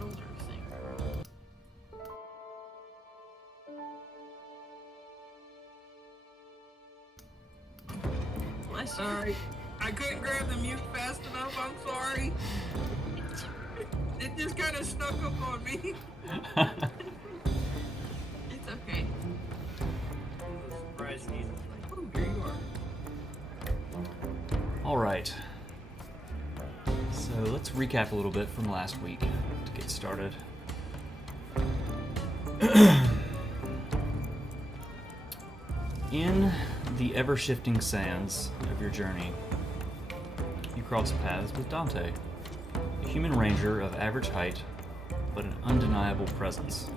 shoulder thing. Bless you. Sorry. I couldn't grab the mute fast enough. I'm sorry. It just kind of snuck up on me. It's okay. Surprise me. Like, oh, here you are. All right. So let's recap a little bit from last week to get started. In the ever-shifting sands of your journey, you cross paths with Dante, a human ranger of average height, but an undeniable presence.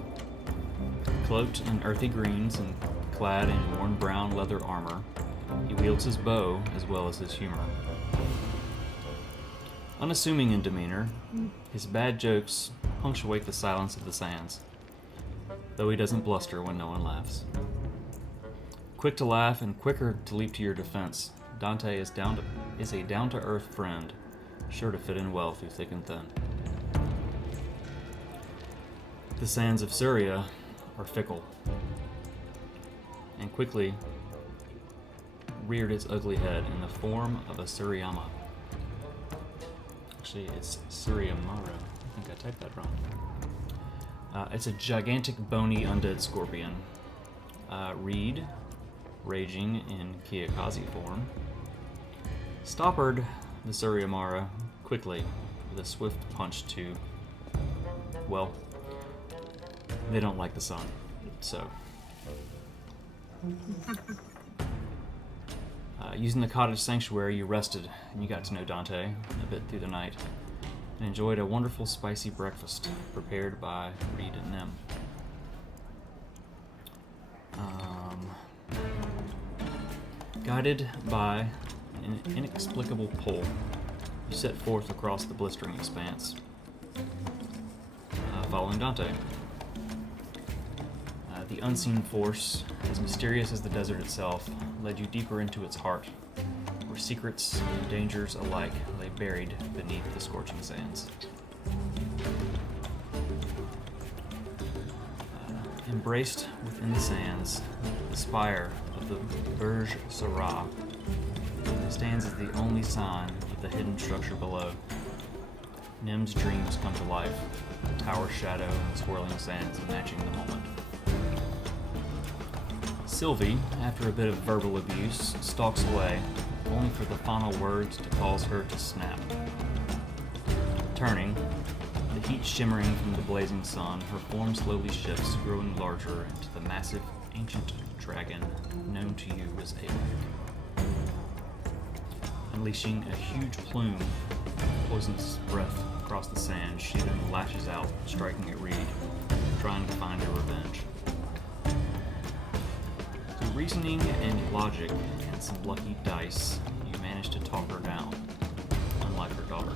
Cloaked in earthy greens and clad in worn brown leather armor, he wields his bow as well as his humor. Unassuming in demeanor, his bad jokes punctuate the silence of the sands, though he doesn't bluster when no one laughs. Quick to laugh and quicker to leap to your defense, Dante is a down-to-earth friend, sure to fit in well through thick and thin. The sands of Syria are fickle, and quickly reared its ugly head in the form of a Suriyama. Actually, it's Suriyamara. I think I typed that wrong. It's a gigantic, bony, undead scorpion. Reed, raging in Kiyakazi form, stoppered the Suriyamara quickly with a swift punch to, well, they don't like the sun, so. Using the cottage sanctuary, you rested and you got to know Dante a bit through the night and enjoyed a wonderful spicy breakfast prepared by Reed and Nim. Guided by an inexplicable pull, you set forth across the blistering expanse, following Dante. The unseen force, as mysterious as the desert itself, led you deeper into its heart, where secrets and dangers alike lay buried beneath the scorching sands. Embraced within the sands, the spire of the Burj Sahra stands as the only sign of the hidden structure below. Nim's dreams come to life, the tower's shadow and swirling sands matching the moment. Sylvie, after a bit of verbal abuse, stalks away, only for the final words to cause her to snap. Turning, the heat shimmering from the blazing sun, her form slowly shifts, growing larger into the massive ancient dragon known to you as Aelec. Unleashing a huge plume of poisonous breath across the sand, she then lashes out, striking at Reed, trying to find her revenge. Through reasoning and logic and some lucky dice, you manage to talk her down, unlike her daughter.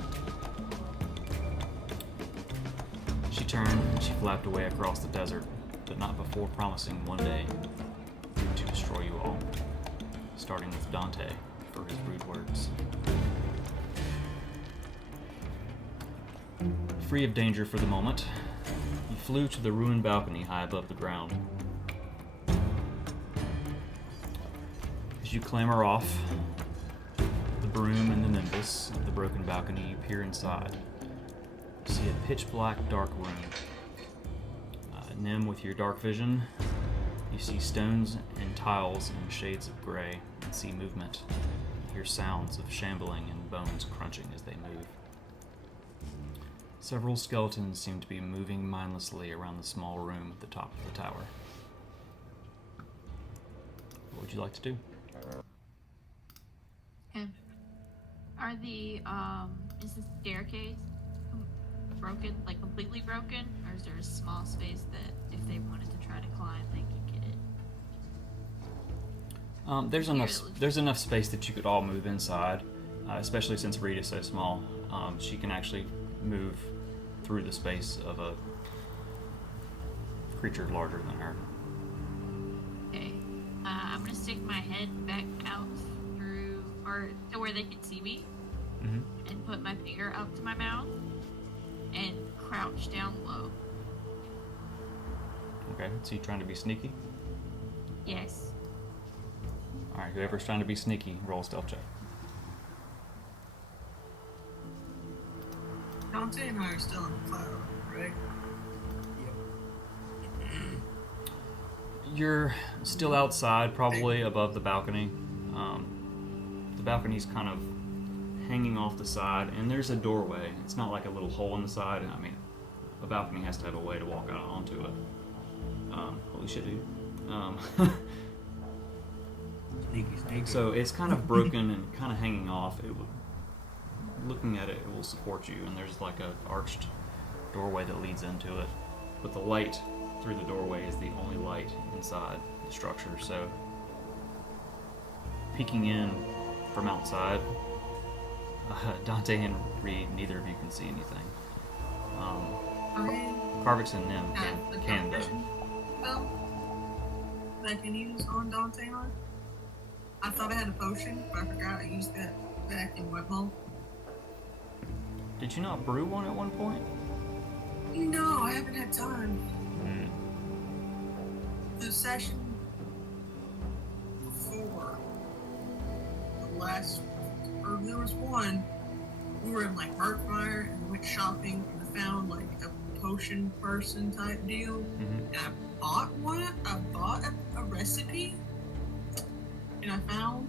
She turned and she flapped away across the desert, but not before promising one day to destroy you all, starting with Dante for his rude words. Free of danger for the moment, you flew to the ruined balcony high above the ground. As you clamber off the broom and the nimbus of the broken balcony, you peer inside. You see a pitch-black, dark room. Nim, with your dark vision, you see stones and tiles in shades of gray and see movement. You hear sounds of shambling and bones crunching as they move. Several skeletons seem to be moving mindlessly around the small room at the top of the tower. What would you like to do? Okay. Are is the staircase broken, like completely broken? Or is there a small space that if they wanted to try to climb, they could get it? There's enough space that you could all move inside, especially since Reed is so small. She can actually move through the space of a creature larger than her. Okay. I'm gonna stick my head back out through, or to where they can see me, Mm-hmm. and put my finger up to my mouth and crouch down low. Okay, so you trying to be sneaky? Yes. Alright, whoever's trying to be sneaky, roll a stealth check. Dante and I are still in the cloud, right? You're still outside, probably above the balcony. The balcony's kind of hanging off the side, and there's a doorway. It's not like a little hole in the side. I mean, a balcony has to have a way to walk out onto it. Holy shit, dude. Sneaky. So it's kind of broken and kind of hanging off. Looking at it, it will support you, and there's like a arched doorway that leads into it. But the light through the doorway is the only light inside the structure. So peeking in from outside, Dante and Reed, neither of you can see anything. Carvix and Nim can though. Spell that I can use on Dante on. I thought I had a potion, but I forgot I used that back in Web Hole. Did you not brew one at one point? No, I haven't had time. The session before the last, or there was one, we were in like Murkmire and we went shopping and I found like a potion person type deal. And I bought one. I bought a recipe and I found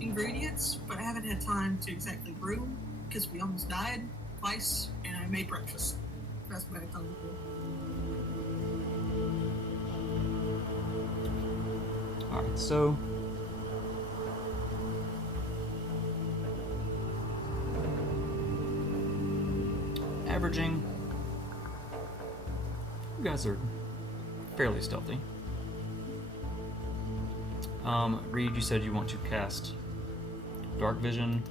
ingredients, but I haven't had time to exactly brew them because we almost died twice and I made breakfast. That's what I told you. Alright, so averaging, you guys are fairly stealthy. Reed, you said you want to cast Dark Vision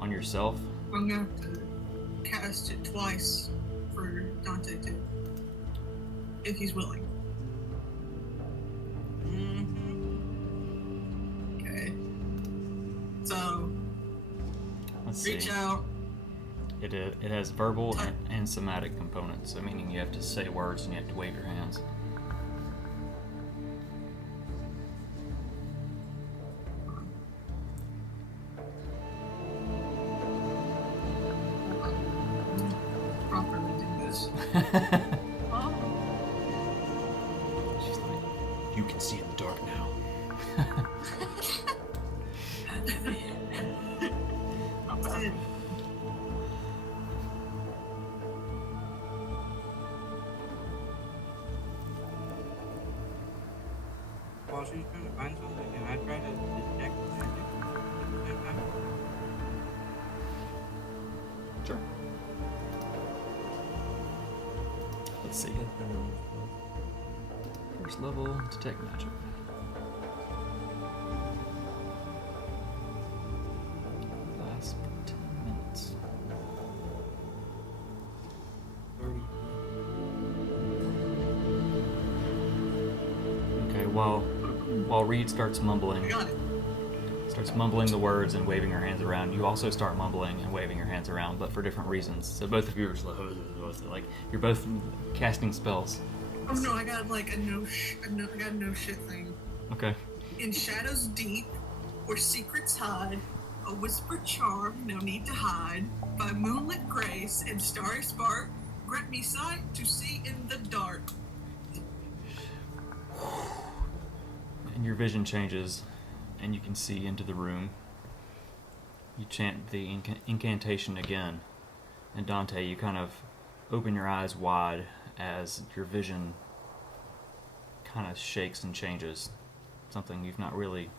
on yourself. I'm gonna have to cast it twice for Dante too, if he's willing. Okay. So Let's see. reach out. It has verbal and somatic components, so meaning you have to say words and you have to wave your hands. Properly do this. She's like, you can see in the dark now. That's it. While she's trying to find something, and I try to detect magic at the same time. Sure. Let's see. First level, detect magic. Last 10 minutes. 30. Okay, while Reed starts I mumbling got it. the words and waving her hands around, you also start mumbling and waving your hands around, but for different reasons. So both of you are like you're both casting spells. Oh no, I got like I got a no shit thing. Okay. In shadows deep, where secrets hide, a whisper charm, no need to hide. By moonlit grace and starry spark, grant me sight to see in the dark. And your vision changes, and you can see into the room. You chant the incantation again, and Dante, you kind of open your eyes wide as your vision kind of shakes and changes. Something you've not really...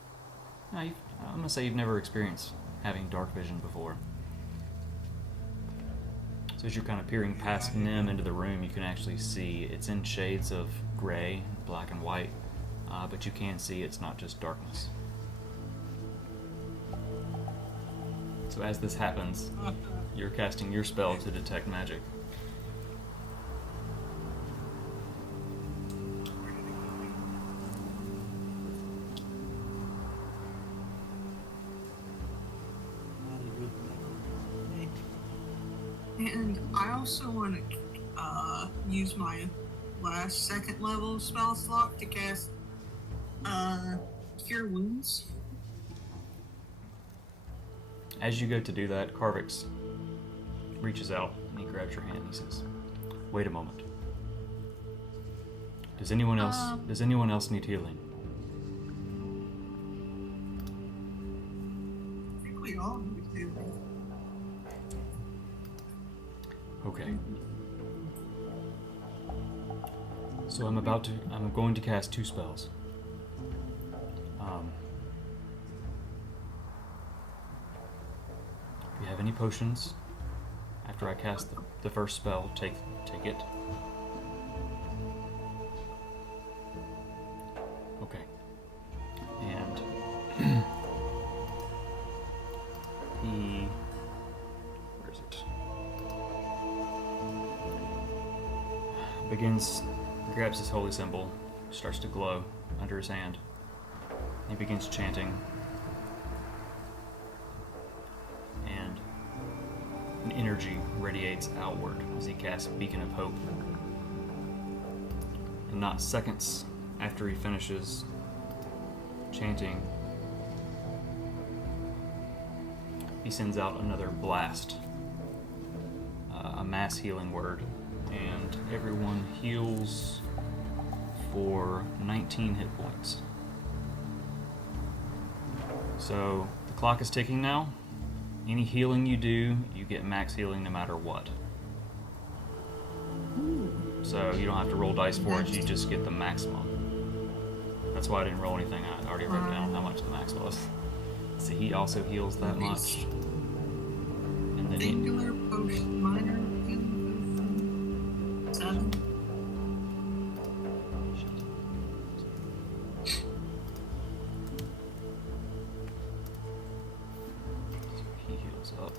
I'm going to say you've never experienced having dark vision before. So as you're kind of peering past Nim into the room, you can actually see it's in shades of gray, black and white, but you can see it's not just darkness. So as this happens, you're casting your spell to detect magic. And I also want to use my last second level spell slot to cast Cure Wounds. As you go to do that, Carvix reaches out and he grabs your hand and he says, "Wait a moment. Does anyone else need healing?" I think we all need healing. Okay. So I'm going to cast 2 spells. If you have any potions, after I cast the first spell, take it. Okay. And where is it? Grabs his holy symbol, starts to glow under his hand. He begins chanting, and an energy radiates outward as he casts Beacon of Hope. And not seconds after he finishes chanting, he sends out another blast, a mass healing word, and everyone heals for 19 hit points. So the clock is ticking now. Any healing you do, you get max healing no matter what. So you don't have to roll dice for it, you just get the maximum. That's why I didn't roll anything. I already wrote down how much the max was. So he also heals that much. And then Singular potion, minor healing potion, 7. he heals up.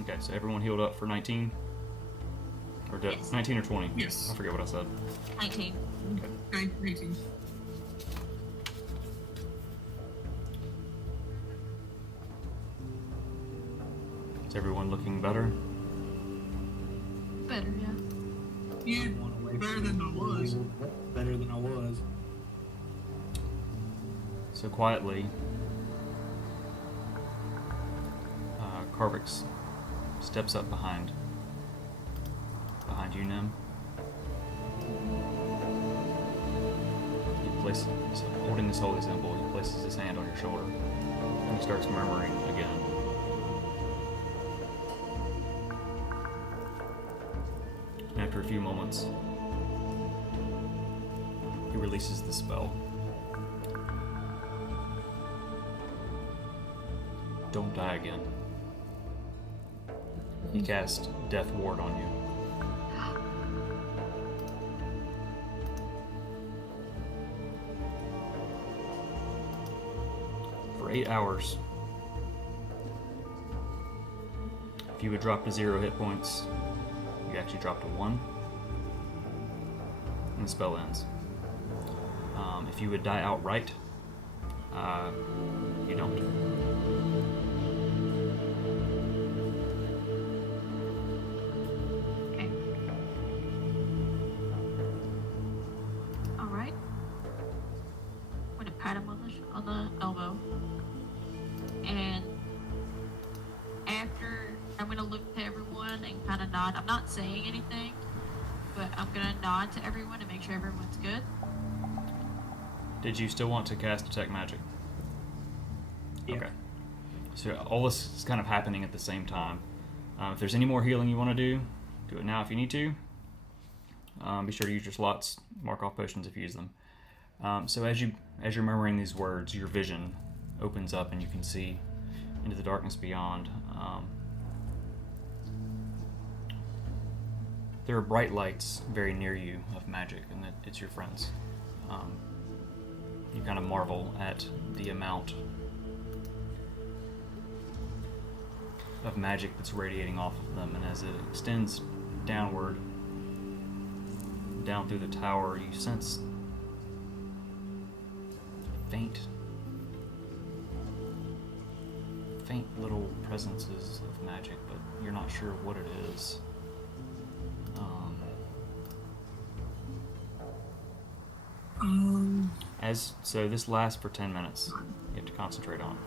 Okay, so everyone healed up for 19? Or Yes. 19 or 20? Yes. I forget what I said. 19. Okay. 19. Is everyone looking better? Better, yeah. Yeah, better than I was. Better than I was. So quietly, Carvix steps up behind you, Nim. He places, holding this holy symbol, he places his hand on your shoulder, and he starts murmuring again. And after a few moments, he releases the spell. Don't die again. He casts Death Ward on you. For 8 hours. If you would drop to 0 hit points, you actually drop to 1. And the spell ends. If you would die outright, you don't. Okay. Alright. I'm gonna pat him on the elbow. And after, I'm gonna look to everyone and kind of nod. I'm not saying anything, but I'm gonna nod to everyone and make sure everyone's good. Did you still want to cast Detect Magic? Yeah. Okay. So all this is kind of happening at the same time. If there's any more healing you want to do it now if you need to. Be sure to use your slots. Mark off potions if you use them. So as you're murmuring these words, your vision opens up and you can see into the darkness beyond. There are bright lights very near you of magic, and that it's your friends. You kind of marvel at the amount of magic that's radiating off of them, and as it extends downward, down through the tower, you sense faint little presences of magic, but you're not sure what it is. So this lasts for 10 minutes. You have to concentrate on.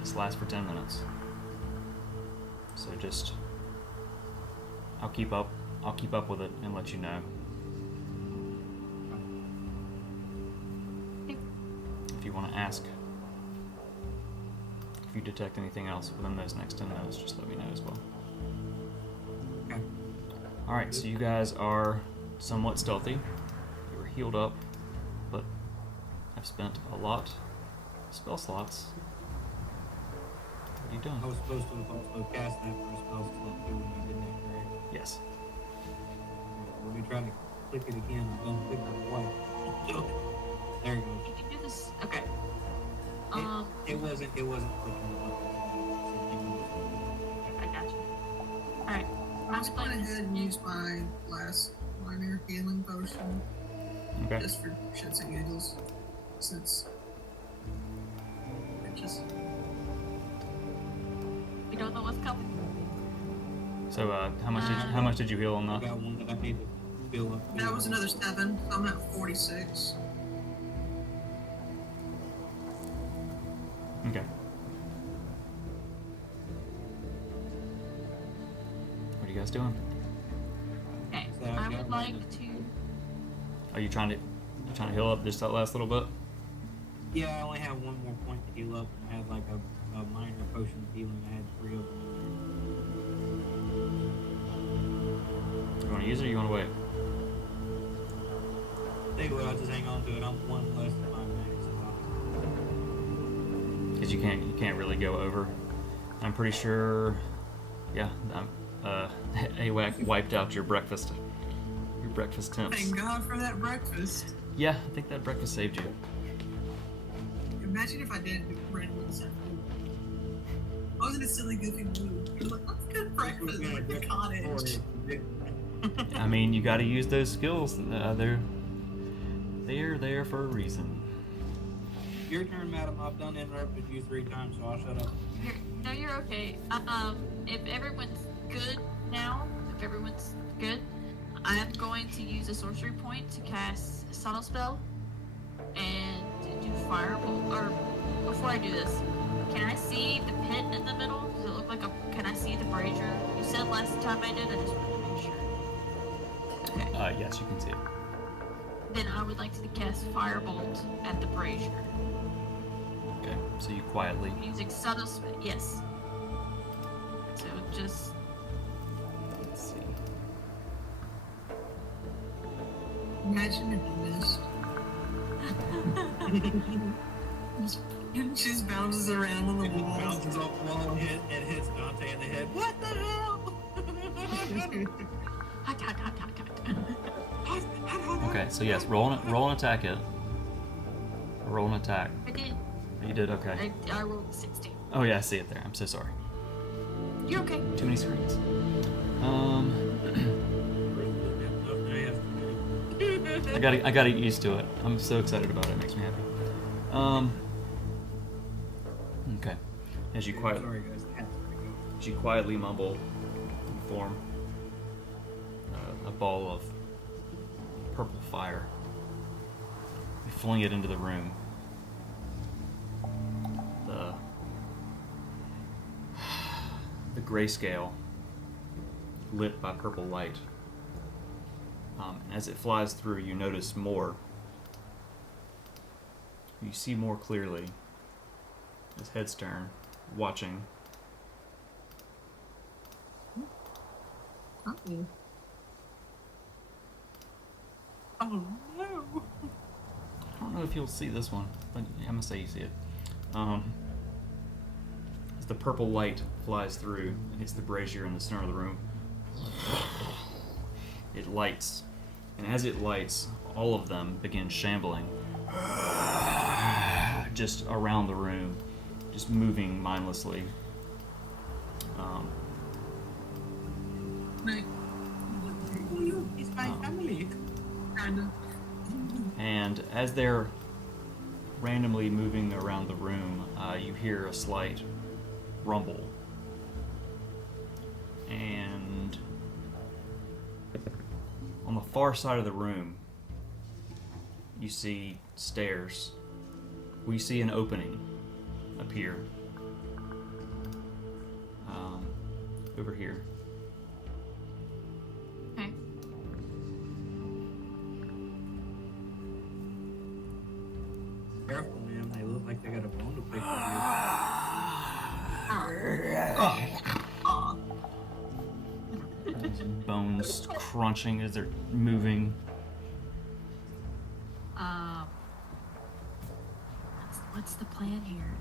This lasts for 10 minutes. So just, I'll keep up with it and let you know. If you want to ask, if you detect anything else within those next 10 minutes, just let me know as well. Okay. Alright, so you guys are somewhat stealthy. You were healed up, but have spent a lot of spell slots. What are you doing? I was supposed to also cast that for a spell slot too when you did that, correct? Yes. When we try to click it again, I don't click the white. There you go. You can do this. Okay. It wasn't clicking the button. I got you. Alright. I just went ahead and used my last minor healing potion. Okay. Just for shits and giggles. Since it just. We don't know what's coming. So how much did you heal on I that? got one that I need to fill up. That was another 7, so I'm at 46. Okay. What are you guys doing? Okay. So I I've would got like one. to. Are you trying to heal up just that last little bit? Yeah, I only have one more point to heal up, and I had like a minor potion of healing. I had 3 of them. You want to use it or you want to wait? Tell you what, I'll just hang on to it. I'm 1 less than my max. Because you can't really go over. I'm pretty sure. Yeah, AWAC wiped out your breakfast temps. Thank God for that breakfast. Yeah, I think that breakfast saved you. Imagine if I didn't do randomly decide food. I was in a silly, goofy mood. I was like, let's get breakfast at the cottage. I mean, you got to use those skills. They're there for a reason. Your turn, madam. I've done interrupted you 3 times, so I'll shut up. You're okay. If everyone's good now, I'm going to use a sorcery point to cast a subtle spell and do firebolt. Or before I do this, can I see the pit in the middle? Does it look like can I see the brazier? You said last time I did. I just wanted to make sure. Okay. Yes, you can see it. Then I would like to cast firebolt at the brazier. Okay, so you quietly. Using subtle spell. Yes. So just. Let's see. Imagine if you missed. Just bounces around on the It just wall. bounces off the wall and hits Dante in the head. What the hell? Okay, so yes, roll an attack it. Roll an attack. I did. You did okay. I rolled 16. Oh yeah, I see it there. I'm so sorry. You're okay. Too many screens. I gotta get used to it. I'm so excited about it. It makes me happy. Okay. As you quietly mumble and form a ball of purple fire, you fling it into the room. The grayscale lit by purple light. As it flies through, you notice more. You see more clearly. His head's turned, watching. Uh-oh. Oh no! I don't know if you'll see this one, but I'm gonna say you see it. As the purple light flies through and hits the brazier in the center of the room, it lights. And as it lights, all of them begin shambling just around the room, just moving mindlessly. Like, He's my family. kinda. And as they're randomly moving around the room, you hear a slight rumble. And on the far side of the room, you see stairs. We see an opening appear over here. Okay. Careful, man. They look like they got a bone to pick with you. Bones crunching as they're moving. What's the plan here?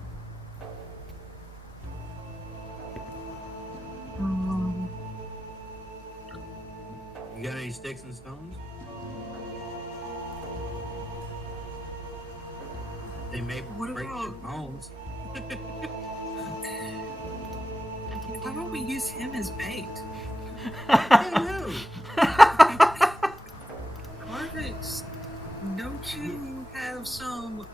You got any sticks and stones? They may What break your about- bones. How about we use him as bait? Marvix, don't you have some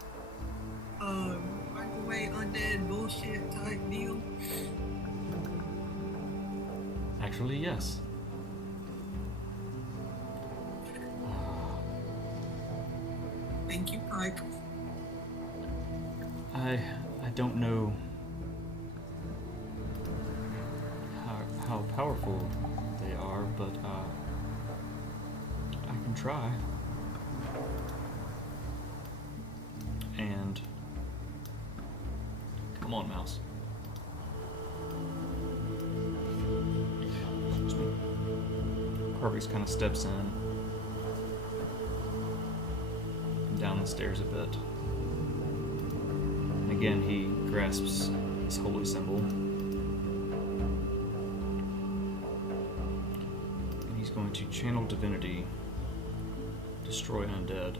microwave undead bullshit type deal? Actually, yes. Thank you, Pipe. I don't know how powerful they are, but I can try. And come on, mouse. Excuse me. Harvey's kind of steps in, down the stairs a bit. And again, he grasps his holy symbol. And he's going to channel divinity, destroy undead.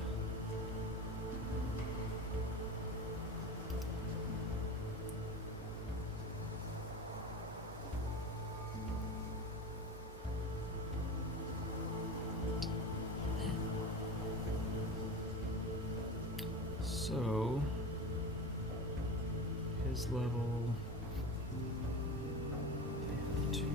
So, his level, they have to,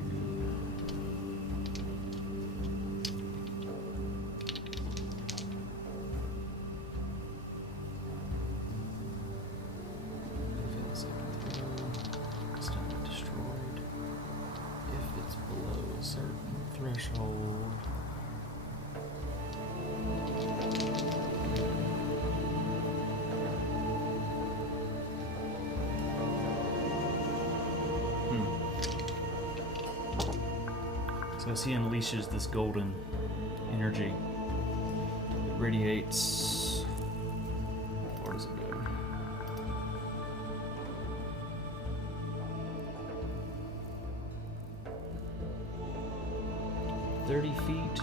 if it's it's not destroyed, if it's below a certain threshold. So as he unleashes this golden energy, it radiates. How far does it go? "30 feet.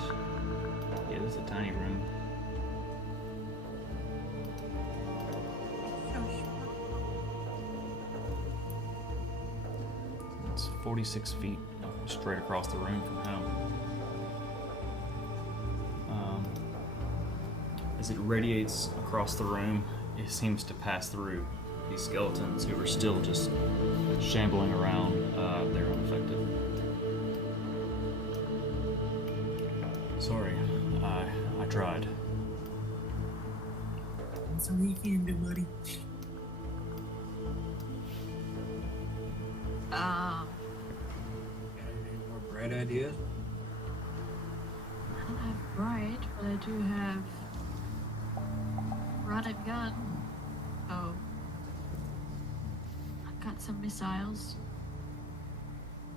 Yeah, this is a tiny room. It's 46 feet straight across the room from him. As it radiates across the room, it seems to pass through these skeletons who are still just shambling around. They're unaffected. Sorry, I tried. That's all you can do, buddy. Got any more bright ideas? I don't have bright, but I do have rod and gun. Oh. I've got some missiles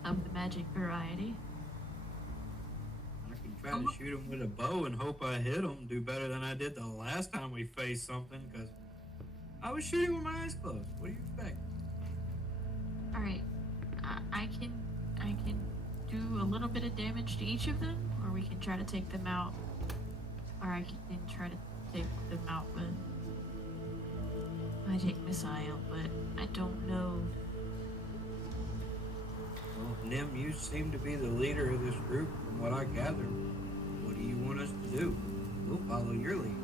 of the magic variety. I can try to shoot him with a bow and hope I hit him. Do better than I did the last time we faced something, because I was shooting with my eyes closed. What do you expect? Alright. I can do a little bit of damage to each of them, or we can try to take them out. Or I can try to take them out with magic missile, but I don't know. Well, Nim, you seem to be the leader of this group from what I gathered. What do you want us to do? We'll follow your lead.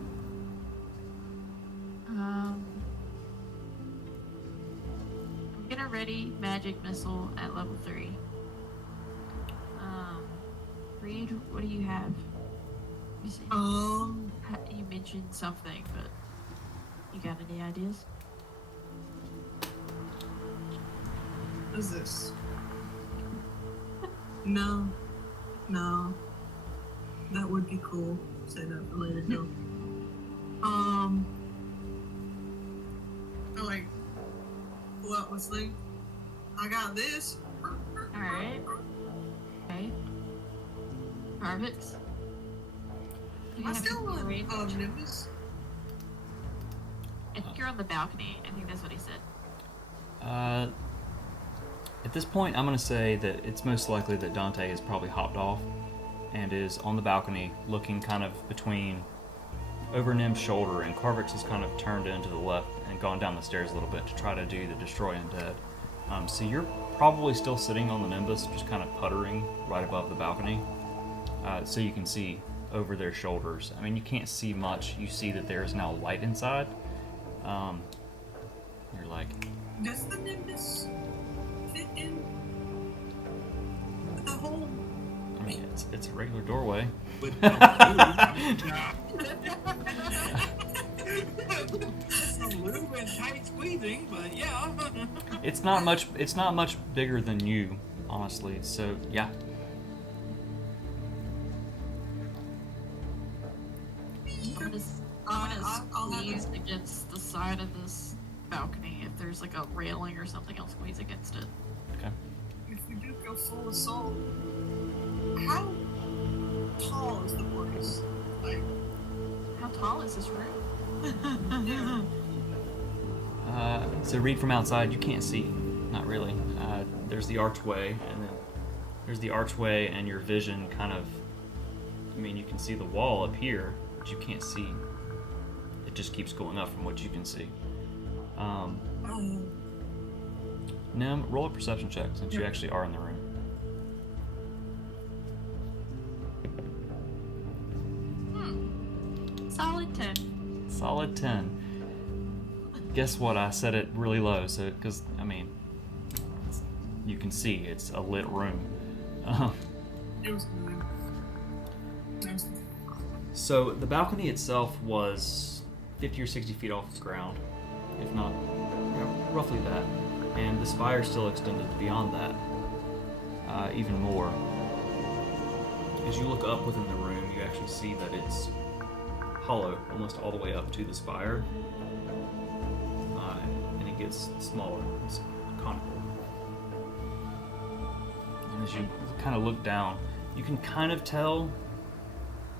gonna ready magic missile at level 3. Reed, what do you have? You see, you mentioned something, but you got any ideas? What is this? No. That would be cool. Say that for later. No. I like pull out my sling. I got this. Alright. Okay. Harvix? I still want Nimbus. I think you're on the balcony. I think that's what he said. At this point, I'm going to say that it's most likely that Dante has probably hopped off and is on the balcony looking kind of between over Nim's shoulder, and Carvix has kind of turned into the left and gone down the stairs a little bit to try to do the Destroy Undead. So you're probably still sitting on the Nimbus, just kind of puttering right above the balcony, so you can see over their shoulders. I mean, you can't see much. You see that there is now light inside. You're like... Does the Nimbus fit in the hole? I mean, it's a regular doorway. With some lube and tight squeezing, but yeah. It's not much bigger than you, honestly. So yeah. I'm gonna I'll squeeze against the side of this balcony. If there's like a railing or something, I'll squeeze against it. Okay. If we do go full assault, how tall is the place? Like, How tall is this room? So read from outside, you can't see. Not really. There's the archway, and then there's the archway, and your vision kind of... I mean, you can see the wall up here, but you can't see. It just keeps going up from what you can see. Nim, roll a perception check since you actually are in the room. Solid 10. Solid 10. Guess what? I set it really low, so because I mean, you can see it's a lit room. it was nice. So the balcony itself was 50 or 60 feet off the ground, if not, roughly that. And the spire still extended beyond that, even more. As you look up within the room, you actually see that it's hollow almost all the way up to the spire, and it gets smaller. It's conical. And as you kind of look down, you can kind of tell,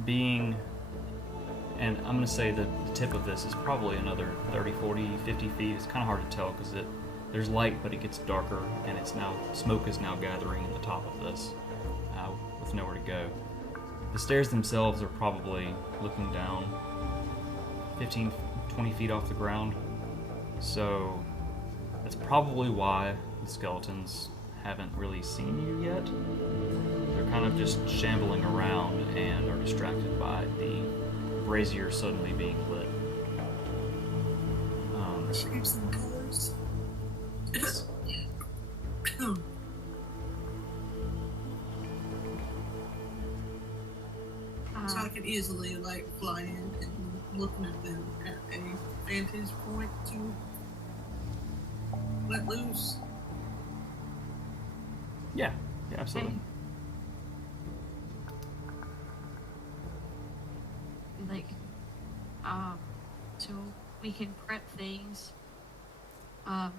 being, and I'm going to say that the tip of this is probably another 30, 40, 50 feet. It's kind of hard to tell because there's light, but it gets darker, and smoke is now gathering at the top of this, with nowhere to go. The stairs themselves are probably looking down 15, 20 feet off the ground, so that's probably why the skeletons haven't really seen you yet. They're kind of just shambling around and are distracted by the brazier suddenly being lit. Shapes and colors. So I could easily fly in and looking at them at a vantage point to let loose. Yeah, absolutely. So we can prep things. I've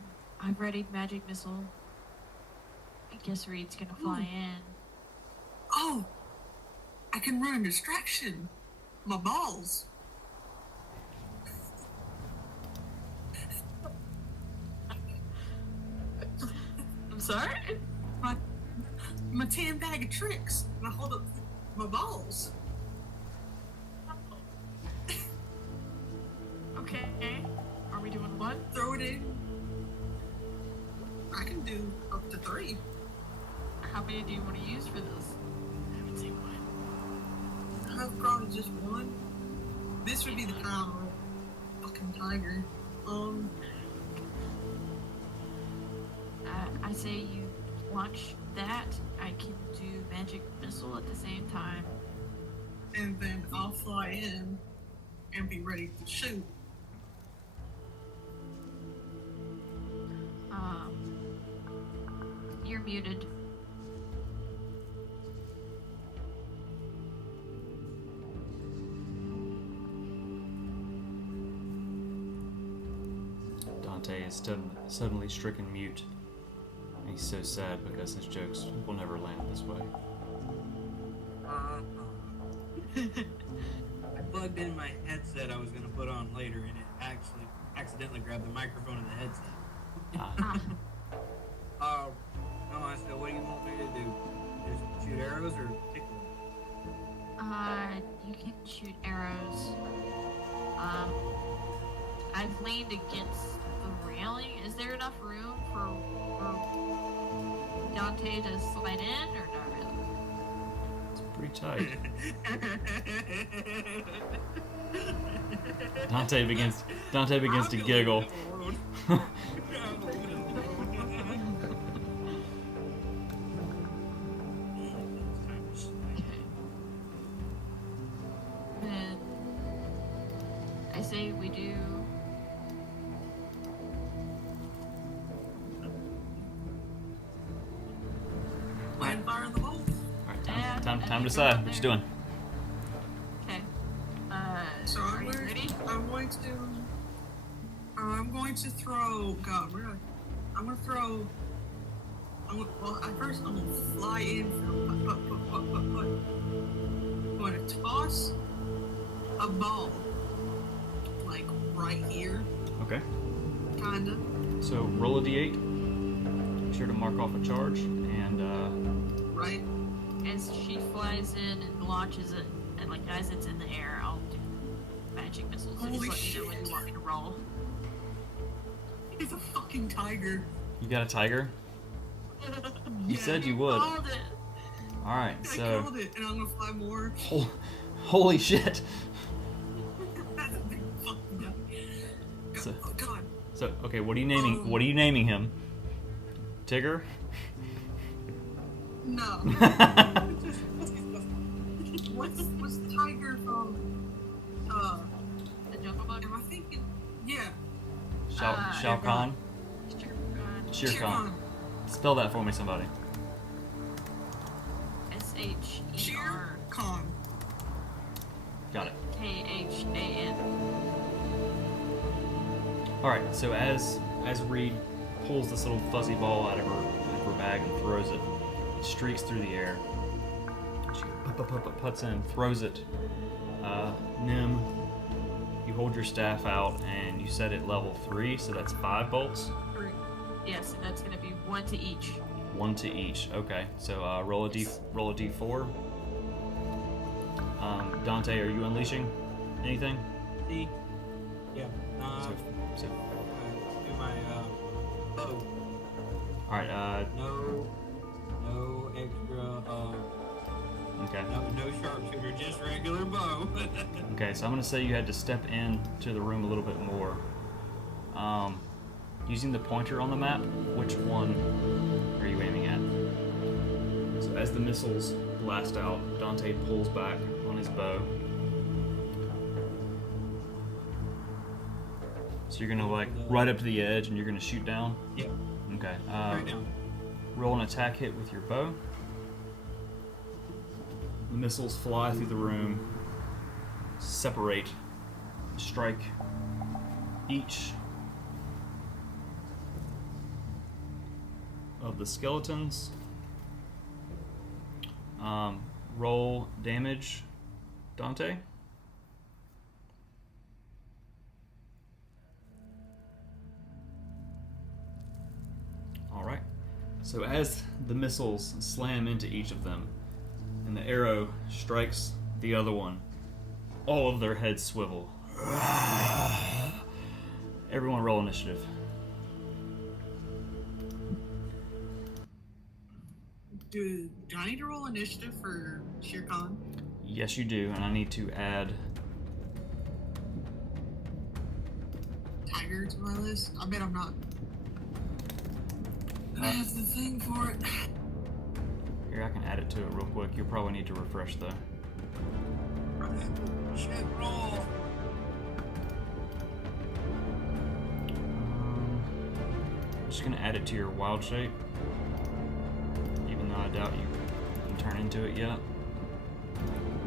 readied magic missile. I guess Reed's gonna fly in. Oh! I can run a distraction. My balls. I'm sorry? My 10 bag of tricks. And I hold up my balls. Okay. Are we doing one? Throw it in. I can do up to 3. How many do you want to use for this? I would say one. I've probably just one. This would be the kind of fucking tiger. I say you launch that. I can do magic missile at the same time. And then I'll fly in and be ready to shoot. You're muted. Dante is suddenly stricken mute. And he's so sad because his jokes will never land this way. I plugged in my headset I was going to put on later, and it actually accidentally grabbed the microphone of the headset. No, I said, what do you want me to do? Just shoot arrows or tickle? You can shoot arrows. I've leaned against the railing. Is there enough room for Dante to slide in, or not really? It's pretty tight. Dante begins to giggle. Then I say we do. Land fire in the hole. Alright, Yeah, time to and decide. throw it What you there. doing? Okay. So Are you ready? I'm going to throw. God, where? I'm gonna throw. At first I'm gonna fly in. I'm going to toss a ball, like right here, Okay. kinda. So roll a d8. Be sure to mark off a charge, and Right. As she flies in and launches it, and like as it's in the air, I'll do magic missiles. So just Holy let me know when shit. you want me to roll. It's a fucking tiger. you got a tiger. You said you would. Called it. All right. I So killed it, and I'm gonna fly more. holy shit. That's a big fucking guy. So- Oh god. So okay, what are you naming him? Tigger. No. What's the tiger from? The jungle book. Am I thinking? Yeah. Shao Kahn. Shere Khan. Khan. Spell that for me, somebody. Sher Shere Khan. Got it. Khan. All right. So as Reed pulls this little fuzzy ball out of her bag and throws it, it streaks through the air. She puts in, throws it. Nim, you hold your staff out and you set it level 3, so that's 5 bolts. Yes, and that's gonna be 1 to each. 1 to each. Okay. So roll a d4. Dante, are you unleashing anything? See? Yeah. So Do my bow. all right. No extra. Okay. No sharpshooter, just regular bow. Okay, so I'm gonna say you had to step into the room a little bit more. Using the pointer on the map, which one are you aiming at? So as the missiles blast out, Dante pulls back on his bow. So you're gonna like right up to the edge and you're gonna shoot down? Yep. Okay. Right now. Roll an attack hit with your bow. The missiles fly through the room, separate, strike each of the skeletons. Roll damage, Dante. All right. So as the missiles slam into each of them, and the arrow strikes the other one, all of their heads swivel. Everyone roll initiative. Do I need to roll initiative for Shere Khan? Yes, you do, and I need to add. Tiger to my list? I bet I'm not. I have the thing for it. Here, I can add it to it real quick. You'll probably need to refresh though. Shit, roll. I'm just gonna add it to your wild shape, even though I doubt you can turn into it yet.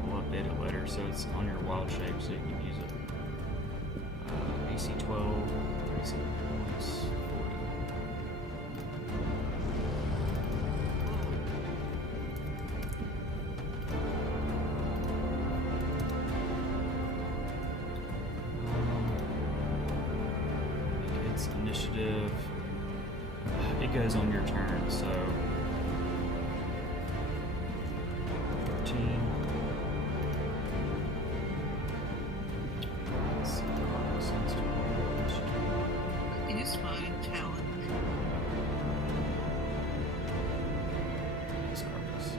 We'll update it later, so it's on your wild shape, so you can use it. AC 12, 37 points, 40. Its initiative. It goes on your turn, so 13. Let's see, Cardinal Sense to It's my challenge. Yes, Cardinals.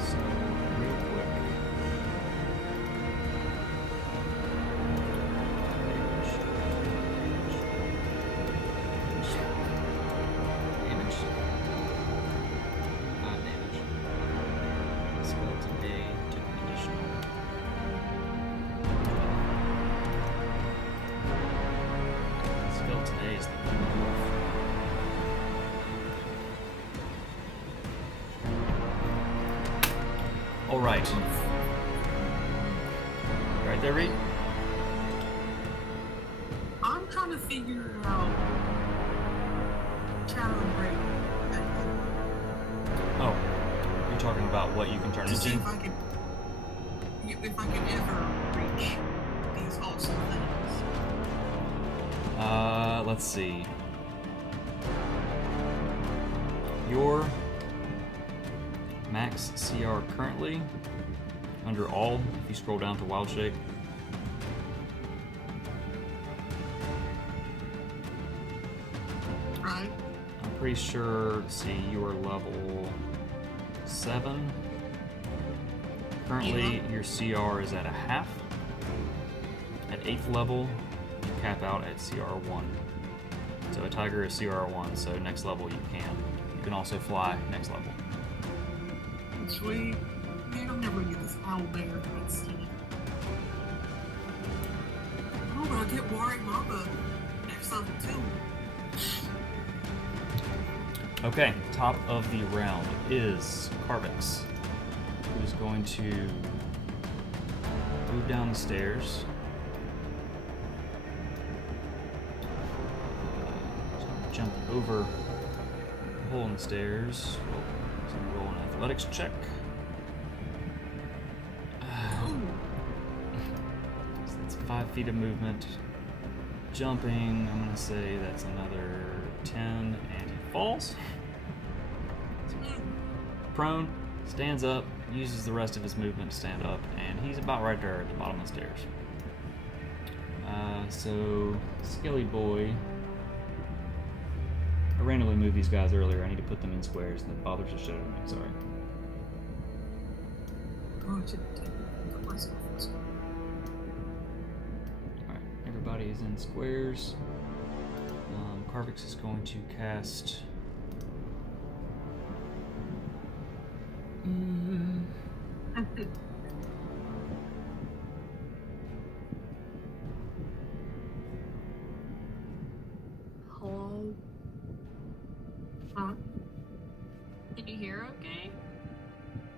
So, real quick. Damage. Damage. Skeleton A took an additional. Skeleton A is the move. All right. Right there, Reed. I'm trying to figure out challenge rate. Oh, you're talking about what you can turn To see into? if I can ever reach these awesome things. Let's see. Your max CR currently, under all, if you scroll down to wild shape, Right? I'm pretty sure, let's see, you are level 7. Currently, your CR is at a half. At 8th level, you cap out at CR1. So a tiger is CR1, so next level you can. You can also fly next level. Sweet. Man, I'm never gonna get this owl bear. Let's see. Oh, but I'll get Wari Mamba next level too. Okay, top of the round is Carvix, who's going to move down the stairs. Jump over the hole in the stairs. He's going to roll an athletics check. So that's 5 feet of movement. Jumping, I'm going to say that's another 10, and he falls. Prone, stands up, uses the rest of his movement to stand up, and he's about right there at the bottom of the stairs. So, Skilly Boy. I randomly moved these guys earlier. I need to put them in squares, and it bothers the shit out of me. Sorry. Oh, I should put myself in school. Alright, everybody is in squares. Carvix is going to cast. Hello? Huh? Can you hear okay?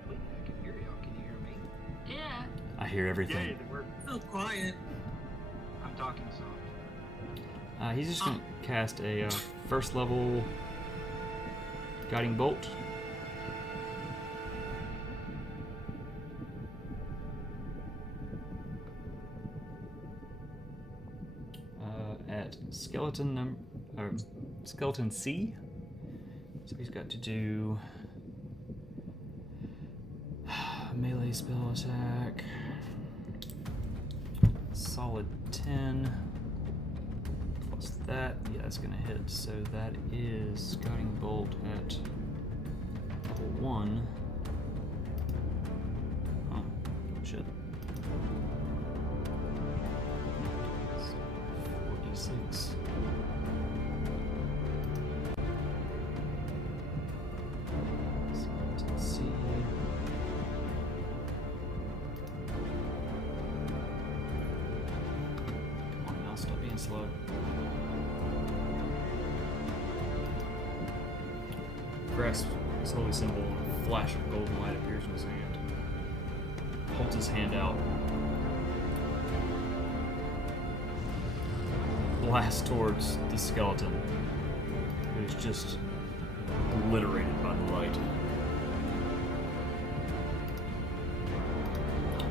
I can hear y'all. Can you hear me? Yeah. I hear everything. Yeah, we're, So quiet. I'm talking soft. He's just going to cast a first level guiding bolt. At skeleton C. So he's got to do melee spell attack. Solid 10. What's that? Yeah, it's gonna hit. So that is Scouting Bolt at level 1. Oh, shit. 46. Let's see. Come on now, stop being slow. Grasps his holy symbol and a flash of golden light appears in his hand. Holds his hand out. Blasts towards the skeleton, who is just obliterated by the light.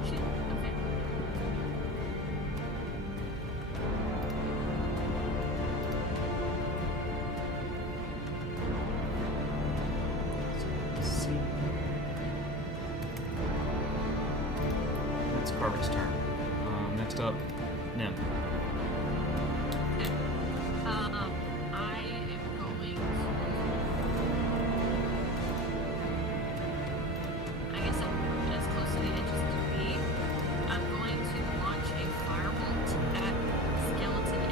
Shit. Okay. Let's see. That's Carvick's turn. Next up, Nim. I am going to. I guess I'm as close to the edge as can be. I'm going to launch a firebolt at skeleton A.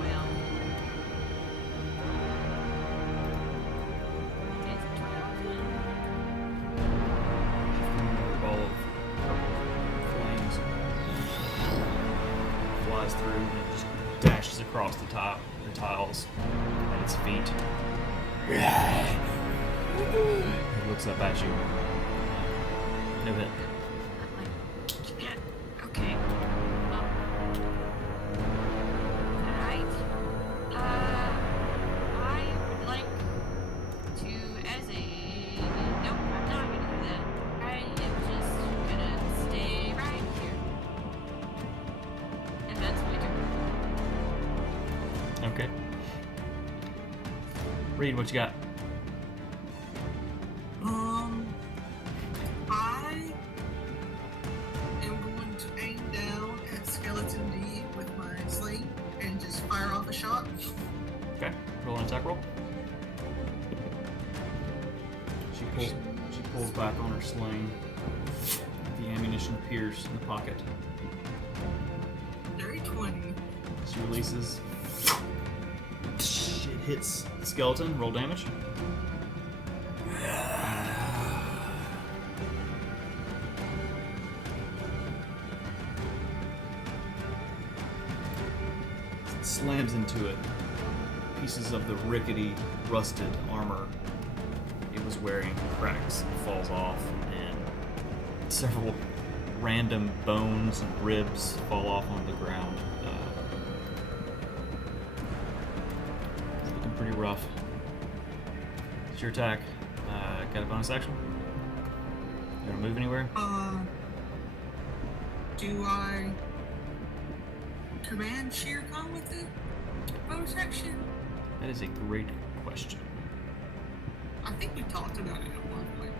Well. Okay, is it turn off now? Another ball of purple flames flies through and it just dashes across the tiles at its feet. It looks up at you. No hit. I'm like, yeah, okay. Alright. I would like to, as a... Nope, I'm not gonna do that. I am just gonna stay right here. And that's my turn. Okay. Reed, what you got? I am going to aim down at Skeleton D with my sling and just fire off a shot. Okay. Roll an attack roll. She pulls back on her sling. The ammunition appears in the pocket. Dirty 20. She releases. It hits the skeleton. Roll damage. It slams into it. Pieces of the rickety, rusted armor it was wearing cracks and falls off, and several random bones and ribs fall off onto the ground. It's looking pretty rough. It's your attack. Got a bonus action? You want to move anywhere? Do I command Sheer Con with it? Bonus action? That is a great question. I think we talked about it at one point.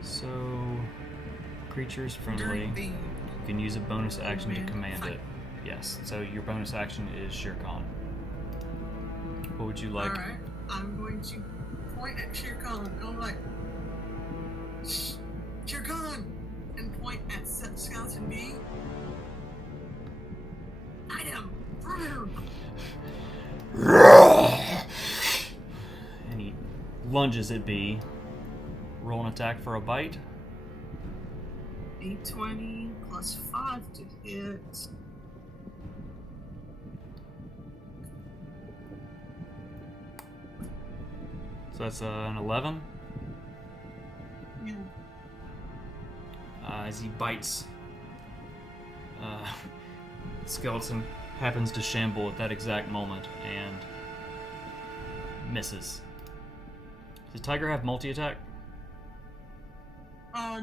So, creatures friendly. During the You can use a bonus action to command command fight. it. Yes. So your bonus action is Shere Khan. What would you like? Alright, I'm going to point at Shere Khan and I'm like, Shere Khan! And point at Skeleton B. Item! And he lunges at B. Roll an attack for a bite. D20 plus 5 to hit. So that's an 11. Yeah. As he bites, skeleton happens to shamble at that exact moment and misses. Does Tiger have multi-attack?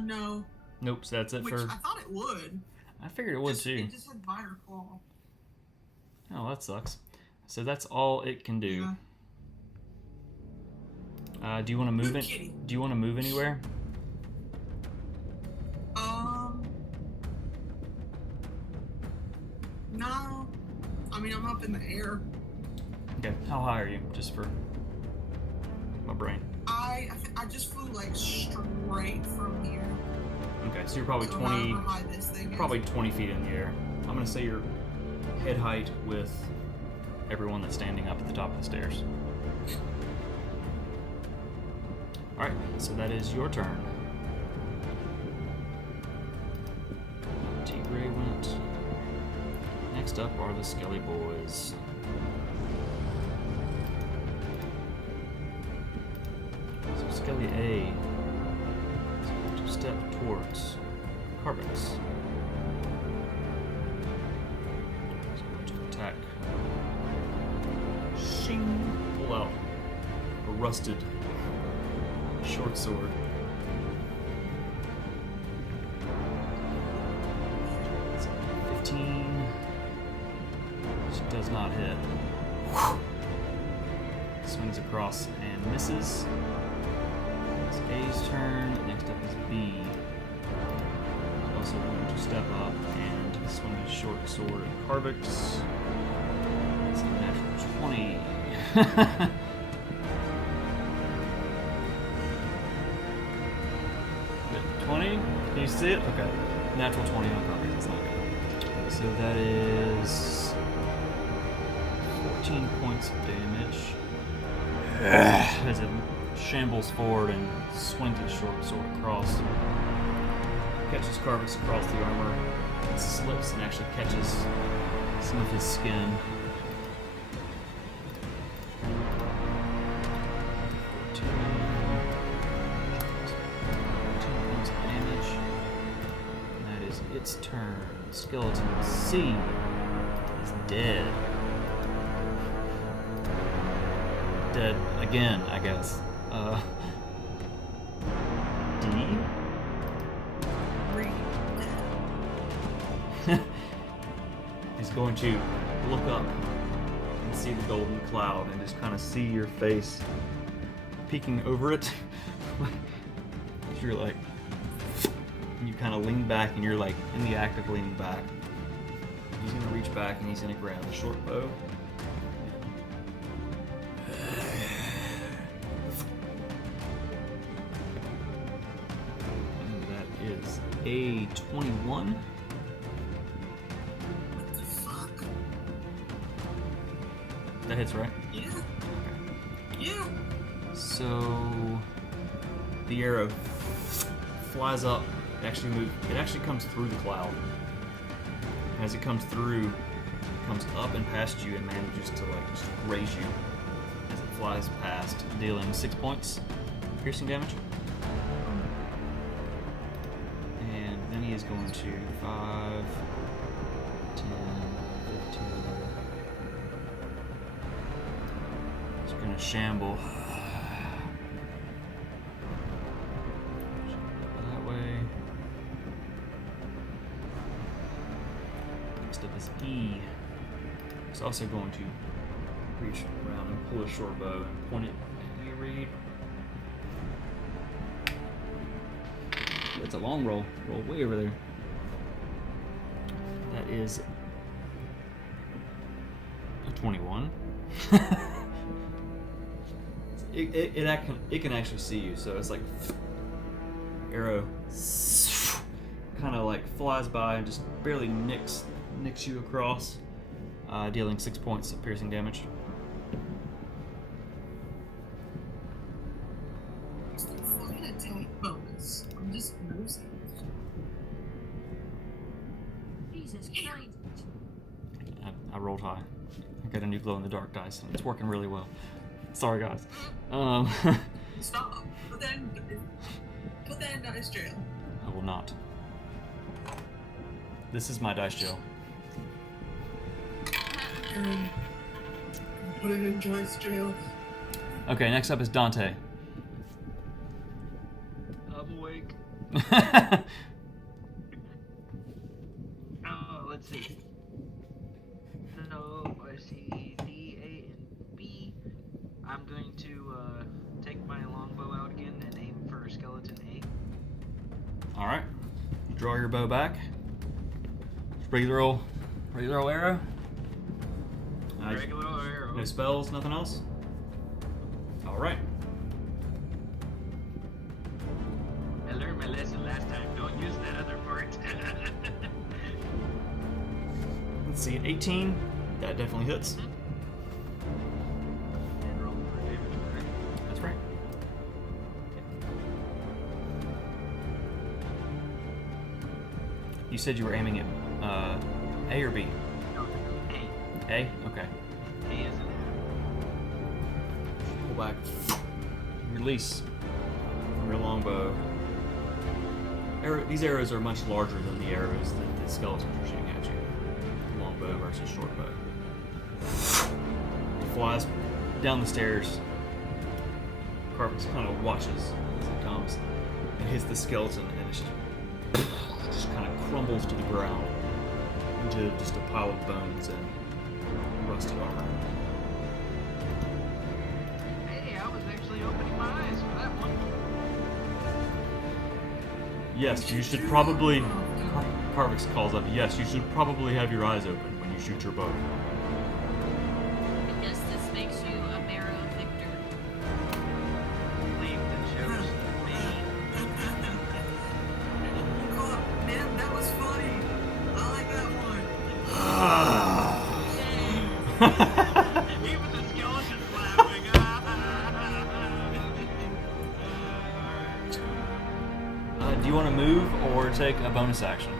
No. Nope, so that's it Which for... I thought it would. I figured it would too. It just had Bite or Claw. Oh, that sucks. So that's all it can do. Yeah. Do you want to move Good it? kitty. Do you want to move anywhere? mean, I'm up in the air. Okay, how high are you? Just for my brain. I just flew like straight from here. Okay, so you're probably So 20, however high this thing is. probably 20 feet in the air. I'm gonna say you're head height with everyone that's standing up at the top of the stairs. All right, so that is your turn. T-Gray went. Next up are the Skelly Boys. So Skelly A is going to step towards Carbix. He's going to attack. Shing! Pull out a rusted short sword. It's 15. Which does not hit. Swings across and misses. It's A's turn. Next up is B. He's also going to step up and swing his short sword at Carvix. It's a natural 20. 20? Can you see it? Okay. Natural 20 on Carvix. That's not good. So that is 14 points of damage. As it shambles forward and swings its short sword across. Catches Carvix across the armor. And slips and actually catches some of his skin. 14 points of damage. And that is its turn. Skeleton C is dead. Dead again, I guess. D? He's going to look up and see the golden cloud and just kind of see your face peeking over it. You're like, you kind of lean back and you're like in the act of leaning back. He's going to reach back and he's going to grab a short bow. And that is a 21. What the fuck? That hits, right? Yeah. Okay. Yeah. So the arrow flies up. It actually comes through the cloud. As it comes through, it comes up and past you and manages to like just graze you as it flies past, dealing 6 points piercing damage. And then he is going to 5, 10, 15. He's going to shamble. That way. Next up is E. He's also going to reach around and pull a short bow and point it at you, Reed. It's a long roll. Roll way over there. That is a 21. It can actually see you, so it's like arrow kind of like flies by and just barely nicks you across, dealing 6 points of piercing damage. It's the fucking attack bonus. I'm just nosy. Jesus Christ. I rolled high. I got a new glow in the dark dice, and it's working really well. Sorry, guys. Stop. Put that in dice jail. I will not. This is my dice jail. And put it in dice jail. Okay, next up is Dante. I'm awake. Oh, let's see. So I see D, A, and B. I'm going to take my longbow out again and aim for skeleton A. All right. Draw your bow back. Regular old arrow. I- regular arrow. No spells, nothing else? Alright. I learned my lesson last time. Don't use that other part. Let's see, 18. That definitely hits. And roll for damage, correct? That's right. You said you were aiming at A or B? No, A. A? Okay. A is an Pull back. Release from your longbow. These arrows are much larger than the arrows that the skeletons are shooting at you. Longbow versus short bow. It flies down the stairs. Carpus kind of watches as it comes and hits the skeleton, and it's just kind of crumbles to the ground into just a pile of bones and rusted armor. Hey, I was actually opening my eyes for that one. Yes, you should probably. Carvix calls up. Yes, you should probably have your eyes open when you shoot your bow. Because this makes you a marrow victor. Leave the jokes to me. Man, that was funny. I like that one. Even the skeleton's laughing. Do you want to move or take a bonus action?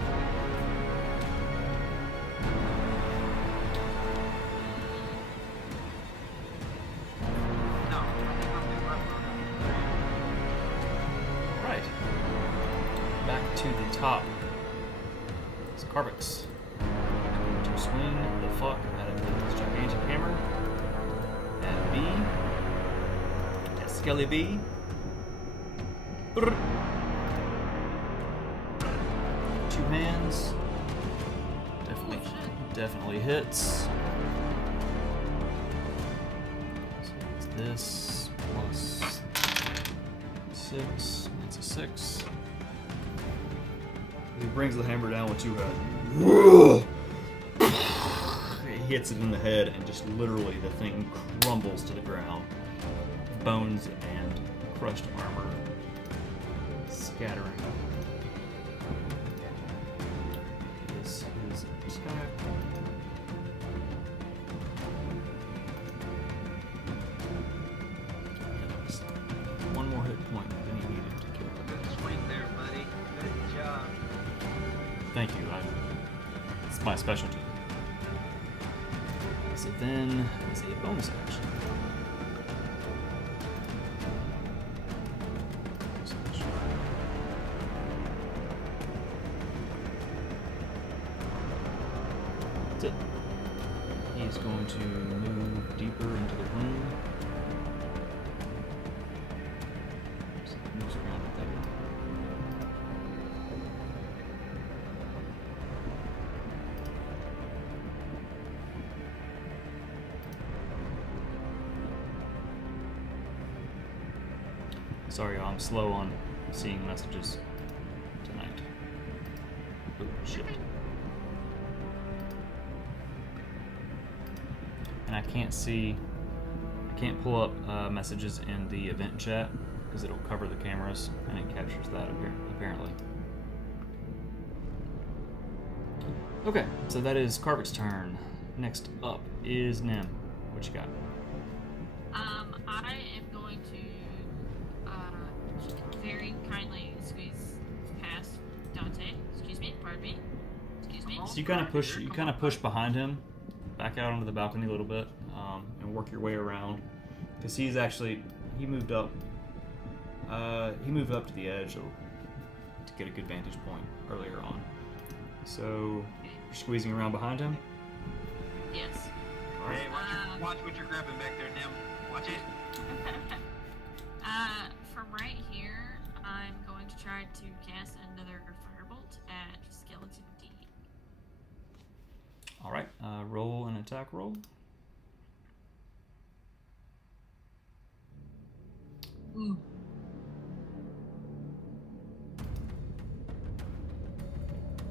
No, I think I'll be rough on Right. Back to the top. It's Carvix. Going to swing the fuck out of this gigantic hammer. At B. At Skelly B. Brrr. Two hands. Definitely hits. So it's this plus 6. That's a 6. He brings the hammer down with two hands. He hits it in the head, and just literally the thing crumbles to the ground. Bones and crushed armor scattering. This is attack. One more hit point than he needed to kill him. Good swing there, buddy. Good job. Thank you. It's my specialty. So then, is a bonus action. That's it. He's going to move deeper into the room. So he moves around right there. Sorry, y'all, I'm slow on seeing messages tonight. Oh, shit. And I can't pull up messages in the event chat because it'll cover the cameras and it captures that apparently. Okay, so that is Carvic's turn. Next up is Nim. What you got? I am going to very kindly squeeze past Dante. Excuse me, pardon me. Excuse me. So you kind of push behind him, back out onto the balcony a little bit, and work your way around, because he moved up. He moved up to the edge to get a good vantage point earlier on. So you're squeezing around behind him. Yes. Hey, watch what you're grabbing back there, Nim. Watch it. From right here, I'm going to try to cast another firebolt at Skeleton D. All right, roll an attack roll. Mm.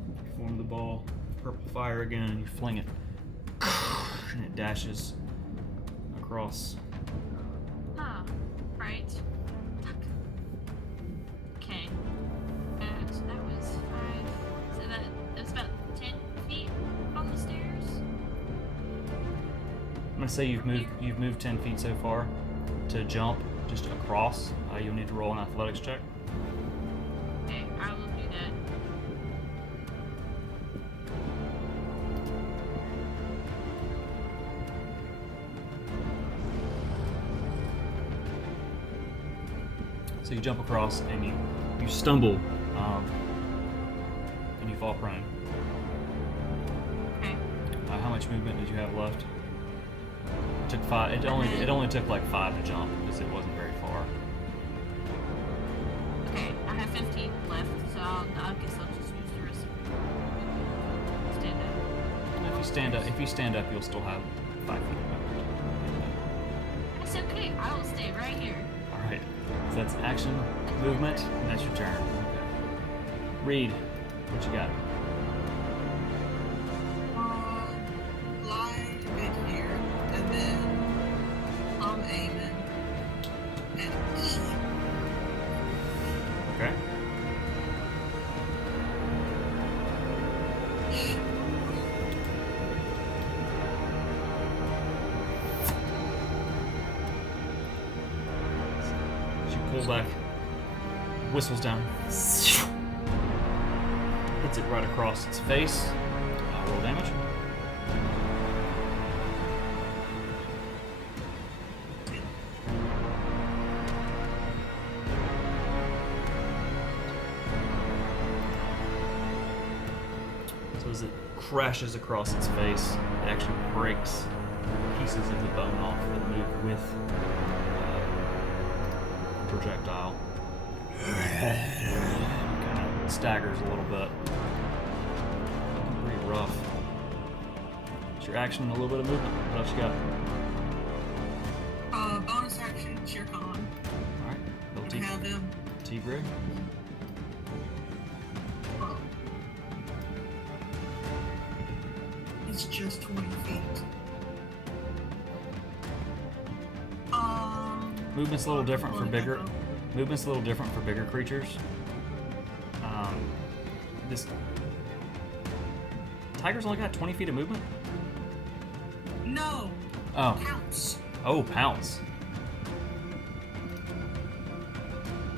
You form the ball, purple fire again, and you fling it and it dashes across. Huh. Right. Fuck. Okay. So that was 5. So that's about 10 feet on the stairs. I'm gonna say you've moved 10 feet so far. To jump just across, you'll need to roll an athletics check. Okay, I will do that. So you jump across and you stumble, and you fall prone. Okay. How much movement did you have left? It took 5. It only took like 5 to jump because it wasn't very far. Okay, I have 15 left, so I guess I'll just use the rest of it. Stand up. And if you stand up, you'll still have 5 feet of movement. It's okay. I will stay right here. All right. So that's action, movement, and that's your turn. Okay. Reed, what you got? Fly a bit here, and then I'm aiming at Okay. She pulls back, whistles down, hits it right across its face. Roll damage. So as it crashes across its face, it actually breaks pieces of the bone off that move with the projectile. Kind of staggers a little bit. Looking pretty rough. It's your action and a little bit of movement. What else you got? bonus action, Shere Khan. Alright. I have him. Tigre. Well, it's just 20 feet. Movement's a little different for bigger. Movement's a little different for bigger creatures. This tiger's only got 20 feet of movement. No. Oh. Pounce. Oh, pounce.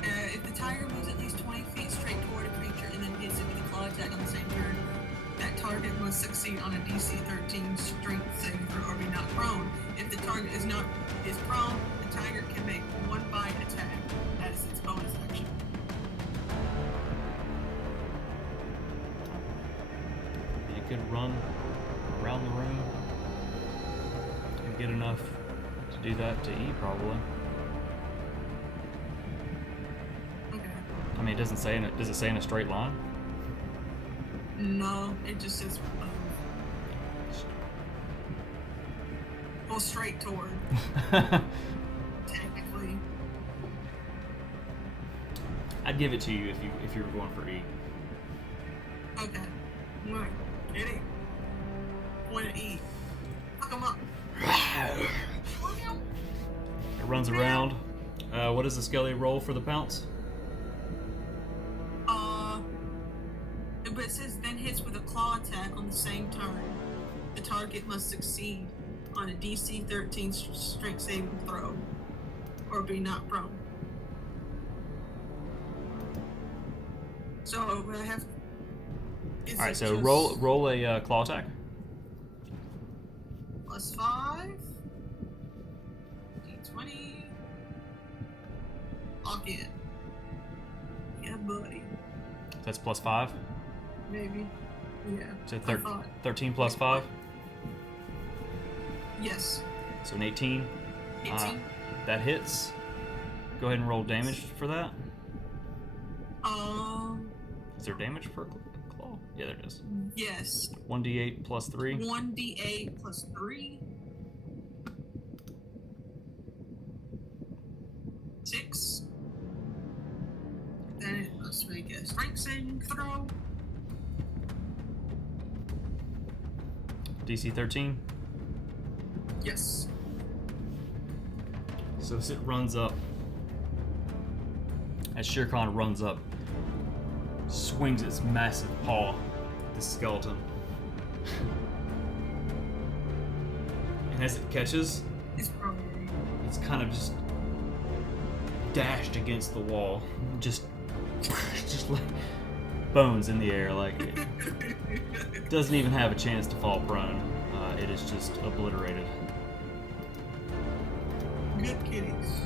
If the tiger moves at least 20 feet straight toward a creature and then hits it with a claw attack on the same turn, that target must succeed on a DC 13 strength saving throw or be knocked prone. If the target is prone, the tiger can make one bite attack as its bonus action. You could run around the room and get enough to do that to E, probably. Okay. I mean, it doesn't say does it say in a straight line? No, it just says go straight toward. Technically. I'd give it to you if you were going for E. Okay. Look, get it. Point at E. Fuck him up. It runs around. What does the skelly roll for the pounce? But it says then hits with a claw attack on the same turn. The target must succeed on a DC 13 strength saving throw or be knocked prone. So I have. All right, so roll a claw attack. +5. D20. Lock in. Yeah, buddy. That's +5. Maybe. Yeah. So I thought. 13 plus 5. Yes. So an 18. 18. That hits. Go ahead and roll damage for that. Is there damage per claw? Yeah, there it is. Yes. 1d8 plus 3. 1d8 plus 3. 6. Then it must make a strength saving throw. DC 13. Yes. So as it runs up, as Shere Khan runs up, swings its massive paw at the skeleton. And as it catches, It's probably. it's kind of just dashed against the wall. Just like bones in the air. Like it doesn't even have a chance to fall prone. It is just obliterated. Good kitties.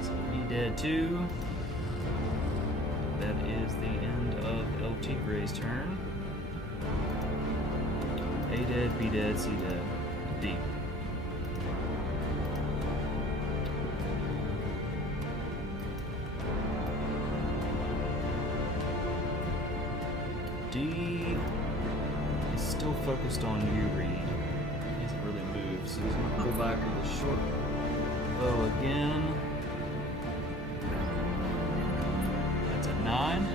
So he dead too. That is the end of El Tigre's turn. A dead, B dead, C dead, D. D is still focused on you, Reed. He hasn't really moved, so he's gonna pull back with a short bow again. That's a 9.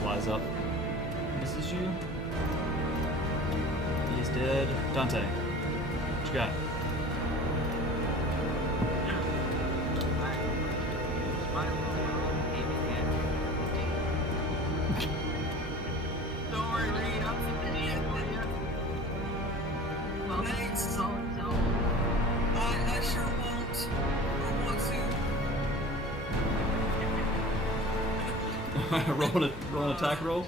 Flies up. Misses you. He is dead. Dante, what you got? Don't worry, Reed. I'm finishing for you. Well, Thanks. so, I sure won't. I want to. roll an attack roll.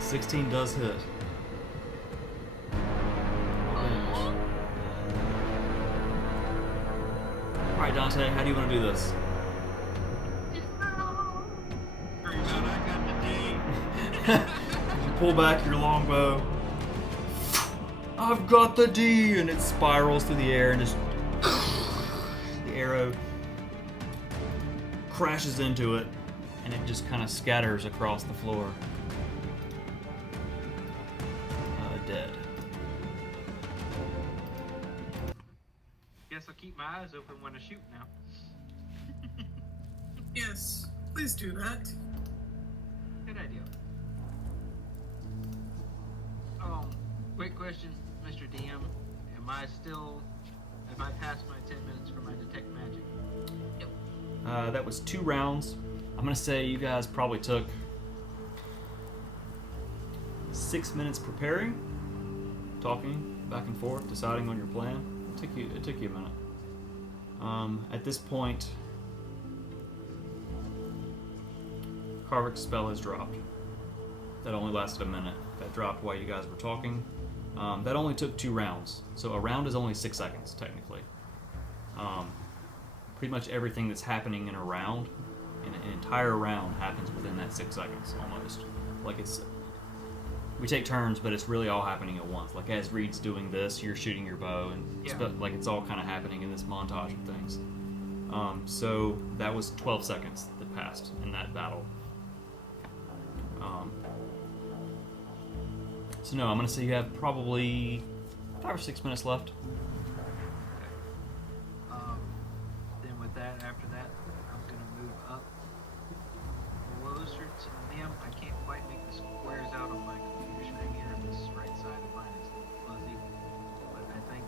16 does hit. Alright, Dante, how do you want to do this? Turns out I got the D. You pull back your longbow. I've got the D! And it spirals through the air and just. The arrow crashes into it and it just kind of scatters across the floor. Dead. Guess I'll keep my eyes open when I shoot now. Yes, please do that. Good idea. Quick question, Mr. DM. Have I passed my 10 minutes for my detect magic? That was 2 rounds. I'm gonna say you guys probably took 6 minutes preparing, talking back and forth, deciding on your plan. It took you a minute. At this point, Karvik's spell has dropped. That only lasted a minute. That dropped while you guys were talking. That only took 2 rounds. So a round is only 6 seconds, technically. Pretty much everything that's happening in a round, in an entire round, happens within that 6 seconds, almost. Like we take turns, but it's really all happening at once. Like as Reed's doing this, you're shooting your bow, and like it's all kind of happening in this montage of things. So that was 12 seconds that passed in that battle. So no, I'm gonna say you have probably 5 or 6 minutes left. Then with that, after that, I'm gonna move up closer to them. I can't quite make the squares out on my computer screen here. This right side of mine is fuzzy, but I think.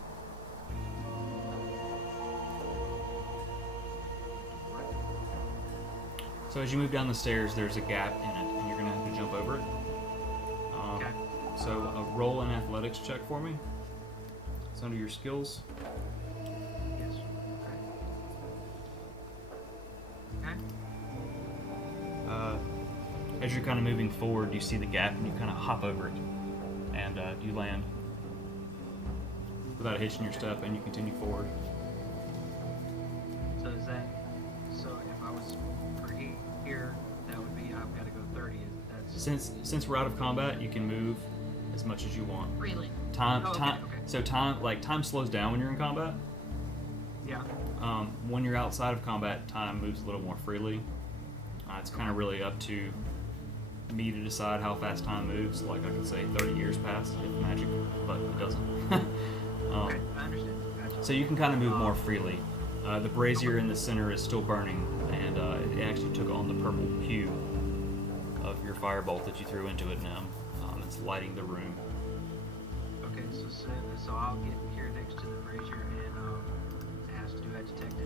So as you move down the stairs, there's a gap in it, and you're gonna have to jump over it. Okay. So roll an athletics check for me. It's under your skills. Yes. Okay. As you're kind of moving forward, you see the gap and you kind of hop over it, and you land without a hitch in your step, and you continue forward. So is that? So if I was for here, that would be I've got to go 30. That's Since we're out of combat, you can move as much as you want. really. Time. Okay. So time slows down when you're in combat. yeah. When you're outside of combat, time moves a little more freely. It's kind of really up to me to decide how fast time moves. Like I could say 30 years pass if magic, but it doesn't. Okay, I understand. So you can kind of move more freely. The brazier in the center is still burning, and it actually took on the purple hue of your firebolt that you threw into it now. It's lighting the room. Okay, so I'll get here next to the brazier and ask, do I detect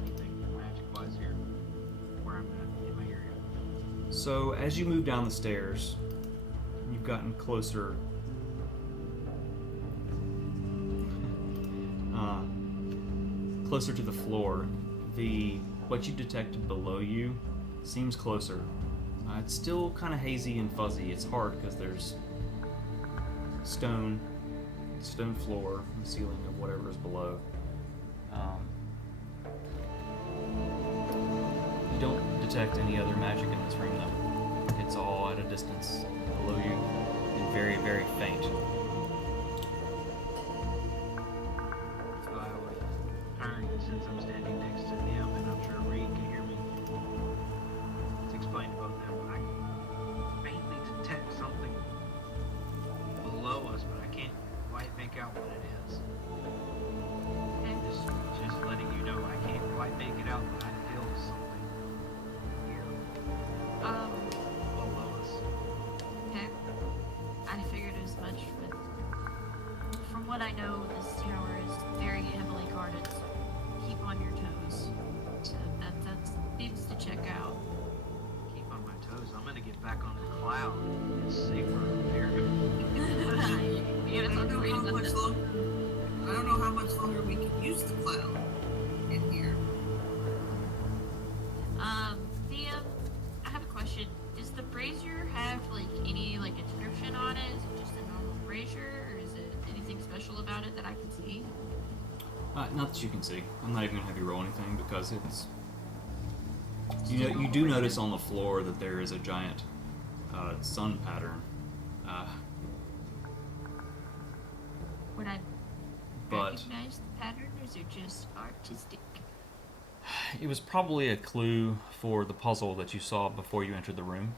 anything magic-wise here where I'm at in my area? So as you move down the stairs, you've gotten closer. Closer to the floor. What you detected below you seems closer. It's still kind of hazy and fuzzy. It's hard because there's stone floor and ceiling of whatever is below. You don't detect any other magic in this room though. It's all at a distance below you and very, very faint. So I would turn since I'm standing next to them, and I'm sure Reed can hear me. To explain to both of them, I faintly detect something below us, but I can't quite make out what it is. And just letting you know, I can't quite make it out, but I feel something here below us. Okay. I figured as much, but from what I know, this tower is very heavily guarded, so keep on your toes. So that's things to check out. Keep on my toes. I'm gonna get back on the cloud. It's safer up there. You I gotta talk don't to know Reed how about much this. longer. I don't know how much longer we can use the cloud in here. I have a question. Does the brazier have any inscription on it? Is it just a normal brazier, or is it anything special about it that I can see? Not that you can see. I'm not even gonna have you roll anything because it's. You do notice on the floor that there is a giant sun pattern. Would I But recognize the pattern, or is it just artistic? it was probably a clue for the puzzle that you saw before you entered the room.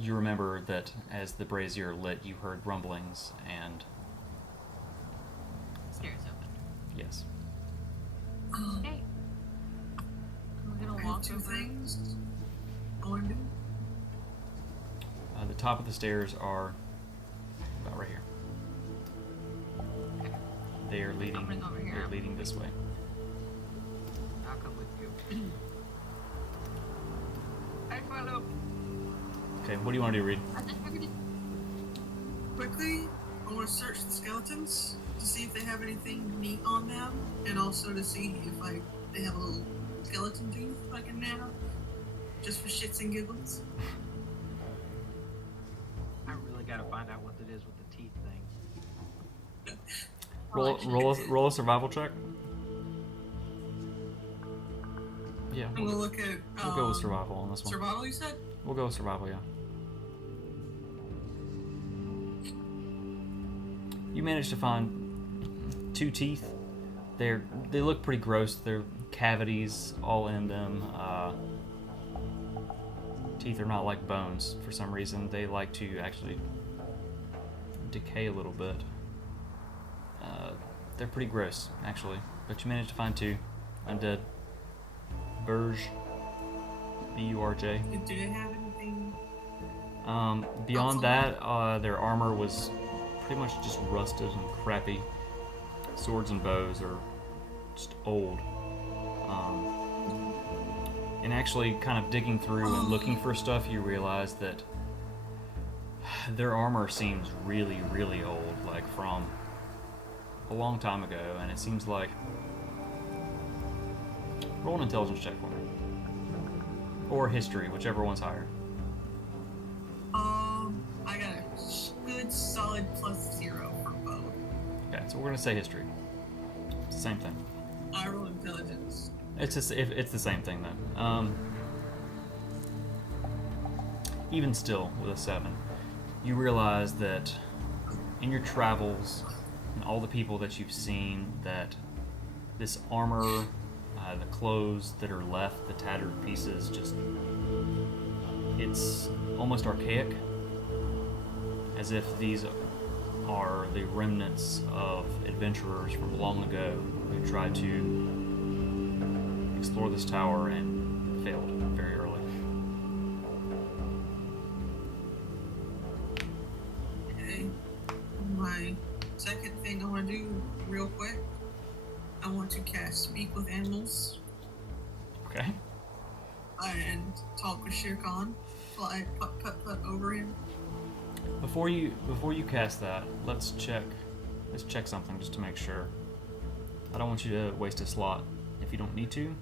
You remember that as the brazier lit, you heard rumblings, and Stairs open. yes. Okay. We're gonna I have walk two over. things. Going to do. The top of the stairs are about right here. They are leading. Coming over here. They're leading this way. I'll come with you. I follow. Okay. What do you want to do, Reed? I think we're gonna. Quickly, I want to search the skeletons to see if they have anything neat on them, and also to see if they have a little skeleton tooth I can nab, just for shits and giggles. I really gotta find out what it is with the teeth thing. Roll a survival check. Yeah. I'm gonna look at. We'll go with survival on this one. Survival, you said? We'll go with survival, yeah. You managed to find 2 teeth. They look pretty gross. They're cavities all in them. Teeth are not like bones for some reason. They like to actually decay a little bit. They're pretty gross, actually. But you managed to find 2 undead. Burj. B-U-R-J. Do they have anything? Beyond that, their armor was pretty much just rusted and crappy. Swords and bows are just old. And actually, kind of digging through and looking for stuff, you realize that their armor seems really, really old, like from a long time ago, and it seems like... Roll an intelligence check for me. Or history, whichever one's higher. I got a good solid +0 for both. Okay, so we're gonna say history. It's the same thing. I roll intelligence. It's the same thing then. Even still, with a 7, you realize that in your travels and all the people that you've seen, that this armor, the clothes that are left, the tattered pieces, it's almost archaic, as if these are the remnants of adventurers from long ago who tried to explore this tower and failed very early. Okay. My second thing I want to do real quick, I want to cast Speak with Animals Okay. and talk with Shere Khan. Fly put over him. Before you cast that, let's check something just to make sure. I don't want you to waste a slot if you don't need to.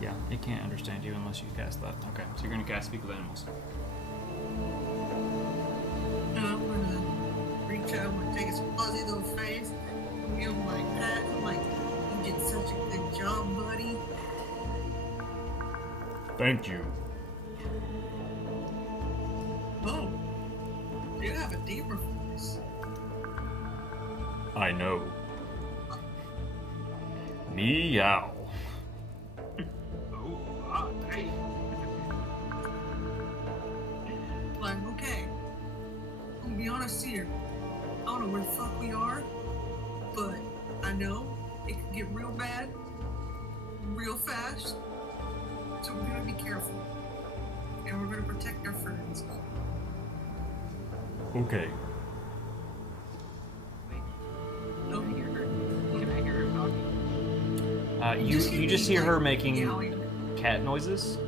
Yeah, it can't understand you unless you cast that. Okay, so you're gonna cast Speak with Animals. And I'm gonna reach out and take his fuzzy little face, and give him like that. I'm like, you did such a good job, buddy. Thank you. Oh, you have a deeper voice. I know. Meow. Oh, ah, hey. Like, okay, I'm gonna be honest here. I don't know where the fuck we are, but I know it could get real bad, real fast. So we're gonna be careful, and we're gonna protect our friends. Okay. Wait, No, can I hear her? Can I hear her talking? You just hear her making meowing. cat noises.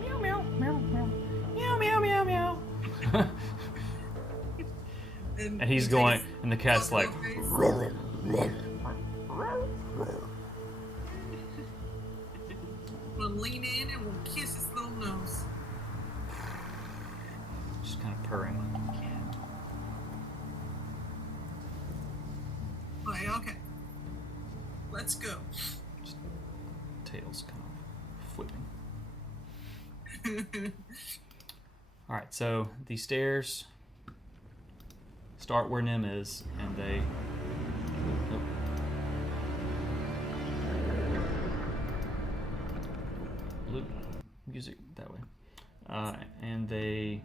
Meow meow meow meow meow meow meow meow. And he's he going, takes and the cat's like, his We'll lean in and we'll kiss his little nose. just kind of purring. Like, okay, let's go. Tails kind of flipping. All right, so the stairs start where Nim is, and they. Oh. Blue music that way, and they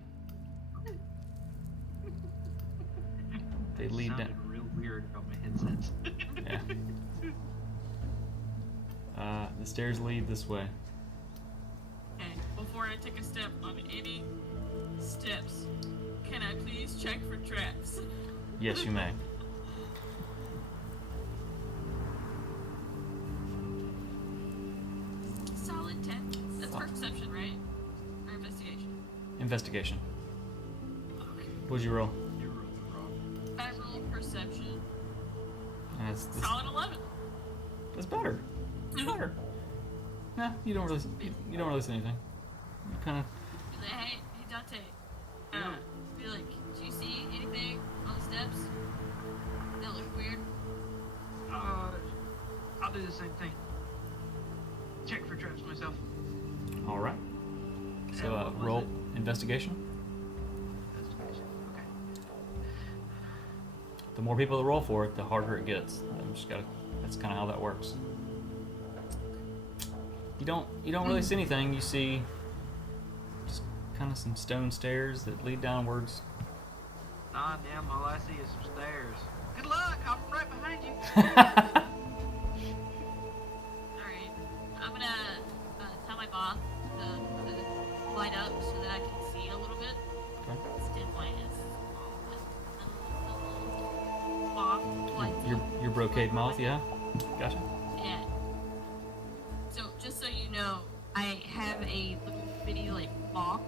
lead down. Sounded real weird about my headsets. Yeah. The stairs lead this way. Okay, before I take a step on any steps, can I please check for traps? Yes, you may. Solid 10. That's perception, right? Or investigation? Investigation. What'd you roll? You were wrong. I roll perception. That's Solid 11. That's better. That's better. Nah, you don't really see anything. You kind of. Be like, hey Dante. Be like, do you see anything on the steps that look weird? I'll do the same thing. Check for traps myself. All right. So what was roll it? investigation. Investigation. Okay. The more people that roll for it, the harder it gets. That's kind of how that works. You don't really see anything. You see just kind of some stone stairs that lead downwards. Nah, damn, all I see is some stairs. Good luck, I'm right behind you. Alright. I'm gonna tell my moth to light up so that I can see a little bit. Okay. It's dim light is moth lights up. Your brocade moth, yeah. Gotcha. Yeah. So just so you know, I have a little bitty like moth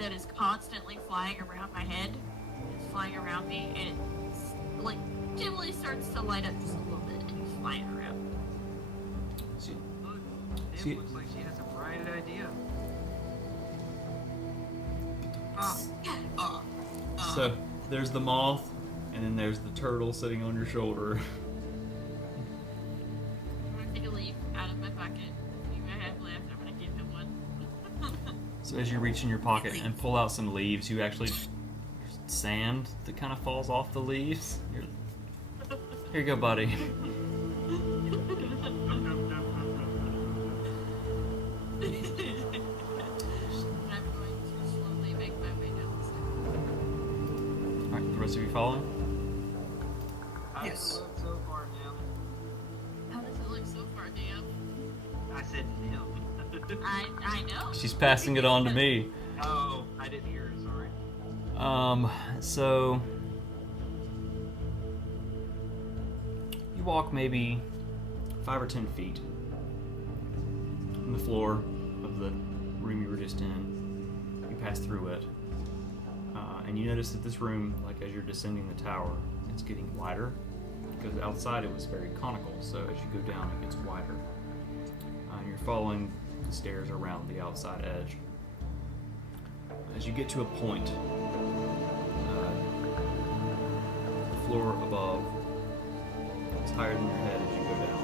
that is constantly flying around my head. It's flying around me, and it's like dimly starts to light up just a little bit, and it's flying around. See, Look, See- it looks like she has a bright idea. so there's the moth, and then there's the turtle sitting on your shoulder. I'm gonna take a leaf out of my pocket. See what I have left. I'm gonna give him one. So as you reach in your pocket and pull out some leaves, you actually sand that kind of falls off the leaves. Here you go, buddy. I'm going to slowly make my way down the stairs. Alright, the rest of you following? How's Yes. it look so far, Nim? How does it look so far, DM? I said Nim. I know. She's passing it on to me. Oh, I didn't hear it, sorry. So you walk maybe 5 or 10 feet from the floor of the room you were just in. You pass through it, and you notice that this room, like as you're descending the tower, it's getting wider because outside it was very conical. So as you go down, it gets wider. And you're following the stairs around the outside edge. As you get to a point, the floor above is higher than your head as you go down,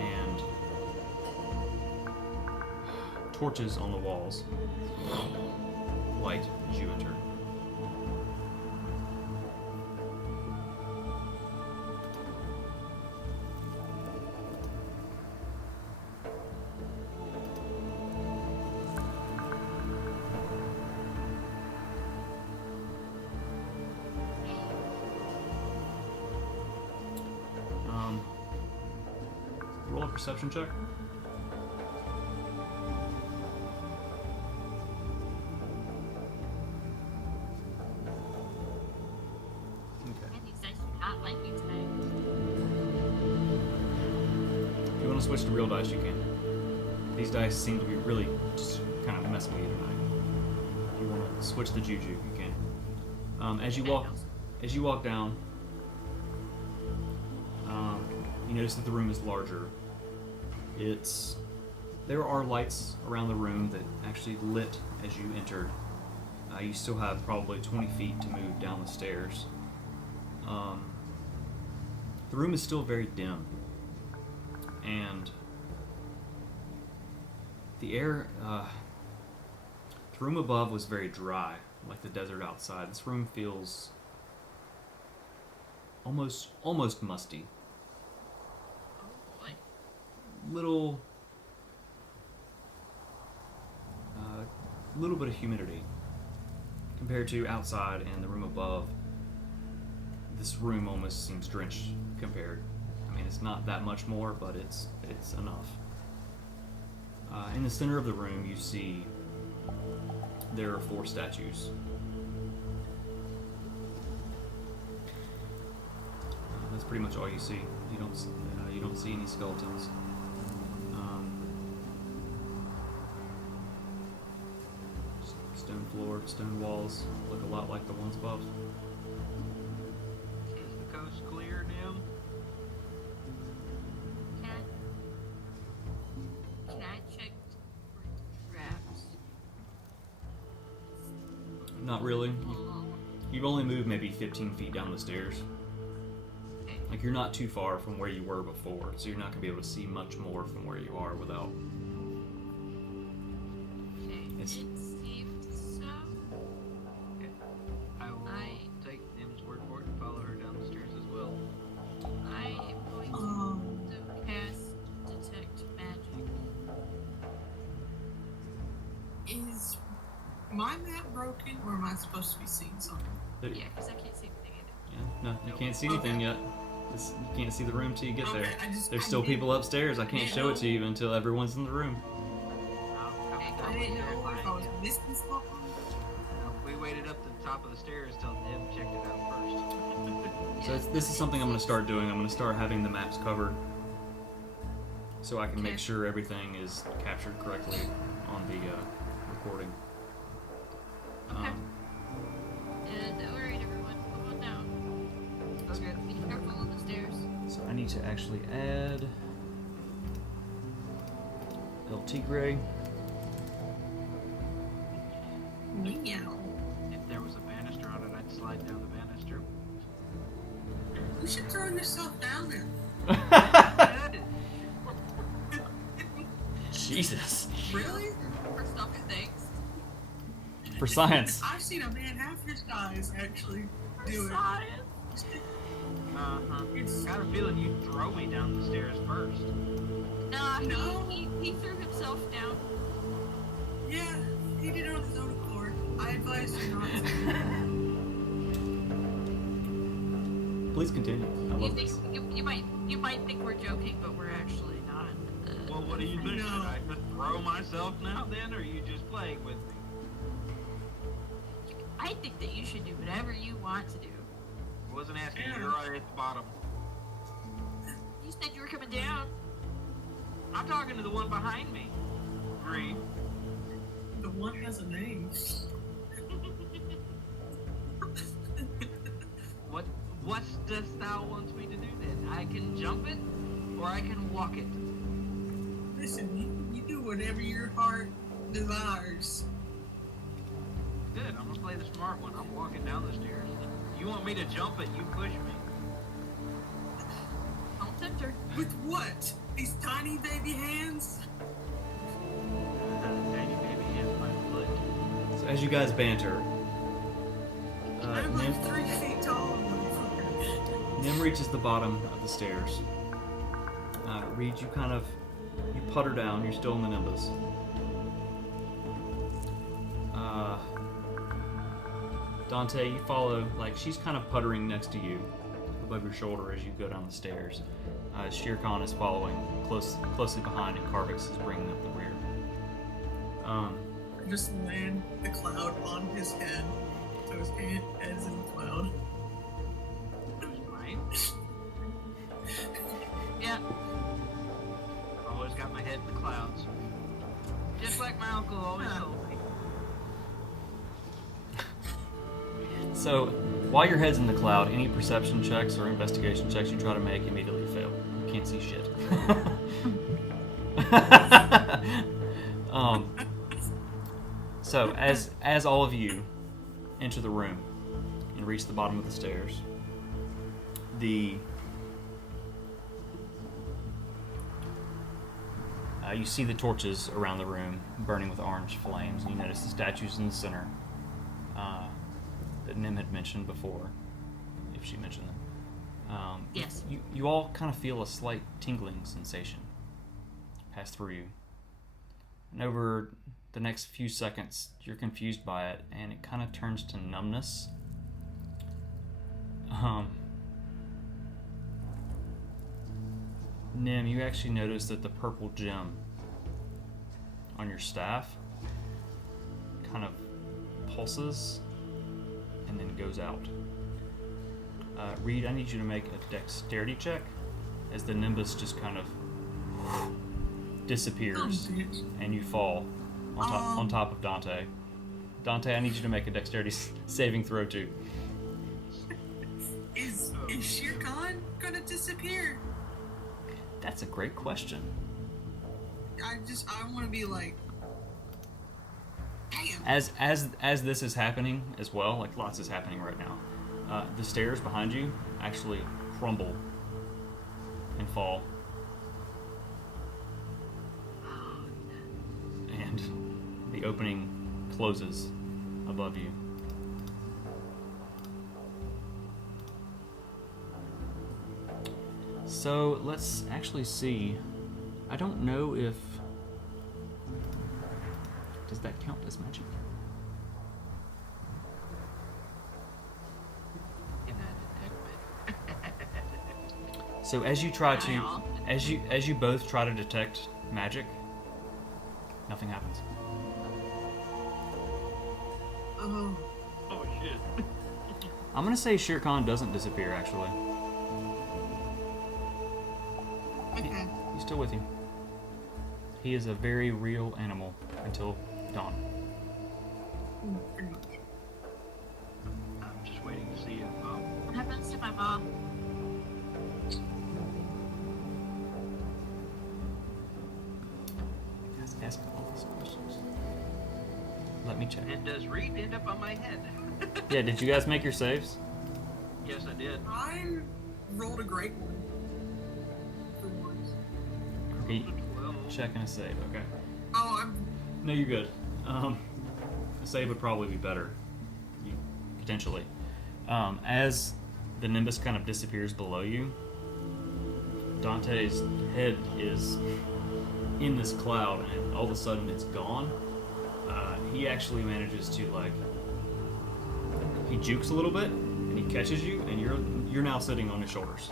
and torches on the walls light as you enter. Roll a perception check. Okay. And these dice do not like me today. If you want to switch to real dice, you can. These dice seem to be really just kind of messing with you tonight. If you want to switch the juju, you can. As you walk down, you notice that the room is larger. There are lights around the room that actually lit as you entered. You still have probably 20 feet to move down the stairs. The room is still very dim, and the air, the room above was very dry, like the desert outside. This room feels almost musty. Oh boy. Little bit of humidity compared to outside and the room above. This room almost seems drenched compared. I mean, it's not that much more, but it's enough. In the center of the room, you see there are 4 statues. That's pretty much all you see. You don't see any skeletons. Stone floor, stone walls look a lot like the ones above. Is the coast clear, Nim? Can I check for traps? Not really. You've only moved maybe 15 feet down the stairs. Okay. Like, you're not too far from where you were before, so you're not going to be able to see much more from where you are without... Okay. It's- It seems so. I will take Nim's word for it and follow her down the stairs as well. I am going to cast Detect Magic. Is my map broken, or am I supposed to be seeing something? There- Yeah, because I can't see anything in it. Yeah, no, you can't see anything yet. You can't see the room till you get there. Okay, There's still people upstairs. I can't show it to you until everyone's in the room. I didn't know if I was missing something. We waited up to the top of the stairs till Nim checked it out first. So this is something I'm going to start doing. I'm going to start having the maps covered so I can make Okay. sure everything is captured correctly on the recording. Okay. Don't worry, everyone. Come on down. Okay. Be careful on the stairs. So I need to actually add El Tigre. Meow. If there was a banister on it, I'd slide down the banister. You should throw yourself down there. Jesus. Really? First off, thanks. for science. I've seen a man half your size actually do it. Science. I got a feeling you'd throw me down the stairs first. Nah, No. he threw himself down. Yeah, he did it on his own accord. I advise you not to. Please continue. I You love think this. you might think we're joking, but we're actually not. Well, what do you think? No. Should I just throw myself now then, or are you just playing with me? I think that you should do whatever you want to do. I wasn't asking Yeah. you, you're right at the bottom. You said you were coming down. I'm talking to the one behind me. Reed. The one has a name. What dost thou want me to do then? I can jump it, or I can walk it. Listen, you do whatever your heart desires. Good, I'm gonna play the smart one. I'm walking down the stairs. You want me to jump it, you push me. Don't tempt her. With what? These tiny baby hands? Tiny baby hands my foot. So as you guys banter, I'm like 3 feet tall, motherfucker. Nim reaches the bottom of the stairs. Reed, you putter down. You're still in the nimbus. Dante, you follow. Like she's kind of puttering next to you, above your shoulder as you go down the stairs. Shere Khan is following closely behind, and Carvix is bringing up the rear. Just land the cloud on his head, so his head's in the cloud. Right? Yeah. Always got my head in the clouds. Just like my uncle always told me. So, while your head's in the cloud, any perception checks or investigation checks you try to make immediately fail. You can't see shit. So, as all of you enter the room and reach the bottom of the stairs, you see the torches around the room burning with orange flames, and you notice the statues in the center that Nim had mentioned before, if she mentioned them. Yes. You all kind of feel a slight tingling sensation pass through you. And over the next few seconds, you're confused by it, and it kind of turns to numbness. Nim, you actually notice that the purple gem on your staff kind of pulses and then goes out. Reed, I need you to make a dexterity check as the nimbus just kind of disappears and you fall on top of Dante. Dante, I need you to make a dexterity saving throw too. Is Shere Khan gonna disappear? That's a great question. I want to be like, damn. As this is happening as well, like lots is happening right now. The stairs behind you actually crumble and fall, and the opening closes above you. So let's actually see. I don't know if... Does that count as magic? So as you try to, as you both try to detect magic, nothing happens. Oh, Oh shit. I'm gonna say Shere Khan doesn't disappear. Actually, okay. he's still with you. He is a very real animal until dawn. Pretty much. I'm just waiting to see if What happens to my mom? Guys, asking all these questions. Let me check. and does Reed end up on my head? Yeah, did you guys make your saves? Yes, I did. I rolled a great one. For once. Okay, 12. checking a save. Okay. Oh, I'm. No, you're good. A save would probably be better, potentially. As the nimbus kind of disappears below you, Dante's head is in this cloud, and all of a sudden it's gone. He actually manages to he jukes a little bit, and he catches you, and you're now sitting on his shoulders.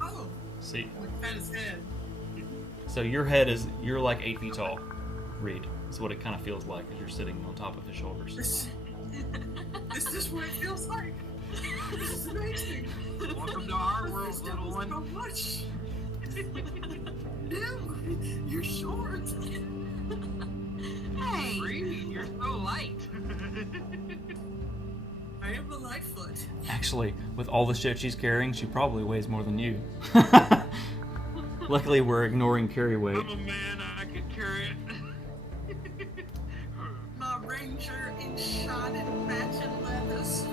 Oh, See, like at his head. so you're 8 feet tall. Reed, is what it kind of feels like as you're sitting on top of his shoulders. This is what it feels like. This is amazing. Welcome to our This world, is little one. so much. Dude, you're short. Hey! Reed, you're so light. I am a Lightfoot. Actually, with all the shit she's carrying, she probably weighs more than you. Luckily, we're ignoring carry weight. I'm a man, I could carry it. My ranger in shining matching leathers.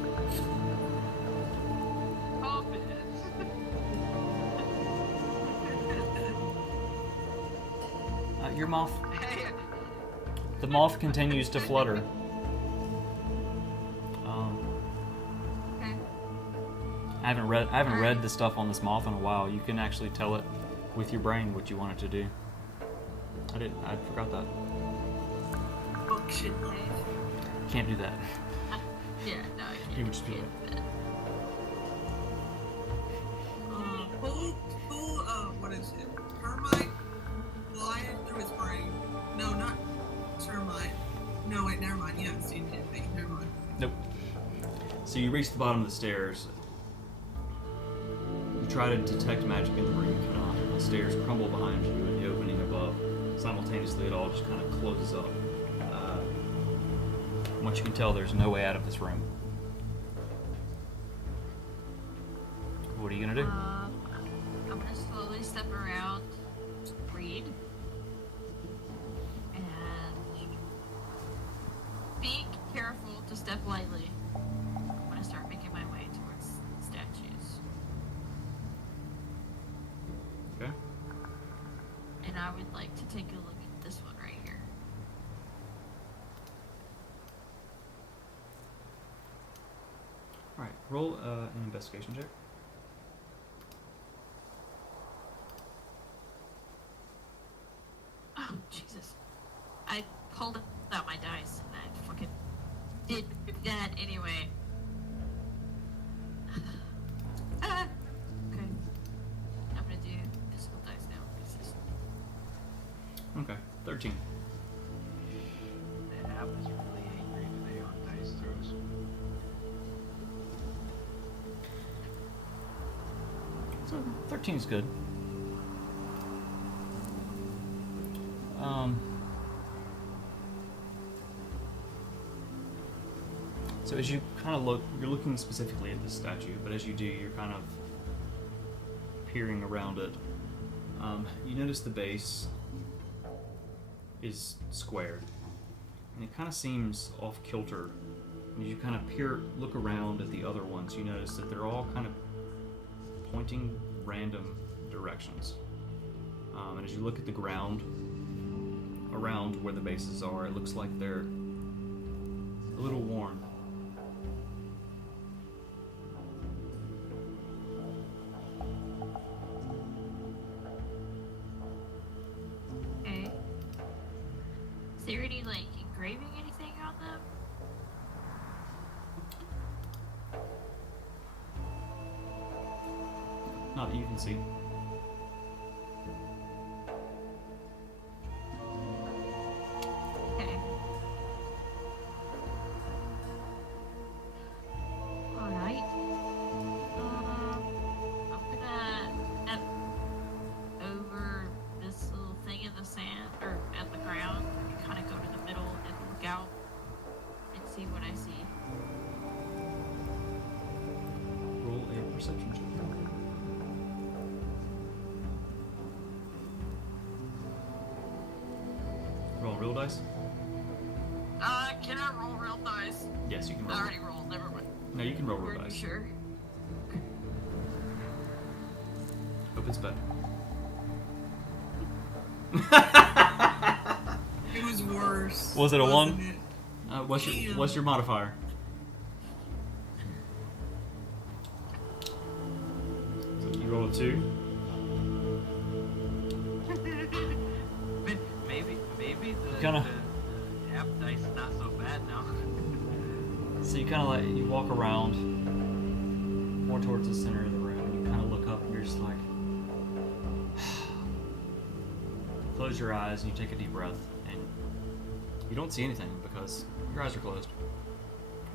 Your moth. Hey, The moth continues to flutter. Okay. I haven't read the stuff on this moth in a while. You can actually tell it with your brain what you want it to do. I forgot that. Function life. Can't do that. Yeah, no, I can't. You would just do it. What is it? Termite flying through his brain. No, not termite. No, wait, never mind. You haven't seen anything. Never mind. Nope. So you reach the bottom of the stairs. You try to detect magic in the room. You cannot. The stairs crumble behind you, and the opening above. Simultaneously, it all just kind of closes up. From what you can tell, there's no way out of this room. What are you gonna do? I'm gonna slowly step around Reed and be careful to step lightly. I'm gonna start making my way towards statues. Okay. And I would like to take a look at this one right here. All right. Roll an investigation check. Oh, Jesus. I pulled out my dice and I fucking did that anyway. Okay. I'm gonna do physical dice now. 'Cause it's- Okay. 13. that app was really angry today on dice throws. So 13 is good. So as you kind of look, you're looking specifically at this statue, but as you do, you're kind of peering around it. You notice the base is square, and it kind of seems off kilter. And as you kind of look around at the other ones, you notice that they're all kind of pointing random directions. And as you look at the ground around where the bases are, it looks like they're a little worn. Okay. Is there any, like, engraving anything on them? Not that you can see. Okay. Alright. I'm gonna step over this little thing in the sand, or at the ground, and kind of go to the middle and look out and see what I see. Roll a perception check. Roll real dice? Can I roll real dice? Yes, you can I roll. already rolled, never mind. No, you can roll real Are you dice. sure? Hope it's better. It was worse. Was it a wasn't one? it? What's your modifier? So you roll a 2. Maybe the Kinda- appetite's not so bad now. So you kind of you walk around more towards the center of the room, and you kind of look up, and you're just like, close your eyes, and you take a deep breath, and you don't see anything because your eyes are closed.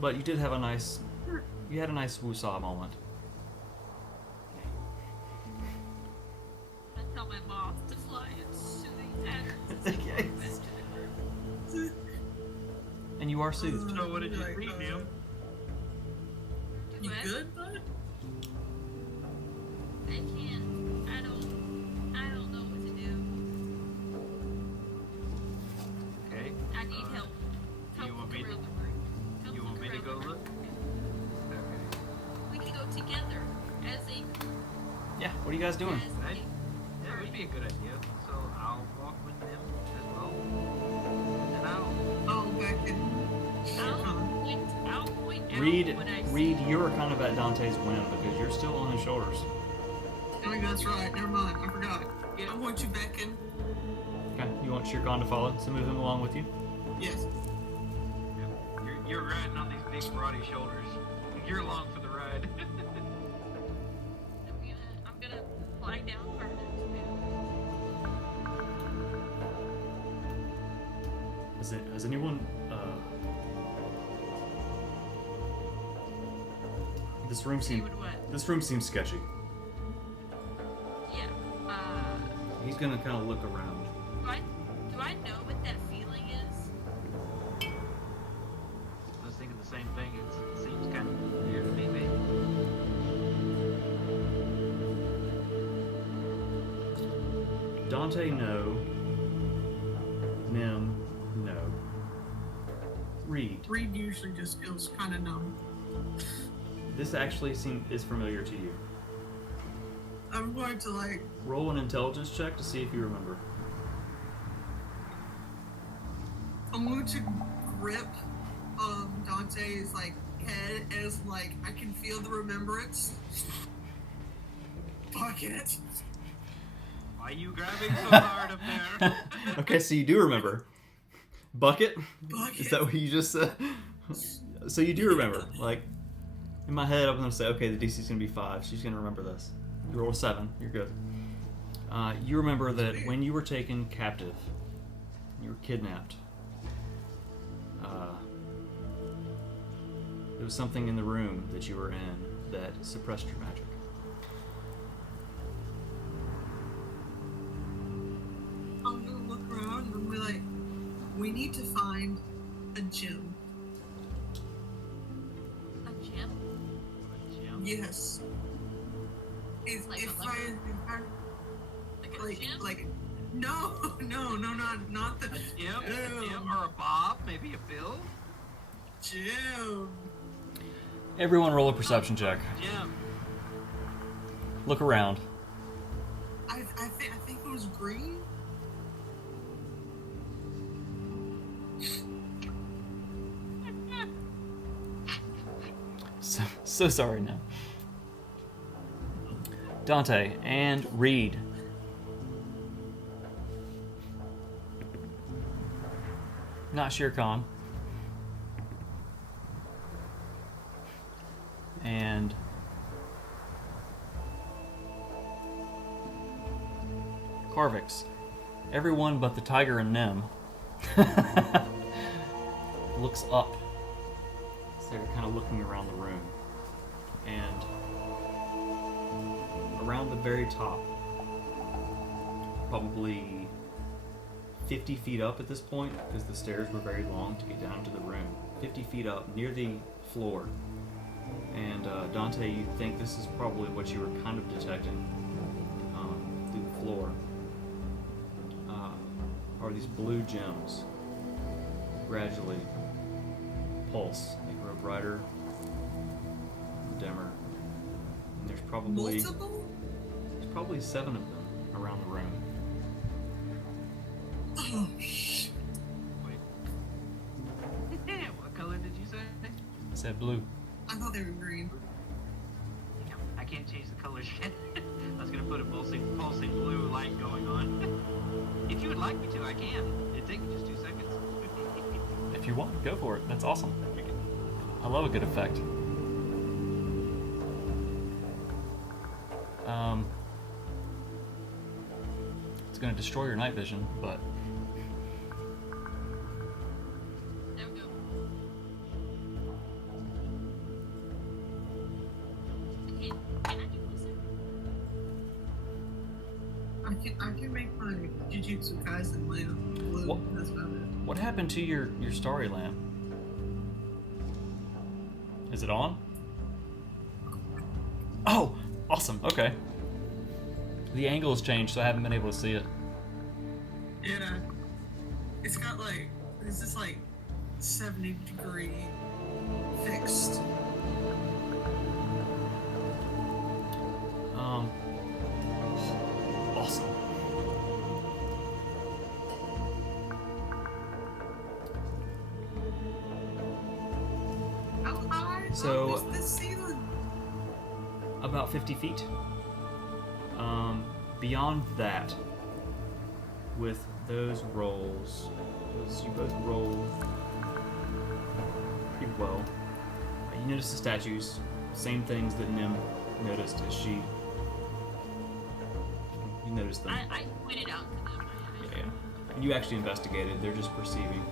But you did have a nice woosah moment. I tell my mom to fly and soothing patterns. Yes. And you are soothed. So what did you read, Neil? You What? good, bud? I can't. I don't know what to do. Okay. I need help. Help you want look me to- around the room. Help You want look me to around go the look? room. Okay. We can go together as a Yeah, what are you guys doing? as Right. a That would be a good idea. So I'll walk with them as well. And Oh, back in. I'll point out Reed, what I see. Reed, you're kind of at Dante's whim because you're still on his shoulders. Oh, that's right. Never mind. I forgot. I want you back in. Okay, you want Shirkan to follow, so move him along with you. Yes. you're riding on these big broady shoulders. You're along for the ride. I'm gonna fly down further too. Has anyone? This room See seems. what? This room seems sketchy. Yeah. He's gonna kind of look around. Do I know what that feeling is? I was thinking the same thing. It seems kind of weird to me, maybe. Dante, no. Nim, no. Reed, Reed usually just feels kind of numb. this actually is familiar to you. I'm going to like. Roll an intelligence check to see if you remember. I'm going to grip Dante's like head as like I can feel the remembrance. Fuck it. Why are you grabbing so hard up there? Okay, so you do remember. Bucket? Bucket. Is that what you just said? So you do remember. Like, in my head, I'm going to say, okay, the DC's going to be 5. She's going to remember this. You roll a 7. You're good. You remember that when you were taken captive, you were kidnapped. There was something in the room that you were in that suppressed your magic. I'm gonna look around and be like, we need to find a gym. A gym? Yes. If, Like if a I, leper? if I Like a like, gym? like, no, not the A gym or a bob, maybe a bill. gym. Everyone roll a perception check. Gym. Look around. I think it was green. So sorry now. Dante and Reed. Not Shirkan. And Carvix. Everyone but the tiger and Nim looks up. So they're kind of looking around the room. And around the very top, probably 50 feet up at this point, because the stairs were very long to get down to the room. 50 feet up, near the floor. And Dante, you think this is probably what you were kind of detecting through the floor. Are these blue gems gradually pulse. They grow brighter, dimmer. And there's probably Multiple? 7 of them around the room. Oh, shit. said blue. I thought they were green. Damn, I can't change the colors yet. I was gonna put a pulsing blue light going on. If you would like me to, I can. It'd take me just 2 seconds. If you want, go for it. That's awesome. I love a good effect. It's going to destroy your night vision, but There we go. Can I do this? I can make my Jujutsu Kaisen lamp blue. What? That's about it. what happened to your starry lamp? Is it on? Oh, awesome. Okay. The angle has changed, so I haven't been able to see it. Yeah. It's got like, it's just like 70-degree fixed. Awesome. How high So- up is this ceiling? About 50 feet. Beyond that, with those rolls, you both roll pretty well. You notice the statues, same things that Nim noticed as she. You noticed them. I pointed out to them. Yeah. And you actually investigated, they're just perceiving.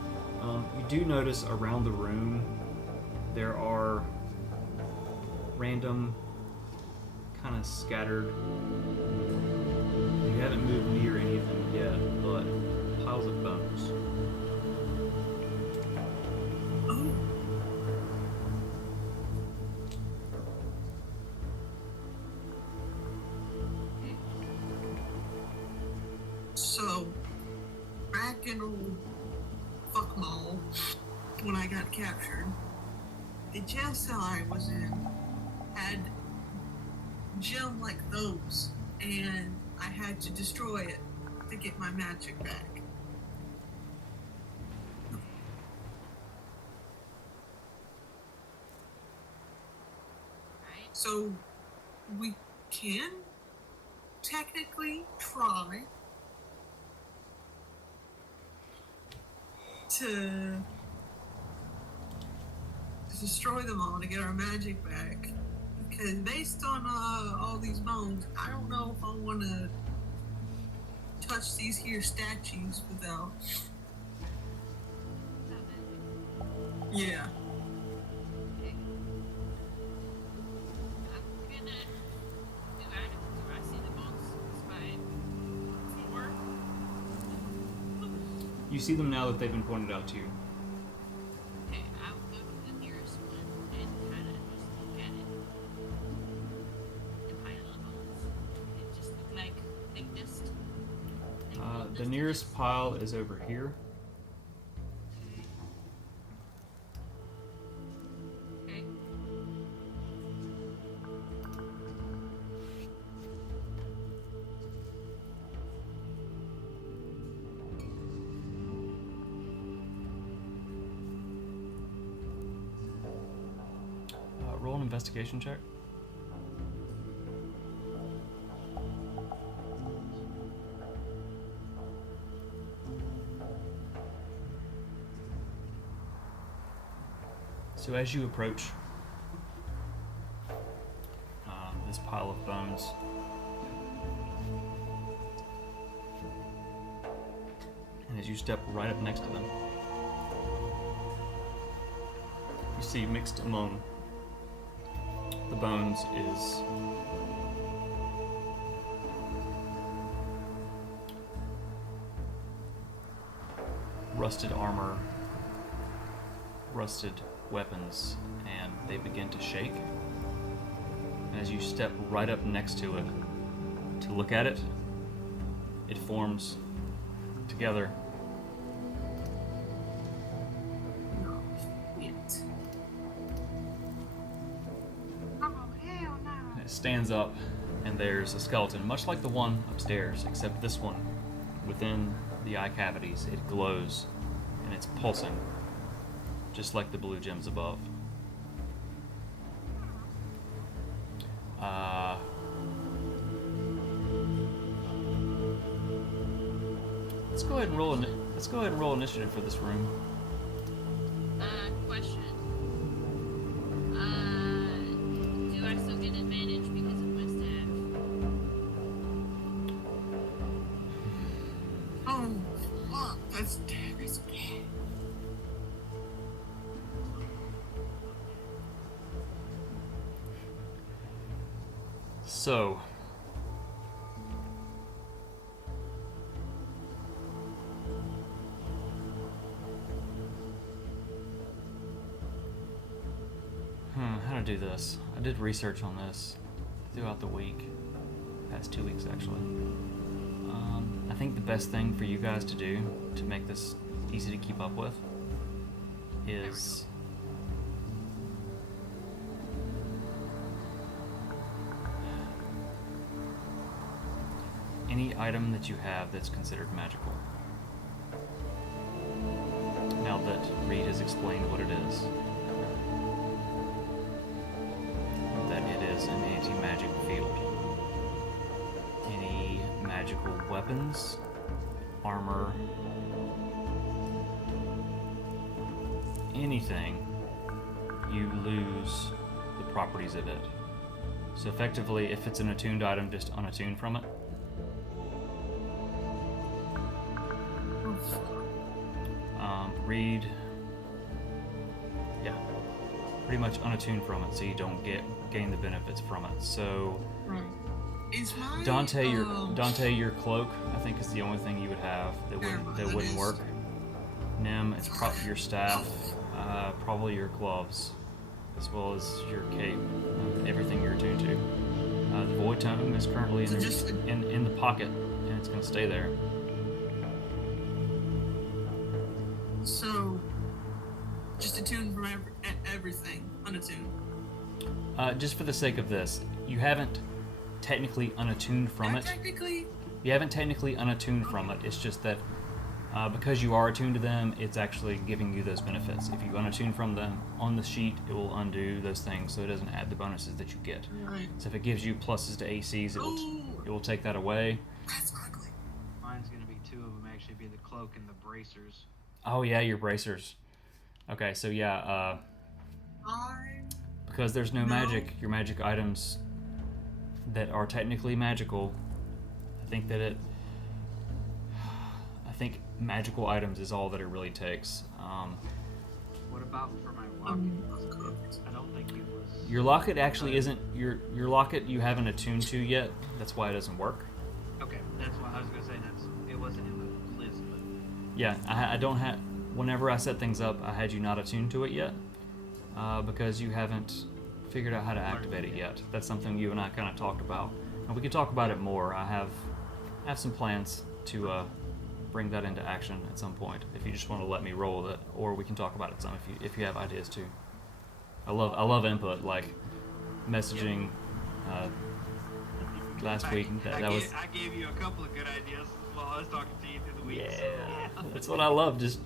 You do notice around the room there are random, kind of scattered. You haven't moved near any of them yet, but piles of bones. Oh. So, back in old fuck mall, when I got captured, the jail cell I was in had gem like those, and I had to destroy it to get my magic back. Right? So, we can technically try to destroy them all to get our magic back. Because based on all these bones, I don't know if I want to touch these here statues without. Yeah. Okay. I'm gonna. Do I see the bones? By 4? You see them now that they've been pointed out to you. Okay, I will go to the nearest one and kind of just look at it. The pile of bones. It just look like thickness. The nearest pile is over here. Okay. Roll an investigation check. So as you approach this pile of bones, and as you step right up next to them, you see mixed among the bones is rusted armor, rusted weapons, and they begin to shake. And as you step right up next to it to look at it, it forms together. No. Shit. Oh, hell no. And it stands up, and there's a skeleton, much like the one upstairs, except this one, within the eye cavities, it glows, and it's pulsing, just like the blue gems above. Let's go ahead and roll. Let's go ahead and roll initiative for this room. Question. Do I still get advantage because of my staff? Oh, fuck. That's risky. So. How to do this? I did research on this throughout the week, past 2 weeks actually. I think the best thing for you guys to do to make this easy to keep up with is any item that you have that's considered magical. Now that Reed has explained what it is. That it is an anti-magic field. Any magical weapons, armor, anything, you lose the properties of it. So effectively, if it's an attuned item, just unattune from it. Read, yeah, pretty much unattune from it, so you don't gain the benefits from it. So, Right. Is my Dante, your cloak, I think, is the only thing you would have that wouldn't work. Nim, it's probably your staff, probably your gloves, as well as your cape, everything you're attuned to. The void tome is currently in the pocket, and it's going to stay there. So, just attuned from everything, unattuned. Just for the sake of this, you haven't technically unattuned from it. Technically. You haven't technically unattuned from it. It's just that because you are attuned to them, it's actually giving you those benefits. If you unattune from them on the sheet, it will undo those things, so it doesn't add the bonuses that you get. Right. So if it gives you pluses to ACs, it will take that away. That's ugly. Mine's gonna be two of them actually be the cloak and the bracers. Oh yeah, your bracers. Okay, so yeah, because there's no magic, your magic items that are technically magical, I think magical items is all that it really takes. What about for my locket? I don't think it was. Your locket actually isn't your locket. You haven't attuned to yet. That's why it doesn't work. Okay, that's why I was gonna say it wasn't in the list, but Yeah, I don't have. Whenever I set things up, I had you not attuned to it yet, because you haven't figured out how to activate it yet. That's something you and I kind of talked about, and we can talk about it more. I have some plans to bring that into action at some point. If you just want to let me roll with it, or we can talk about it some if you have ideas too. I love input, like messaging. Last week I gave you a couple of good ideas while I was talking to you through the week. Yeah, that's what I love. Just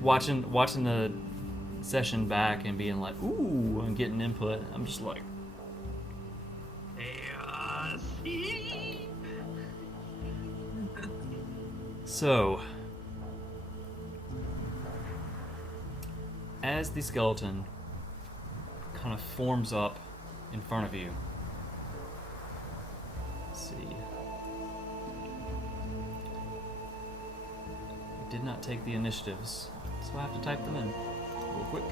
watching the session back and being like, ooh, and getting input. I'm just like, so as the skeleton kind of forms up in front of you, let's see. I did not take the initiatives, so I have to type them in real quick.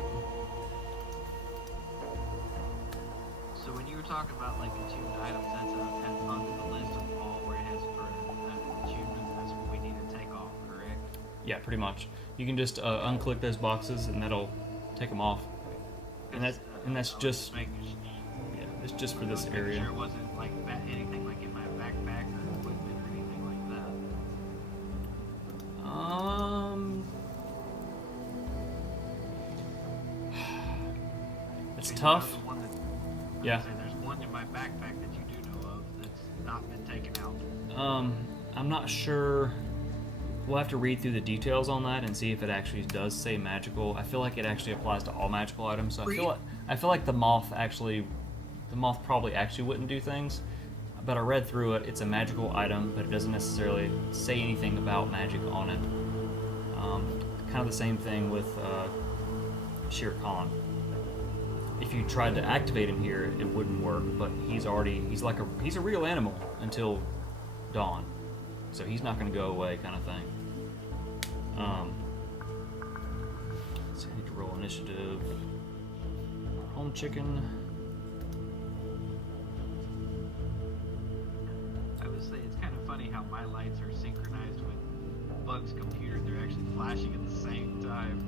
So when you were talking about like attuned items, that's on the list of all where it has for attunement. That's what we need to take off, correct? Yeah, pretty much. You can just unclick those boxes, and that'll take them off. And that's just it's just for this area. Sure, it wasn't like anything like in my backpack or equipment or anything like that. It's tough. Yeah. There's one in my backpack that you do know of that's not been taken out. I'm not sure. We'll have to read through the details on that and see if it actually does say magical. I feel like it actually applies to all magical items. So I feel like the moth actually the moth probably actually wouldn't do things. But I read through it. It's a magical item, but it doesn't necessarily say anything about magic on it. Kind of the same thing with Shere Khan. If you tried to activate him here, it wouldn't work. But he's a real animal until dawn, so he's not going to go away, kind of thing. So I need to roll initiative. Home chicken. I would say it's kind of funny how my lights are synchronized with Bug's computer. They're actually flashing at the same time.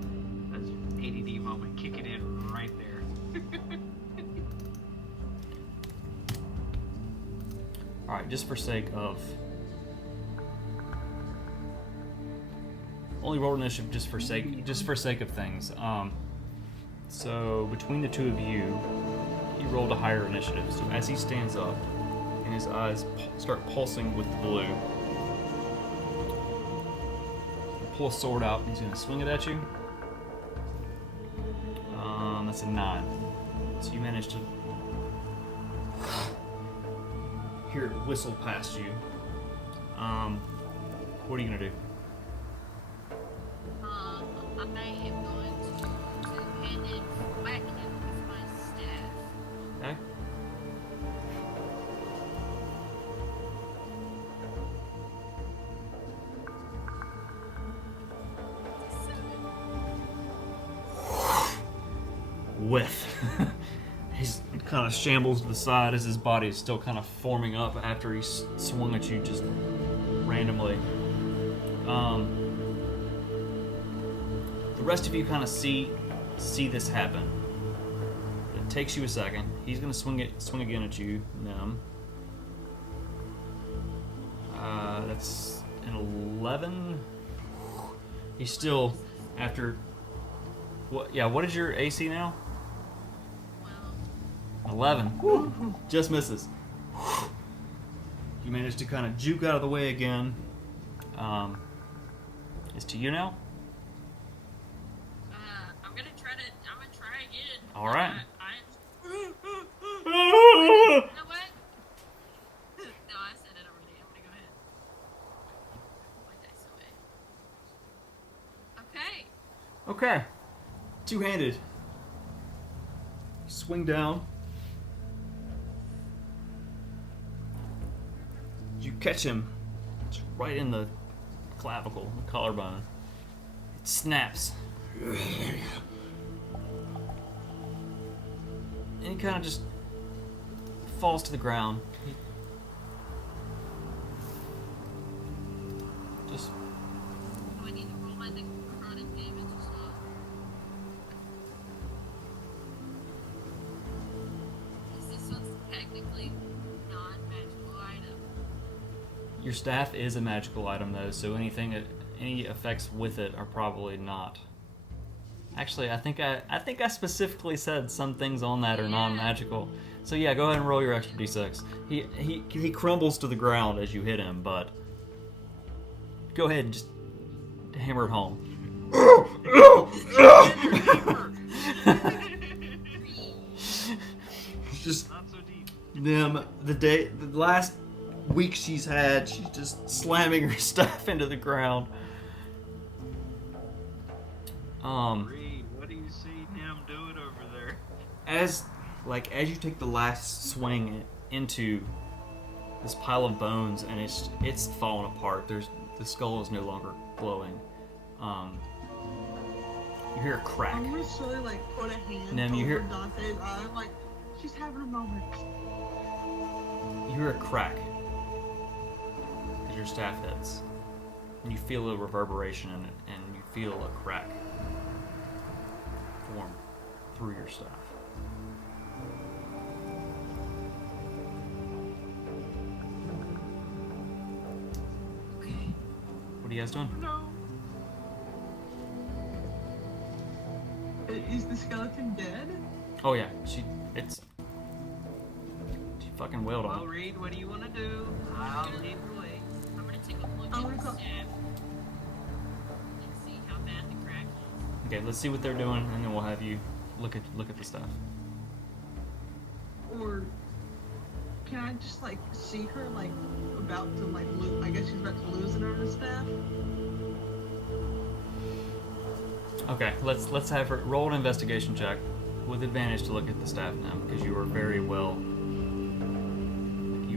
That's ADD moment kicking in right there. All right, just for sake of only roll initiative, just for sake of things. So between the two of you, he rolled a higher initiative. So as he stands up, and his eyes start pulsing with the blue, he'll pull a sword out and he's going to swing it at you. That's a 9. So you managed to hear it whistle past you. What are you going to do? I am going to hand it whack him with my staff. Okay. Whiff. He's kind of shambles to the side as his body is still kind of forming up after he swung at you just randomly. The rest of you kind of see this happen. It takes you a second. He's gonna swing again at you, Nim. That's an 11. He's still after. What? Yeah. What is your AC now? 11. Woo. Just misses. You managed to kind of juke out of the way again. It's to you now. I'm gonna try again. All right. You know what? No, I said it already. I'm gonna go ahead. Put my dice away. Okay. Okay. Two-handed. Swing down. You catch him. It's right in the clavicle, the collarbone. It snaps. And he kind of just falls to the ground. Just Do I need to roll my necrotic damage or something? Because this one's technically non-magical item. your staff is a magical item though, so any effects with it are probably not. Actually, I think I specifically said some things on that are non-magical. So yeah, go ahead and roll your extra d6. He crumbles to the ground as you hit him, but go ahead and just hammer it home. Just Not so deep. them the last week she's had, she's just slamming her stuff into the ground. Reed, what do you see him doing over there? As you take the last swing into this pile of bones and it's falling apart. The skull is no longer glowing. You hear a crack. I'm gonna slowly put a hand Nim, you over hear- Dante's eye. I'm like, she's having a moment. You hear a crack as your staff hits, and you feel a reverberation in it, and you feel a crack form through your staff. Okay. What are you guys doing? No. Is the skeleton dead? Oh yeah, she fucking wailed Well, on it. Reed, what do you want to do? I'll lead the way. I'm gonna take a look I'm at gonna the go- staff and see how bad the crack is. Okay, let's see what they're doing, and then we'll have you look at the stuff. Or can I just like see her like about to like lose? I guess she's about to lose an arm and staff. Okay, let's have her roll an investigation check with advantage to look at the staff now, because you are very well.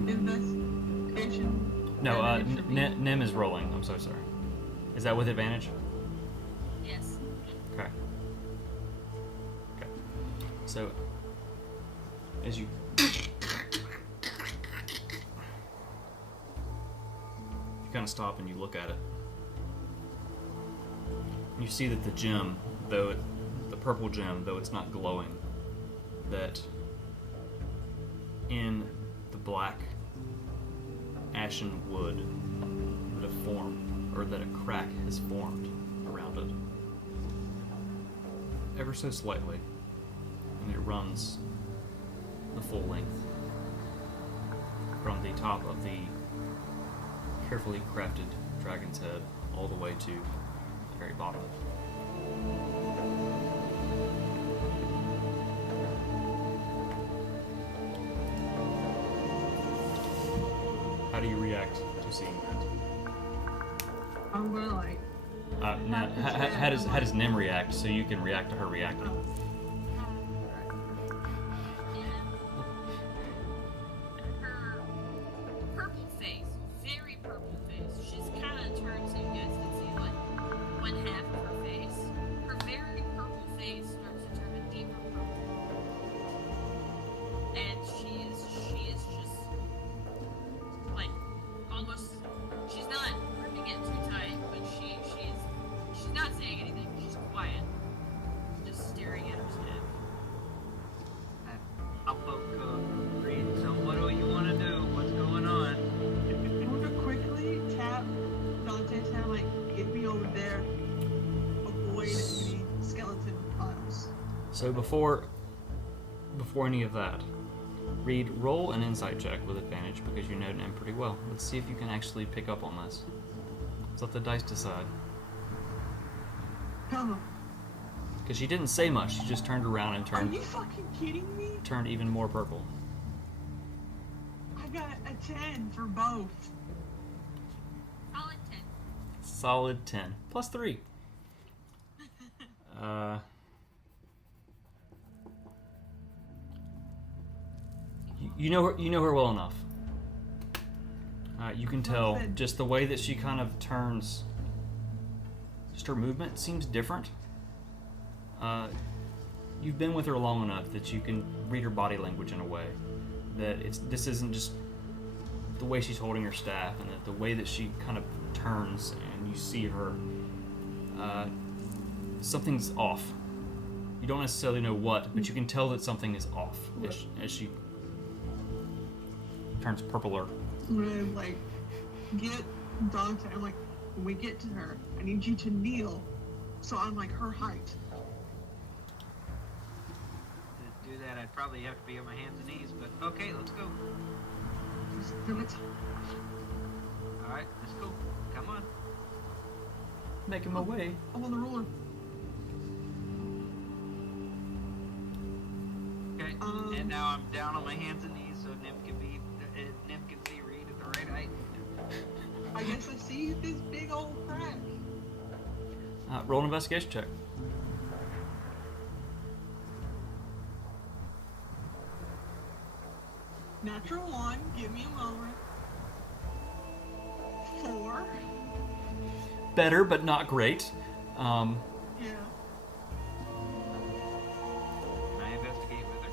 Investigation. No, advantage for me? Nim is rolling. I'm so sorry. Is that with advantage? Yes. Okay. Okay. So, as you kind of stop and you look at it, you see that the gem, the purple gem, though it's not glowing, that in the black ashen wood that that a crack has formed around it, ever so slightly, and it runs the full length from the top of the carefully crafted dragon's head all the way to the very bottom. How do you react to seeing that? I'm gonna like. Now, how does Nim react so you can react to her reacting? Her purple face, very purple face. She's kind of turned so you guys can see like one half of her face. Her very purple face starts to turn a deeper purple, and she is just like almost. She's not ripping it too tight, but she's not saying anything. She's quiet, just staring at her staff. I'll poke Reed. So what do you want to do? What's going on? I'm gonna quickly tap Dante's hand, like, get me over there, avoid any skeleton piles. So before any of that, Reed, roll an insight check with advantage because you know Nim pretty well. Let's see if you can actually pick up on this. Let's let the dice decide. Come on. Because she didn't say much, she just turned around and Are you fucking kidding me? turned even more purple. I got a 10 for both. Solid 10. Solid 10. Plus 3. You know her well enough. You can tell just the way that she kind of turns. Just her movement seems different. You've been with her long enough that you can read her body language in a way that this isn't just the way she's holding her staff, and that the way that she kind of turns and you see her. Something's off. You don't necessarily know what, but you can tell that something is off as she turns purpler. I'm gonna, like, get Dante. I'm like, when we get to her, I need you to kneel so I'm like her height. To do that, I'd probably have to be on my hands and knees, but okay, let's go. Just do it. Alright, let's go. Come on. Making my way. I'm on the roller. Okay, and now I'm down on my hands and knees so Nim can see Reed at the right height. I guess I see this big old crack. Roll an investigation check. Natural 1, give me a moment. 4. Better, but not great. Yeah. Can I investigate with her?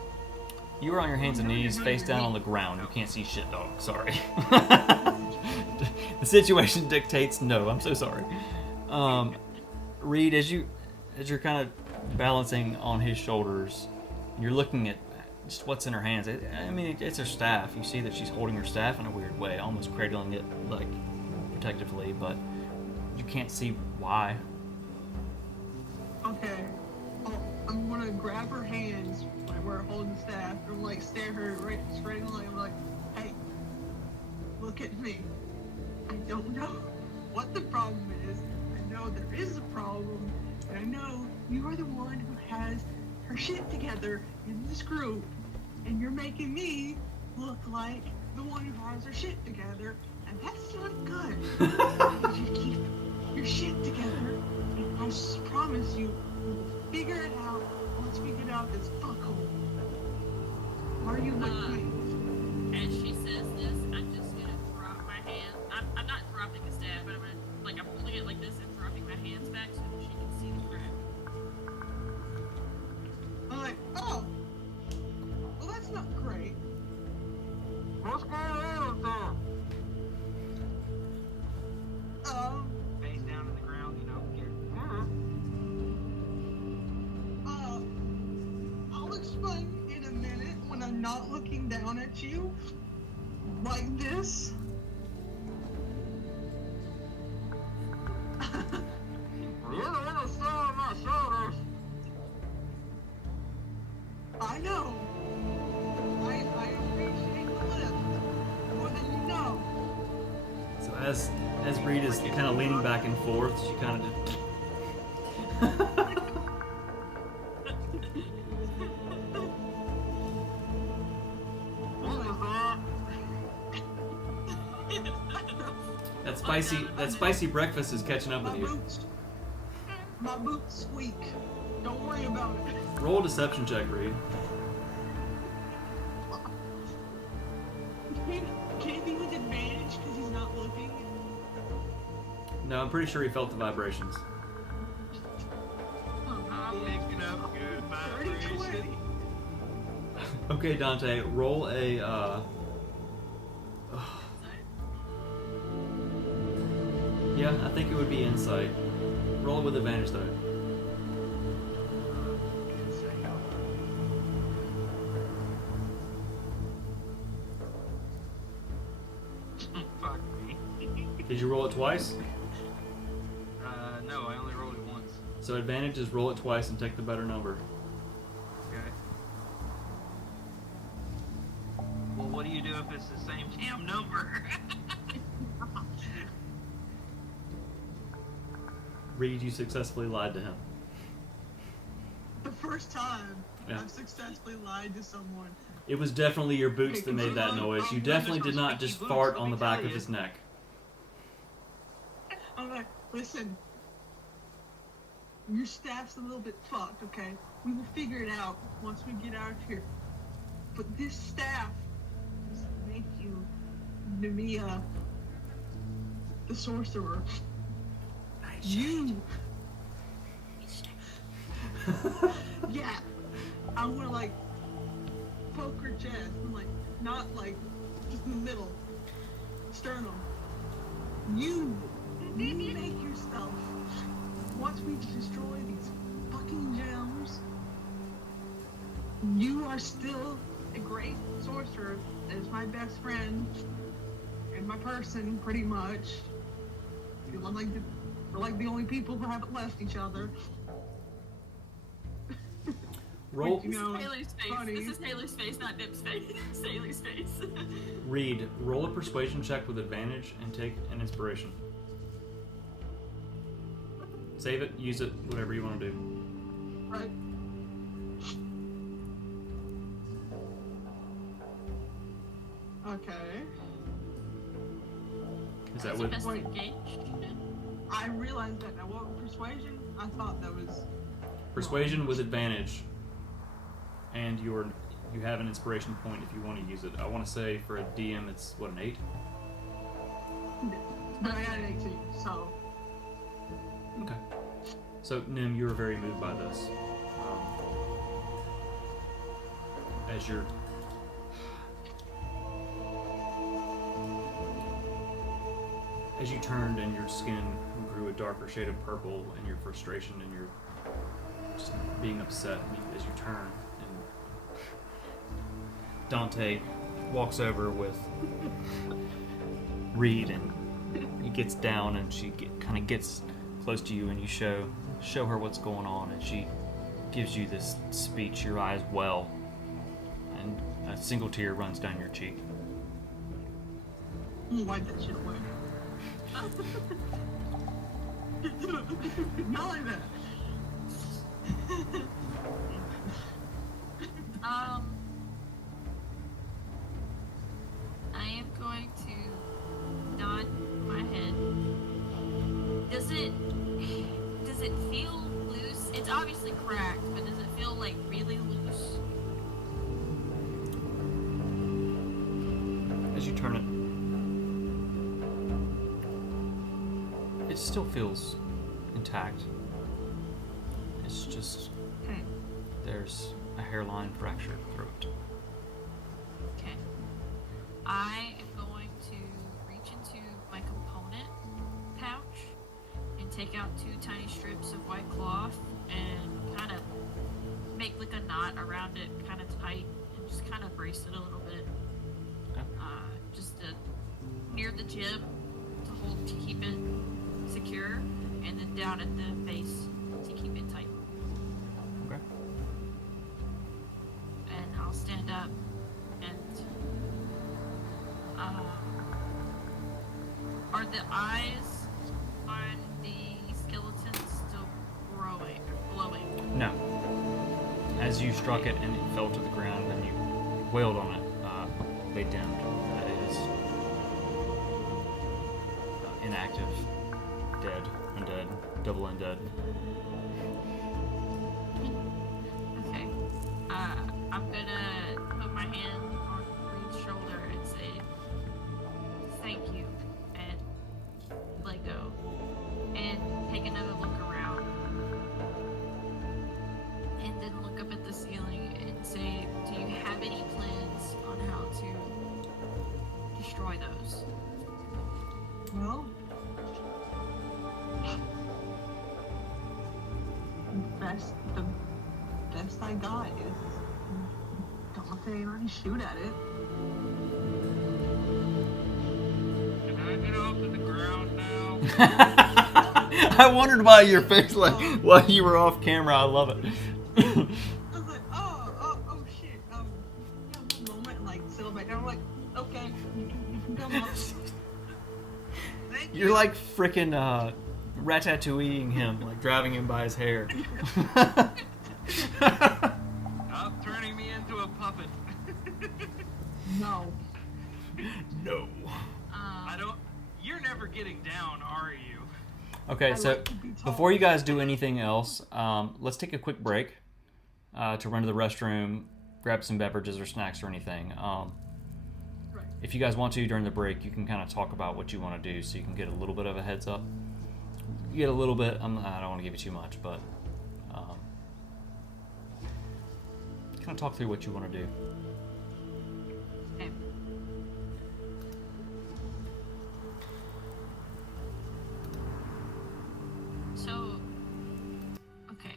You were on your hands and knees, face down on the ground. You can't see shit, dog. Sorry. The situation dictates no. I'm so sorry. Reed, as you're kind of balancing on his shoulders, you're looking at just what's in her hands. It's her staff. You see that she's holding her staff in a weird way, almost cradling it like protectively, but you can't see why. Okay. I'm gonna grab her hands like we're holding the staff and like stare her right straight in the eye. I'm like, hey, look at me. I don't know what the problem is. I know there is a problem, and I know you are the one who has her shit together in this group. and you're making me look like the one who has her shit together, and that's not good. You should keep your shit together, and I promise you, we will figure it out once we get out this fuckhole. Are you with me? As she says this, I'm just gonna drop my hand. I'm not dropping the stab, but I'm holding it like this and dropping my hands back so that she can see the crack. I'm like, oh, well that's not great. What's going on with that? Face down to the ground, you know. I'll explain in a minute when I'm not looking down at you like this. You're the one that's still on my shoulders. I know. I appreciate the lift more than you know. So as Reed is kind of leaning back and forth, she kind of just... What was that? that spicy breakfast is catching up with you. My boots squeak. Don't worry about it. Roll a deception check, Reed. Can it be with advantage because he's not looking? No, I'm pretty sure he felt the vibrations. I'm picking up good 30-20. vibration. Okay, Dante, roll a yeah, I think it would be insight. Roll it with advantage though. Fuck me. Did you roll it twice? No, I only rolled it once. So advantage is roll it twice and take the better number. Okay. Well, what do you do if it's the same damn number? Reed, you successfully lied to him. The first time Yeah. I've successfully lied to someone. It was definitely your boots that made that noise. You definitely did not just fart on the back of his neck. I'm like, listen, your staff's a little bit fucked, okay? We will figure it out once we get out of here. But this staff does make you Nemea, the sorcerer. You. Yeah. I want to like poke her chest and like not like just in the middle. Sternum. You make yourself. Once we destroy these fucking gems, you are still a great sorcerer that is my best friend and my person, pretty much. We're like the only people who haven't left each other. Roll. You know, Haley's face. funny. This is Haley's face, not Dip's face. It's Haley's face. Reed, roll a persuasion check with advantage and take an inspiration. Save it, use it, whatever you want to do. Right. Okay. Is that with Investigation. I realized that now. What was persuasion? I thought that was. persuasion with advantage, and you have an inspiration point if you want to use it. I want to say for a DM, it's what, an 8? But I got an 18, so. Okay. So Nim, you were very moved by this. As you're as you turned and your skin grew a darker shade of purple, and your frustration and your just being upset as you turn, and Dante walks over with Reed, and he gets down, and she kind of gets close to you, and you show her what's going on, and she gives you this speech. Your eyes well, and a single tear runs down your cheek. Wipe that shit away. Not like that. does it feel loose? It's obviously cracked, but does it feel like really loose? As you turn it still feels intact. It's just there's a hairline fracture through it. Okay. I am going to reach into my component pouch and take out 2 tiny strips of white cloth and kind of make like a knot around it, kind of tight, and just kind of brace it a little bit. Okay. Just near the jib to keep it secure, and then down at the base to keep it tight. Okay. And I'll stand up and are the eyes on the skeleton still glowing? No. As you struck it and it fell to the ground and you wailed on it, they dimmed. It is inactive, dead, undead, double undead. Okay. I'm gonna put my hand on Reed's shoulder and say, thank you, and let go. And take another look around. And then look up at the ceiling and say, do you have any plans on how to destroy those? Well, the best I got is don't let anybody shoot at it. Can I get off to the ground now? I wondered why your face, like, while you were off camera. I love it. I was like, oh shit. Yeah, one moment, and, like, settle back down. I'm like, okay, you can come up. Thank you. You're like freaking ratatouilleing him, like driving him by his hair. Stop turning me into a puppet. No. No. I don't. You're never getting down, are you? Okay, I so like to be tall. before you guys do anything else, let's take a quick break to run to the restroom, grab some beverages or snacks or anything. Right. If you guys want to during the break, you can kind of talk about what you want to do, so you can get a little bit of a heads up. You get a little bit. I don't want to give you too much, but kind of talk through what you want to do. Okay. So, okay.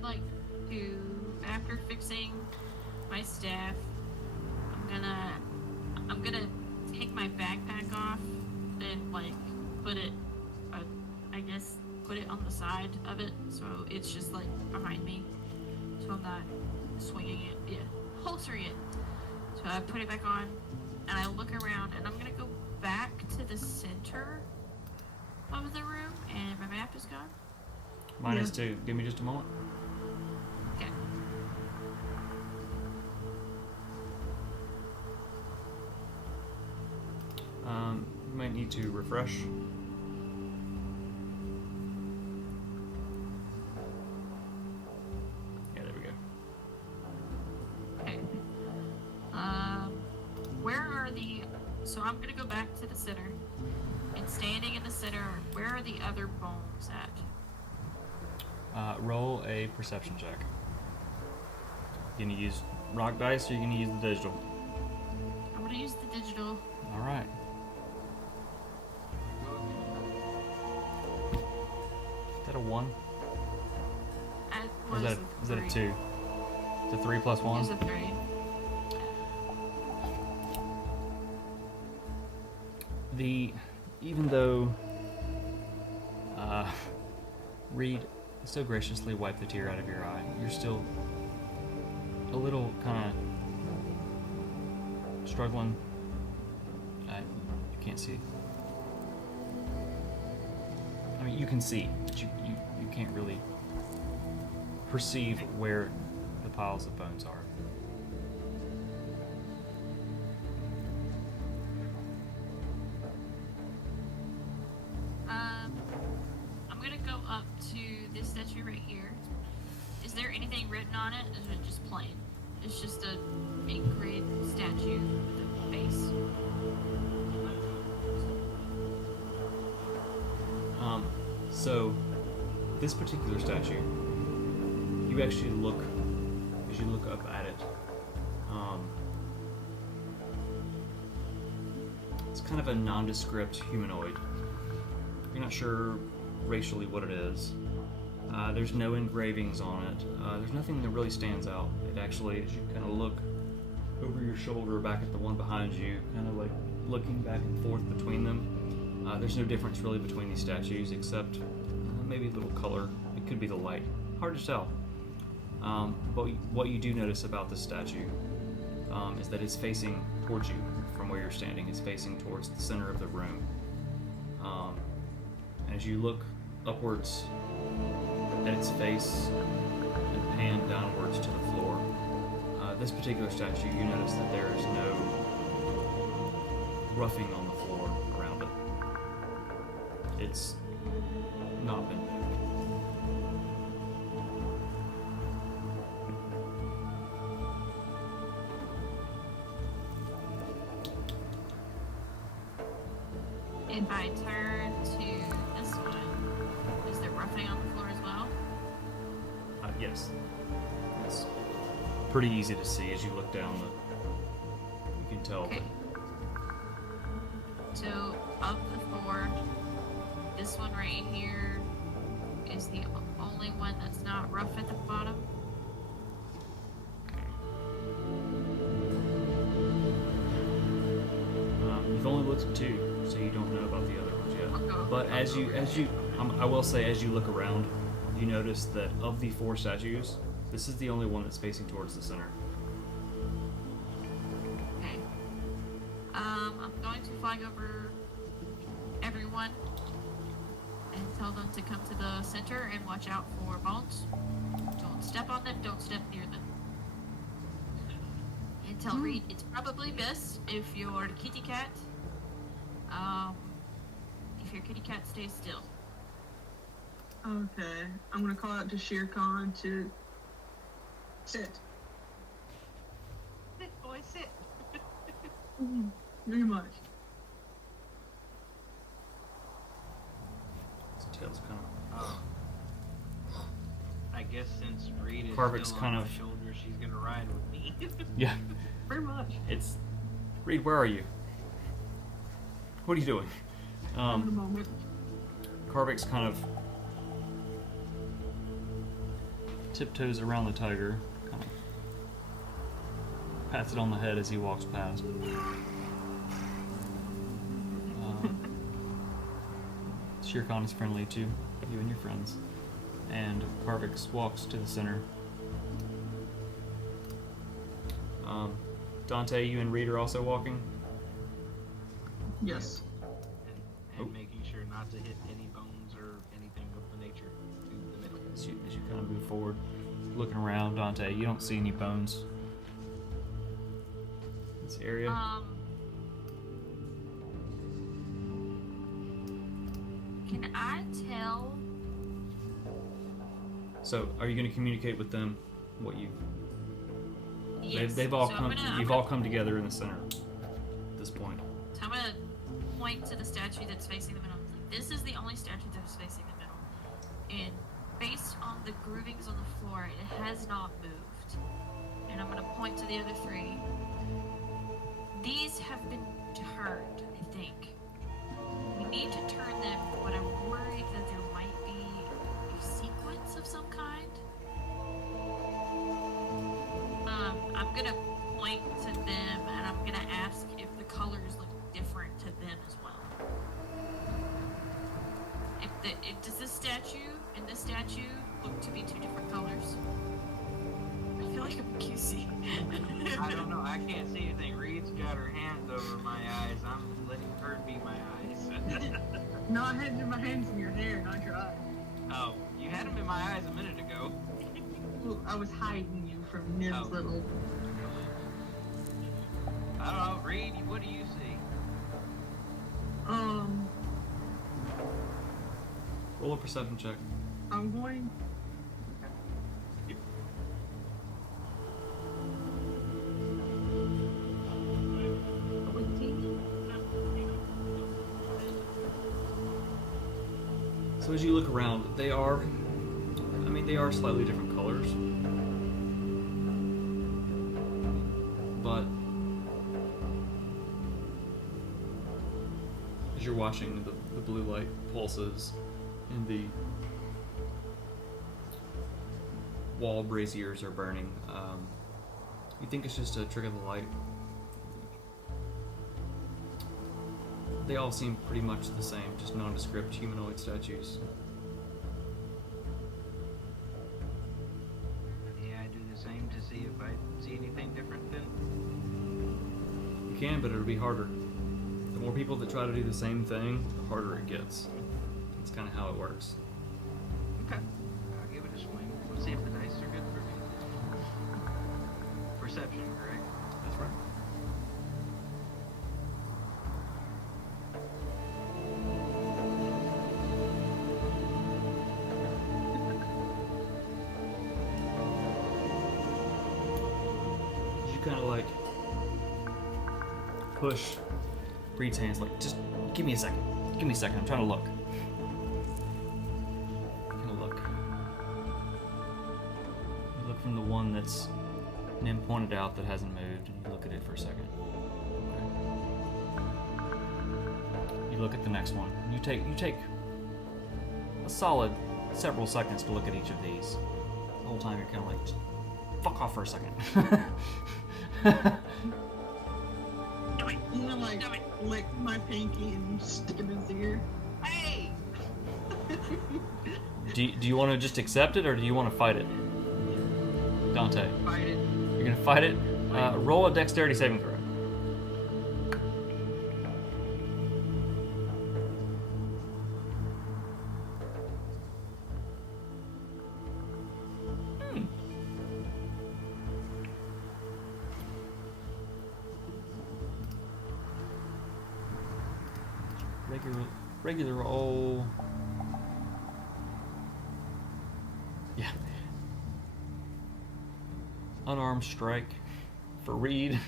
would like to, after fixing my staff, I'm gonna take my backpack off and like put it, I guess put it on the side of it so it's just like behind me, so I'm not swinging it. Yeah, holstering it. So I put it back on and I look around and I'm gonna go back to the center of the room and my map is gone. Mine is too. Give me just a moment. Okay. You might need to refresh. Yeah, there we go. Okay. Where are the? So I'm gonna go back to the center, and standing in the center, where are the other bones at? Roll a perception check. You gonna use rock dice or you gonna use the digital? I'm gonna use the digital. All right. Is that a 1? Or is that a 2? It's a 3 plus 1? It's a 3. Even though Reed so graciously wiped the tear out of your eye, you're still a little kind of struggling. You can't see. I mean, you can see, but you can't really perceive where the piles of bones are. I'm gonna go up to this statue right here. Is there anything written on it? Or is it just plain? It's just a engraved statue with a face. So this particular statue, you actually look, as you look up at it, it's kind of a nondescript humanoid. You're not sure racially what it is. There's no engravings on it. There's nothing that really stands out. It actually, as you kind of look over your shoulder back at the one behind you, kind of like looking back and forth between them, there's no difference really between these statues except maybe a little color. It could be the light. Hard to tell. But what you do notice about this statue is that it's facing towards you from where you're standing. It's facing towards the center of the room. And as you look upwards at its face and pan downwards to the floor, this particular statue, you notice that there is no roughing on the floor around it. It's not been moved. If I turn to this one, is there roughing on the floor as well? Yes. It's pretty easy to see as you look down. You can tell. Okay. So, of the four, this one right here is the only one that's not rough at the bottom. You've only looked at 2, so you don't know about the other ones yet. Okay. But I will say, as you look around, you notice that of the 4 statues, this is the only one that's facing towards the center. Okay. I'm going to fly over everyone and tell them to come to the center and watch out for bones. Don't step on them, don't step near them. And tell Reed it's probably best if your kitty cat, stays still. Okay, I'm gonna call out to Shere Khan to sit. Sit, boy, sit. Very much. His tail's kind of... I guess since Reed is Carvick's still kind on of- my shoulder, she's gonna ride with me. Yeah. Very much. It's... Reed, where are you? What are you doing? In a moment. Carvick's kind of tiptoes around the tiger, kind of pats it on the head as he walks past. Shere Khan is friendly to you and your friends, and Parvix walks to the center. Dante, you and Reed are also walking? Yes. And making sure not to hit any bones or anything of the nature to the middle. As you kind of move forward, looking around, Dante, you don't see any bones in this area. Can I tell? So, are you going to communicate with them what you? Yes. They've all So come. You've all come together in the center at this point. So I'm gonna point to the statue that's facing the middle. This is the only statue that's facing the middle, and based on the groovings on the floor, it has not moved. And I'm gonna point to the other three. These have been turned, I think. We need to turn them, but I'm worried that there might be a sequence of some kind. I'm gonna point to them and I'm gonna ask if the colors look different to them as well. Does this statue and this statue look to be two different colors? I feel like I'm QC. I don't know. I can't see anything. Reed's got her hands over my eyes. I'm letting her be my eyes. No, I had my hands in your hair, not your eyes. Oh, you had them in my eyes a minute ago. Well, I was hiding you from Nim's little. I don't know. Reed, what do you see? Roll a perception check. I'm going. So as you look around, they are slightly different colors, but as you're watching the blue light pulses and the wall braziers are burning, you think it's just a trick of the light. They all seem pretty much the same, just nondescript humanoid statues. Yeah, I do the same to see if I see anything different then. You can, but it'll be harder. The more people that try to do the same thing, the harder it gets. That's kind of how it works. Okay. I'll give it a swing. Let's see if the dice are good for me. Perception, correct? That's right. You kind of like push Reed's hands, like, just give me a second. Give me a second. I'm trying to look. You look from the one that's Nim pointed out that hasn't moved, and you look at it for a second. Okay. You look at the next one. You take a solid several seconds to look at each of these. The whole time you're kind of like, just fuck off for a second. You know, like, lick my pinky and stick it in his ear. Hey! Do you want to just accept it, or do you want to fight it? Dante. Fight it. You're going to fight it? Roll a dexterity saving throw. Regular roll. Yeah. Unarmed strike for Reed.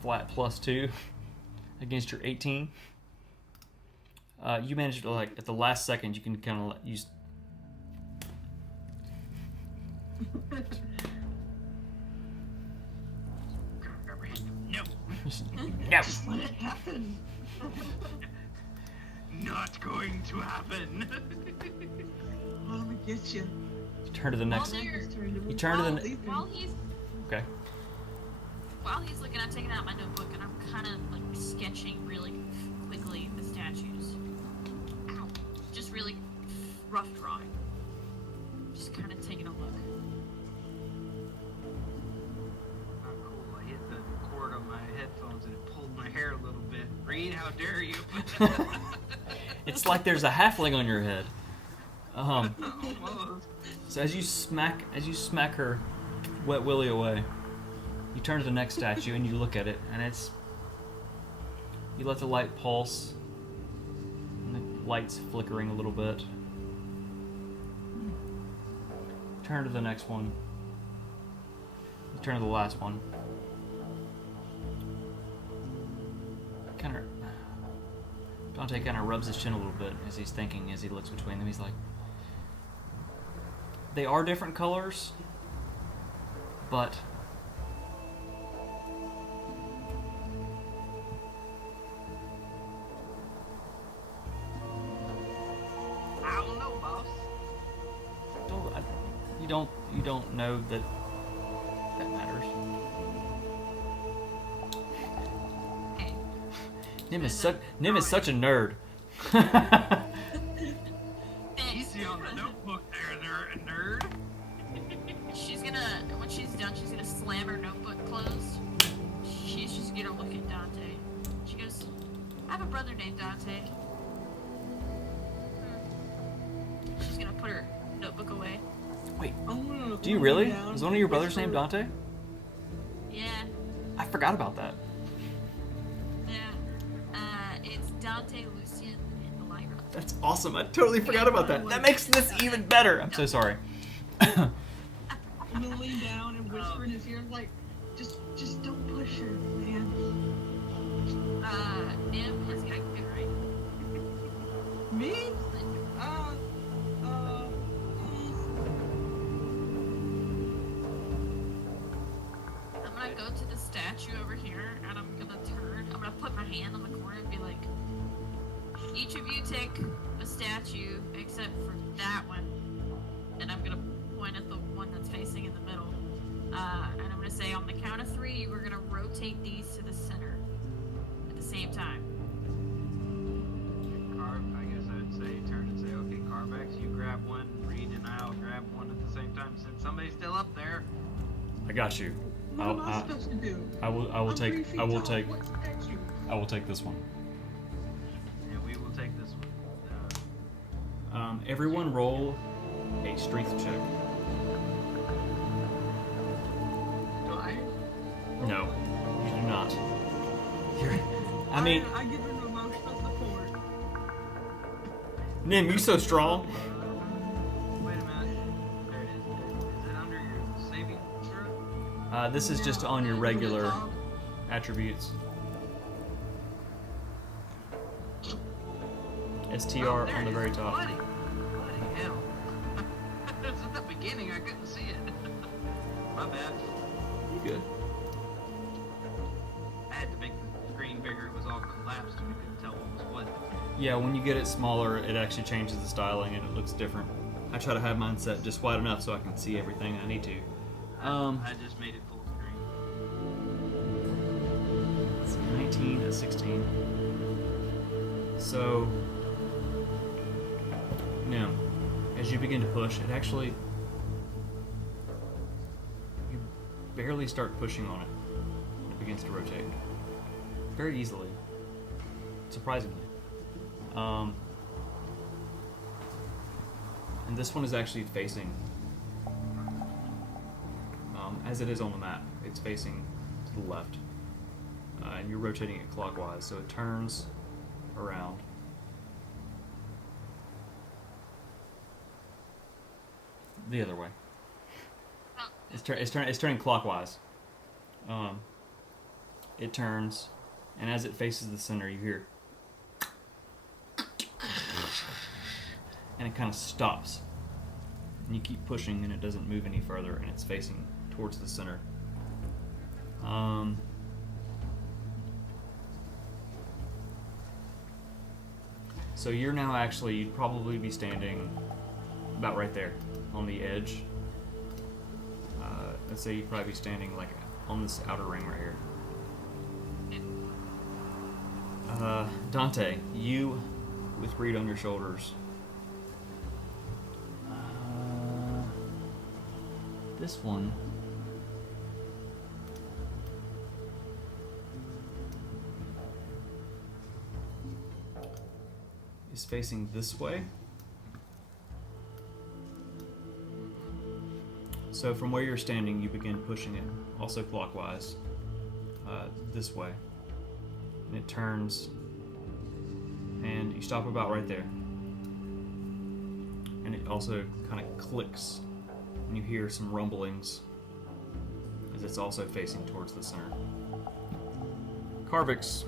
Flat +2 against your 18. You managed to, like, at the last second, you can kind of use. No. No. Just let it happen. Not going to happen. I'm gonna get you. turn to the next. While they're- You turn to the. While he's Okay. looking, I'm taking out my notebook and I'm kind of like sketching really quickly the statues. Ow. Just really rough drawing. Just kind of taking a look. Oh, cool. I hit the cord on my headphones and it pulled my hair a little bit. Reed, how dare you? It's like there's a halfling on your head. Almost. So as you smack her wet willy away, you turn to the next statue and you look at it, and it's. You let the light pulse, and the light's flickering a little bit. Turn to the next one. You turn to the last one. Dante kind of rubs his chin a little bit as he's thinking, as he looks between them. He's like, they are different colors, but I don't know, boss. you don't know that matters. Hey. Nim is such a nerd. Easy on the notebook there, nerd. She's gonna, when she's done, she's gonna slam her notebook closed. She's just gonna look at Dante. She goes, I have a brother named Dante. She's gonna put her notebook away. Wait, I'm gonna do you lay really? down Is one of your and brothers named whisper- Dante? Yeah, I forgot about that. it's Dante, Lucian, and Lyra. That's awesome. I totally forgot about that. That makes this even better. I'm so sorry. I'm gonna lean down and whisper in his ear, like, just don't push her, man. Nim has got good right. Me? I'm gonna go to the statue over here, and I'm gonna turn. I'm gonna put my hand on the corner and be like, each of you take a statue except for that one. And I'm gonna point at the one that's facing in the middle. And I'm gonna say, on the count of 3, we're gonna rotate these to the center at the same time. I guess I would say, turn and say, okay, Carvex, you grab one, Reed and I'll grab one at the same time since somebody's still up there. I got you. What am I supposed to do? I will I'm 3 feet tall. What statue? I will take this one. And we will take this one. Everyone roll a strength check. Do I? No, you do not. I give him emotional support. Nim, you so strong. Wait a minute. There it is. Is it under your saving throw? This is just on your regular attributes. STR Oh, there on the it very is. top. Bloody hell. It's at the beginning, I couldn't see it. My bad. You good? I had to make the screen bigger. It was all collapsed and we couldn't tell what was what. Yeah, when you get it smaller, it actually changes the styling and it looks different. I try to have mine set just wide enough so I can see everything I need to. I just made it full screen. It's 19 to 16. So, now, as you begin to push, it actually, you barely start pushing on it. It begins to rotate very easily, surprisingly. And this one is actually facing, as it is on the map, it's facing to the left. And you're rotating it clockwise, so it turns around. The other way. It's turning clockwise. It turns, and as it faces the center, you hear, and it kind of stops. And you keep pushing, and it doesn't move any further, and it's facing towards the center. So you're now actually, you'd probably be standing about right there. on the edge. Let's say you'd probably be standing like on this outer ring right here. Dante, you with Reed on your shoulders. This one. Is facing this way. So from where you're standing, you begin pushing it, also clockwise, this way. And it turns, and you stop about right there. And it also kind of clicks, and you hear some rumblings as it's also facing towards the center. Carvix,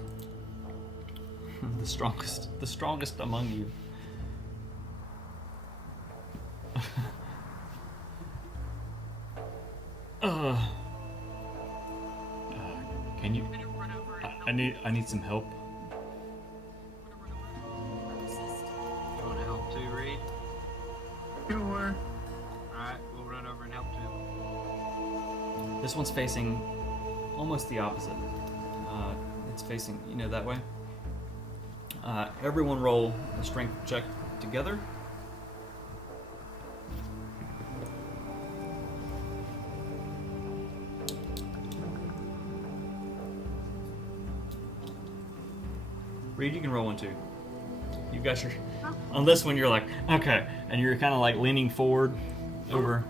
the strongest among you. Can you? I need some help. You want to help too, Reed? Sure. Alright, we'll run over and help too. This one's facing almost the opposite. It's facing, that way. Everyone roll a strength check together. Reed, you can roll one too. You got your... On this one, you're like, okay. And you're kind of like leaning forward over.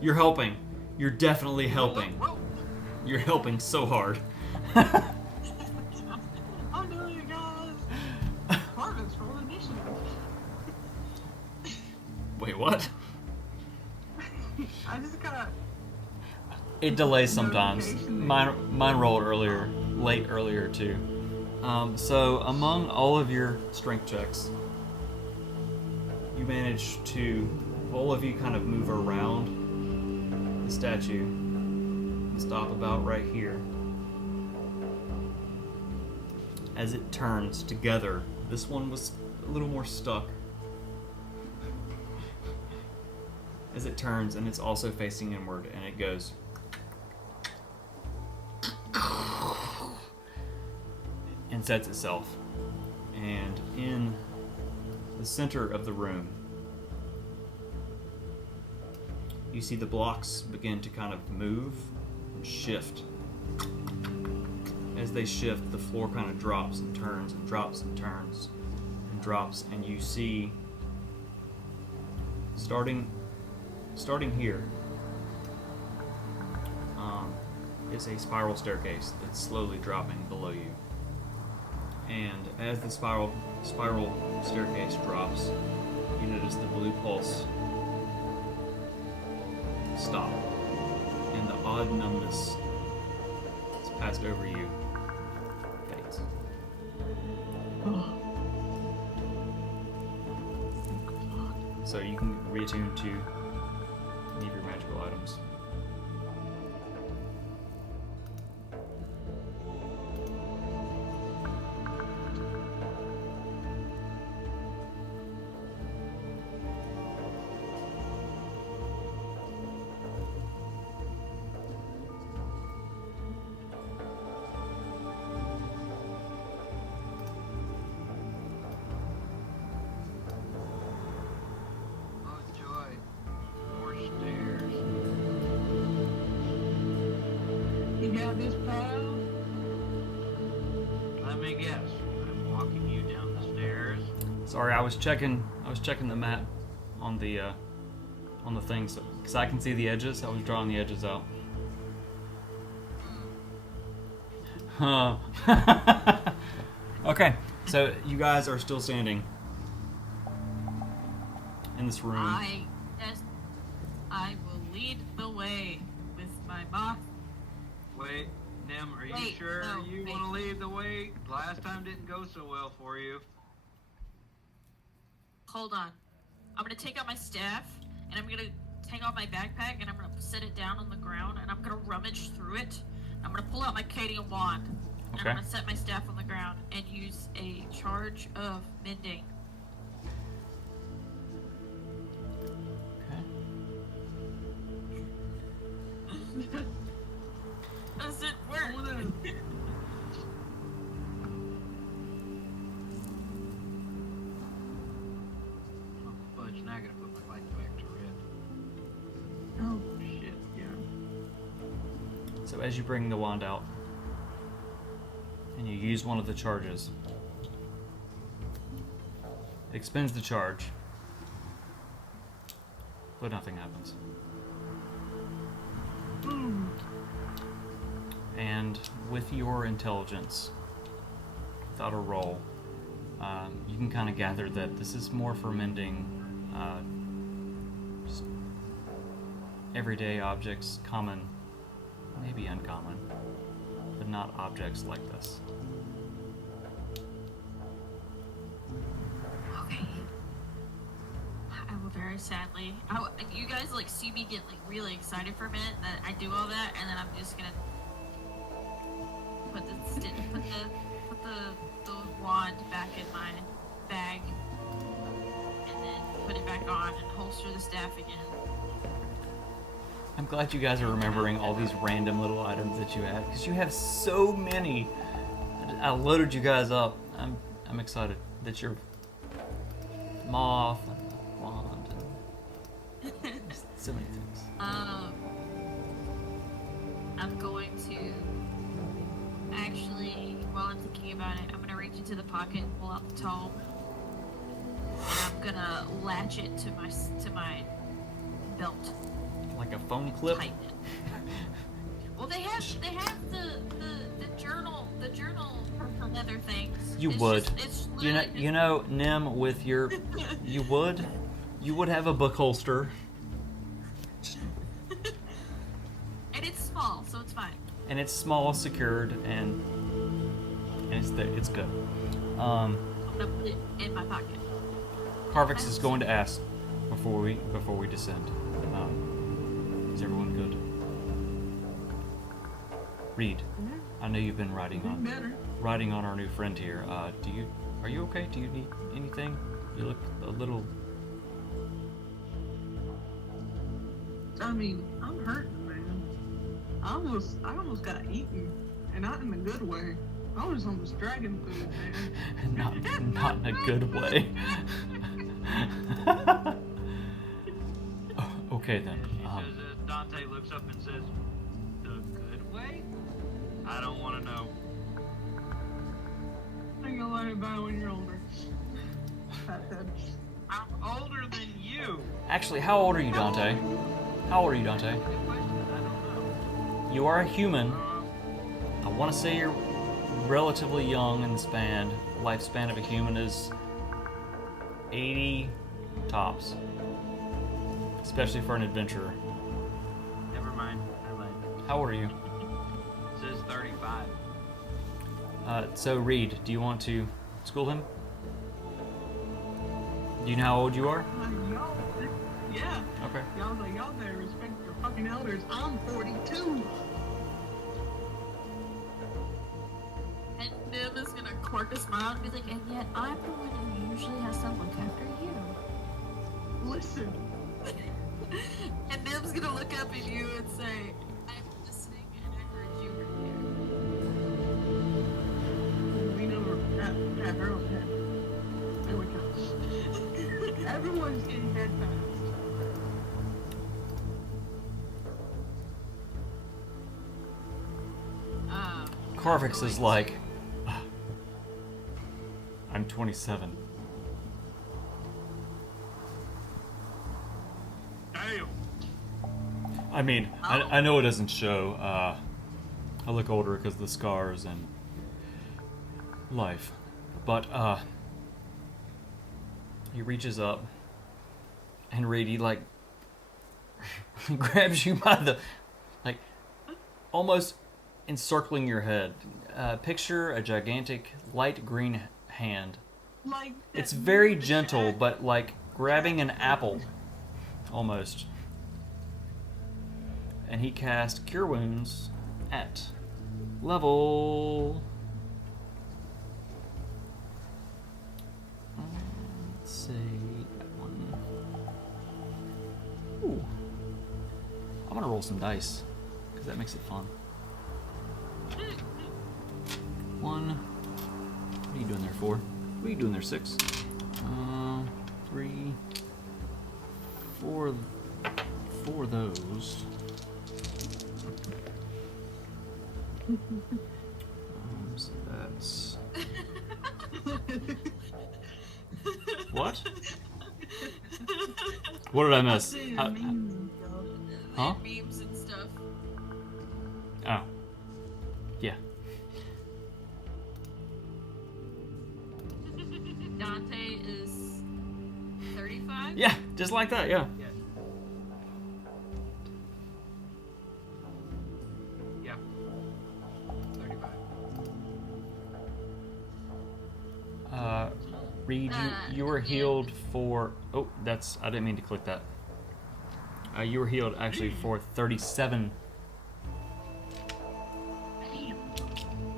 You're helping. You're definitely helping. You're helping so hard. I'm doing it, guys. Marvin's full initiative. Wait, what? I just got... It delays sometimes. Mine rolled late earlier too. So among all of your strength checks, you manage to, all of you kind of move around the statue and stop about right here. As it turns together, this one was a little more stuck. As it turns, and it's also facing inward, and it goes. And sets itself. And in the center of the room, you see the blocks begin to kind of move and shift. As they shift, the floor kind of drops and turns and drops and turns and drops, and you see, starting here, is a spiral staircase that's slowly dropping below you. And as the spiral staircase drops, you notice the blue pulse stop, and the odd numbness that's passed over you fades. So you can reattune to any of your magical items. This path? Let me guess. I'm walking you down the stairs. Sorry, I was checking the map on the thing, so because I can see the edges. I was drawing the edges out. Huh. Okay, so you guys are still standing in this room. I will lead the way with my moth. Wait, Nem, are you Wait, sure no, you wait. want to lead the way? Last time didn't go so well for you. Hold on. I'm gonna take out my staff, and I'm gonna take off my backpack, and I'm gonna set it down on the ground, and I'm gonna rummage through it. I'm gonna pull out my Cadian wand, and Okay. I'm gonna set my staff on the ground and use a charge of mending. Okay. Does it work? Oh, fudge, now I gotta put my light back to red. Oh, Shit, yeah. So as you bring the wand out and you use one of the charges, it expends the charge, but nothing happens. And with your intelligence, without a roll, you can kind of gather that this is more for mending just everyday objects, common, maybe uncommon, but not objects like this. Okay. I will very sadly. You guys like see me get like really excited for a minute that I do all that, and then I'm just gonna put the wand back in my bag, and then put it back on and holster the staff again. I'm glad you guys are remembering all these random little items that you have, because you have so many. I loaded you guys up. I'm excited that you're moth and wand and so many things. I'm going to actually, while I'm thinking about it, I'm gonna reach into the pocket and pull out the tome, and I'm gonna latch it to my belt. Like a phone clip. Tighten it. Well, they have the journal leather things. You It's would. just- it's literally- You know, Nim, with your, you would have a book holster, and it's small, so it's fine. and it's small, secured, and it's there. It's good. I'm gonna put it in my pocket. Carvix is going to ask before we descend. Is everyone good? Reed, I know you've been riding on our new friend here. Are you okay? Do you need anything? You look a little. I mean, I'm hurting, man. I almost got eaten, and not in a good way. I was almost dragon food, man. not in a good way. Okay then. She says as Dante looks up and says, "The good way? I don't want to know." I ain't gonna lie about it when you're older. I'm older than you. Actually, how old are you, Dante? How old are you, Dante? Good question. I don't know. You are a human. I want to say you're relatively young in the lifespan of a human is 80 tops. Especially for an adventurer. Never mind. I lied. How old are you? It says 35. So Reed, do you want to school him? Do you know how old you are? Y'all, yeah. Okay. Y'all like, y'all better respect your fucking elders. I'm 42. And Nim is gonna quirk a smile and be like, and yet I'm the one who usually has to look after you. Listen. And Nim's gonna look up at you and say, I'm listening and I heard you were here. We know have her own head. There we go. Everyone's getting head fast. Carvix is like, I'm 27. Damn. I mean, I know it doesn't show. I look older because of the scars and life. But, he reaches up and Reed, he, like, grabs you by the, like, almost encircling your head. Picture a gigantic light green hand. Like It's that very movie gentle, Shaq. but like grabbing an apple, almost. And he cast Cure Wounds at level. Let's see that one. Ooh. I'm gonna roll some dice, that makes it fun. 1. What are you doing there, 4? What are you doing there, 6? 3, 4 of those. So that's... What? What did I miss? Huh? Memes and stuff. Oh. Yeah. Dante is 35? Yeah, just like that, yeah. Yeah. Yeah. 35. Reed, you were healed for... Oh, I didn't mean to click that. You were healed actually for 37.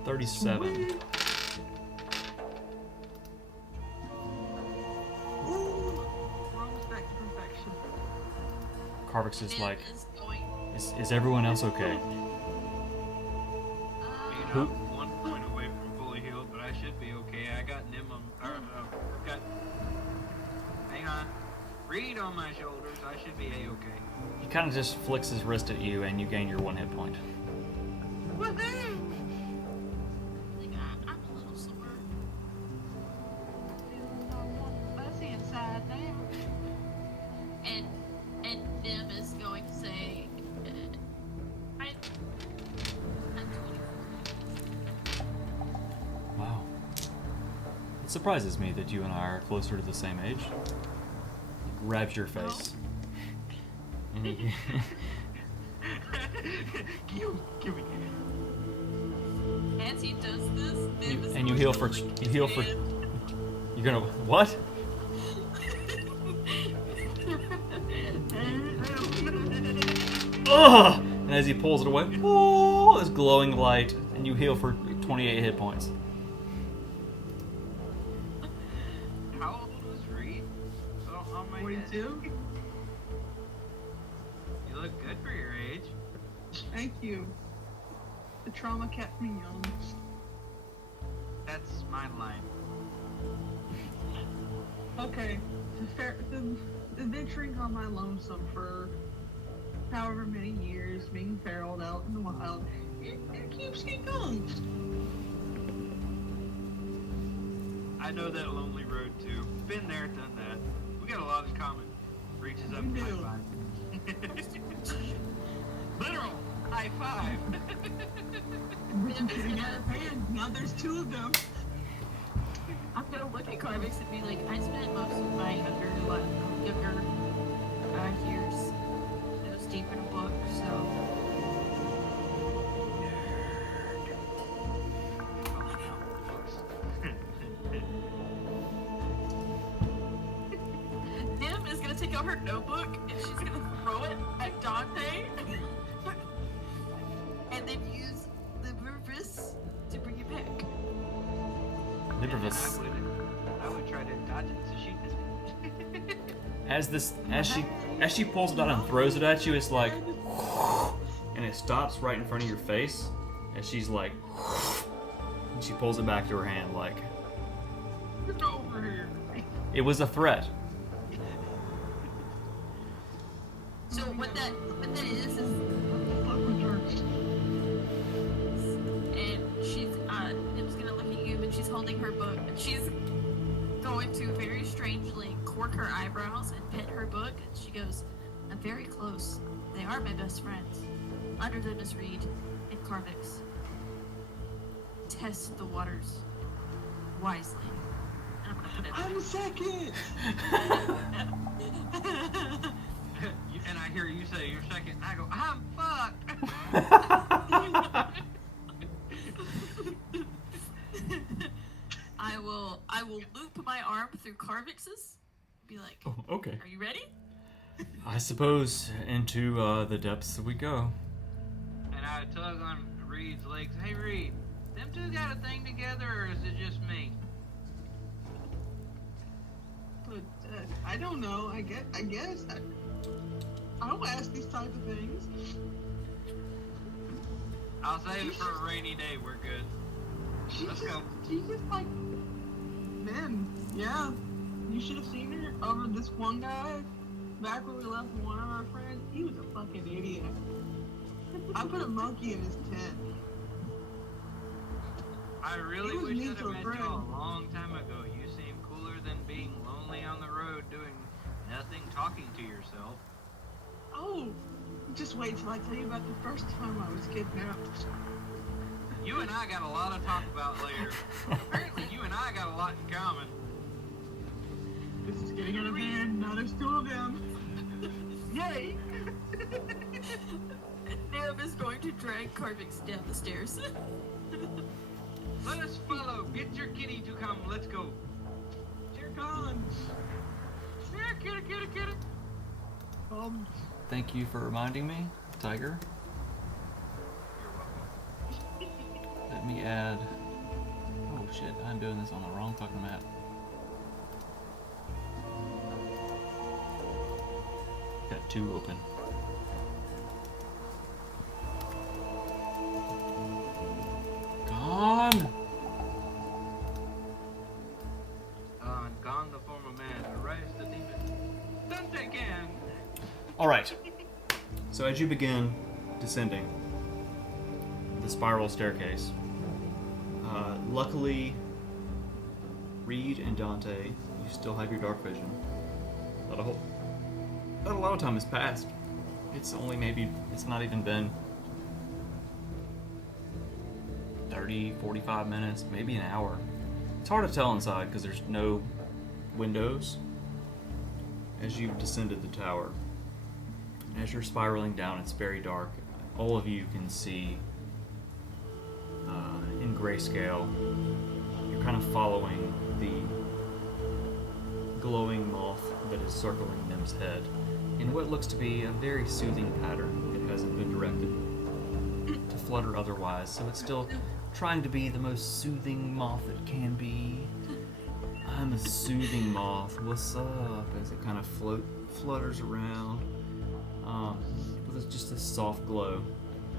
37. Almost back to perfection. Carvix is like, Is going, is everyone else okay? Who- I'm 1 point away from fully healed, but I should be okay. I got hang on. Reed on my shoulders. I should be A-okay. He kind of just flicks his wrist at you and you gain your 1 hit point. I'm a little sore. Fuzzy inside now. And Nim is going to say, I'm 24. Wow. It surprises me that you and I are closer to the same age. He grabs your face. And he... Give me. As he does this, Nim is and you going heal to for... lick You heal for... his hand. You're gonna... What? Ugh! And as he pulls it away, oh, this glowing light, and you heal for 28 hit points. How old was Reed? Oh, on my head. 42? You look good for your age. Thank you. The trauma kept me young. That's my line. Okay, the adventuring on my lonesome for however many years, being feraled out in the wild, it keeps me going. I know that lonely road too. Been there, done that. We got a lot in common. Reaches up, We high do. five. Literal high five. Now there's 2 of them. I'm gonna look at Carvix and be like, I spent most of my younger years nose deep in a book, so. Nim is gonna take out her notebook and she's gonna throw it at Dante, and then use the reverse to bring it back. Livervis. I would try to dodge it so she doesn't. As she pulls it out and throws it at you, it's like, and it stops right in front of your face, and she's like, and she pulls it back to her hand like, Get over here. it was a threat. So what that is, and she's Nim's gonna look at you, and she's holding her book, and she's going to very strangely cork her eyebrows and pet her book, and she goes, I'm very close. They are my best friends. Under them is Reed and Carvix. Test the waters wisely. And I'm gonna put it I'm second. And I hear you say you're second, and I go, I'm fucked. I will loop my arm through Carvix's. Be like, Oh, okay. are you ready? I suppose into the depths we go. And I tug on Reed's legs. Hey, Reed, them two got a thing together, or is it just me? But I don't know. I guess I don't ask these types of things. I'll save it for a rainy day. We're good. Let's go. She's just like, man, yeah. You should have seen her over this one guy. Back when we left one of our friends, he was a fucking idiot. I put a monkey in his tent. I really He was wish mean I'd to have a met you friend. a long time ago. You seem cooler than being lonely on the road doing nothing, talking to yourself. Oh, just wait till I tell you about the first time I was kidnapped. You and I got a lot to talk about later. Apparently, you and I got a lot in common. This is getting out of hand. Now there's two of them. Yay! Nim is going to drag Carvix down the stairs. Let us follow. Get your kitty to come. Let's go. Here comes. Here, kitty, kitty, kitty. Thank you for reminding me, Tiger. You're welcome. Let me add. Oh shit, I'm doing this on the wrong fucking map. Got two open. Gone! Gone the form of man. Arise the demon. Dante can. Alright. So as you begin descending the spiral staircase, luckily, Reed and Dante, you still have your dark vision. Not a lot of time has passed. It's only it's not even been 30, 45 minutes, maybe an hour. It's hard to tell inside because there's no windows as you've descended the tower. As you're spiraling down, it's very dark. All of you can see in grayscale. You're kind of following the glowing moth that is circling Nim's head in what looks to be a very soothing pattern. It hasn't been directed to flutter otherwise, so it's still trying to be the most soothing moth it can be. I'm a soothing moth. What's up? As it kind of flutters around with just this soft glow.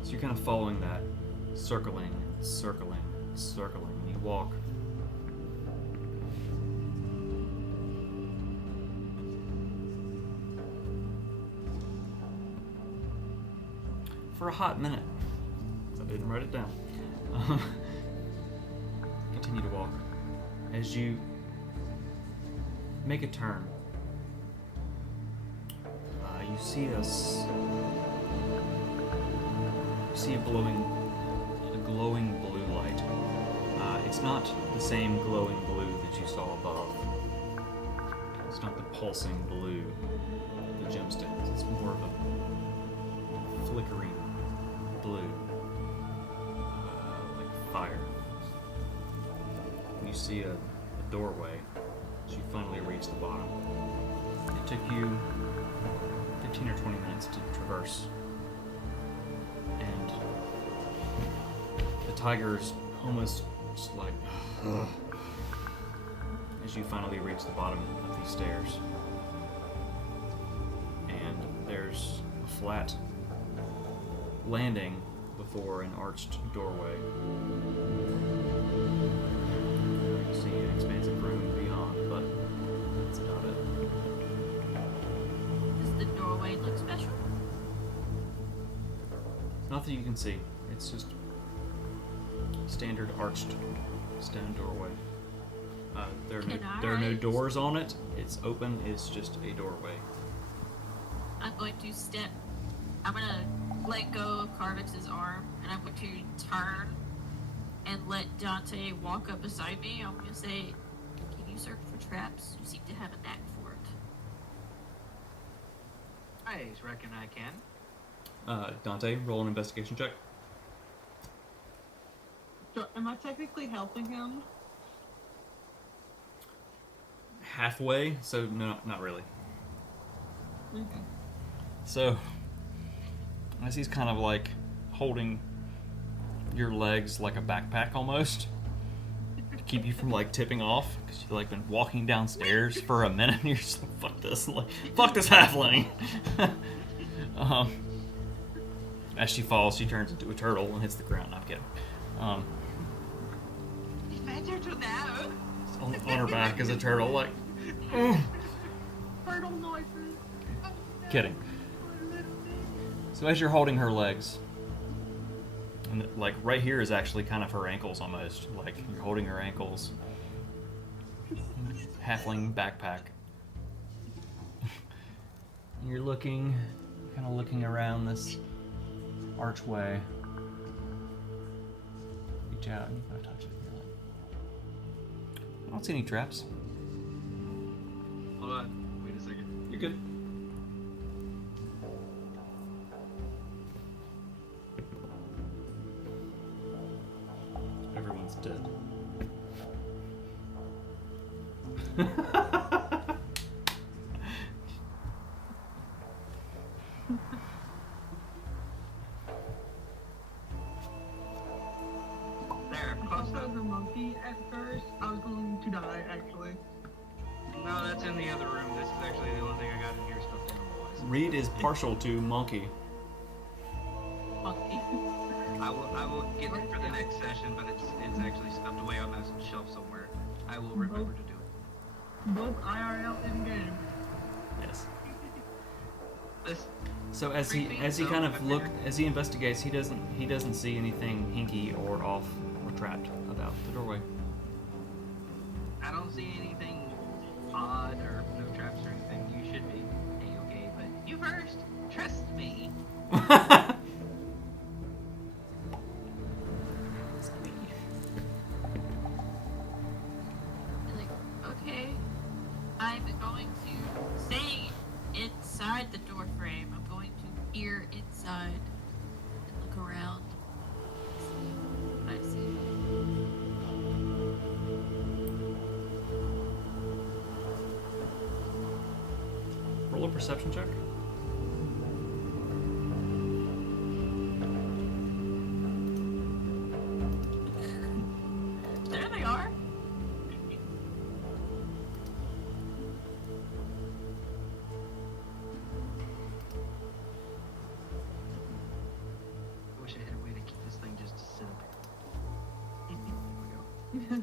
So you're kind of following that, circling, circling, circling. And you walk for a hot minute. I didn't write it down. Continue to walk. As you make a turn, you see a glowing blue light. It's not the same glowing blue that you saw above. It's not the pulsing blue of the gemstones. It's more of a flickering blue, like fire. You see a doorway as you finally reach the bottom. It took you 15 or 20 minutes to traverse, and the tiger's almost just like as you finally reach the bottom of these stairs, and there's a flat landing before an arched doorway. You can see an expansive room beyond, but that's about it. Does the doorway look special? Nothing you can see. It's just standard arched stone doorway. There are no doors on it. It's open. It's just a doorway. I'm going to let go of Carvix's arm, and I'm going to turn and let Dante walk up beside me. I'm going to say, can you search for traps? You seem to have a knack for it. I reckon I can. Dante, roll an investigation check. So, am I technically helping him? Halfway, so no, not really. Okay. So, as he's kind of like holding your legs like a backpack almost to keep you from like tipping off, because you've like been walking downstairs for a minute and you're just like, fuck this halfling. As she falls, she turns into a turtle and hits the ground. I'm kidding. It's my turtle now. On her back is a turtle, like. "Ugh." Turtle noises. Kidding. So as you're holding her legs, and like right here is actually kind of her ankles almost. Like you're holding her ankles. Halfling backpack. You're looking, kind of looking around this archway. Reach out and you go touch it. You're like, I don't see any traps. Hold on. Wait a second. You're good. Everyone's dead. There, I close thought up. it was a monkey at first. I was going to die, actually. No, that's in the other room. This is actually the only thing I got in here stuffed animal-wise. Reed is partial to monkey. Monkey. I will get it for the next session, but it's actually stuffed away on that shelf somewhere. I will remember to do it. Both IRL in game. Yes. This So as he kind of as he investigates, he doesn't see anything hinky or off or trapped about the doorway. I don't see anything odd or no traps or anything. You should be A-okay, but you first. Trust me. Like, okay, I'm going to stay inside the door frame. I'm going to peer inside and look around. See what I see. Roll a perception check. There they are. I wish I had a way to get this thing just to sit up. There we go.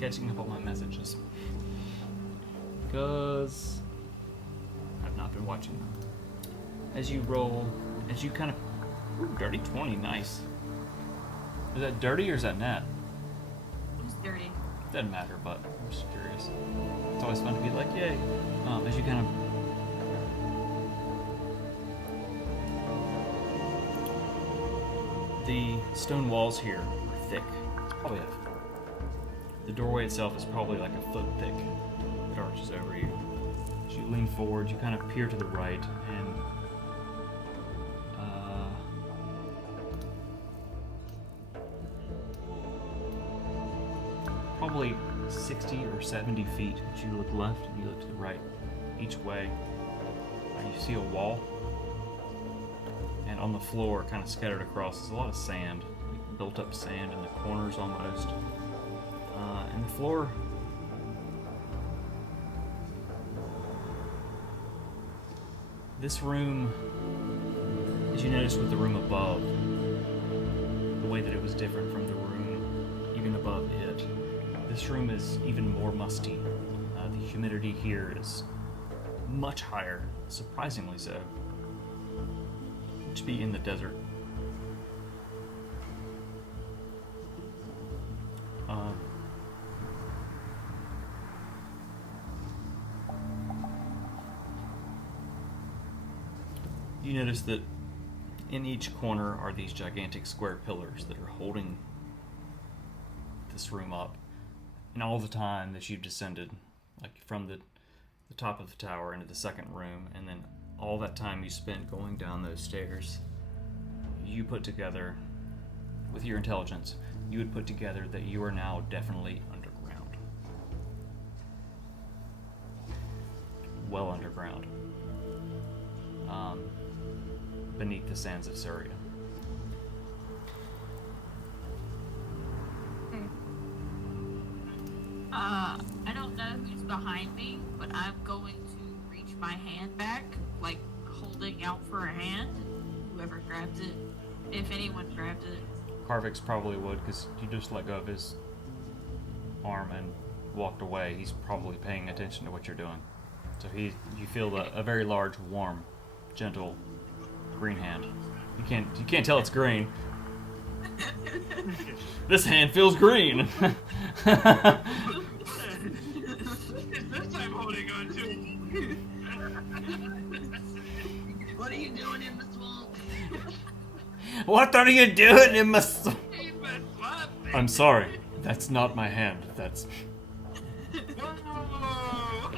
Catching up on my messages. Because I've not been watching them. As you roll, as you kind of... Ooh, dirty 20, nice. Is that dirty or is that net? It was dirty. Doesn't matter, but I'm just curious. It's always fun to be like, yay. As you kind of... The stone walls here are thick. Probably the doorway itself is probably like a foot thick. It arches over you. As you lean forward, you kind of peer to the right, and probably 60 or 70 feet as you look left and you look to the right. Each way, you see a wall, and on the floor, kind of scattered across, is a lot of sand, built up sand in the corners almost. And the floor, this room, as you notice with the room above, the way that it was different from the room even above it, this room is even more musty. The humidity here is much higher, surprisingly so, to be in the desert. You notice that in each corner are these gigantic square pillars that are holding this room up. And all the time that you've descended, like from the top of the tower into the second room, and then all that time you spent going down those stairs, you put together, with your intelligence, you would put together that you are now definitely underground. Well underground. beneath the sands of Syria. I don't know who's behind me, but I'm going to reach my hand back, like holding out for a hand. Whoever grabs it, if anyone grabs it. Carvix probably would, because you just let go of his arm and walked away. He's probably paying attention to what you're doing. So you feel a very large, warm, gentle green hand. You can't tell it's green. This hand feels green. This I'm holding on to. What are you doing in the swamp? What are you doing in my In my swamp. I'm sorry. That's not my hand. That's... Whoa.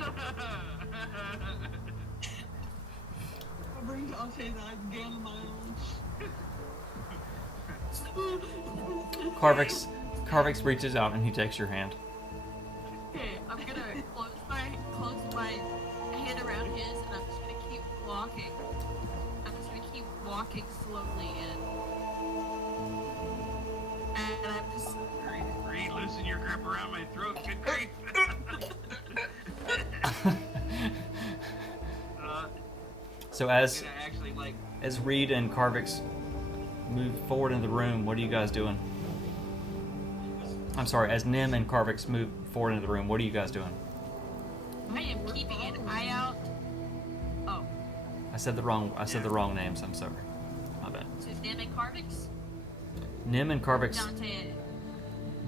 I'll bring Dante the ice gun of my own. Carvix reaches out and he takes your hand. Okay, I'm gonna close my hand around his, and I'm just gonna keep walking. I'm just gonna keep walking slowly in. And I'm just... Reed, loosen your grip around my throat. Good grief. So I'm gonna actually like. as Reed and Carvix move forward in the room, what are you guys doing? I'm sorry, as Nim and Carvix move forward into the room, what are you guys doing? I am keeping an eye out. Oh, I said the wrong names, I'm sorry. My bad. so Nim and Carvix? Nim and Carvix,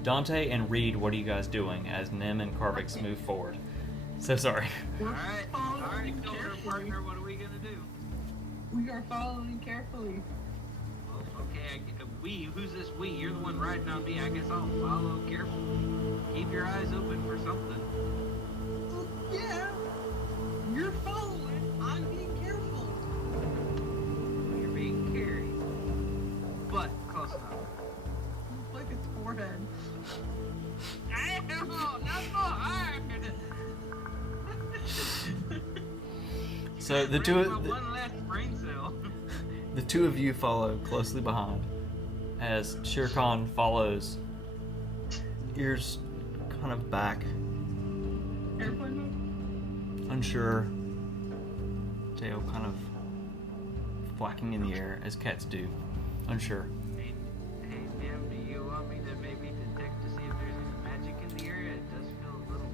Dante. and Reed, what are you guys doing as Nim and Carvix move forward? So sorry. Alright, Silver partner, what are we gonna do? We are following carefully. Well, okay, we, who's this we? You're the one riding on me, I guess I'll follow carefully. Keep your eyes open for something. Well, yeah. You're following. I'm being careful. You're being carried. But, close enough. Look at his forehead. Not so hard! So the One last brain cell. the two of you follow closely behind as Shere Khan follows, ears kind of back, Airplane mode? unsure, tail kind of flacking in the air as cats do, unsure. Hey, Nim, do you want me to maybe detect to see if there's any magic in the area? It does feel a little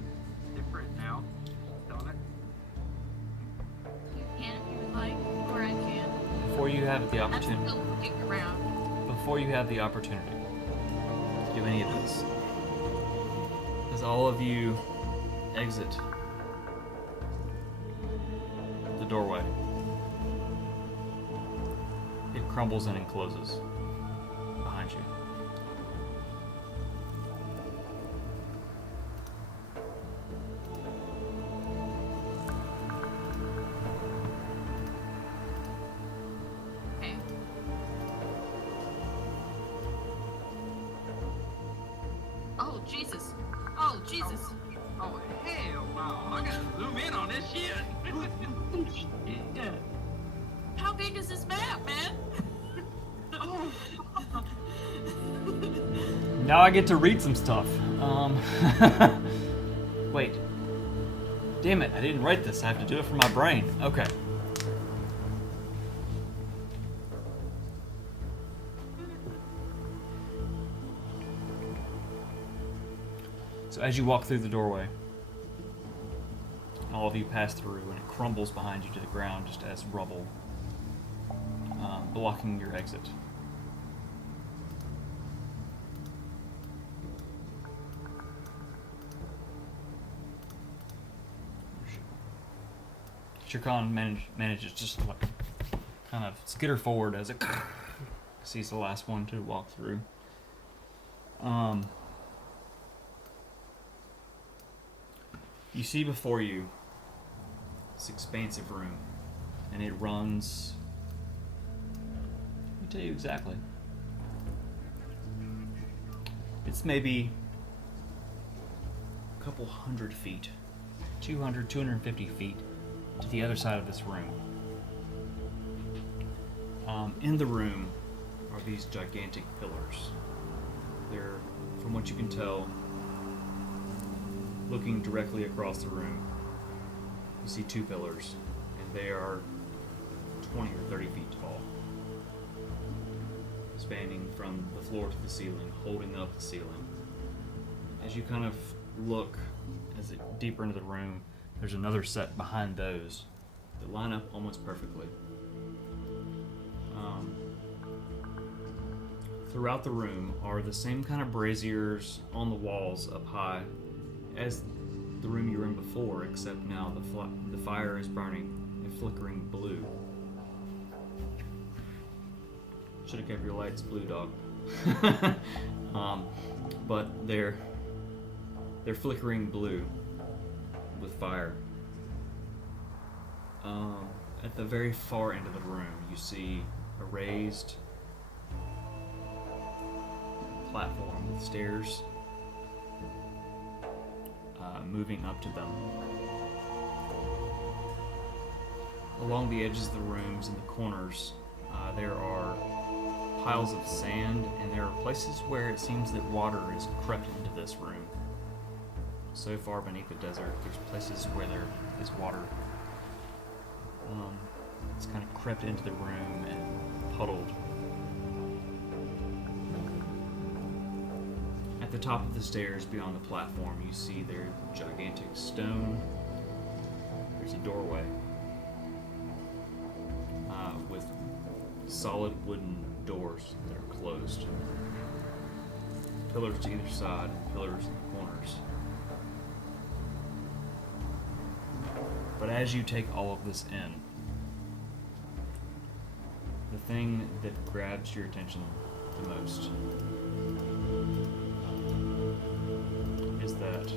different now, don't it? You can if you would like, or I can. Before you have the I'm opportunity, still looking around. to do any of this, as all of you exit the doorway, it crumbles in and closes behind you. Okay. Oh, Jesus. Oh, Jesus. Oh, hell no. I gotta zoom in on this shit. Yeah. How big is this map, man? Oh. Now I get to read some stuff. Wait. Damn it, I didn't write this. I have to do it from my brain. Okay. So as you walk through the doorway, all of you pass through and it crumbles behind you to the ground just as rubble, blocking your exit. Shirkan manages just to like kind of skitter forward as it sees the last one to walk through. You see before you this expansive room, and it runs. Let me tell you exactly. It's maybe a couple hundred feet, 200, 250 feet to the other side of this room. In the room are these gigantic pillars. They're, from what you can tell, looking directly across the room, you see two pillars, and they are 20 or 30 feet tall, spanning from the floor to the ceiling, holding up the ceiling. As you kind of look deeper into the room, there's another set behind those that line up almost perfectly. Throughout the room are the same kind of braziers on the walls up high as the room you were in before, except now the fire is burning a flickering blue. Should have kept your lights blue, dog. But they're flickering blue with fire. At the very far end of the room, you see a raised platform with stairs moving up to them. Along the edges of the rooms and the corners, there are piles of sand, and there are places where it seems that water is crept into this room. So far beneath the desert, there's places where there is water. It's kind of crept into the room and puddled. At the top of the stairs beyond the platform, you see their gigantic stone. There's a doorway with solid wooden doors that are closed. Pillars to either side and pillars in the corners. But as you take all of this in, the thing that grabs your attention the most is that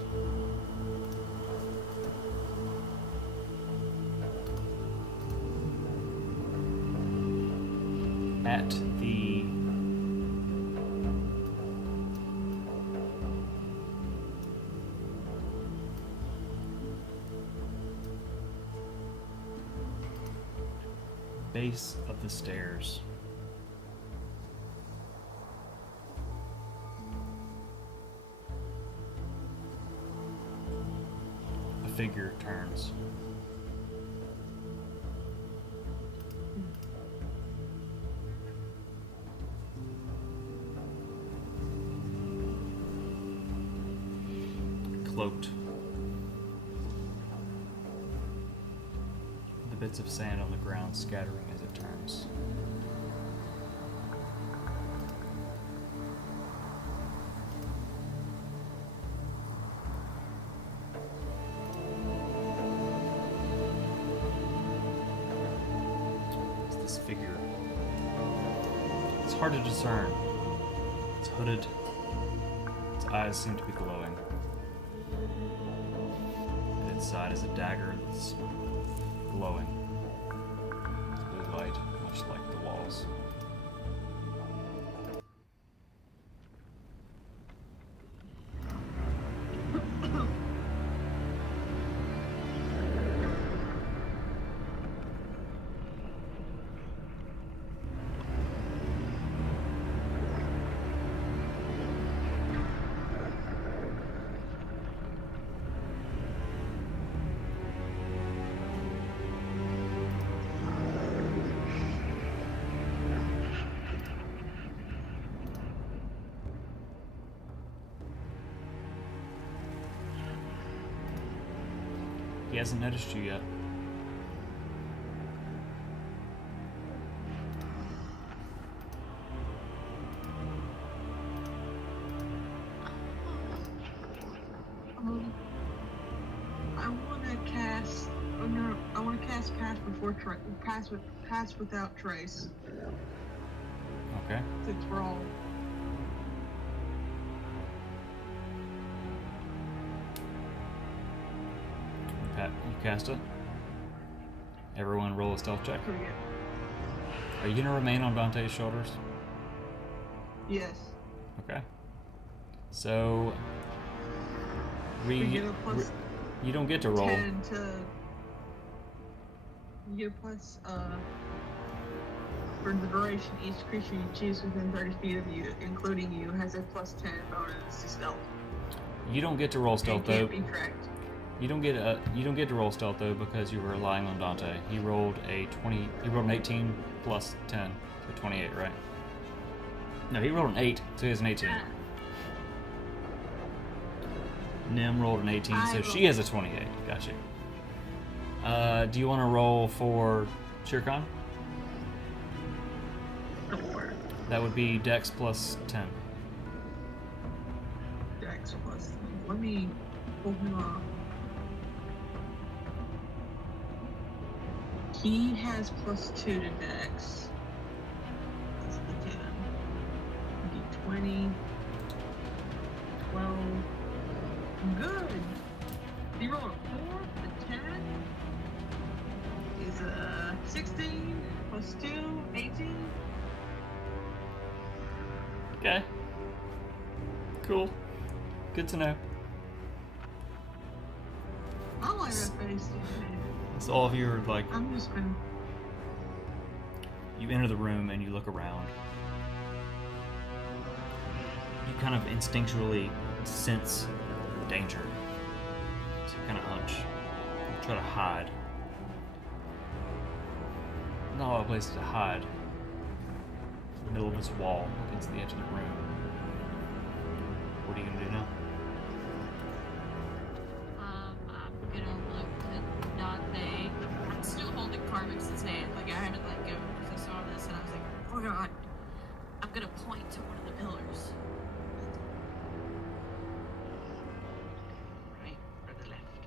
at the base of the stairs, a figure turns. Cloaked. The bits of sand on the ground scattering as it turns. It's this figure. It's hard to discern. It's hooded. Its eyes seem to be glowing. At its side is a dagger that's glowing. Blue light, much like the walls. He hasn't noticed you yet. I want to cast. Oh no! I want to cast pass without trace. Okay. Since we're all. You cast it. Everyone roll a stealth check. Pretty good. Are you gonna remain on Dante's shoulders? Yes. Okay. So We get a plus you don't get to roll. 10 to. You get a plus For the duration, each creature you choose within 30 feet of you, including you, has a +10 bonus to stealth. You don't get to roll stealth And though. can't be tracked. You don't get to roll stealth though because you were relying on Dante. He rolled a 20. He rolled an 18 plus 10, so 28, right? No, he rolled an 8, so he has an 18. Nim rolled an 18, so she has a 28. Gotcha. Do you want to roll for Shirkan? Sure. That would be Dex plus 10. Dex plus. Let me pull him off. He has +2 to Dex. That's the 10. D20. 12. Good. He rolled a 4. The 10 is a 16 plus 2, 18. Okay. Cool. Good to know. I like that face. So all of you are like, I'm just gonna. you enter the room and you look around. You kind of instinctually sense danger. So you kind of hunch. You try to hide. Not a lot of places to hide. In the middle of this wall against the edge of the room. What are you gonna do now? I'm gonna look at Dante. I'm still holding Carvix's hand. Like, I had to let go because I saw this and I was like, oh god. I'm gonna point to one of the pillars. Right or the left?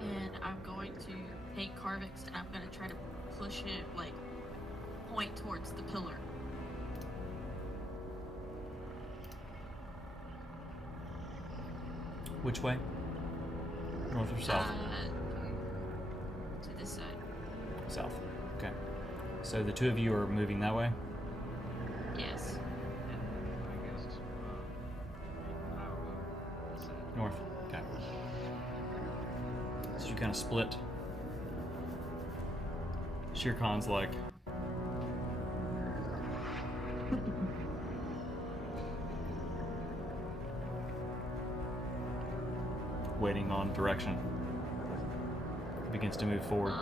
And I'm going to take Carvix and I'm gonna try to push it, like, point towards the pillar. Which way? North or south? To this side. South. Okay. So the two of you are moving that way? Yes. And I guess I'll go this side. North. Okay. So you kind of split. Shere Khan's like, waiting on direction. He begins to move forward.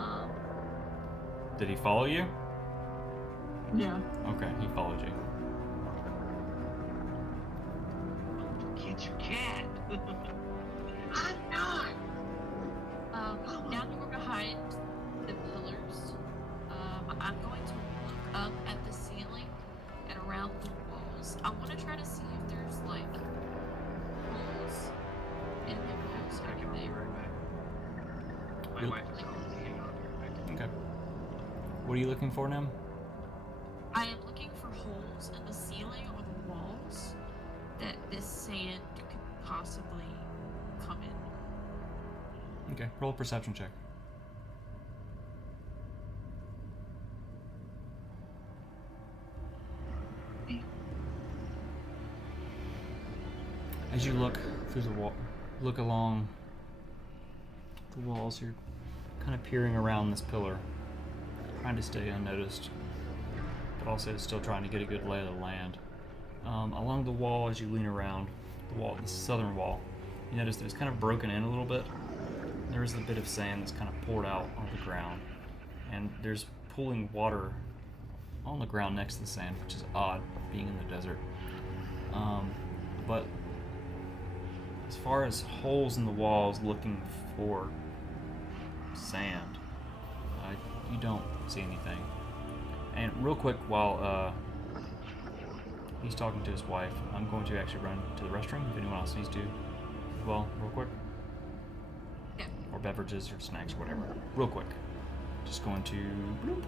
Did he follow you? Yeah. Okay, he followed you. Get your cat. I'm not. Now that we're behind the pillars, I'm going to look up at the ceiling and around the walls. I want to try to see if there's like holes in the walls I can over be there. right back. My You'll- wife is calling me. Hang on, I'll be right back. Okay. What are you looking for now? I am looking for holes in the ceiling or the walls that this sand could possibly come in. Okay, roll a perception check. As you look through the wall, look along the walls, you're kind of peering around this pillar, trying to stay unnoticed, but also still trying to get a good lay of the land. Along the wall, as you lean around the wall, the southern wall, you notice that it's kind of broken in a little bit. There is a bit of sand that's kind of poured out on the ground, and there's pooling water on the ground next to the sand, which is odd, being in the desert. But as far as holes in the walls looking for sand, you don't see anything. And real quick, while he's talking to his wife, I'm going to actually run to the restroom if anyone else needs to as well, real quick. Yeah. Or beverages or snacks, whatever. Real quick. Just going to bloop.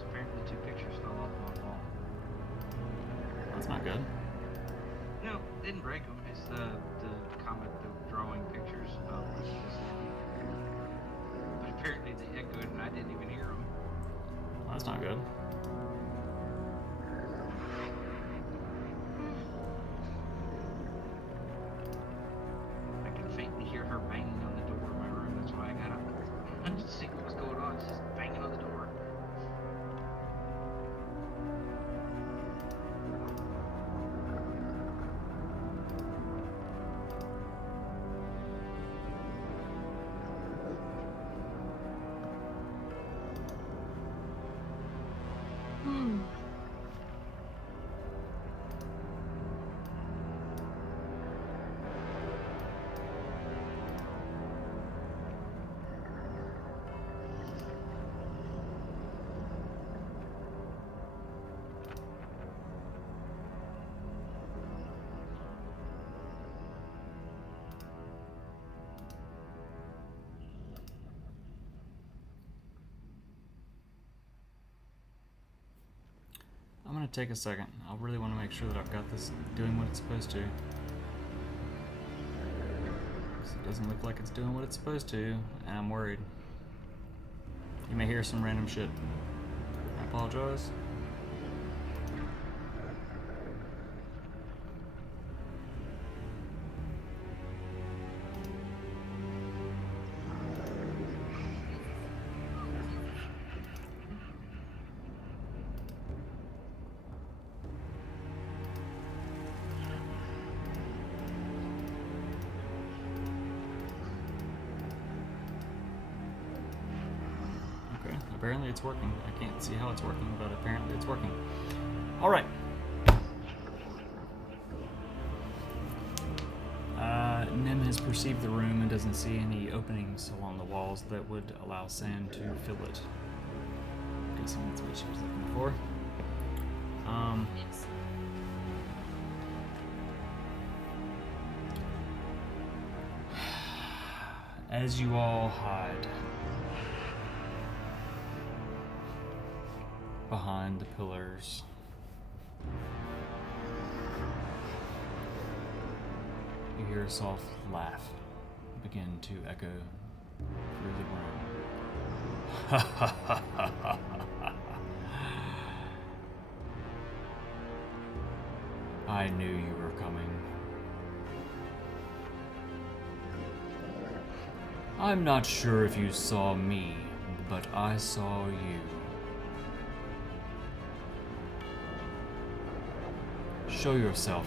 because apparently 2 pictures fell off my wall. That's not good. No, didn't break them. It's the comment, the drawing pictures of this lady. But apparently they echoed and I didn't even hear them. Well, that's not good. I could faintly hear her banging on the door of my room. That's why I got up. I just see what was going on. It's just banging on the door. I'm gonna take a second. I really want to make sure that I've got this doing what it's supposed to. 'Cause it doesn't look like it's doing what it's supposed to, and I'm worried. You may hear some random shit. I apologize. Apparently it's working. I can't see how it's working, but apparently it's working. All right. Nim has perceived the room and doesn't see any openings along the walls that would allow sand to fill it. I'm guessing that's what she was looking for. Yes. As you all hide behind the pillars, you hear a soft laugh begin to echo through the room. I knew you were coming. I'm not sure if you saw me, but I saw you. Show yourself.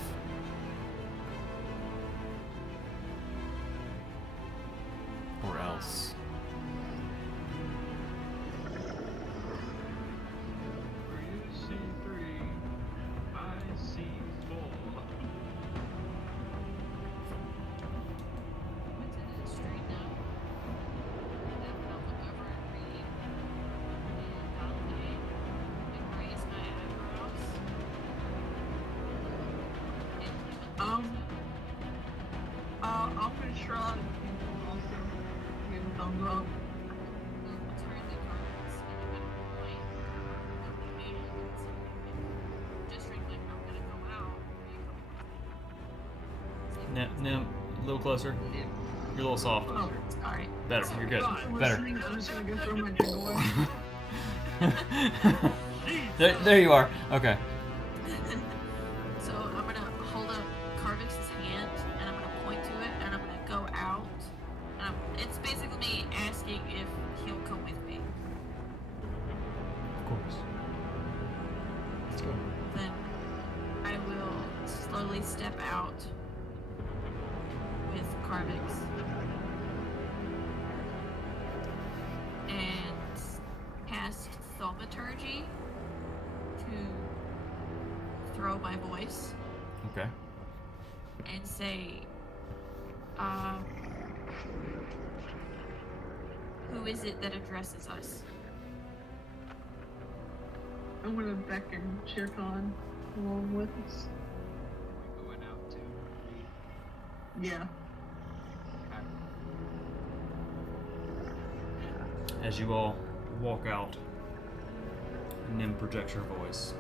Or else. You see 3, I see 4. Went to the street now. And then I'll look over and read. And validate. And raise my eyebrows. I'll finish shrug and also give a thumbs up. Turn the cards in a bit of a point. Maybe just read like I'm gonna go out. Nim, a little closer. You're a little soft. Oh, Alright. Better, you're good. I'm Better. listening. I'm just gonna go throw my drink away. there you are. Okay. So I'm gonna hold up Carvix's hand and I'm gonna point to it and I'm gonna go out. It's basically me asking if he'll come with me. Of course. Let's go. Then I will slowly step out with Carvix and cast Thaumaturgy to throw my voice Okay. and say, who is it that addresses us? I'm gonna beckon Shirkan along with us. We're going out to read. Yeah. Okay. As you all walk out Nim projects her voice.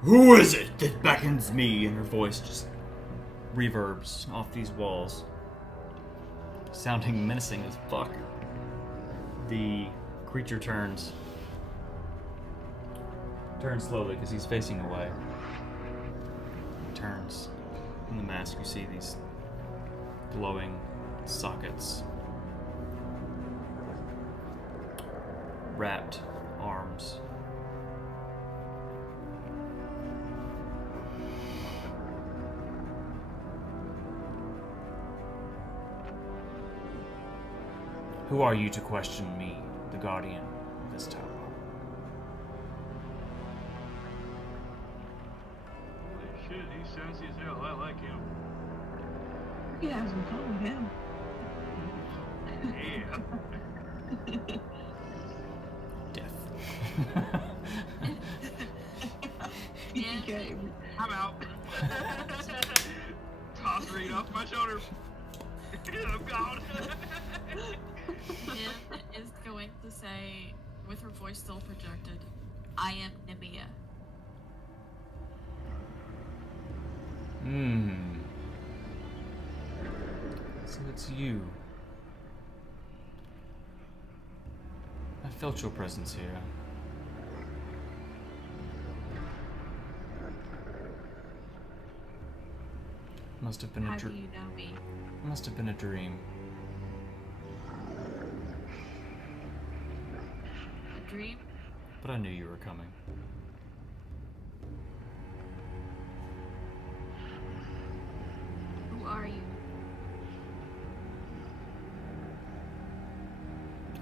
Who is it that beckons me? And her voice just reverbs off these walls, sounding menacing as fuck. The creature turns slowly because he's facing away. He turns. In the mask, you see these glowing sockets, wrapped arms. Who are you to question me, the guardian of this tower? Holy shit, he's sassy as hell. I like him. You can have some fun with him. Yeah. Death. Yeah. Okay. I'm out. Toss Reed off my shoulder. I'm gone. Nim is going to say, with her voice still projected, I am Nemia. So it's you. I felt your presence here. Must have been How a do you know me? Must have been a dream. A dream? But I knew you were coming. Who are you?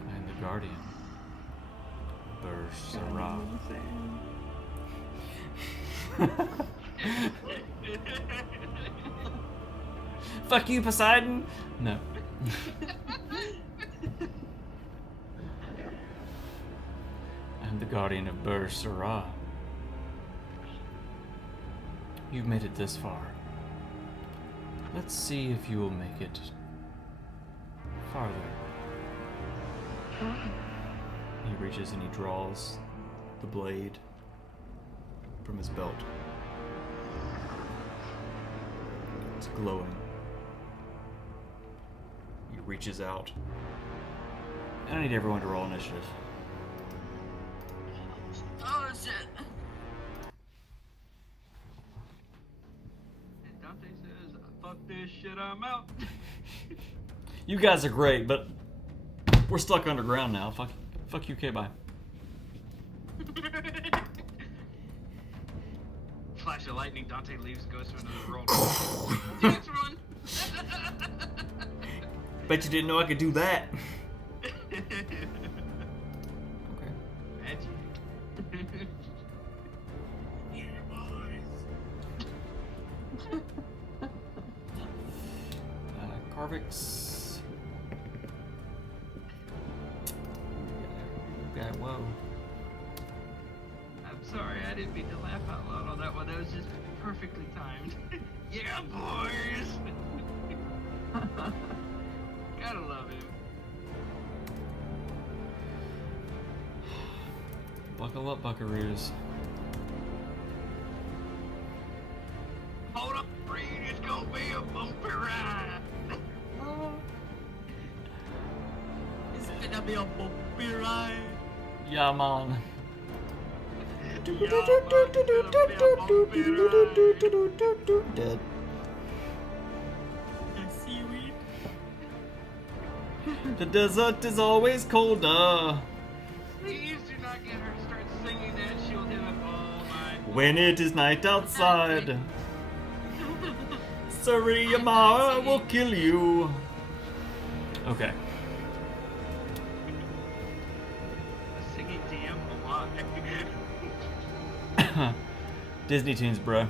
I am the guardian. Burj, Sahra. Fuck you, Poseidon! No. I'm the guardian of Burj, Sahra. You've made it this far. Let's see if you will make it farther. He reaches and he draws the blade from his belt. It's glowing. He reaches out. And I need everyone to roll initiative. Oh shit. And Dante says, fuck this shit, I'm out. You guys are great, but we're stuck underground now. Fuck you, K-bye. Flash of lightning, Dante leaves and goes to another roll. Dance run! Bet you didn't know I could do that. Okay. Magic. Carvix. Okay, whoa. I'm sorry, I didn't mean to laugh out loud on that one. That was just perfectly timed. Yeah, boys! Gotta love him. Buckle up, buckaroos. Hold up, Reed, it's gonna be a bumpy ride. It's gonna be a bumpy ride. Yeah, man. Dead. Seaweed. The desert is always colder Please do not get her to start singing that. She'll do it all night. when it is night outside. Suriyama will kill you. Okay. A singing DM a lot. Disney tunes, bro.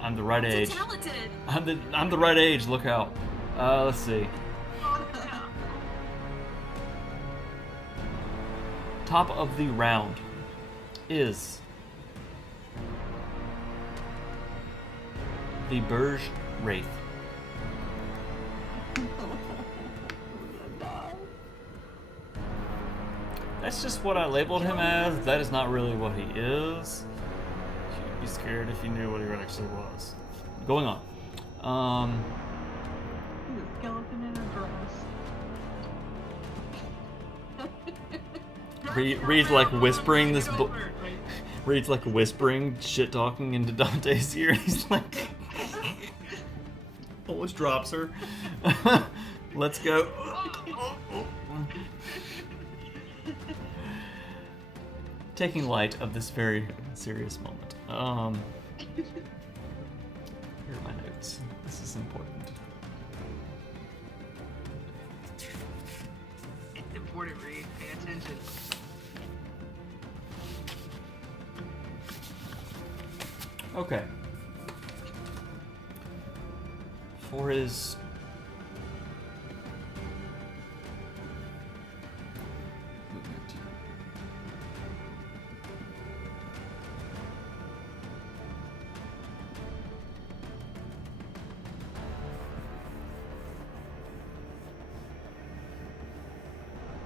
I'm the right age. So talented. I'm the right age. Look out. Let's see. Oh, yeah. Top of the round is the Burj Wraith. That's just what I labeled him as. That is not really what he is. You'd be scared if you knew what he actually was. Going on. He's a skeleton in a dress. Reed's like whispering this. Reed's like whispering, shit talking into Dante's ear. He's like, almost drops her. Let's go. Taking light of this very serious moment. Here are my notes. This is important. It's important, Reed. Pay attention. Okay. For his movement.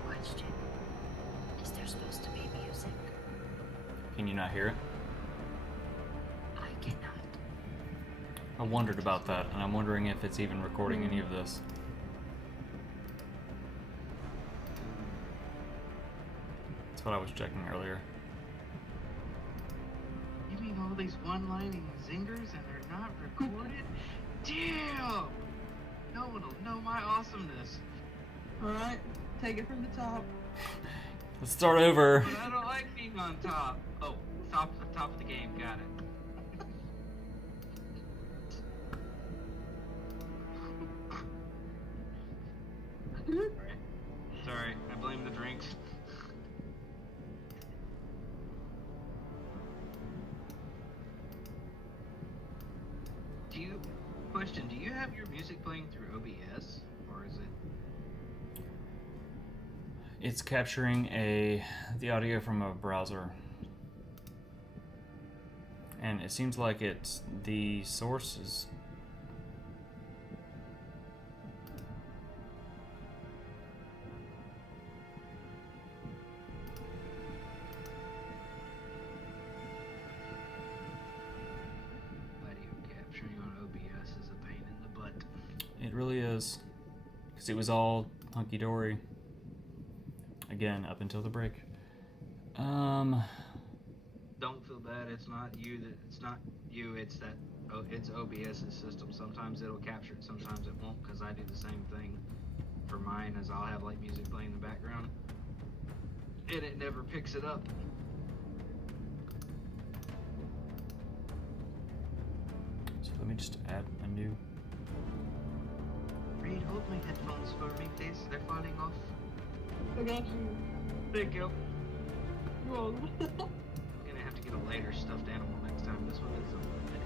Question. Is there supposed to be music? Can you not hear it? I cannot. I wondered about that, and I'm wondering if it's even recording any of this. That's what I was checking earlier. You mean all these one-lining zingers and they're not recorded? Damn! No one will know my awesomeness. Alright, take it from the top. Let's start over. But I don't like being on top. Oh, top of the game. Got it. Sorry, I blame the drinks. Question, do you have your music playing through OBS? Or is it... It's capturing the audio from a browser. And it seems like it's the source is It really is. Because it was all hunky-dory. Again, up until the break. Don't feel bad. It's not you. It's that. Oh, it's OBS's system. Sometimes it'll capture it. Sometimes it won't. Because I do the same thing for mine. As I'll have like music playing in the background, and it never picks it up. So let me just add a new. Reed, hold my headphones for me, please. They're falling off. I got you. Thank you. You're welcome. I'm gonna have to get a lighter stuffed animal next time. This one is a bit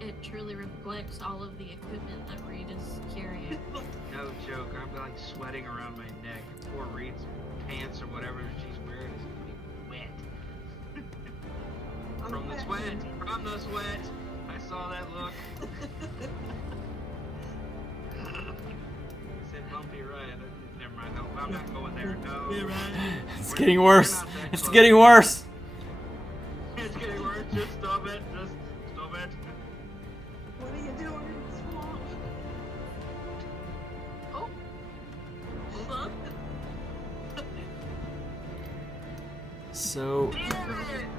hefty. It truly reflects all of the equipment that Reed is carrying. No joke. I'm like sweating around my neck. Poor Reed's pants or whatever she's wearing is gonna be wet. From the sweat. From the sweat. I saw that look. Said bumpy ride. Never mind. No, I'm not going there. No. It's getting worse. It's getting worse. It's getting worse. Just stop it. Just stop it. What are you doing in the swamp? Oh, hold on. So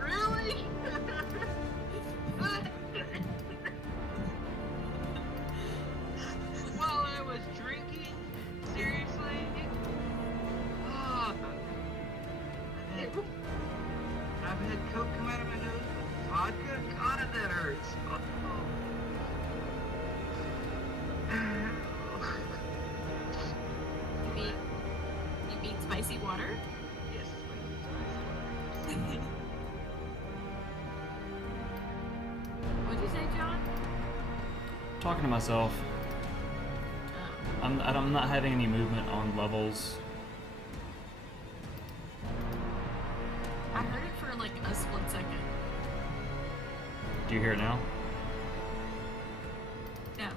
Really? While I was drinking? Seriously? Oh, I've had Coke come out of my nose with vodka? God, that hurts. You mean spicy water? Yes, What'd you say, John? talking to myself. I'm not having any movement on levels. I heard it for like a split second. Do you hear it now? No.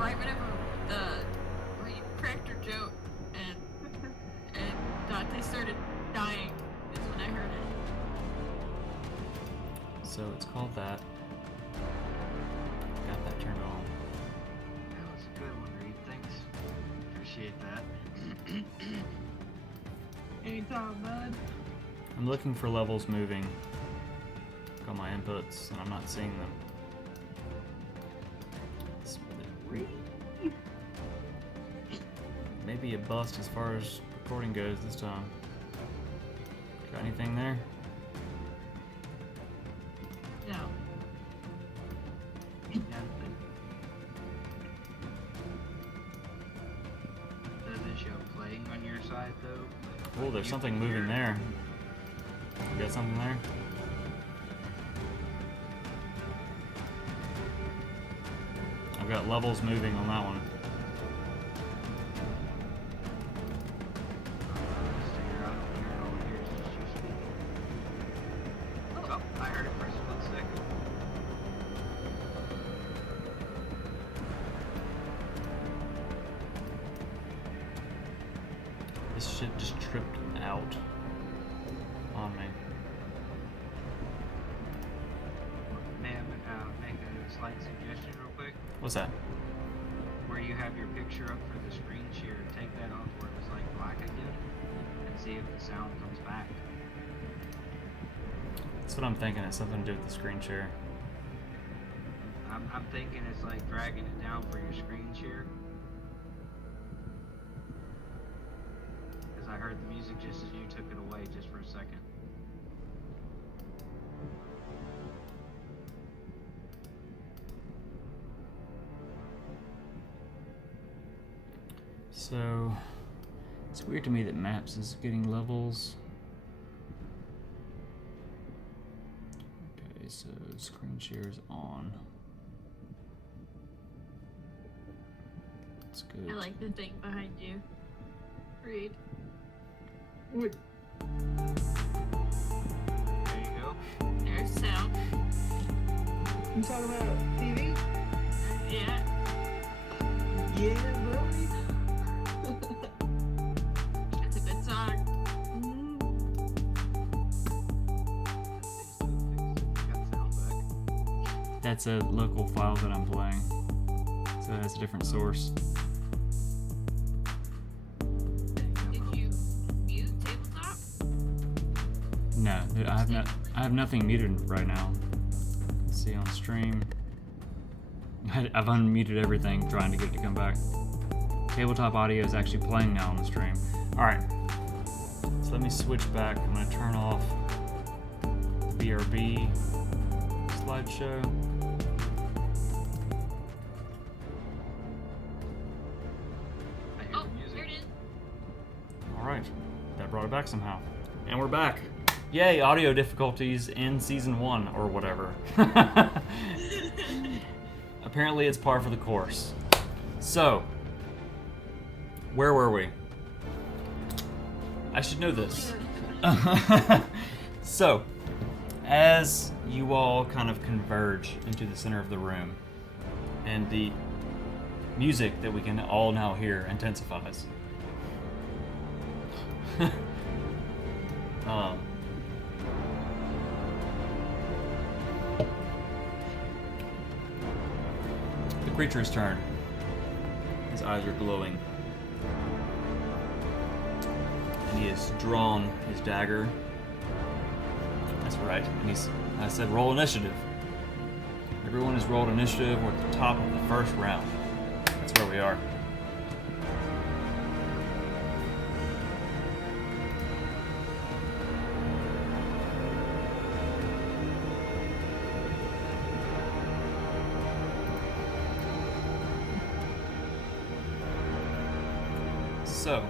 right whenever Reed cracked her joke and Dante started dying is when I heard it. So it's called that. Got that turned on. That was a good one, Reed. Thanks. Appreciate that. Anytime, bud. I'm looking for levels moving. Look on my inputs, and I'm not seeing them. Maybe a bust as far as recording goes this time. Got anything there? No. Does it show playing on your side though? Oh, there's something moving there. You got something there? I've got levels moving on that one. Oh, I heard it for a split second. This shit just tripped out on me. May I make a slight suggestion real quick? What's that? Where you have your picture up for the screen share, take that off where it was like black again, and see if the sound comes back. That's what I'm thinking. It's something to do with the screen share. I'm thinking it's like dragging it down for your screen share. Because I heard the music just as you took it away just for a second. So it's weird to me that Maps is getting levels. Okay, so screen share is on. That's good. I like the thing behind you. Reed. Wait, There you go. There's sound. you talking about TV? Yeah. Yeah, buddy. That's a good song. Got sound back. That's a local file that I'm playing. So it has a different source. Did you mute tabletop? No, I have nothing muted right now. Let's see on stream. I've unmuted everything trying to get it to come back. Tabletop audio is actually playing now on the stream. Alright. So let me switch back. I'm gonna turn off BRB slideshow. I hear Oh, the music. here it is. Alright. That brought it back somehow. And we're back. Yay, audio difficulties in season 1 or whatever. Apparently it's par for the course. So, where were we? I should know this. So, as you all kind of converge into the center of the room, and the music that we can all now hear intensifies. The creature's turn. His eyes are glowing. And he has drawn his dagger. That's right. And I said roll initiative. Everyone has rolled initiative. We're at the top of the first round. That's where we are. So,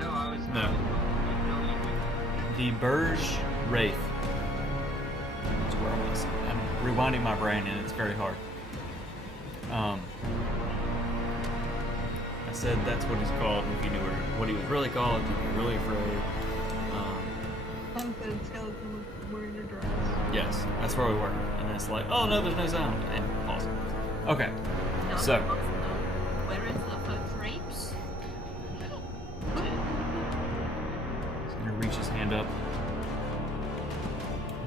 No, I was No. the Burj Wraith. That's where I was. I'm rewinding my brain and it's very hard. I said that's what he's called. If you knew what he was really called, you'd be really afraid. Unfed skeleton with wearing your dress. Yes, that's where we were. And then it's like, oh no, there's no sound. And pause. Okay, so Where is the foot drapes? he's gonna reach his hand up,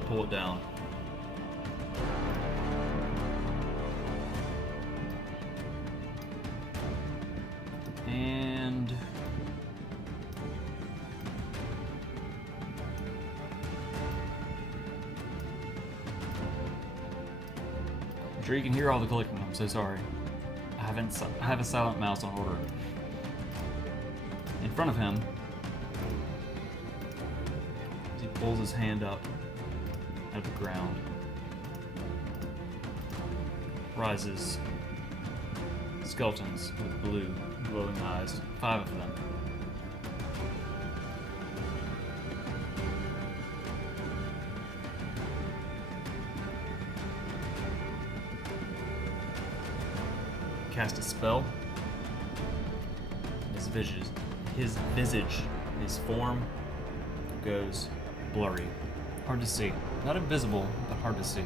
pull it down. And I'm sure you can hear all the clicking. I'm so sorry. I have a silent mouse on order. In front of him, as he pulls his hand up out of the ground, rises skeletons with blue, glowing eyes. 5 of them. Cast a spell. His visage, his form goes blurry. Hard to see. Not invisible, but hard to see.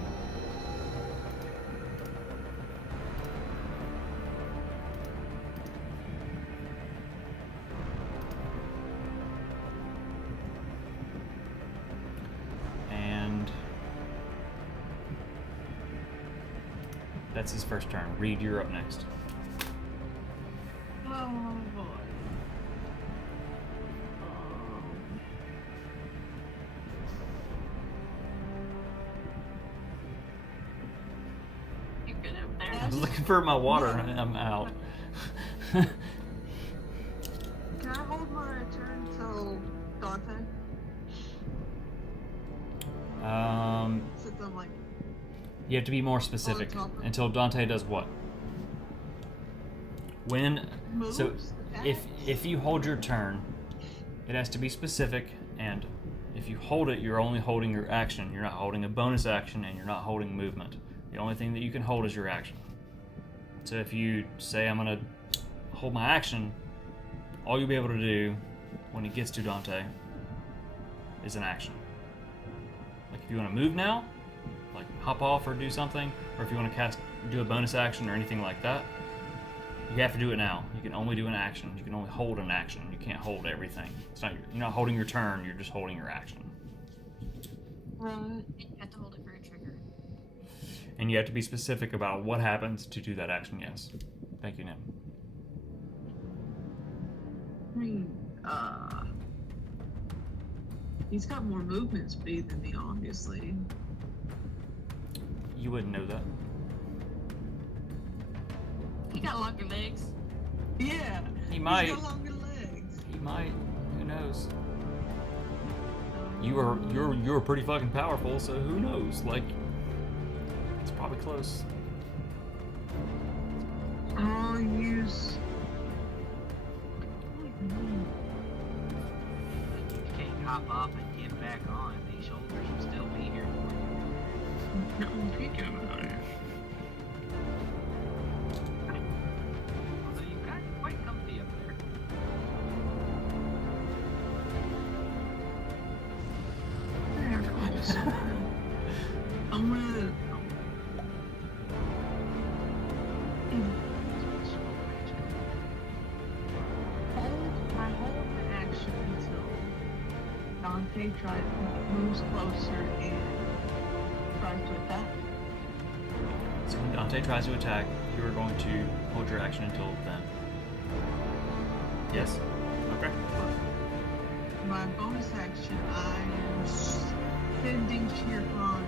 And that's his first turn. Reed, you're up next. Oh boy. You're good over there. I was looking for my water and I'm out. Can I hold my turn till Dante? Since I'm like, You have to be more specific. Until Dante does what? When? moves? So attacks? if you hold your turn, it has to be specific, and if you hold it, you're only holding your action. You're not holding a bonus action, and you're not holding movement. The only thing that you can hold is your action. So if you say, I'm gonna hold my action, all you'll be able to do when it gets to Dante is an action. Like if you want to move now, like hop off or do something, or if you want to do a bonus action or anything like that, you have to do it now. You can only do an action. You can only hold an action. You can't hold everything. It's not, you're not holding your turn, you're just holding your action. Right. And you have to hold it for a trigger. And you have to be specific about what happens to do that action, yes. Thank you, Nim. I mean, he's got more movement speed than me, obviously. You wouldn't know that. He got longer legs. Yeah. He might. He's got longer legs. He might. Who knows? You're pretty fucking powerful, so who knows? Like, it's probably close. I'll use. You can't hop off and get back on. These shoulders will still be here for you. No, I'm thinking about it. Although you've got it quite comfy up there. I'm gonna. I hold my action until Dante moves closer and tries to attack. So when Dante tries to attack, you are going to hold your action until then. Yes? Okay. My bonus action, I am sending Shirhan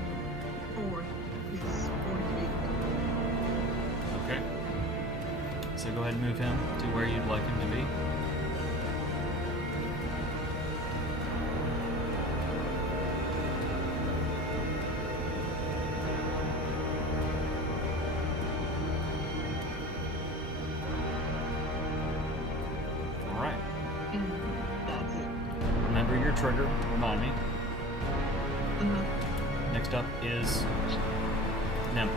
forth his 40 feet. Okay. So go ahead and move him to where you'd like him to be. Alright. And that's it. Remember your trigger, remind me. Uh-huh. Next up is Nim.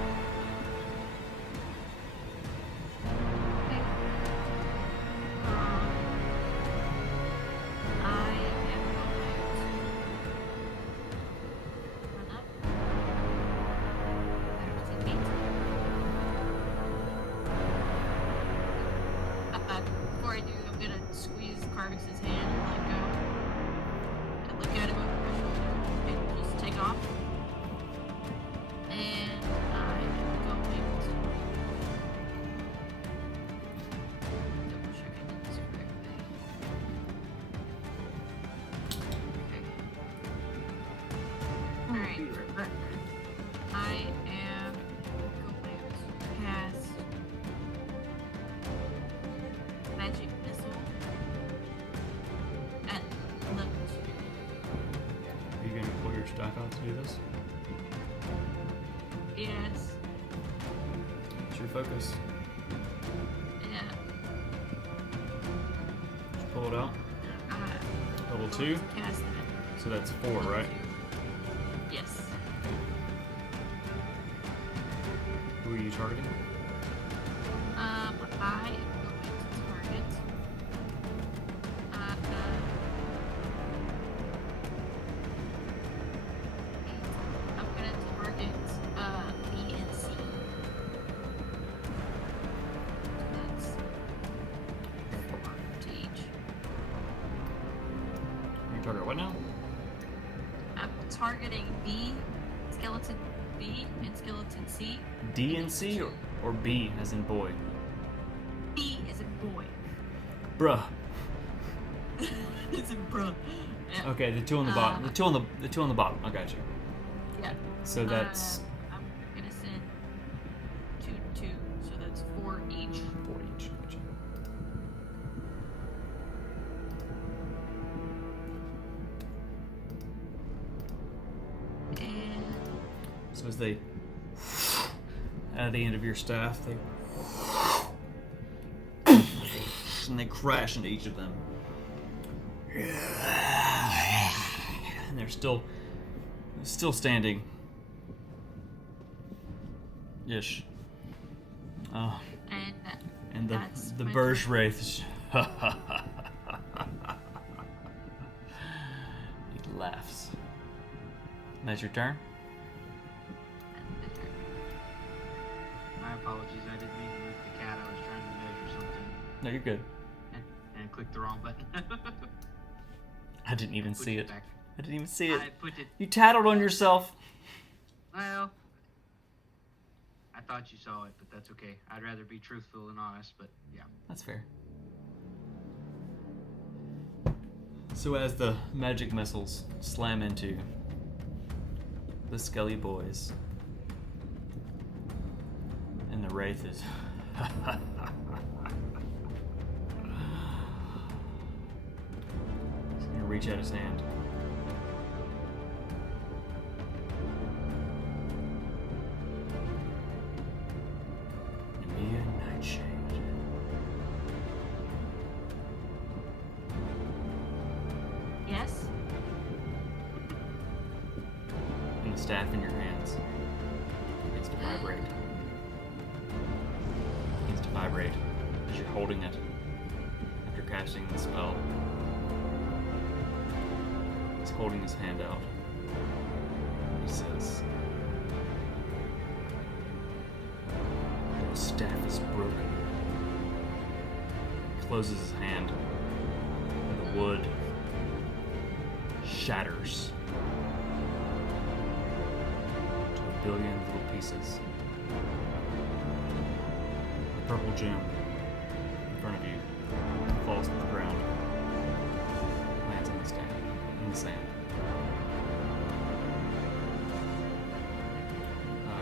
I am going to run up. There's a gate. I do, I'm gonna squeeze Carvix's hand and let go. And look at him over my shoulder and just take off. And I am going to double check I did this correctly. Okay. Alright. Be right back. I am going to cast Magic Missile at level 2. Are you going to pull your staff out to do this? Yes. What's your focus? Yeah. Just pull it out. Level 2? Cast that. So that's 4, Level right? 2. Yes. Who are you targeting? I am going to target. I'm going to target B and C. That's 4 to each. You target what now? I'm targeting B, skeleton B, and skeleton C. D and C or B as in boy? B is a boy. Bruh. It's a bruh. Yeah. Okay, the two on the bottom. The two on the bottom. I got you. Yeah. So that's I'm gonna send 2, so that's 4 each. 4 each. Gotcha. And So as they out of the end of your staff, they and they crash into each of them. And they're still standing. Ish. and And the my Burj turn. Wraith. He laughs. That's your turn? My apologies, I didn't mean to move the cat. I was trying to measure something No, you're good. and clicked the wrong button. I didn't even Put see you it. back. I didn't even see it. I put it. You tattled on yourself. Well, I thought you saw it, but that's okay. I'd rather be truthful and honest, but yeah. That's fair. So as the magic missiles slam into the Skelly boys, and the Wraith is he's gonna reach out his hand. Emilia Nightshade. Yes. And the staff in your hands begins to vibrate. Begins to vibrate as you're holding it after casting the spell. He's holding his hand out. He says, "Your staff is broken." He closes his hand, and the wood shatters to a billion little pieces. The purple gem in front of you falls to the ground, lands in the sand.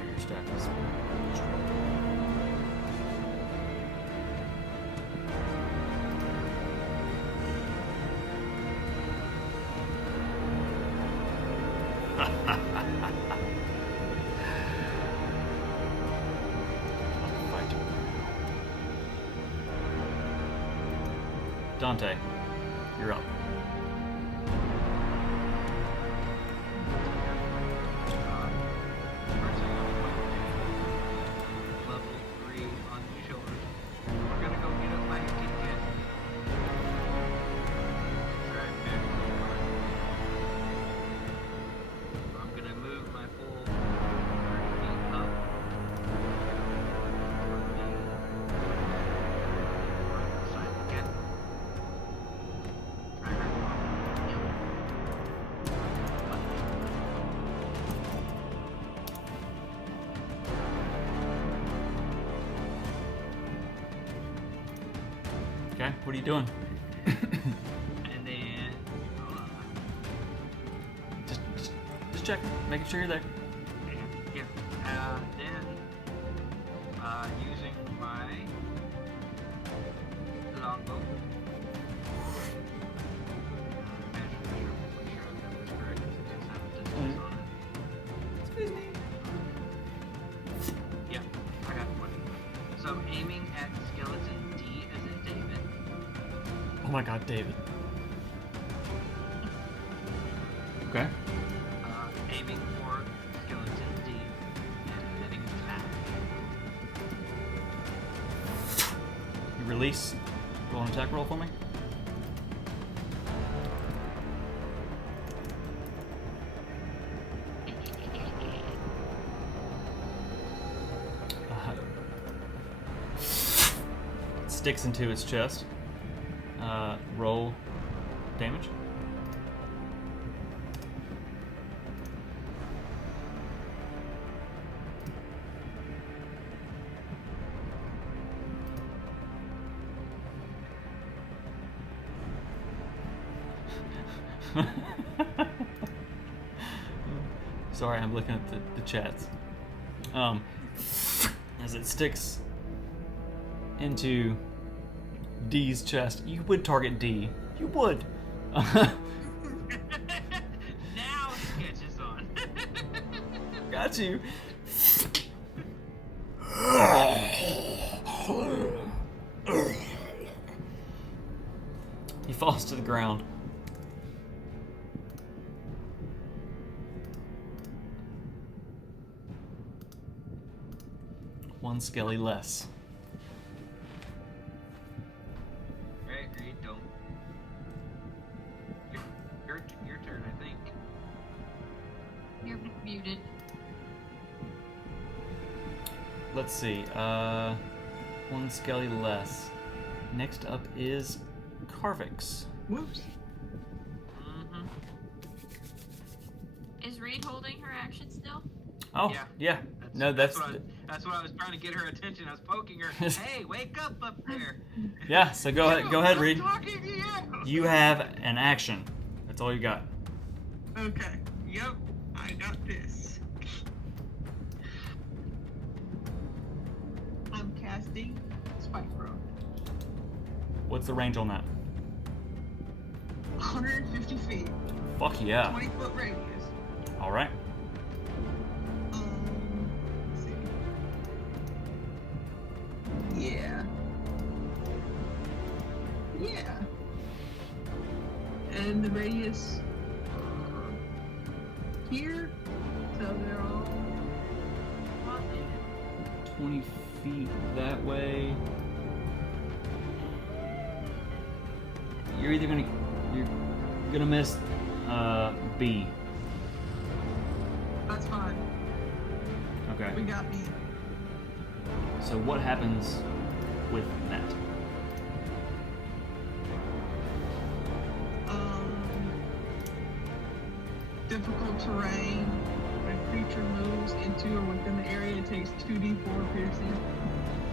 Your staff is destroyed. Fight. Dante, you're up. First thing I'm going to do, level 3 on your shoulders. We're gonna go get up my Kit Kat. Try and measure the mark. So I'm gonna move my full 30 feet up. From the right side again. Okay, what are you doing? And then, hold on. Just check, making sure you're there. Yeah. Then, using my longbow. Make sure I got this correct, 'cause it does have a distance on it. Excuse me. Yeah, I got 20. So aiming at skeleton D as in David. Oh my god, David. Okay. Aiming for skeleton D and hitting attack. You release. Roll an attack roll for me. Sticks into its chest. Roll damage. Sorry, I'm looking at the chats. As it sticks into D's chest, you would target D. You would. Now he catches on. Got you. He falls to the ground. One skelly less. Right, Reed, don't. Your turn, I think. You're muted. Let's see. One skelly less. Next up is Carvix. Whoops. Mm-hmm. Is Reed holding her action still? Oh, Yeah. yeah. No, that's That's what I was trying to get her attention. I was poking her. Hey, wake up there. yeah. So go ahead, I'm Reed. talking to you. You have an action. That's all you got. Okay. Yep. I got this. I'm casting Spike Throw. What's the range on that? 150 feet. Fuck yeah. 20-foot radius. All right. Let's see. Yeah. Yeah. And the radius here, so they're all 20 feet that way. You're gonna miss B. that's fine. Okay. We got B. So what happens with that? Difficult terrain. When a creature moves into or within the area, it takes 2d4 piercing.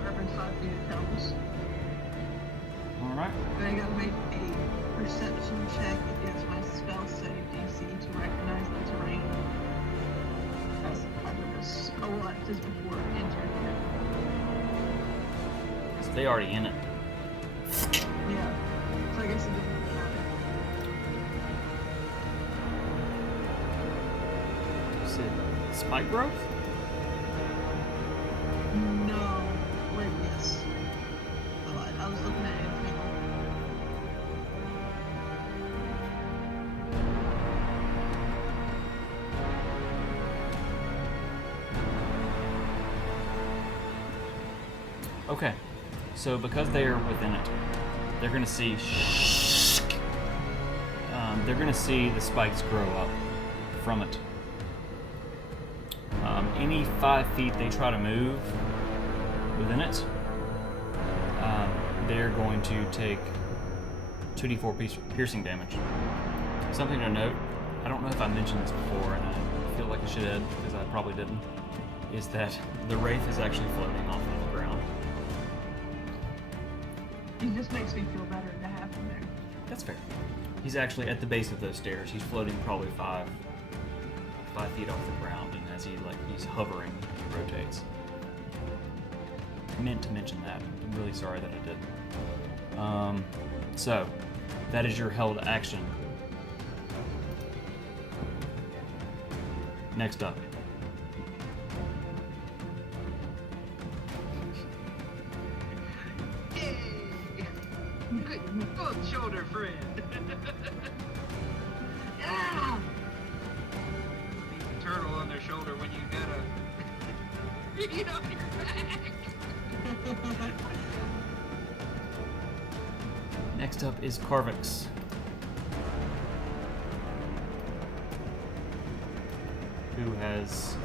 Wherever 5 feet it counts. All right. Then I gotta make a perception check against my spell save DC to recognize the terrain. As part of this. Oh, well, it says before entering it. So they already in it. Yeah. So I guess it doesn't matter. Is it spike growth? No. Wait, yes. I lied. I was looking at anything. Okay. So because they're within it, they're gonna see. They're gonna see the spikes grow up from it. Any 5 feet they try to move within it, they're going to take 2d4 piercing damage. Something to note, I don't know if I mentioned this before, and I feel like I should have, because I probably didn't, is that the Wraith is actually floating off of the ground. It just makes me feel better to have him there. That's fair. He's actually at the base of those stairs. He's floating probably 5 feet off the ground, and as he's hovering, he rotates. I meant to mention that. I'm really sorry that I didn't. So, that is your held action. Next up. Yay! Good shoulder friend. Yeah! Leave a turtle on their shoulder when you gotta read on your back. Next up is Carvix. Who has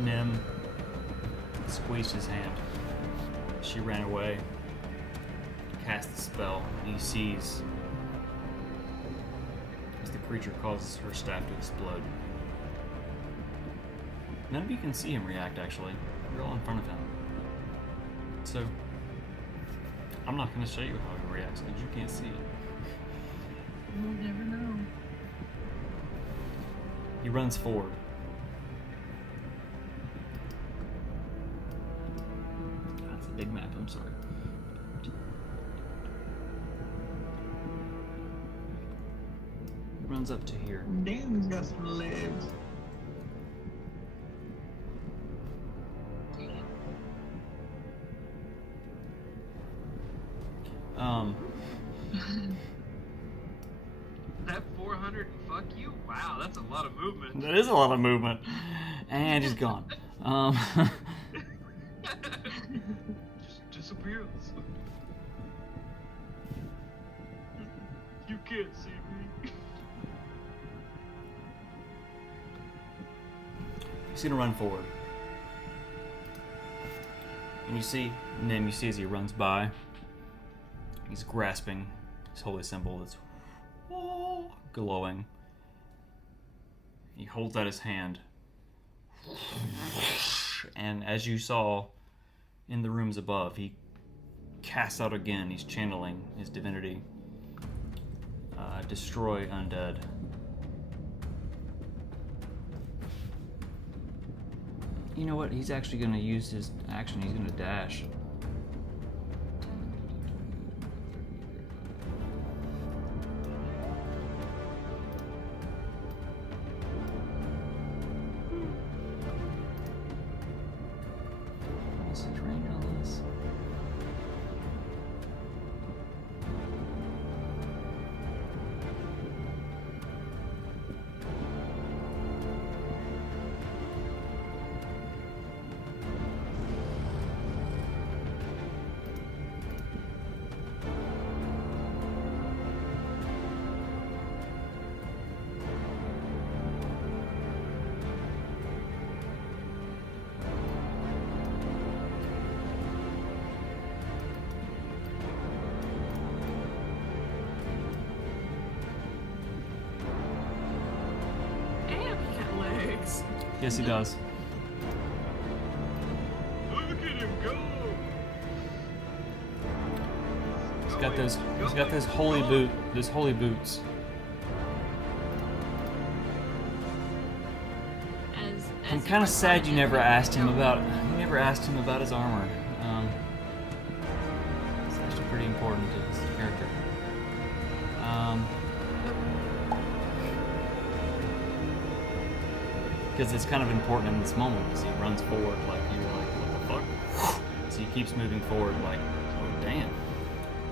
Nim squeezed his hand. She ran away, cast the spell, and he sees as the creature causes her staff to explode. None of you can see him react, actually. You're all in front of him. So, I'm not going to show you how he reacts because you can't see it. We'll never know. He runs forward. That's a big map, I'm sorry. He runs up to here. Damon's got some legs. That 400 and fuck you? Wow, that's a lot of movement. That is a lot of movement. And he's gone. Just disappears. You can't see me. He's gonna run forward. And you see Nim, you see as he runs by, he's grasping his holy symbol that's glowing. He holds out his hand. And as you saw in the rooms above, he casts out again. He's channeling his divinity. Destroy undead. You know what? He's actually going to use his action. He's going to dash. What's his range on this? Damn, he got legs. Yes, he does. Look at him go! He's got those holy boots. I'm As kind of he sad runs you by, never asked him about his armor. It's actually pretty important to his character. Because it's kind of important in this moment because he runs forward like you're like, what the fuck? So he keeps moving forward like, oh damn.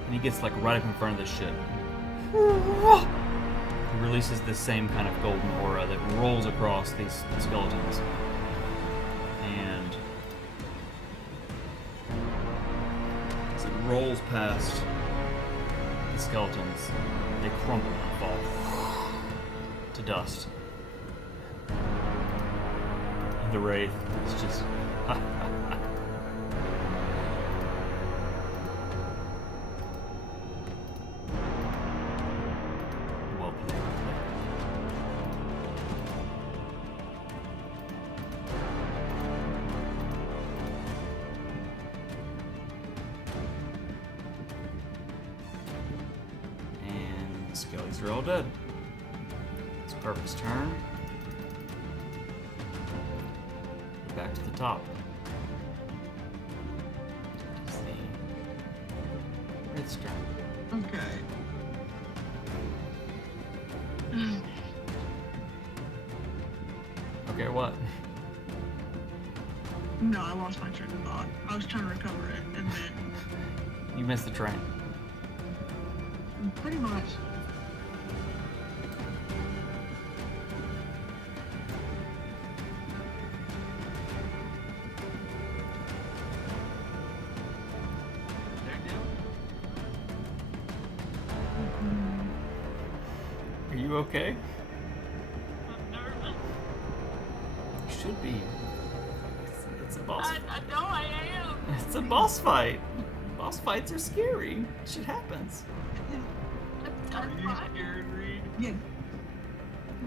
And he gets like right up in front of this shit. He releases the same kind of golden aura that rolls across these skeletons. And as it rolls past the skeletons, they crumble and fall to dust. And the wraith is just well played. Skellies are all dead. It's Carver's turn. Back to the top. It's the Wraith's turn. Okay. Okay, what? No, I lost my train of thought. I was trying to recover it, and then You missed the train. pretty much. Are you okay? I'm nervous. You should be. It's a boss. I know I am. It's a boss fight. Boss fights are scary. Shit happens. I'm Are you fine. scared, Reed? Yeah.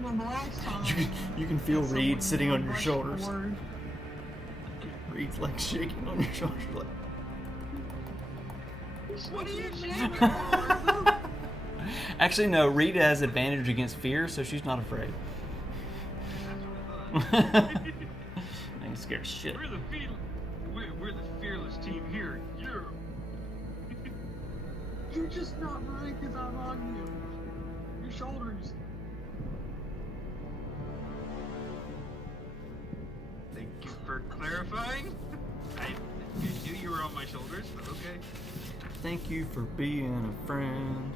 Well, the last time. You can feel someone Reed sitting on your rushed shoulders. forward. Reed's like shaking on your shoulders. Like, What are you shaking for? actually, no. Reed has advantage against fear, so she's not afraid. That's what I thought. I'm scared as shit. We're the fearless team here. You're. You're just not right because I'm on you. Your shoulders. Thank you for clarifying. I knew you were on my shoulders, but okay. Thank you for being a friend.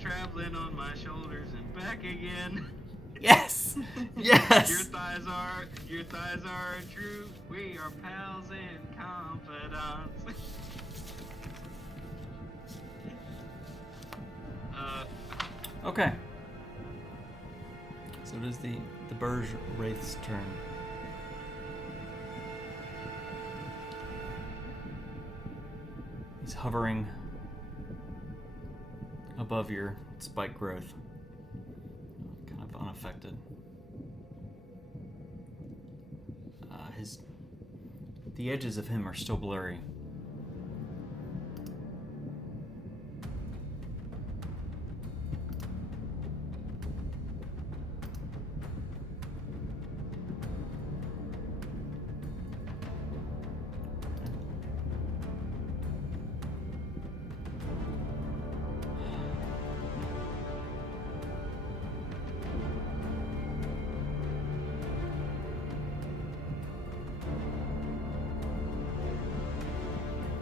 Traveling on my shoulders and back again. Yes! Yes! Your thighs are true. We are pals and confidants. Okay. So it is the Burj Wraith's turn. He's hovering above your spike growth, kind of unaffected. The edges of him are still blurry.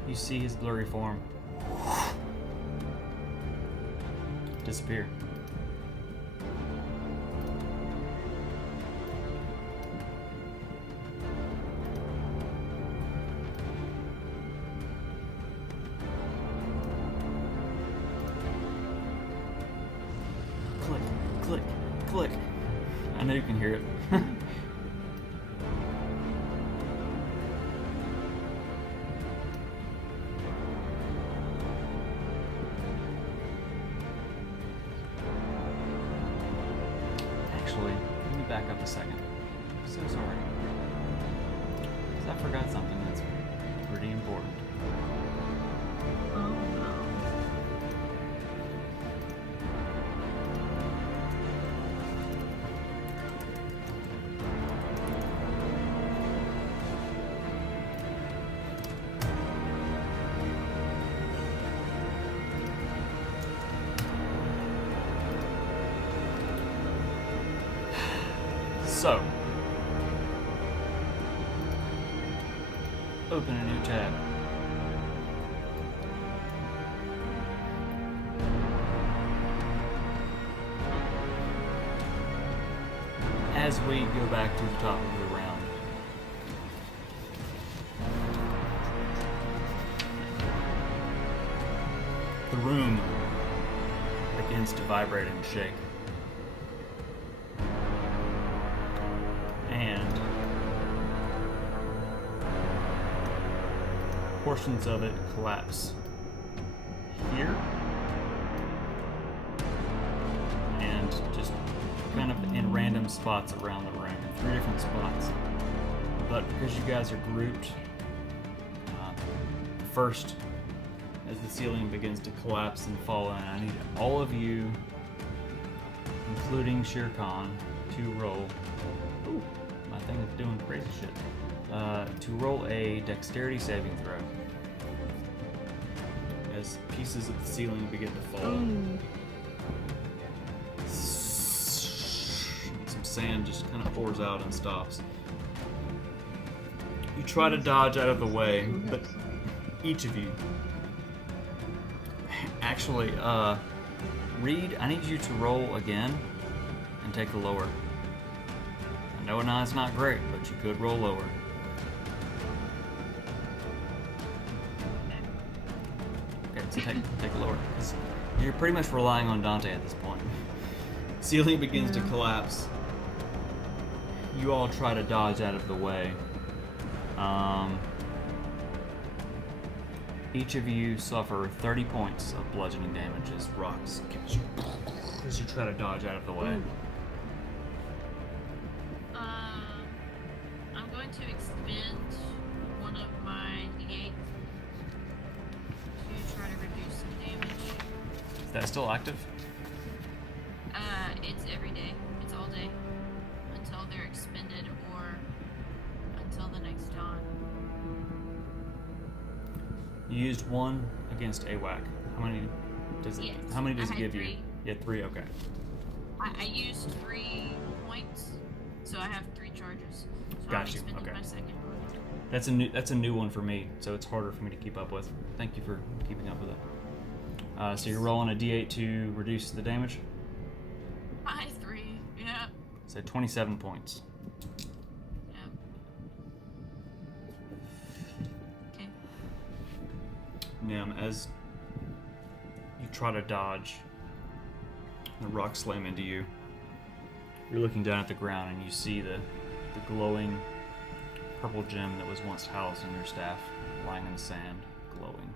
You see his blurry form disappear. Click, click, click. I know you can hear it. Actually, let me back up a second. I'm so sorry. Because I forgot something that's pretty important. Oh no. So, open a new tab. As we go back to the top of the round, the room begins to vibrate and shake. And portions of it collapse here and just kind of in random spots around the room, 3 different spots. But because you guys are grouped, the first as the ceiling begins to collapse and fall in. I need all of you, including Shere Khan, to roll. Ooh, my thing is doing crazy shit. To roll a dexterity saving throw. As pieces of the ceiling begin to fall. Some sand just kind of pours out and stops. You try to dodge out of the way, but each of you. Actually, Reed, I need you to roll again and take a lower. I know now it's not great, but you could roll lower. Okay, so take a lower. 'Cause you're pretty much relying on Dante at this point. Ceiling begins to collapse. You all try to dodge out of the way. Each of you suffer 30 points of bludgeoning damage as rocks catch you as you try to dodge out of the way. I'm going to expend one of my D8 to try to reduce some damage. Is that still active? It's every day. It's all day until they're expended or until the next dawn. You used one against AWAC. How many does it? Yes, How many does I it had give you? 3. Yeah, 3. Okay. I used 3 points, so I have 3 charges. So Got I'm you, expending okay. my second one. That's a new one for me, so it's harder for me to keep up with. Thank you for keeping up with it. So you're rolling a D8 to reduce the damage. By 3, yeah. So 27 points. Yeah. Okay. Now, as you try to dodge, the rocks slam into you. You're looking down at the ground and you see the glowing purple gem that was once housed in your staff lying in the sand, glowing.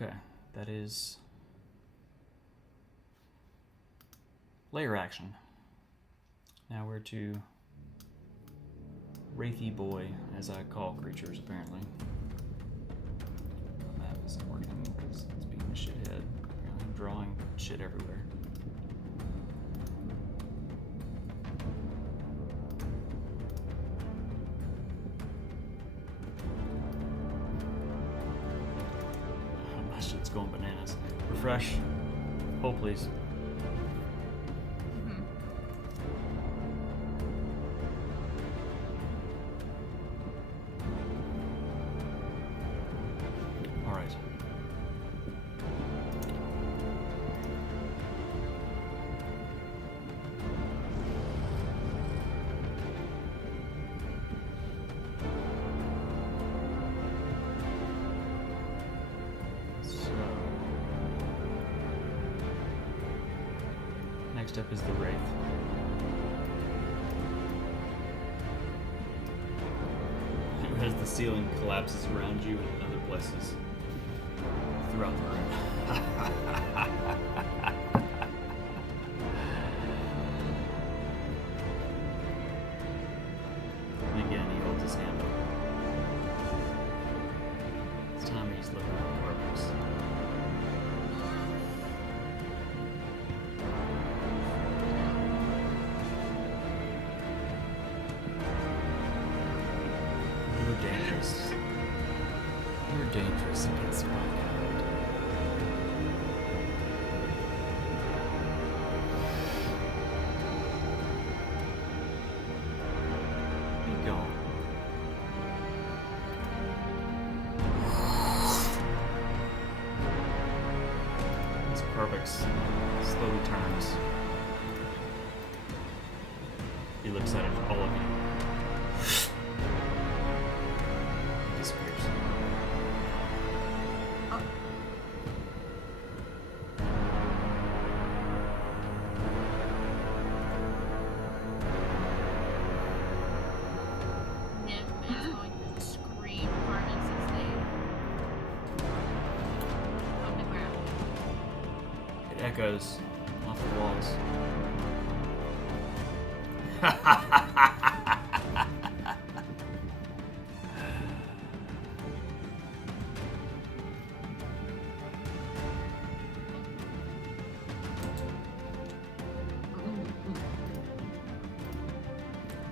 Okay, that is layer action. Now we're to Wraithy Boy, as I call creatures, apparently. The map isn't working because it's being a shithead. I'm drawing shit everywhere. My shit's going bananas. Refresh. Hold, please. All right. So, next up is the Wraith. As the ceiling collapses around you and in other places throughout the room. And again, he holds his hand up. This time he's looking at the corpus. You're dangerous. You're dangerous against my kind. Be gone. As Corvix slowly turns, he looks at all of you. Disappears. Nim is going to scream Carmen since they on the ground. It echoes off the walls.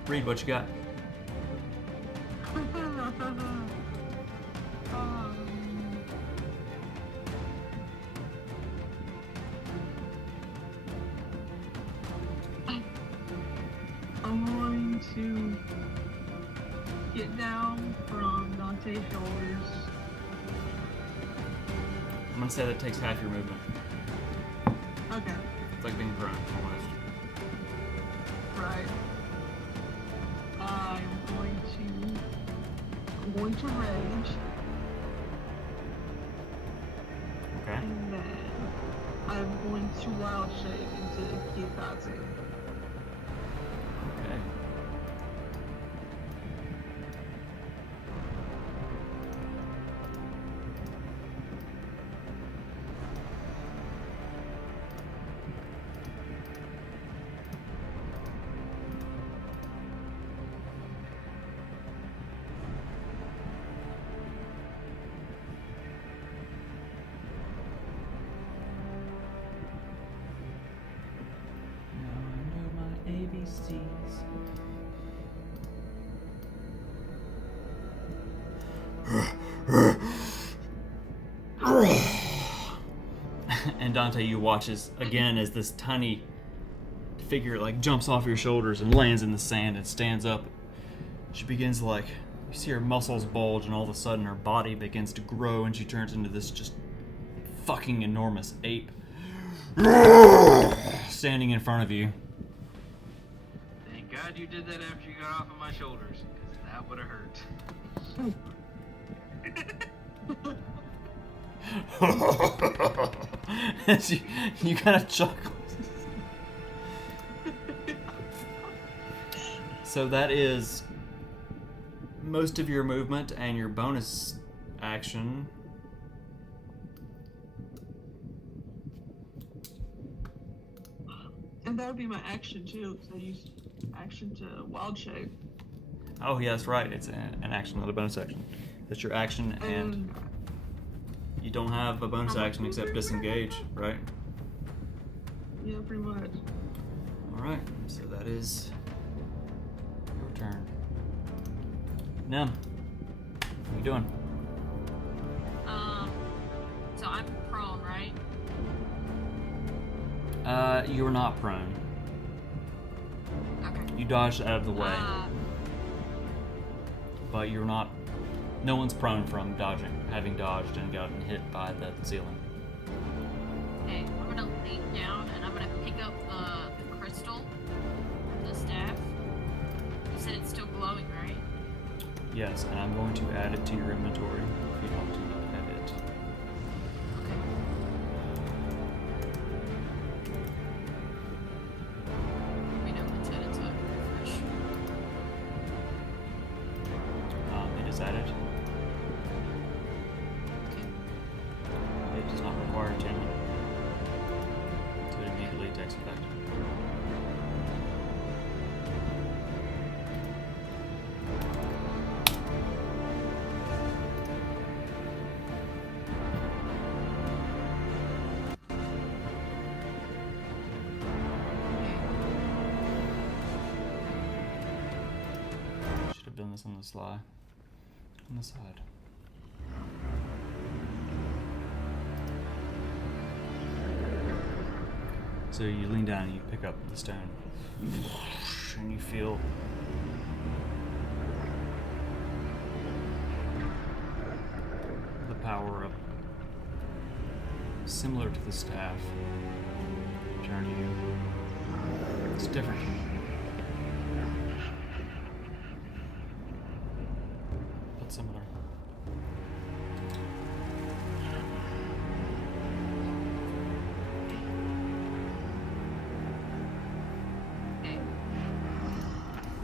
Reed, what you got? I'm going to get down from Dante's shoulders. I'm gonna say that takes half your movement. Okay, It's like being prone, almost. right. I'm going to rage, Okay. and then I'm going to wild shape into Kiyakaze. Okay. Now I know my ABCs. And Dante, you watch as this tiny figure like jumps off your shoulders and lands in the sand and stands up. She begins you see her muscles bulge, and all of a sudden her body begins to grow, and she turns into this just fucking enormous ape standing in front of you. Thank God you did that after you got off of my shoulders, because that would have hurt. you kind of chuckle. So that is most of your movement and your bonus action. And that would be my action too, because I used action to wild shape. Oh, yeah, that's right. It's an action, not a bonus action. That's your action, and you don't have a bonus action except disengage, right? Yeah, pretty much. Alright, so that is your turn. Nem, what are you doing? So I'm prone, right? You're not prone. Okay. You dodged out of the way, but you're not. No one's prone from having dodged and gotten hit by the ceiling. Okay, I'm gonna lean down and I'm gonna pick up the crystal, the staff. You said it's still glowing, right? Yes, and I'm going to add it to your inventory if you want to look at it. Okay. We know it's added to refresh. It is added. Okay. It does not require attunement, so it immediately takes effect. Should have done this on the sly. On the side. So you lean down and you pick up the stone, and you feel the power of, similar to the staff, return to you. It's different. But similar. Okay.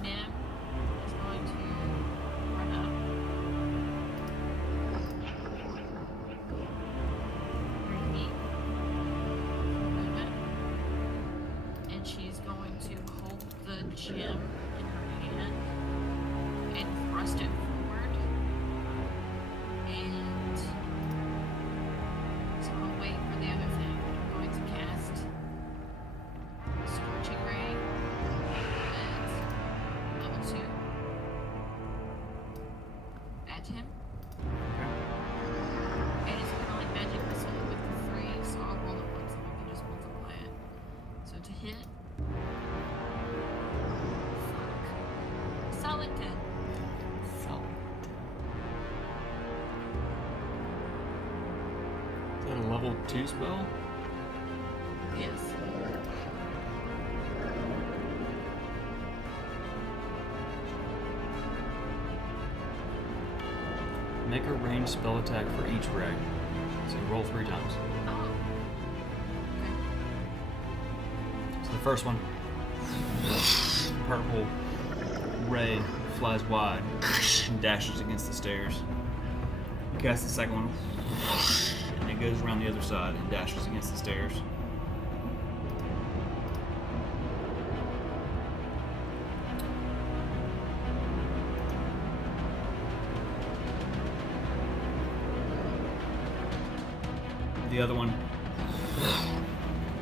Nim is going to run up. Repeat. Movement. And she's going to hold the gem in her hand and thrust it forward. And so I'll wait for the other thing. I'm going to cast Scorching Ray and Double hit. Fuck. Solid 10. Solid. Is that a level 2 spell? Yes. Make a ranged spell attack for each ray. So you roll 3 times. Oh. Okay. So the first one, purple ray flies wide and dashes against the stairs. You cast the second one, and it goes around the other side and dashes against the stairs. The other one,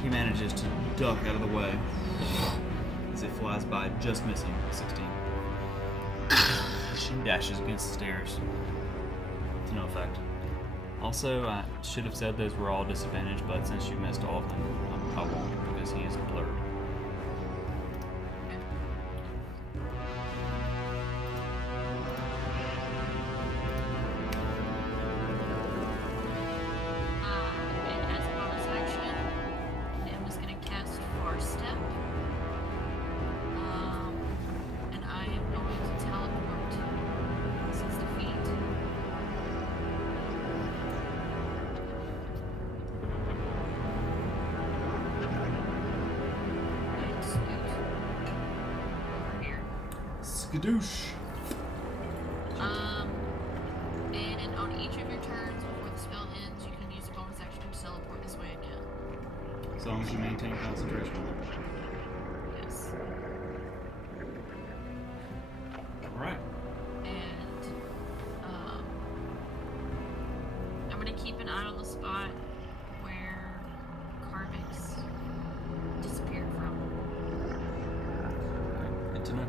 he manages to duck out of the way as it flies by, just missing 16. She dashes against the stairs to no effect. Also, I should have said those were all disadvantaged, but since you missed all of them, I won't because he is blurred. And as a bonus action, I'm just gonna cast Far Step. And I am going to teleport 60 feet. And scoot over here. Skadoosh. And on each of your turns before the spell ends, you can use a bonus action to teleport this way again. As long as you maintain concentration. Yes. Alright. And I'm gonna keep an eye on the spot where Carvix disappeared from. Good to know.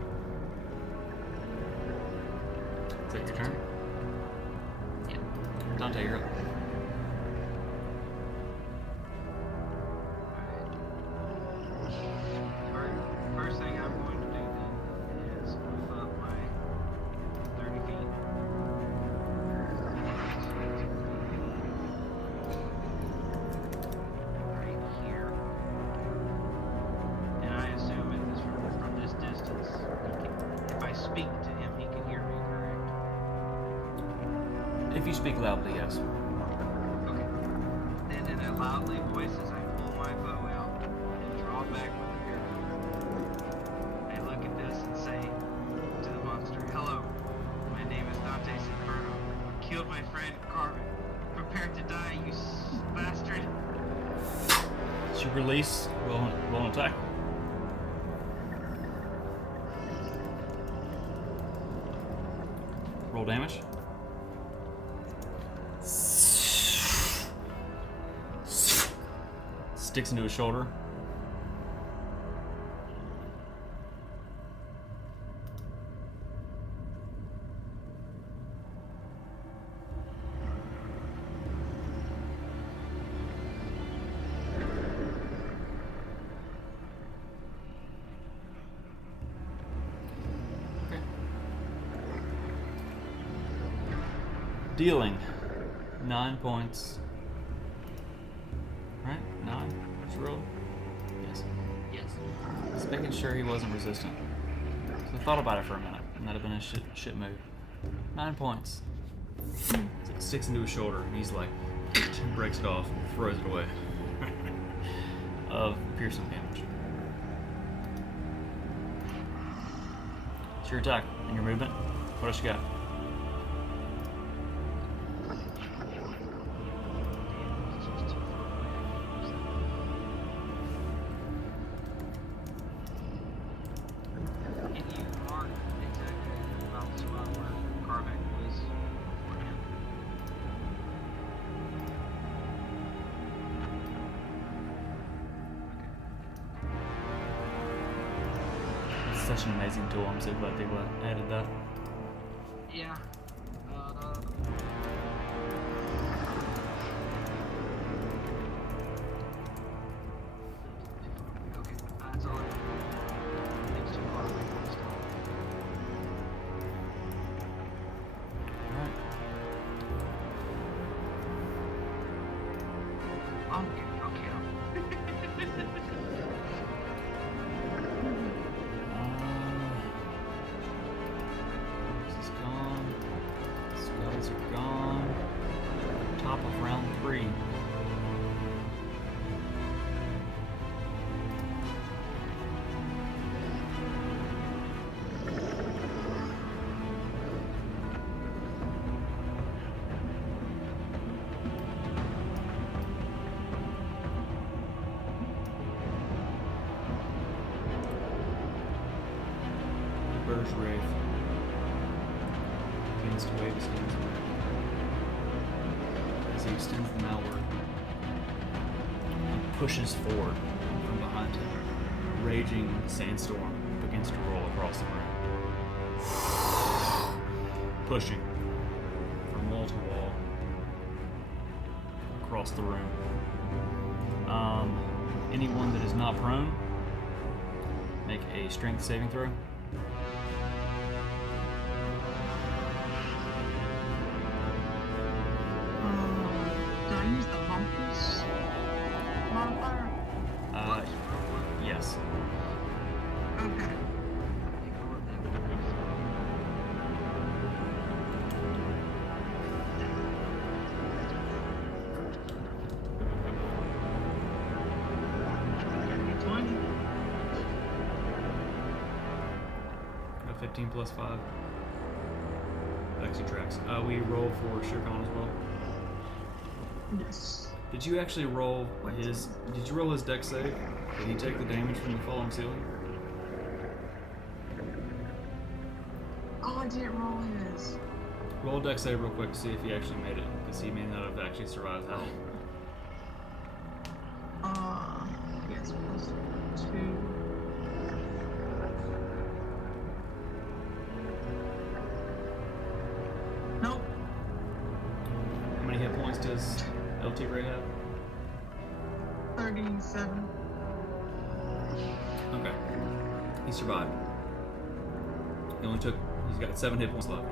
Is that your turn? Yeah. Dante, you're up. First thing I'm going to do then is move up my 30 feet. Right here. And I assume it is from this distance. If I speak to him, he can hear me, correct? If you speak loudly, yes. Okay. Then in a loudly voice, as I pull my bow out and draw back with the arrow, I look at this and say to the monster, "Hello, my name is Dante Inferno. Killed my friend Carvin. Prepare to die, you bastard." As you release, roll an attack. Roll damage. Sticks into his shoulder. Okay. Dealing 9 points. Right? 9? Just roll. Yes. Yes. Just making sure he wasn't resistant. So I thought about it for a minute, and that'd have been a shit move. 9 points. So it sticks into his shoulder, and he's like, breaks it off, and throws it away. Of piercing damage. It's your attack and your movement. What else you got? Can you mark exactly about the spot where Carvin was before him? It's such an amazing tool. I'm so glad they added that. Yeah. Okay. Burj Wraith begins to wave his hands away as he extends them outward. He pushes forward from behind him. A raging sandstorm begins to roll across the room, pushing from wall to wall across the room. Anyone that is not prone, make a strength saving throw. Did I use the bumpers modifier? Yes. Okay. A 15 plus 5. That actually tracks. We roll for Shirkan as well. Yes. Did you actually roll his? Did you roll his dex save? Did he take the damage from the falling ceiling? Oh, I didn't roll his. Roll a dex save real quick to see if he actually made it, because he may not have actually survived that. Yes, plus 2. Nope. How many hit points does LT Ray have? 37. Okay. He survived. He's got 7 hit points left.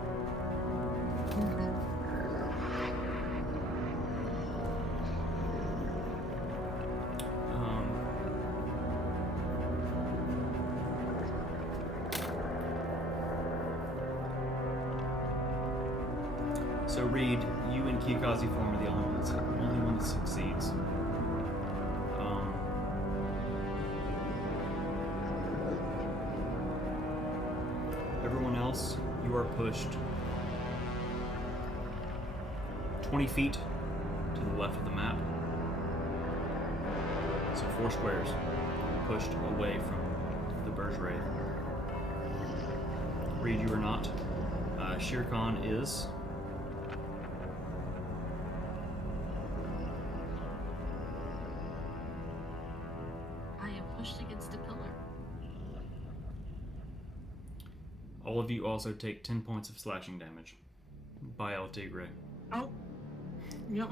So Reed, you and Kiyakazi form are the only one that succeeds. Everyone else, you are pushed 20 feet to the left of the map. So 4 squares pushed away from the Burj Wraith. Reed, you are not. Shere Khan is. I am pushed against a pillar. All of you also take 10 points of slashing damage by El Tigre. Oh. Yep.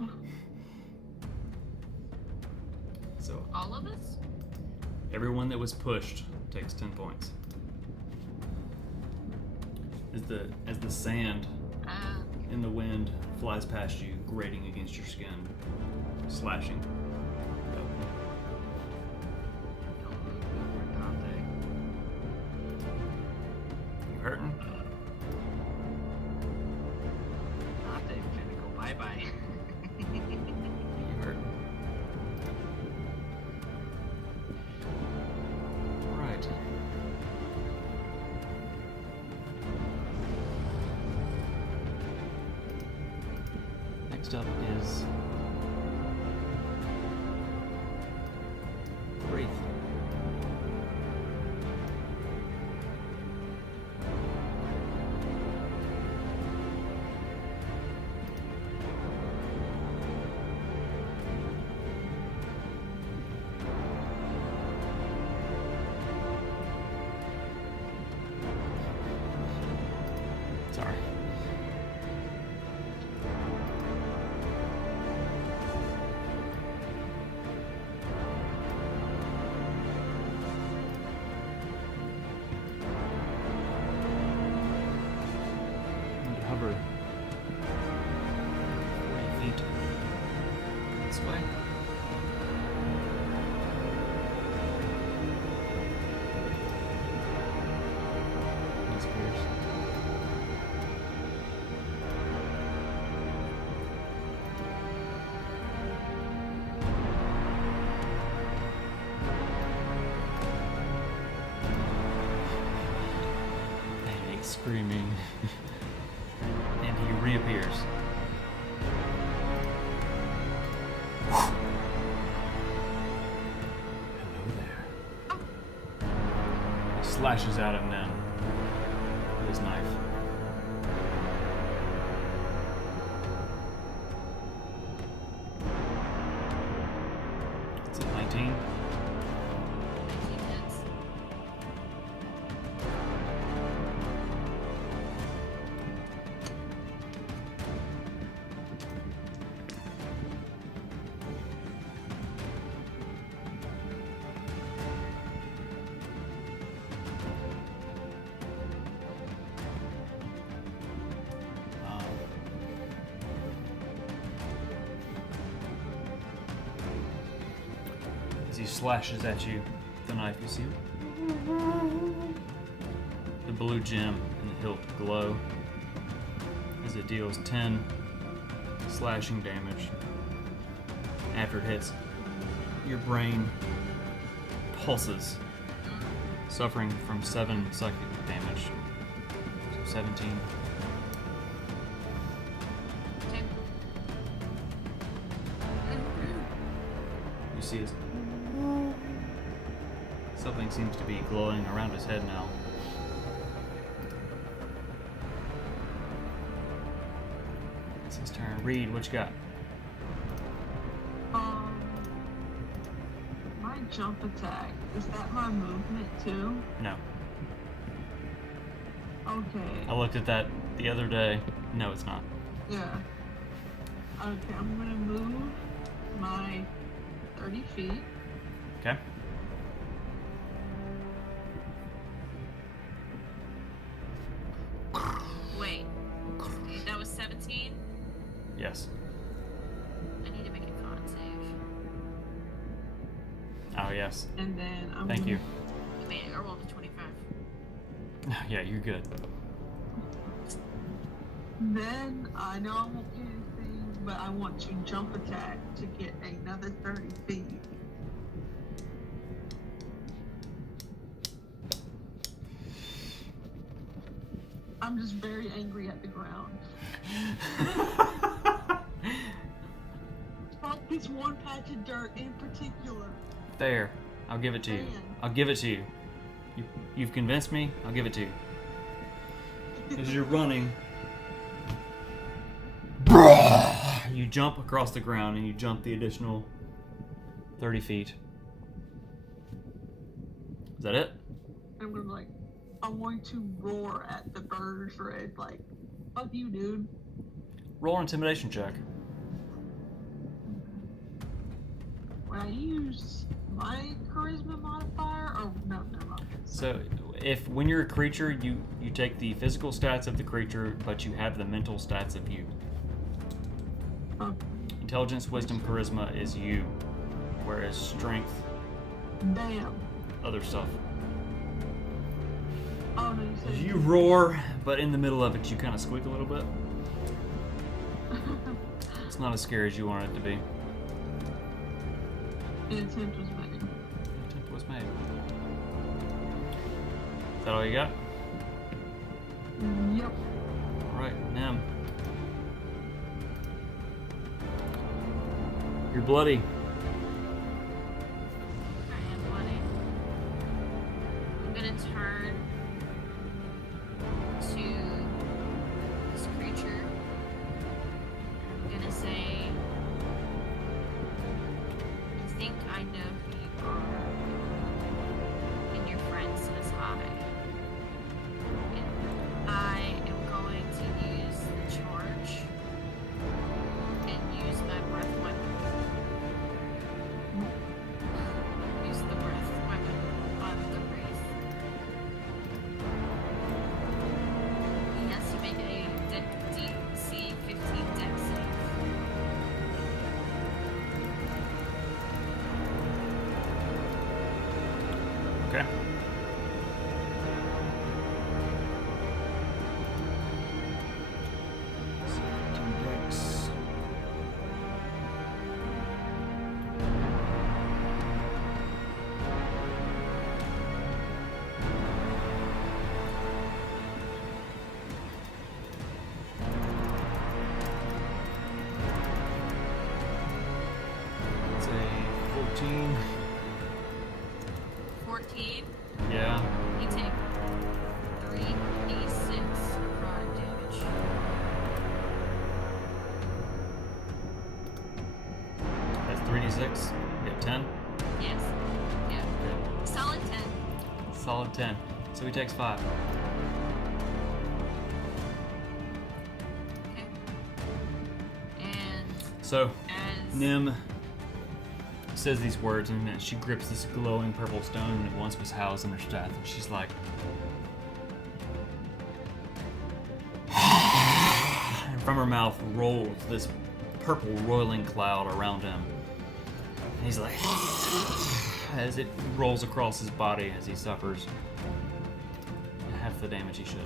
So All of us? everyone that was pushed takes 10 points. As the sand in the wind flies past you, grating against your skin, slashing. You hurting? Dante finna go bye-bye. You hurting? Right. Next up is Wraith. Sorry. And hover 40 feet this way. Disappears. Panic, screaming, and he reappears. Hello there. He slashes at him then. his knife. It's a 19. 19 hits. As he slashes at you with the knife, you see the blue gem in the hilt glow as it deals 10 slashing damage. After it hits, your brain pulses, suffering from 7 psychic damage. So 17. Okay. You see his... Something seems to be glowing around his head now. It's his turn. Reed, what you got? My jump attack, is that my movement too? No. Okay. I looked at that the other day. No, it's not. Yeah. Okay, I'm gonna move my 30 feet. Okay. Wait. That was 17? Yes. I need to make a con save. Oh, yes. And then I'm Thank gonna, you. I rolled a 25. Yeah, you're good. Then I know I won't get anything, but I want to jump attack to get another 30 feet. I'm just very angry at the ground. Fuck this one patch of dirt in particular. There. I'll give it to you. Man. I'll give it to you. You've convinced me. I'll give it to you. As you're running, you jump across the ground and you jump the additional 30 feet. Is that it? I'm gonna like, I'm going to roar at the Burj Red, like, fuck you, dude. Roll an intimidation check. When I use my charisma modifier, or no, never mind. So, when you're a creature, you take the physical stats of the creature, but you have the mental stats of you. Oh, Intelligence, wisdom, charisma is you, whereas strength, damn. other stuff. Oh no, you said You roar, but in the middle of it, you kind of squeak a little bit. It's not as scary as you want it to be. The attempt was made. The attempt was made. Is that all you got? Yep. Alright, Nim. You're bloody. I am bloody. I'm gonna turn to this creature. I'm gonna say, I think I know who you are. And your friend says hi. And I am going to use the charge and use my breath weapon. Use the breath weapon on the wraith. He has to make a DC 15 dex save. Okay. Dex. It's a 14. 14. Yeah. You take 3d6 Yes. Yeah. Okay. Solid 10. Solid 10. So he takes 5. Okay. And So as Nim says these words, and then she grips this glowing purple stone that once was housed in her staff, and she's like, and from her mouth rolls this purple roiling cloud around him. And he's like, as it rolls across his body as he suffers half the damage he should.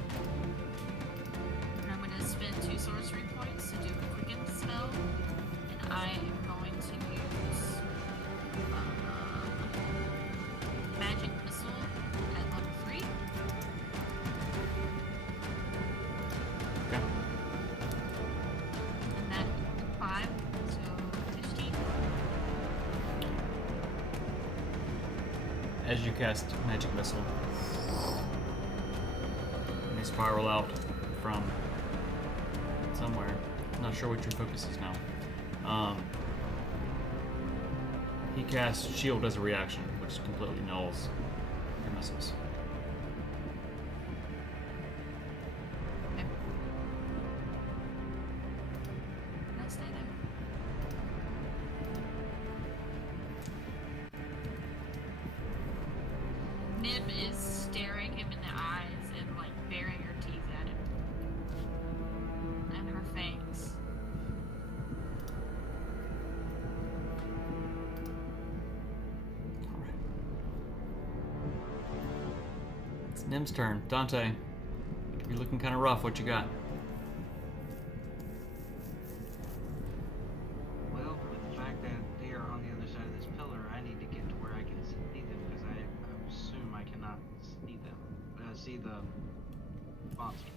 and I'm going to spend 2 sorcery points to do a quicken spell, and I am going to use magic missile at level 3. Okay. And that 5, so 15. As you cast magic missile, and they spiral out from somewhere. Not sure what your focus is now. He casts shield as a reaction, which completely nulls your missiles. Okay. Can I stay there? Nim is staring him in the eyes and like baring her teeth at him. And her fangs. Alright. It's Nim's turn. Dante, you're looking kind of rough. What you got? Well, with the fact that they are on the other side of this pillar, I need to get to where I can see them because I assume I cannot see them. See the monster.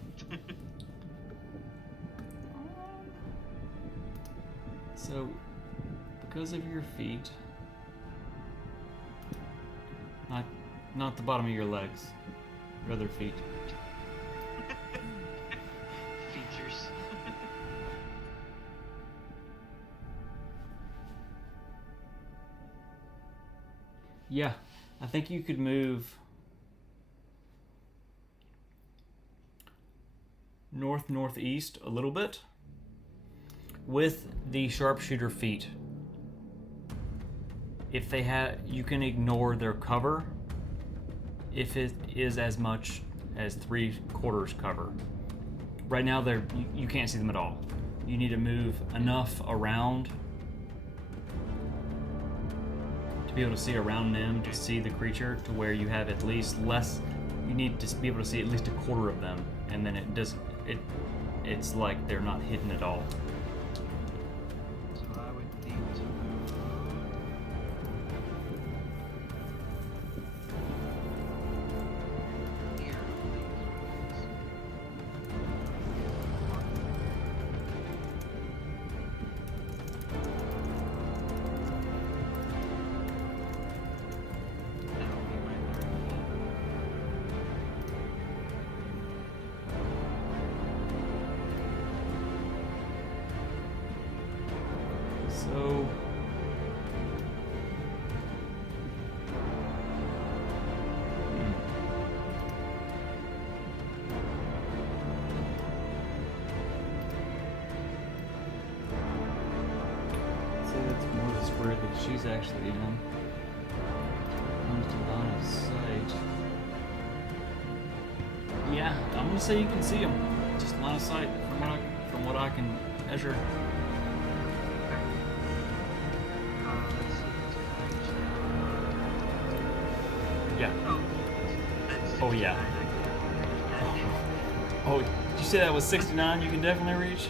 So, because of your feet, not the bottom of your legs, your other feet. Features. Yeah, I think you could move northeast a little bit with the sharpshooter feet. If they have, you can ignore their cover if it is as much as 3/4 cover. Right now, you can't see them at all. You need to move enough around to be able to see around them to see the creature to where you have at least less. You need to be able to see at least 1/4 of them, and then it doesn't. It's like they're not hidden at all. So I would need to move. Here, please. That would be my 30 feet. So. I'd say that's more the square that she's actually in. Comes to line of sight. Yeah, I'm gonna say you can see him. Just line of sight from what I can measure. Let's see. Yeah. Oh, that's Oh, yeah. 69. Oh, did you say that was 69? You can definitely reach.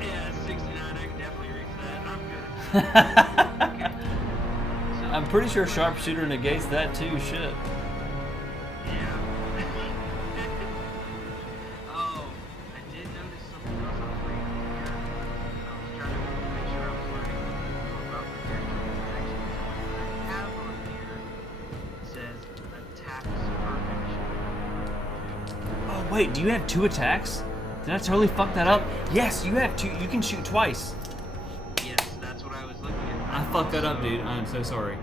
Yeah, 69. I can definitely reach that. I'm good. Okay. So, I'm pretty sure sharpshooter negates that too. Shit. yeah. Oh, I did notice something else I was reading here. I was trying to make sure I was learning more about the character interactions. What I have on here says attacks per action. Oh wait, do you have 2 attacks? Did I totally fuck that up? Yes, you have 2. You can shoot twice. Yes, that's what I was looking at. I fucked that up, dude. I'm so sorry.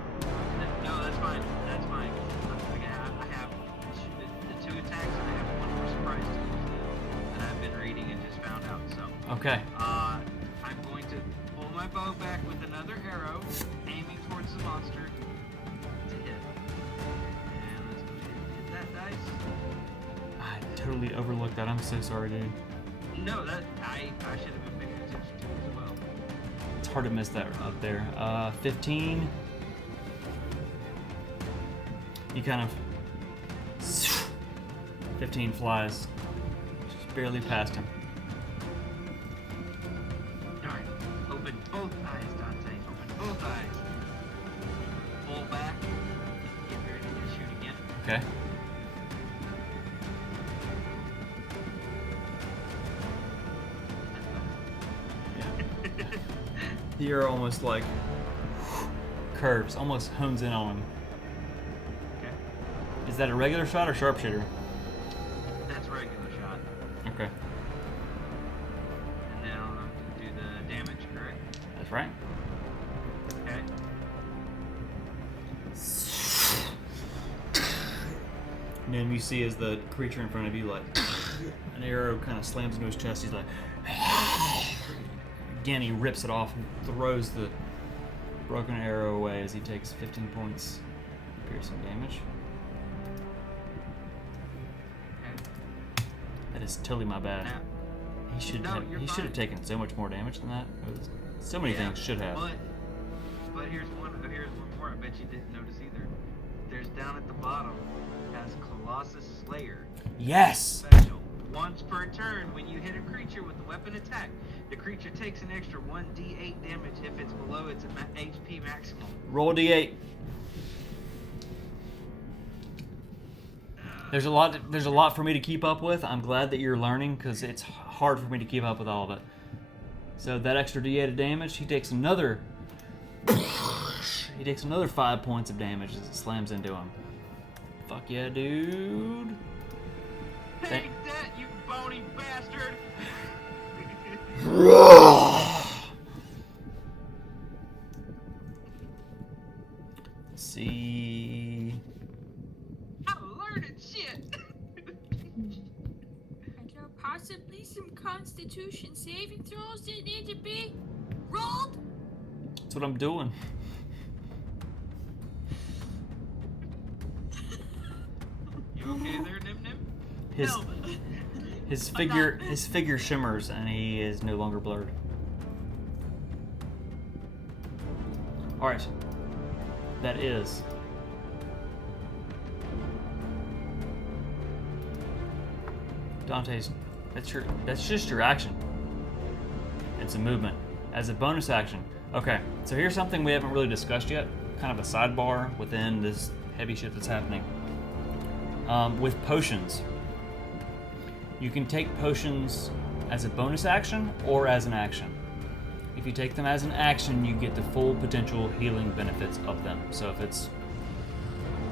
Okay. I'm going to pull my bow back with another arrow, aiming towards the monster to hit. And let's go ahead and hit that dice. I totally overlooked that. I'm so sorry, dude. No, that I should have been paying attention to as well. It's hard to miss that up there. 15. You kind of 15 flies just barely past him. Alright, open both eyes, Dante. Open both eyes. Pull back. Get ready to shoot again. Okay. The arrow almost like curves, almost hones in on him. Okay. Is that a regular shot or sharpshooter? That's a regular shot. Okay, And now I'm going to do the damage, correct? that's right. Okay. And then you see as the creature in front of you, like, an arrow kind of slams into his chest. He's like, again, he rips it off and throws the broken arrow away as he takes 15 points of piercing damage. Okay. That is totally my bad. Now, He should No, have. you're He should have fine. taken so much more damage than that. So many things should have. But here's one more I bet you didn't notice either. There's down at the bottom has Colossus Slayer. Yes. Special. Once per turn, when you hit a creature with a weapon attack, the creature takes an extra 1d8 damage if it's below its HP maximum. Roll a d8. There's a lot for me to keep up with. I'm glad that you're learning because it's hard for me to keep up with all of it. So that extra d8 of damage, he takes another 5 points of damage as it slams into him. Fuck yeah, dude. Take that, you bony bastard! Let's see. I'm learning shit! Are there possibly some Constitution saving throws that need to be rolled? That's what I'm doing. You okay there, Nim Nim? His No. his figure shimmers and he is no longer blurred. All right. That is Dante's. That's just your action. It's a movement as a bonus action. Okay, so here's something we haven't really discussed yet. Kind of a sidebar within this heavy shit that's happening. With potions, you can take potions as a bonus action or as an action. If you take them as an action, you get the full potential healing benefits of them. So if it's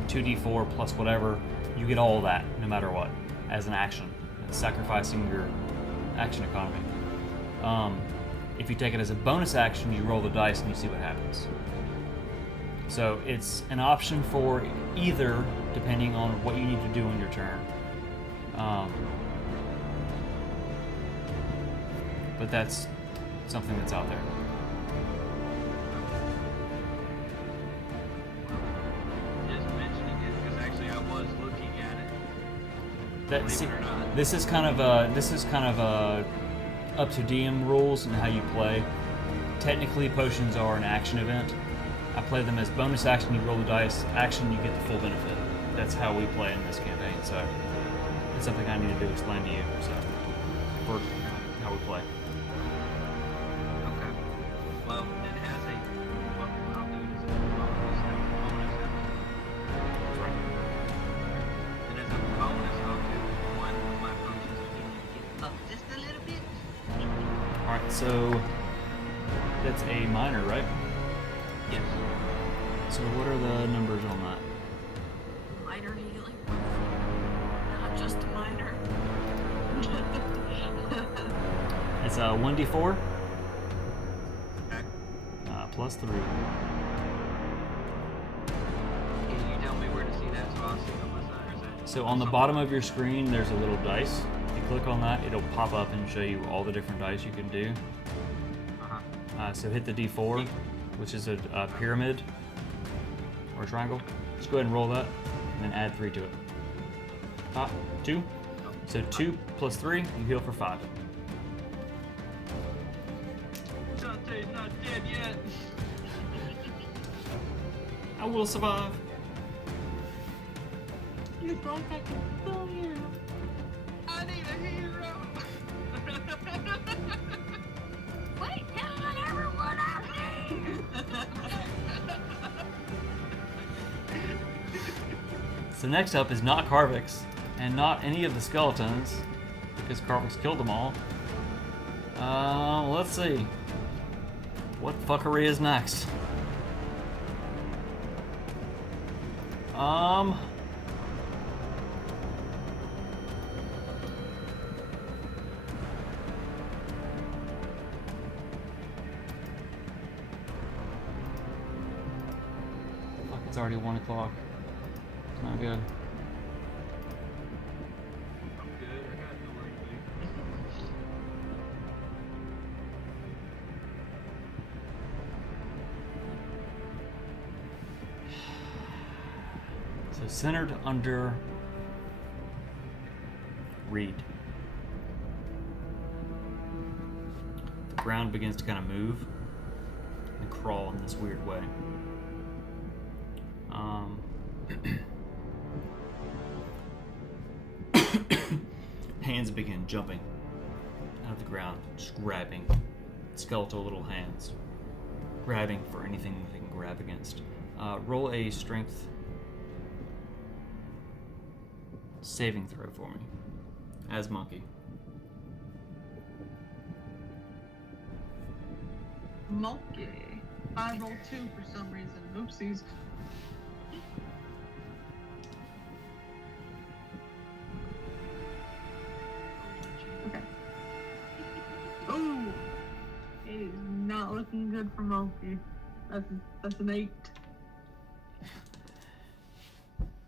2d4 plus whatever, you get all of that no matter what as an action. It's sacrificing your action economy. If you take it as a bonus action, you roll the dice and you see what happens. So it's an option for either, depending on what you need to do on your turn. But that's something that's out there. Just mentioning it because actually I was looking at it. That's, Believe it or not. this is kind of a up to DM rules and how you play. Technically, potions are an action event. I play them as bonus action. You roll the dice. Action, you get the full benefit. That's how we play in this campaign. So it's something I needed to explain to you. So for how we play. Okay. Well, it has a. What I'll do is bonus action. And as a bonus, I'll do one of my potions if you need to get up just a little bit. All right. So that's a minor, right? Yes. So what are the numbers on that? Minor healing. Not just a minor. It's a 1d4 Okay. plus 3. Can you tell me where to see that so I'll see it on my side, or is that? So on the bottom of your screen, there's a little dice. You click on that, it'll pop up and show you all the different dice you can do. So hit the D4, which is a pyramid or a triangle. Just go ahead and roll that, and then add 3 to it. 2. So 2 plus 3, you heal for 5. Dante's not dead yet. I will survive. You thought I could kill you. I need a hero. Wait, tell everyone I So next up is not Carvix, and not any of the skeletons, because Carvix killed them all. Let's see. What fuckery is next? Fuck, it's already 1 o'clock. It's not good. I'm good. I got no anything. So centered under Reed. The ground begins to kind of move and crawl in this weird way. Hands begin jumping out of the ground, just grabbing skeletal little hands, grabbing for anything that they can grab against. Roll a strength saving throw for me, as Monkey. Monkey. I rolled 2 for some reason. Oopsies. Okay. Ooh! It is not looking good for Monkey. That's an 8.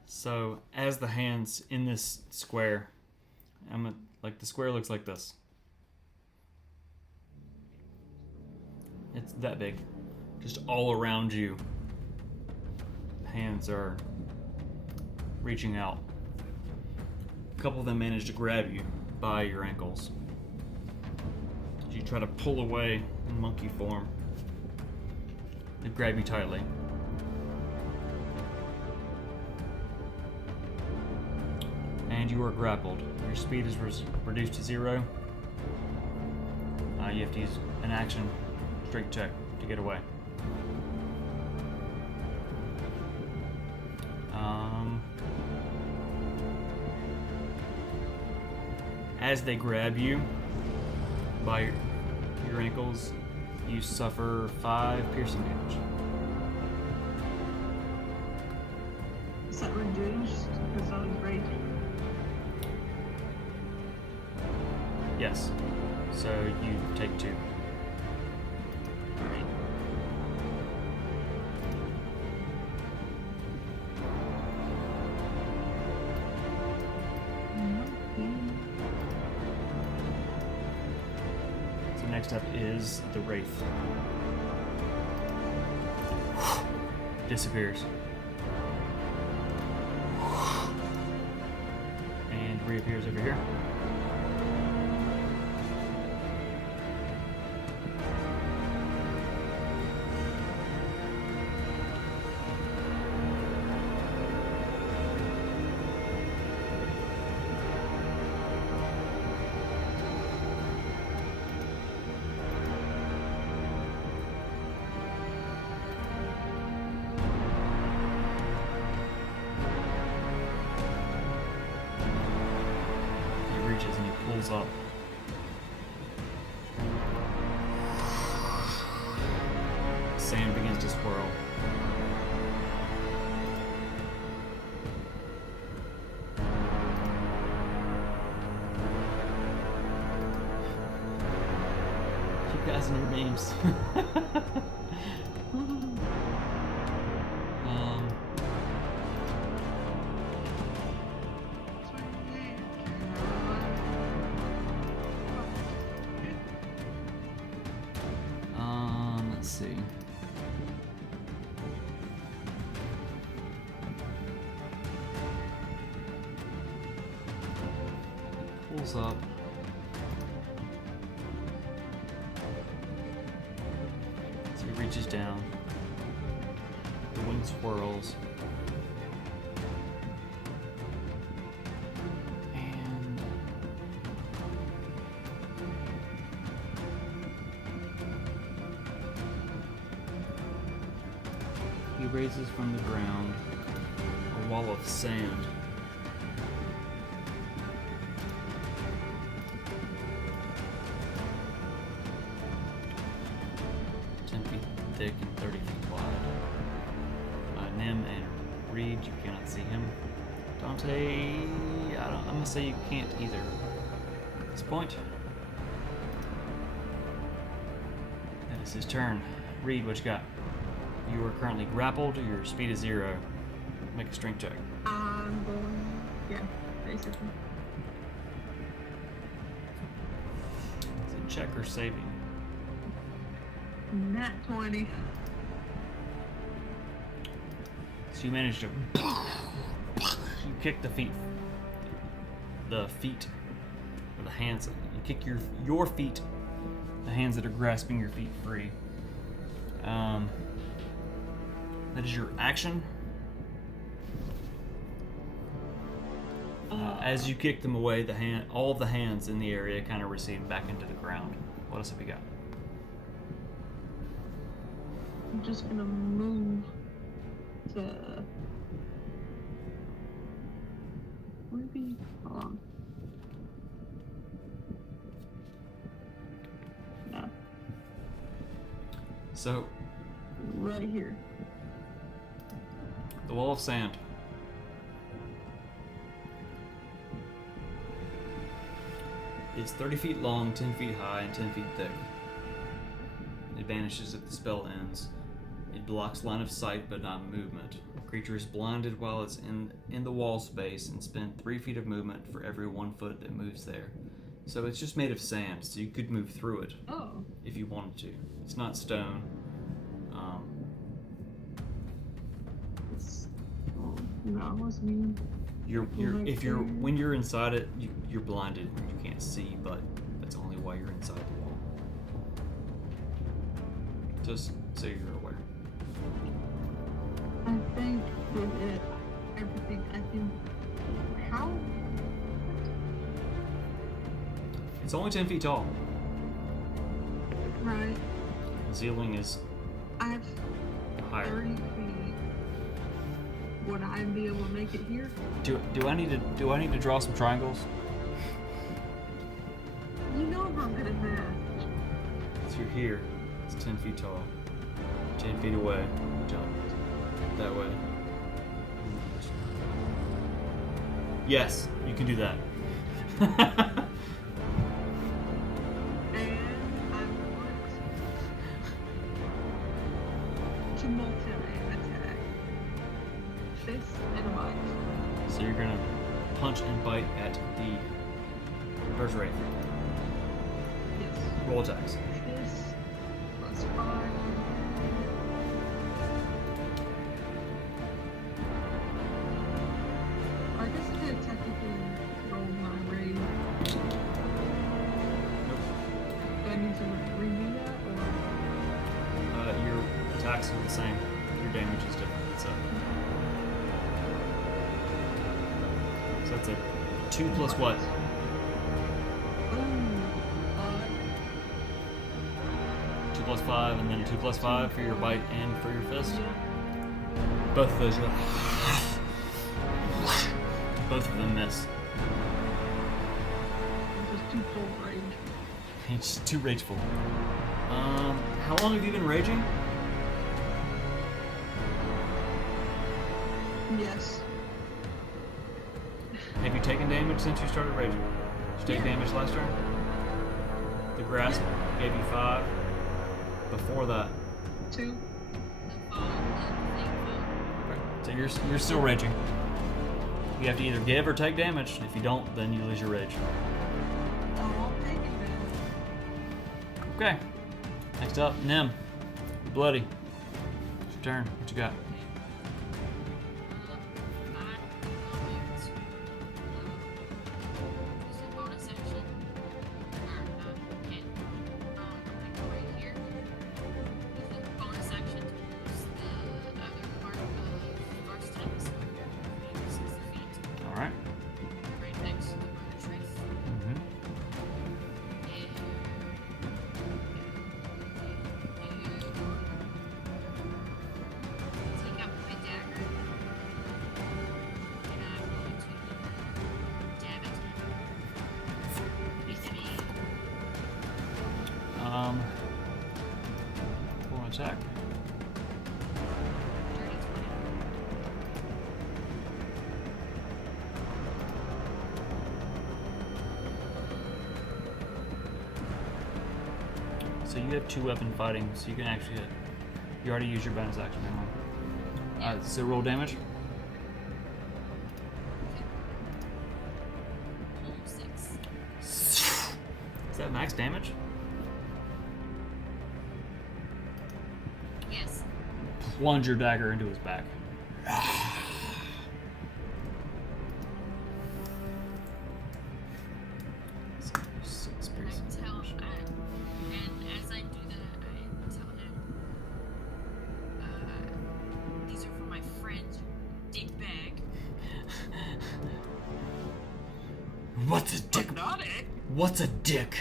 So as the hands in this square, like the square looks like this. It's that big. Just all around you, hands are reaching out. A couple of them manage to grab you by your ankles. You try to pull away in monkey form. They grab you tightly. And you are grappled. Your speed is reduced to 0. You have to use an action strength check to get away. As they grab you by your ankles, you suffer 5 piercing damage. Is that reduced? Because I was raging. Yes. So you take 2. Alright. So next up is the Wraith. Disappears. And reappears over here. And he pulls up. Sand begins to swirl. You guys and your names. pulls up. So he reaches down. The wind swirls. And he raises from the ground a wall of sand. Thick and 30 feet wide. Nim and Reed, you cannot see him. Dante, I'm gonna say you can't either. At this point, that is his turn. Reed, what you got? You are currently grappled. Your speed is 0. Make a strength check. I'm going. Yeah, basically. Is it check or saving? Nat 20. So you manage to you kick the feet, or the hands. You kick your feet, the hands that are grasping your feet free. That is your action. As you kick them away, all of the hands in the area kind of recede back into the ground. What else have we got? I'm just gonna move to maybe hold on. No. So Right here. the wall of sand. It's 30 feet long, 10 feet high, and 10 feet thick. It vanishes if the spell ends. It blocks line of sight but not movement. The creature is blinded while it's in the wall space and spend 3 feet of movement for every 1 foot that moves there. So it's just made of sand, so you could move through it Oh. if you wanted to. It's not stone. No, I wasn't even. When you're inside it, you're blinded. You can't see, but that's only why you're inside the wall. Just so you're aware. I think with it, everything, I think. How? It's only 10 feet tall. Right. The ceiling is I have higher. 30 feet. Would I be able to make it here? Do I need to draw some triangles? You know I'm good at math. So you're here. It's 10 feet tall. 10 feet away. Jump. That way. Yes, you can do that. And I want to multi-attack. Fist and a bite. So you're gonna punch and bite at the Burj Wraith. Yes. Roll attacks. Fist plus 5. I guess I could technically roll my rage. Nope. Do I need to redo that or? Your attacks are the same. Your damage is different. So that's a 2 plus what? Ooh, 2 plus 5, and then 2 plus 5 for your bite and for your fist. Both of those are both of them miss. just too full rage. It's too rageful. How long have you been raging? Yes. Have you taken damage since you started raging? Did you take Yeah. damage last turn? The grasp gave you 5. Before that, 2. so you're still raging. You have to either give or take damage. If you don't, then you lose your rage. Oh, I'll take it then. Okay. Next up, Nim. You're bloody. It's your turn. What you got? Use a bonus attack. Dirty 20. So you have 2-weapon fighting, so you can actually hit. You already used your bonus action, never mind. So roll damage. Roll 6. Is that max damage? Yes. Plunge your dagger into his back. I tell, and as I do that, I tell him, these are for my friend, Dickbag. What's a dick? Not it. What's a dick?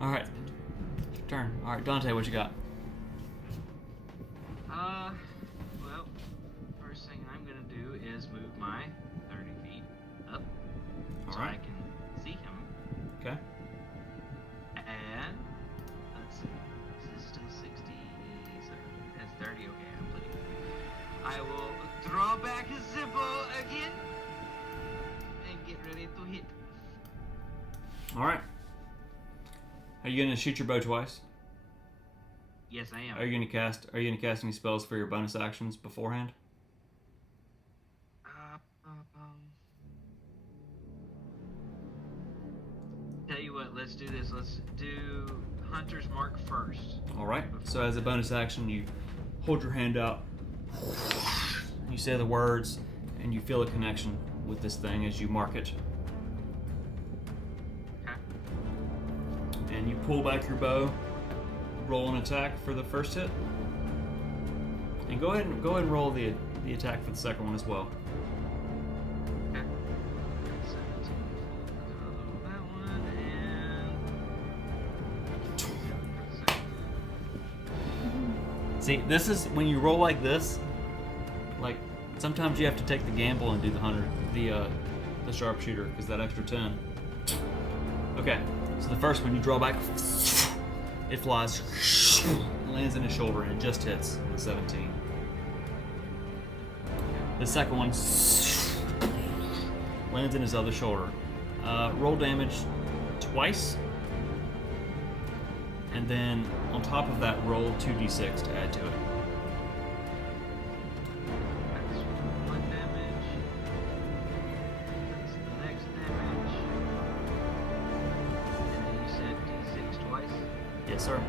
Alright. Turn. Alright, Dante, what you got? Well, first thing I'm gonna do is move my 30 feet up so I Alright. can see him. Okay. And let's see, this is still 60, so that's 30. Okay, I'm putting. I will draw back his symbol again and get ready to hit. Alright. Are you gonna shoot your bow twice? Yes, I am. Are you gonna cast any spells for your bonus actions beforehand? Tell you what, let's do this. Let's do Hunter's Mark first. Alright. So as a bonus action you hold your hand out, you say the words, and you feel a connection with this thing as you mark it. Okay. And you pull back your bow, roll an attack for the first hit, and go ahead and roll the attack for the second one as well. Okay. 17 for that one, and 7 for the second. See, this is when you roll like this. Like sometimes you have to take the gamble and do the sharpshooter because that extra 10. Okay, so the first one you draw back, it flies, lands in his shoulder, and it just hits the 17. The second one lands in his other shoulder. Roll damage twice, and then on top of that, roll 2d6 to add to it. That's 1 damage. That's the next damage. And then you said D6 twice? Yes, sir. Okay.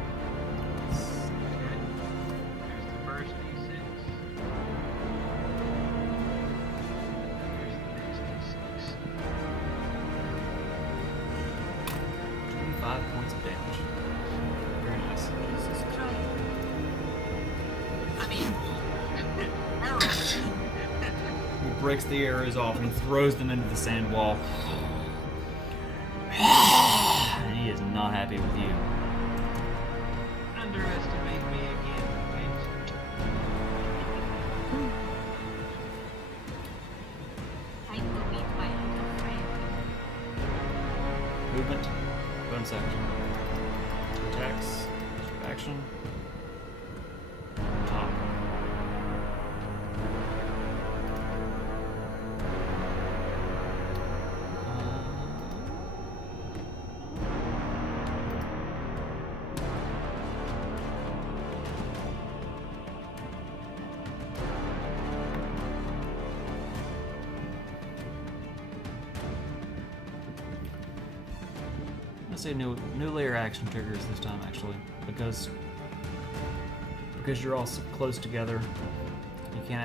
There's the first D6. There's the next D6. 25 points of damage. Very nice. Jesus Christ. I mean, arrows. He breaks the arrows off and he throws them into the sand wall. And he is not happy with you. Underestimate me again, bitch. I will meet my little friend. Movement, bonus action. Attacks, action. Top. Let's say new layer action triggers this time actually, because you're all so close together, you can't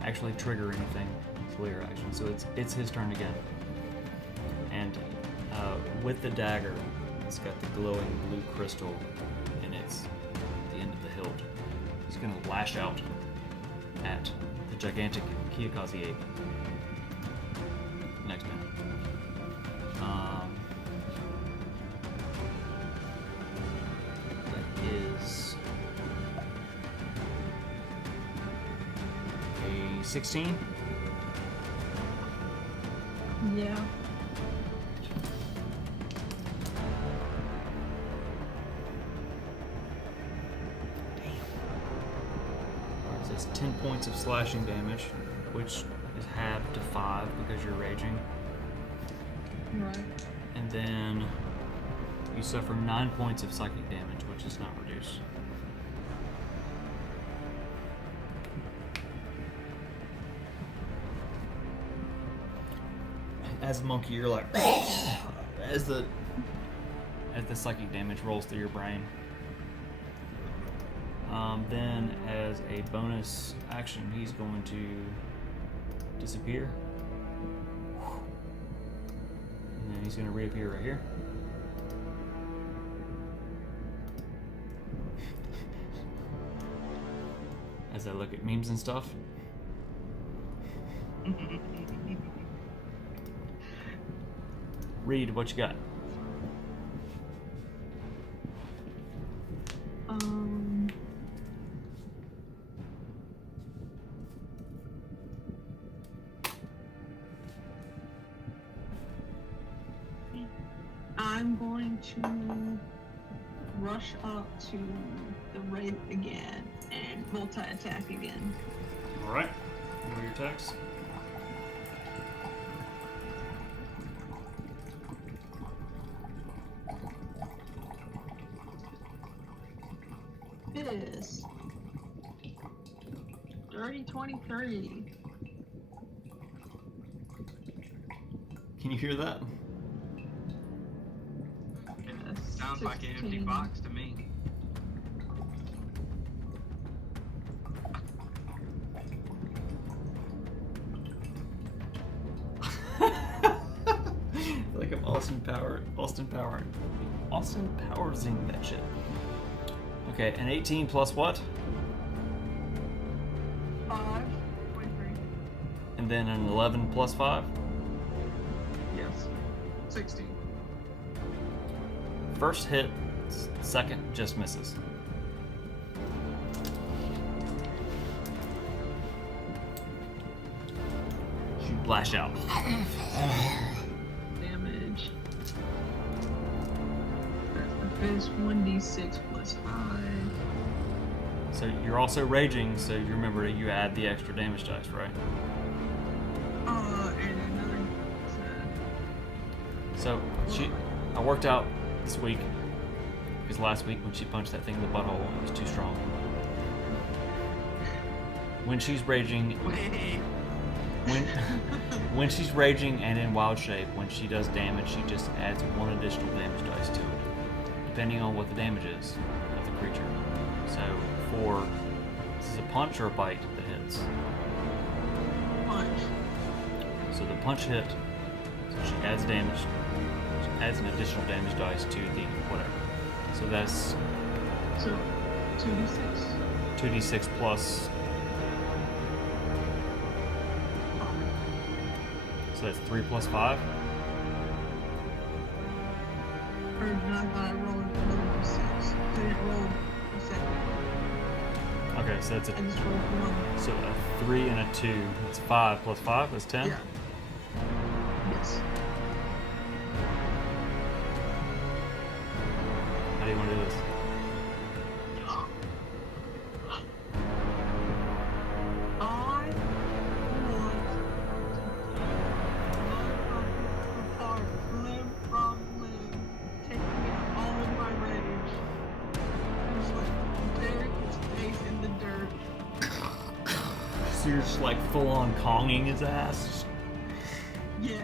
actually trigger anything with layer action. So it's his turn again, and with the dagger, it's got the glowing blue crystal in the end of the hilt. He's gonna lash out at the gigantic Kiyakazi ape. Next man. That is a 16. Yeah. it's 10 points of slashing damage, which is halved to 5 because you're raging. Right. And then you suffer 9 points of psychic damage, which is not reduced. As a monkey, you're like as the psychic damage rolls through your brain. Then, as a bonus action, he's going to disappear. And then he's going to reappear right here. As I look at memes and stuff. Reed, what you got? I'm going to rush up to the Wraith again and multi-attack again. Alright. What are your attacks? It is dirty 23. Can you hear that? Sounds like an empty 16. box to me. Like I'm Austin Powersing that shit. Okay, an 18 plus what? 5, 23. And then an 11 plus 5? Yes. 16. First hit, second just misses. You flash out. Damage. That's the first 1d6 plus 5. So you're also raging, so you remember you add the extra damage dice, right? And another 10. So I worked out this week, because last week when she punched that thing in the butthole, it was too strong. When she's raging, when she's raging and in wild shape, when she does damage, she just adds 1 additional damage dice to it, depending on what the damage is of the creature. So this is a punch or a bite that hits. Punch. So the punch hit, so she adds damage. She adds an additional damage dice to the whatever. So that's So 2d6. 2d6 plus. So that's 3 plus 5. Or not, I thought I rolled another d6. So I didn't roll a second. Okay, so that's I just rolled 1. so a 3 and a 2. That's 5 plus 5. That's 10. Yeah. Yes. How do you want to do this? I want apart, limb from limb, taking out all of my rage. Just like bury his face in the dirt. So you're just like full on Konging his ass. Yeah.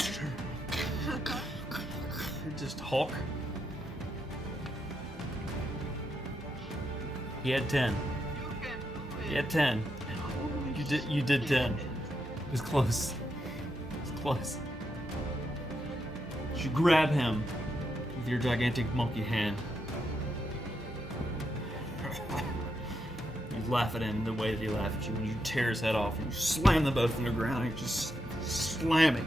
You're just Hulk. He had 10. You can do it. He had 10. Holy You did 10. shit. It was close. It was close. You grab him with your gigantic monkey hand. You laugh at him the way that he laughed at you, and you tear his head off, and you slam them both in the ground, and you just slamming.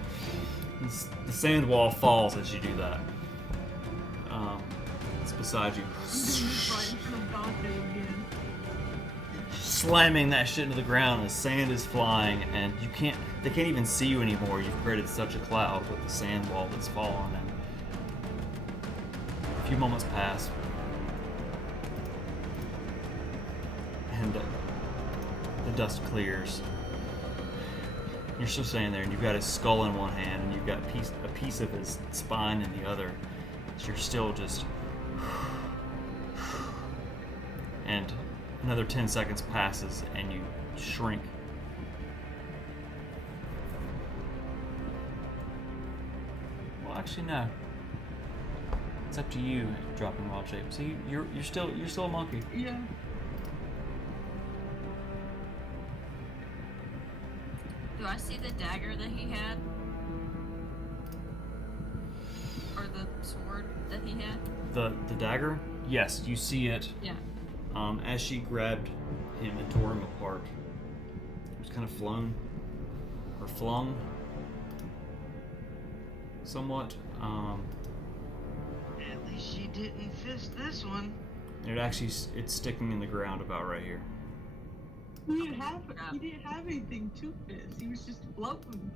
The sand wall falls as you do that. It's beside you. Right in front of Dante again. Slamming that shit into the ground, and the sand is flying, and they can't even see you anymore. You've created such a cloud with the sand wall that's fallen, and a few moments pass, and the dust clears. You're still standing there, and you've got his skull in one hand, and you've got a piece of his spine in the other. So you're still just... And another 10 seconds passes, and you shrink. Well, actually, no. It's up to you dropping wild shape. So you're still a monkey. Yeah. Do I see the dagger that he had? Or the sword that he had? The dagger? Yes, you see it. Yeah. As she grabbed him and tore him apart, it was kind of flung somewhat. At least she didn't fist this one. It's sticking in the ground about right here. He didn't have anything to fist. He was just floating.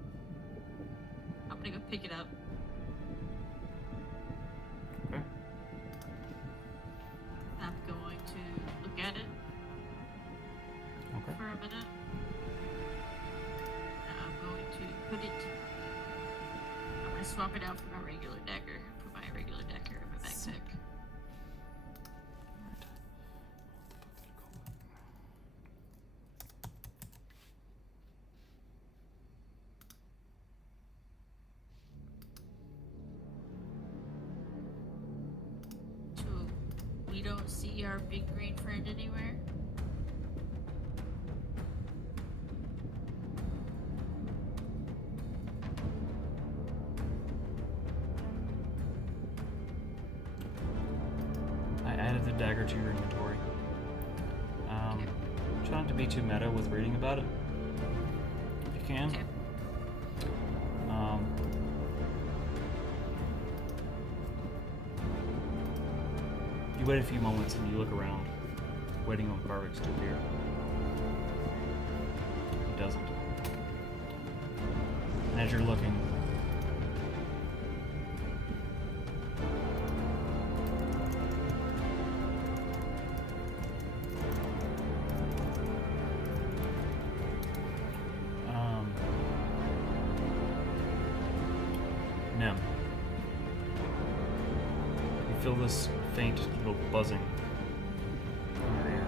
I'm gonna go pick it up. Okay. I'm going to look at it Okay. for a minute. And I'm going to put it. I'm gonna swap it out for my regular dagger. Put my regular dagger in my backpack. So we don't see our big green friend anywhere. I added the dagger to your inventory. Try not to be too meta with reading about it. If you can. Okay. You wait a few moments and you look around, waiting on Garvix to appear. He doesn't. And as you're looking, Nim, you feel this faint little buzzing in your ear.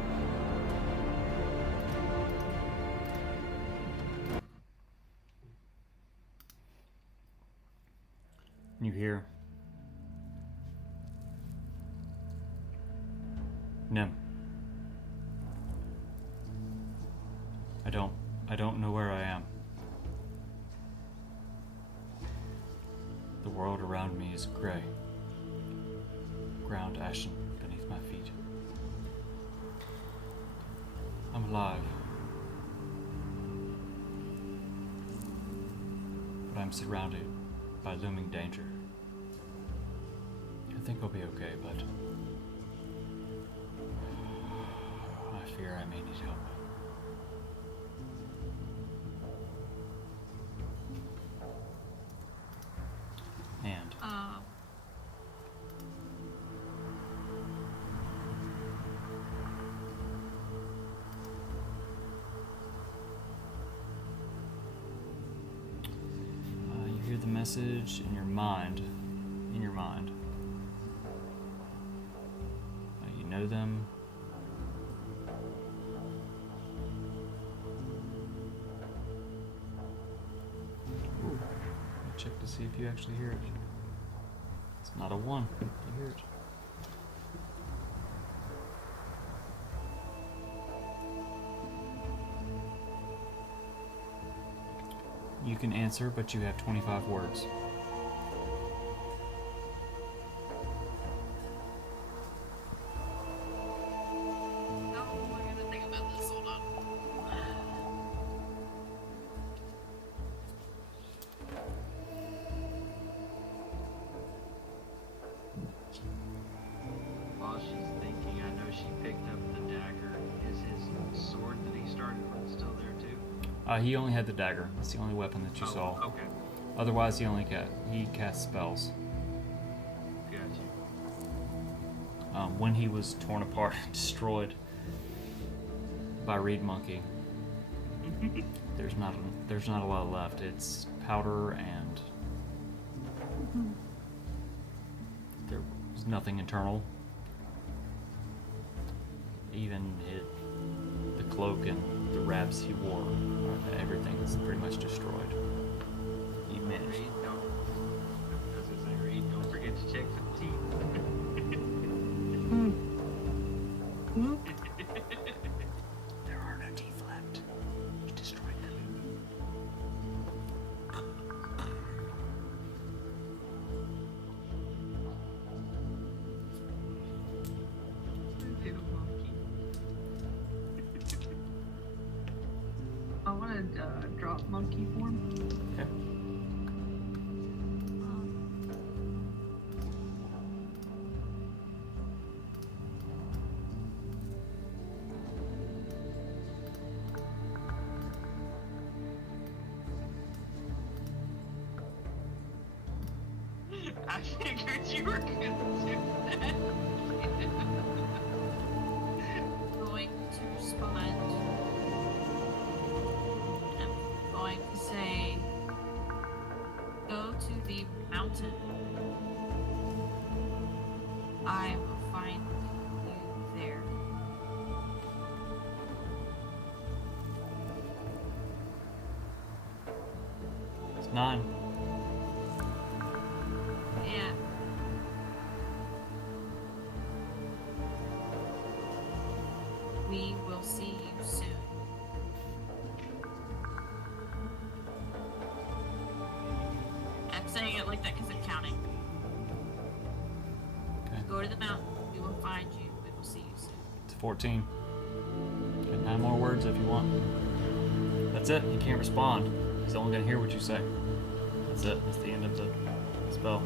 You hear, Nim, I don't know where I am. The world around me is gray. Ground ashen beneath my feet. I'm alive. But I'm surrounded by looming danger. I think I'll be okay, but I fear I may need help. And you hear the message in your mind. You know them. Ooh. Check to see if you actually hear it. It's not a 1. You hear it. You can answer, but you have 25 words. no, I gotta think about this. Hold on. While she's thinking, I know she picked up the dagger. Is his sword that he started with still there too? He only had the dagger. That's the only weapon that you saw. Okay. Otherwise, he cast spells. Got you. When he was torn apart and destroyed by Reed Monkey, There's not a lot left. It's powder and there's nothing internal. Even the cloak and the wraps he wore, everything is pretty much destroyed. He managed. Reed, don't forget to check for the teeth. There are no teeth left. He destroyed them. Little monkey. I want to drop monkey form. Okay. I figured you were gonna do that. Going to respond. I'm going to say, go to the mountain. I will find you there. It's 9. Yeah. We will see you soon. I'm saying it like that because I'm counting. Okay. Go to the mountain. We will find you. We will see you soon. It's 14. Get 9 more words if you want. That's it. He can't respond. He's only gonna hear what you say. That's it. That's the end of the spell.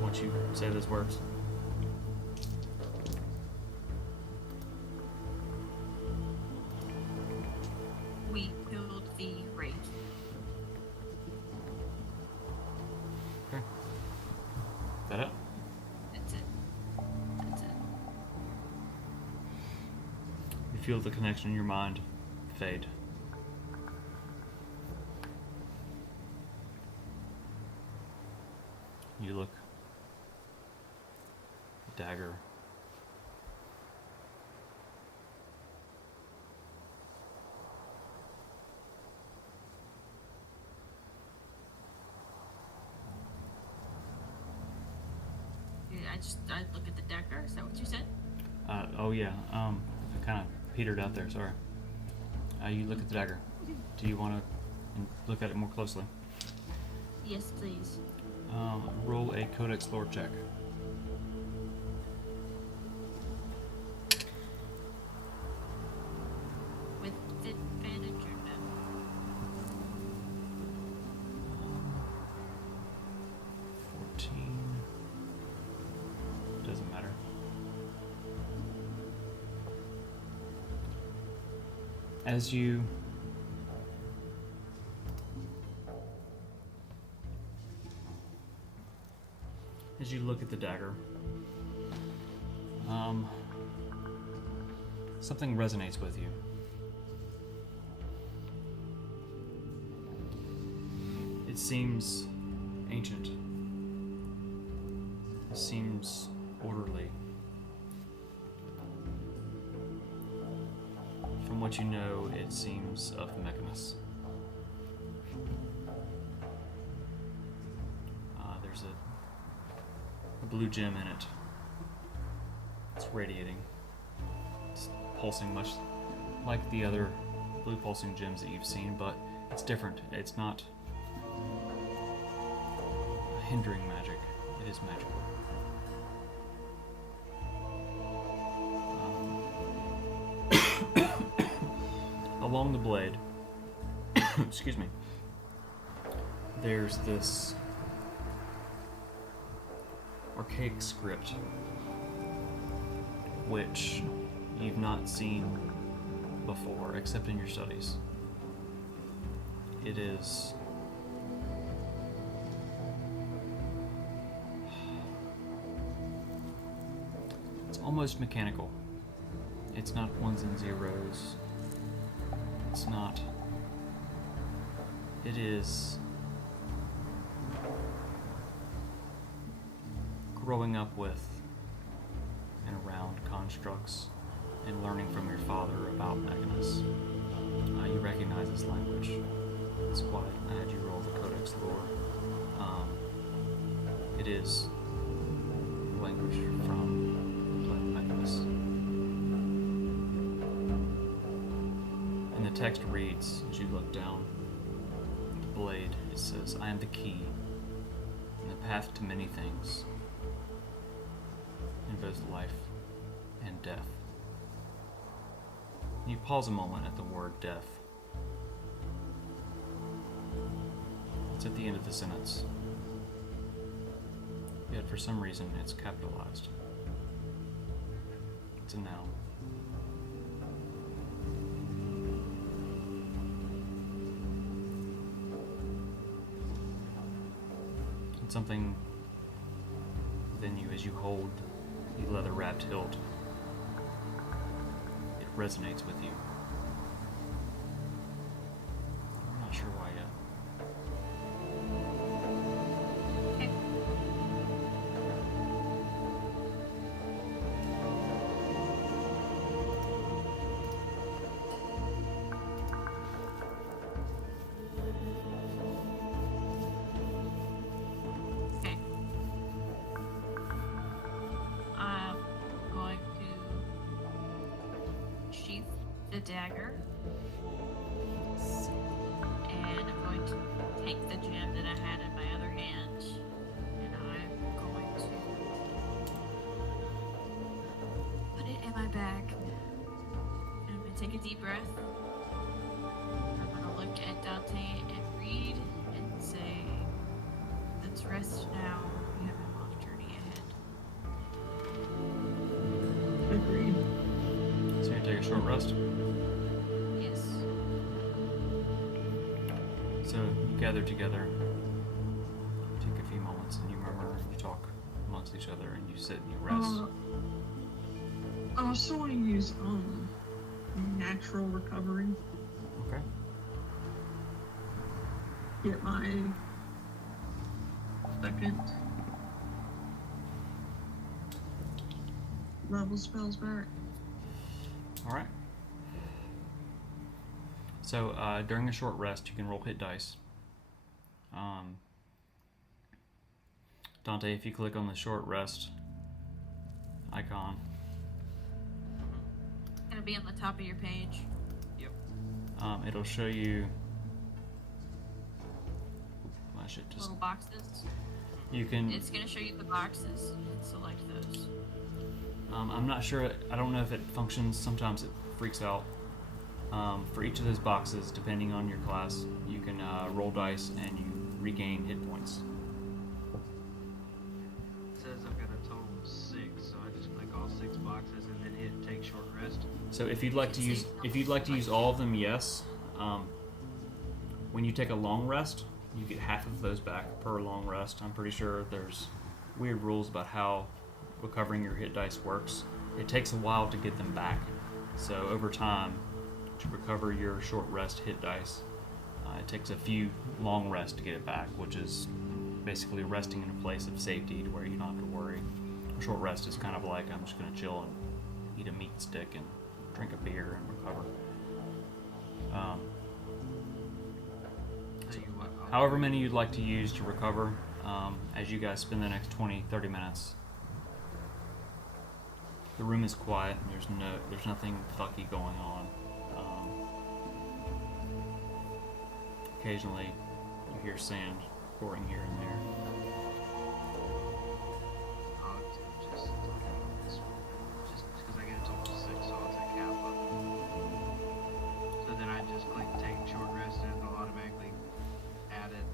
Once you say those words. We killed the rage. Okay. Is that it? That's it. That's it. You feel the connection in your mind fade. You look. Dagger. Yeah, I look at the dagger. Is that what you said? Oh yeah. I kind of petered out there. Sorry. You look at the dagger. Do you want to look at it more closely? Yes, please. Roll a Codex lore check. With advantage or no? 14. Doesn't matter. As you look at the dagger, something resonates with you. It seems ancient. It seems orderly. From what you know, it seems of Mechanus. There's a blue gem in it. It's radiating. It's pulsing much like the other blue pulsing gems that you've seen, but it's different. It's not hindering magic. It is magical. Along the blade, excuse me, there's this archaic script which you've not seen before except in your studies. It is almost mechanical. It's not ones and zeros. It's not It is growing up with and around constructs and learning from your father about Magnus. You recognize this language. It's why I had you roll the Codex lore. It is language from Magnus. And the text reads, as you look down the blade, it says, I am the key and the path to many things, in both life and death. You pause a moment at the word death. It's at the end of the sentence. Yet for some reason it's capitalized. It's a noun. And something within you as you hold the leather-wrapped hilt, it resonates with you. I'm not sure why yet. Okay. Okay. I'm going to sheath the dagger. And I'm going to take the gem that I had in my other hand. And I'm going to put it in my bag. And I'm going to take a deep breath. I'm going to look at Dante and Reed and say, let's rest now. We have a long journey ahead. Agreed. So you take a short rest. Yes. So you gather together, take a few moments, and you murmur, and you talk amongst each other, and you sit and you rest. I also want to use natural recovery. Okay. Get my second level spells back. All right. So during a short rest, you can roll hit dice. Dante, if you click on the short rest icon, Gonna be on the top of your page. Yep. it'll show you. I should just. Little boxes. You can. It's gonna show you the boxes. You can select those. I'm not sure. I don't know if it functions. Sometimes it freaks out. For each of those boxes, depending on your class, you can roll dice and you regain hit points. It says I've got a total of 6, so I just click all 6 boxes and then hit take short rest. So if you'd like to use all of them, yes. When you take a long rest, you get half of those back per long rest. I'm pretty sure there's weird rules about how recovering your hit dice works. It takes a while to get them back. So over time, to recover your short rest hit dice, it takes a few long rests to get it back, which is basically resting in a place of safety to where you don't have to worry. A short rest is kind of like I'm just going to chill and eat a meat stick and drink a beer and recover. Tell you what, I'll However many you'd like to use to recover, as you guys spend the next 20-30 minutes. The room is quiet and there's nothing fucky going on. Occasionally you hear sand pouring here and there. I'll just because I get a total of 6, so I'll take half of it. So then I just click take short rest and it'll automatically add it.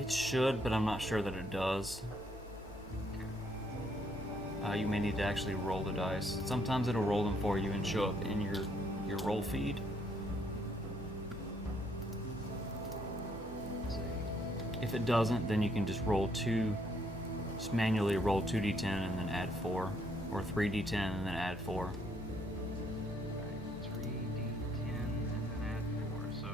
It should, but I'm not sure that it does. You may need to actually roll the dice. Sometimes it'll roll them for you and show up in your roll feed. If it doesn't, then you can just manually roll 2d10 and then add 4, or 3d10 and then add 4. Alright, 3d10 and then add 4. So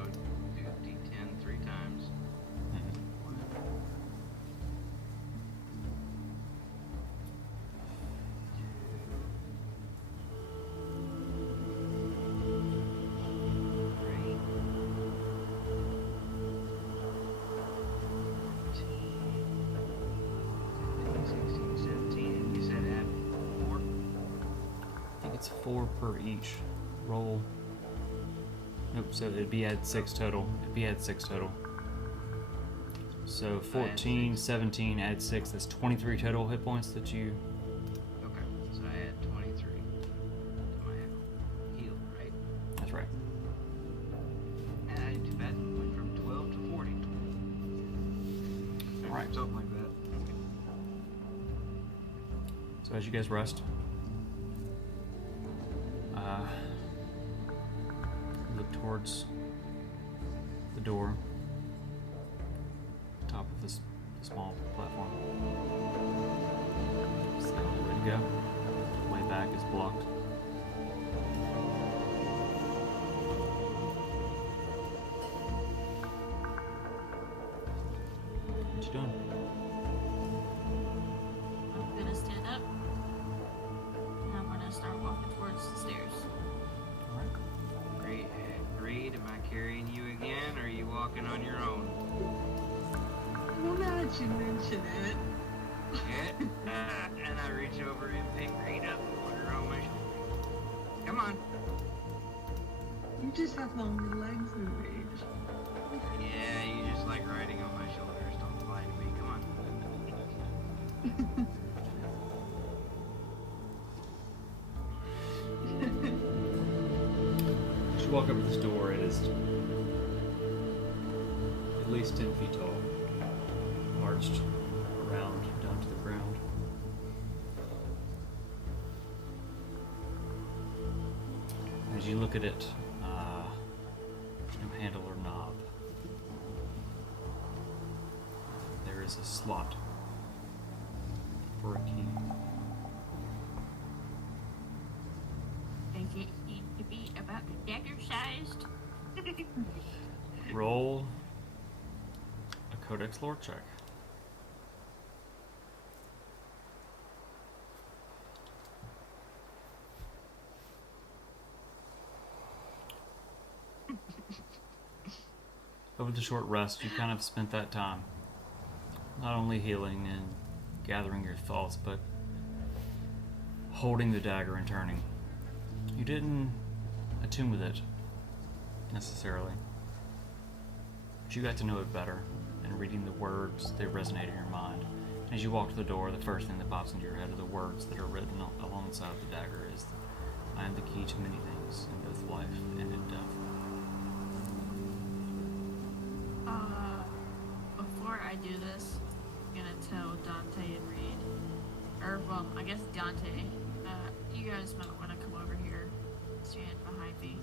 it's 4 per each. Roll. Nope, so it'd be at 6 total. So 14, 17, add 6, that's 23 total hit points that you... Okay, so I add 23 to my heal, right? That's right. I didn't do bad. Went from 12 to 40. Alright. Something like that. So as you guys rest, look towards the door, top of this small platform. It's the only way to go. The way back is blocked. What you doing? I'm gonna stand up. And I'm gonna start walking towards the stairs. Alright. Reed, am I carrying you again, or are you walking on your own? Well, now that you mention it, Yeah. And I reach over and pick Reed up and put her on my shoulder. Come on. you just have longer legs than me. Yeah, you just like riding on my shoulders. Don't lie to me. Come on. As you walk up to this door, it is at least 10 feet tall, arched around down to the ground. As you look at it, there's no handle or knob. There is a slot for a key. Does it need to be about dagger-sized? Roll a Codex lore check. Over the short rest, you kind of spent that time not only healing and gathering your thoughts, but holding the dagger and turning. You didn't attune with it necessarily, but you got to know it better, and reading the words, they resonate in your mind. As you walk to the door, the first thing that pops into your head are the words that are written alongside of the dagger is, I am the key to many things in both life and in death. Before I do this, I'm gonna tell Dante and Reed, or well, I guess Dante, you guys might want to come over here, stand behind me.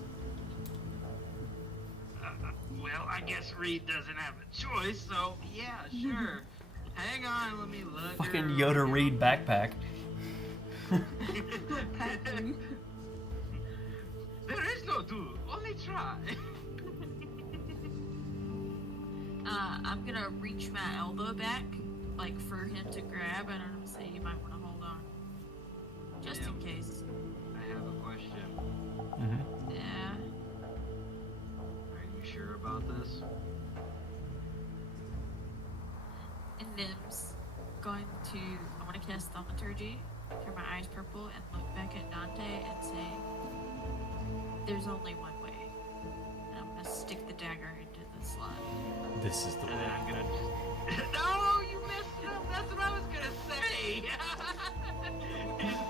Well, I guess Reed doesn't have a choice, so yeah, sure. Hang on, let me look. Fucking Yoda Reed backpack. Packing. There is no do, only try. I'm gonna reach my elbow back, like for him to grab. I don't know, say you might want to hold on, just in case. I have a question. Mm-hmm. Yeah. Are you sure about this? And Nim's going to, I want to cast Thaumaturgy, turn my eyes purple, and look back at Dante and say, there's only one way. And I'm going to stick the dagger into the slot. This is the And then way. I'm gonna just... No, you messed up! That's what I was gonna say!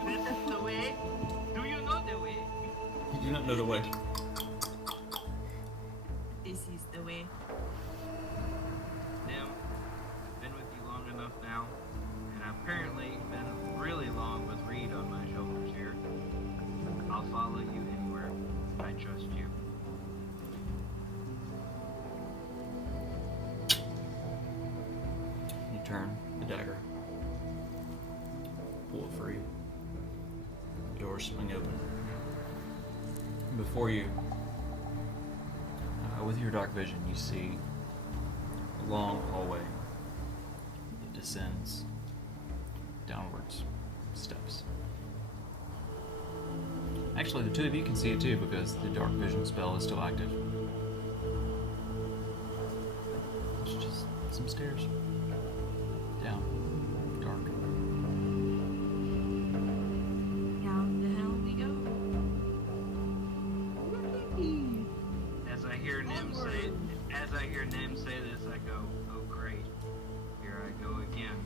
This is the way? Do you know the way? You do not know the way. This is the way. Nim, I've been with you long enough now, and I've apparently been really long with Reed on my shoulders here. I'll follow you anywhere. I trust you. You turn the dagger. Pull it free. The doors swing open. Before you, with your dark vision, you see a long hallway that descends downwards, steps. Actually, the two of you can see it too because the dark vision spell is still active. It's just some stairs. Down. Dark. Down the hell we go. I hear Nim say this, I go, oh great, here I go again.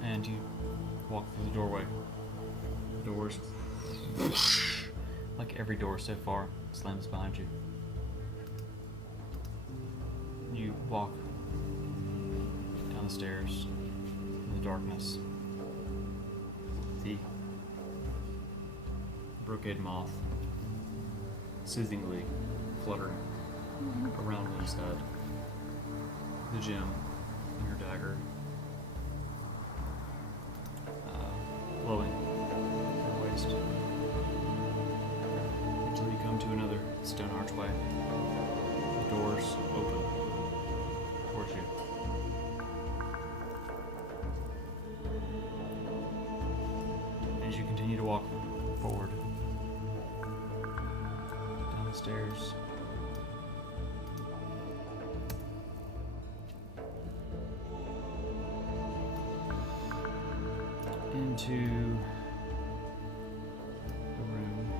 And you walk through the doorway. Doors, like every door so far, slams behind you. You walk down the stairs in the darkness. The brocade moth soothingly fluttering around one's head. The gem in her dagger glowing at her waist. Until you come to another stone archway. The doors open towards you. As you continue to walk forward down the stairs, into the room.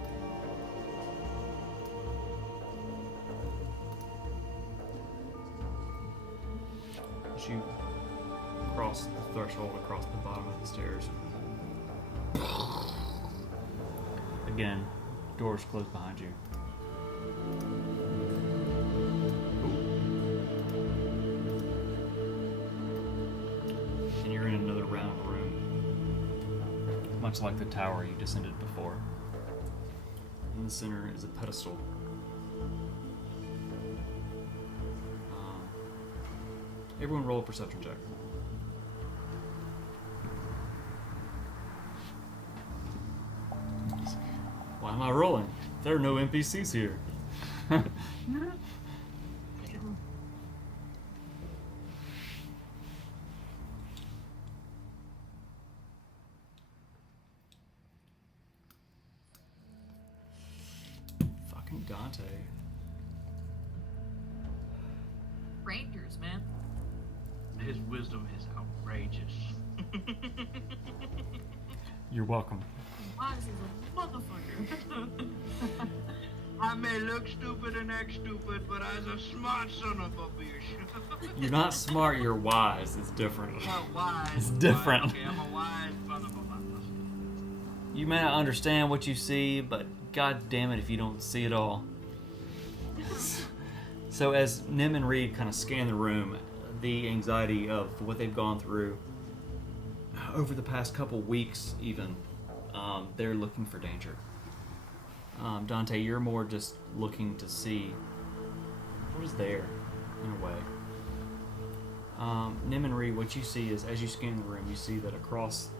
As you cross the threshold across the bottom of the stairs. Again, doors close behind you. And you're in another round room. Much like the tower you descended before. In the center is a pedestal. Everyone roll a perception check. Why am I rolling? There are no NPCs here. Fucking Dante. Rangers, man. His wisdom is outrageous. You're welcome. Wise is a motherfucker. I may look stupid and act stupid, but I's a smart son of a bitch. You're not smart, you're wise. It's different. I'm not wise. It's I'm different. wise. Okay, I'm a wise son of a bitch. You may not understand what you see, but god damn it if you don't see it all. So as Nim and Reed kind of scan the room, the anxiety of what they've gone through over the past couple weeks even, they're looking for danger. Dante, you're more just looking to see what is there, in a way. Nim and Reed, what you see is, as you scan the room, you see that across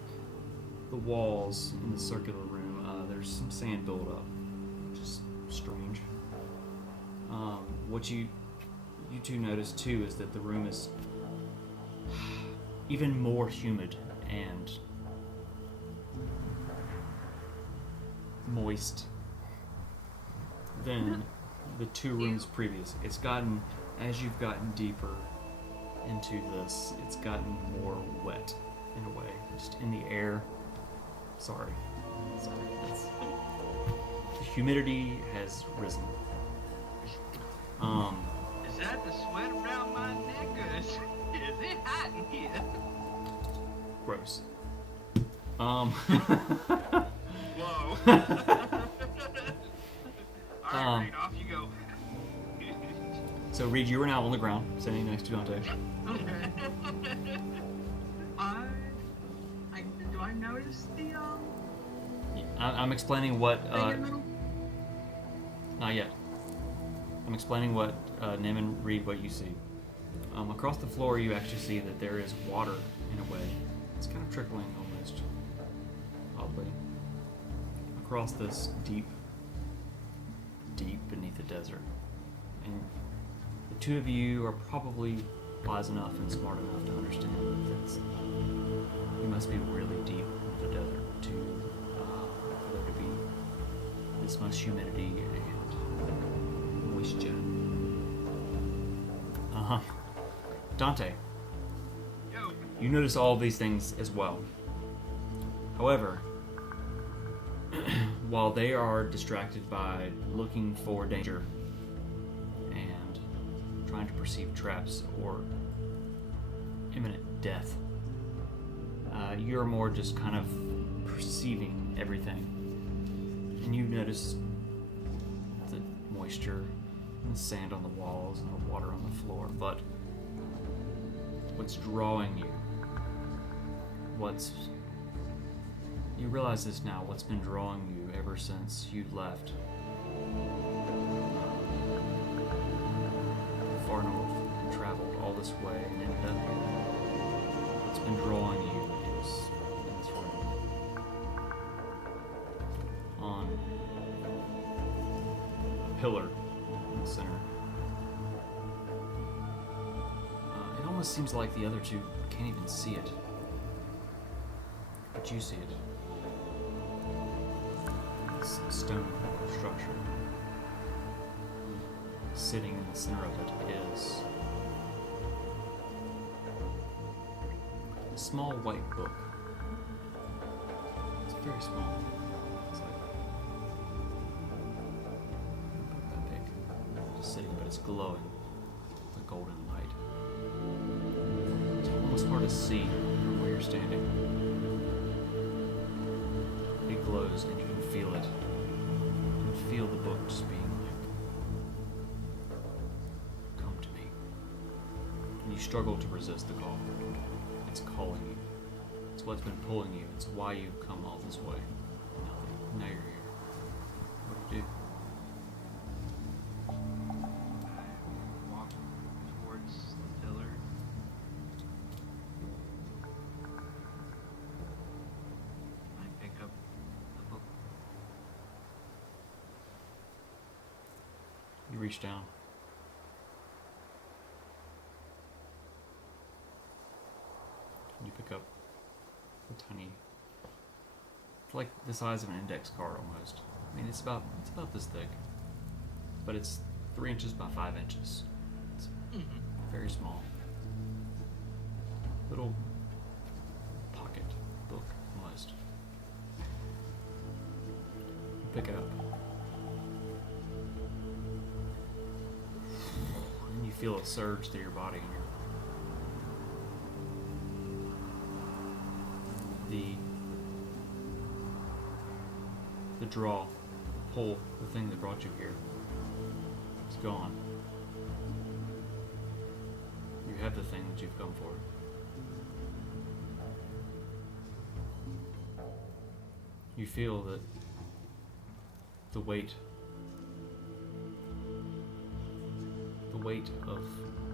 the walls in the circular room, there's some sand buildup, which is strange. What you two notice too is that the room is even more humid and moist than the two rooms previous. It's gotten, as you've gotten deeper into this, it's gotten more wet in a way, just in the air. Sorry. That's, the humidity has risen. Is that the sweat around my neck, or is it hot in here? Gross. Whoa. Alright, Reed, off you go. So Reed, you are now on the ground, standing next to Dante. Okay. Do I notice the I'm explaining what. thing in the middle? Not yet. I'm explaining what Nim and Reed what you see. Across the floor, you actually see that there is water in a way. It's kind of trickling almost, oddly, across this deep beneath the desert. And the two of you are probably wise enough and smart enough to understand that you must be really deep in the desert for there to be this much humidity and moisture. Dante, Yo. you notice all of these things as well. However, while they are distracted by looking for danger and trying to perceive traps or imminent death, you're more just kind of perceiving everything. And you notice the moisture and the sand on the walls and the water on the floor, but what's drawing you, you realize this now, what's been drawing you ever since you left far north and traveled all this way and ended up here. What's been drawing you is in this room. On a pillar in the center. It almost seems like the other two can't even see it. But you see it. This stone structure. Sitting in the center of it is a small white book. It's very small. It's like about that big. Just sitting, but it's glowing with a golden light. It's almost hard to see from where you're standing. It glows and you can feel it. You can feel the book just being like, come to me. And you struggle to resist the call. It's calling you. It's what's been pulling you. It's why you've come all this way. Now you're here. What do you do? I walk towards the pillar. I pick up the book. You reach down. You pick up a tiny, it's like the size of an index card almost. I mean, it's about this thick, but it's 3 inches by 5 inches. It's very small. Little pocket book almost. You pick it up. And you feel it surge through your body and the draw, the pull, the thing that brought you here, it's gone. You have the thing that you've come for. You feel that the weight of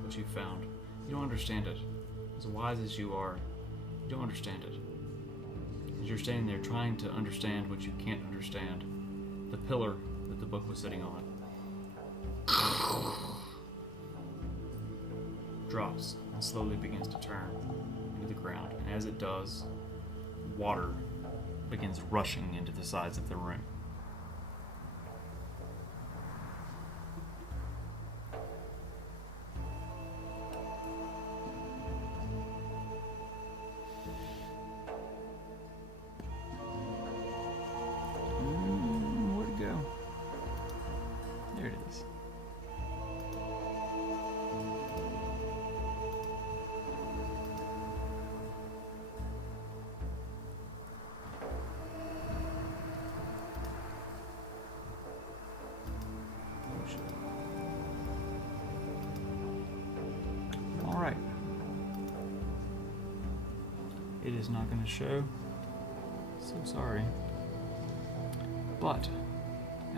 what you found, you don't understand it. As wise as you are, you don't understand it. As you're standing there trying to understand what you can't understand, the pillar that the book was sitting on drops and slowly begins to turn into the ground. And as it does, water begins rushing into the sides of the room. Where'd it go? There it is. Alright. It is not going to show. So sorry. But,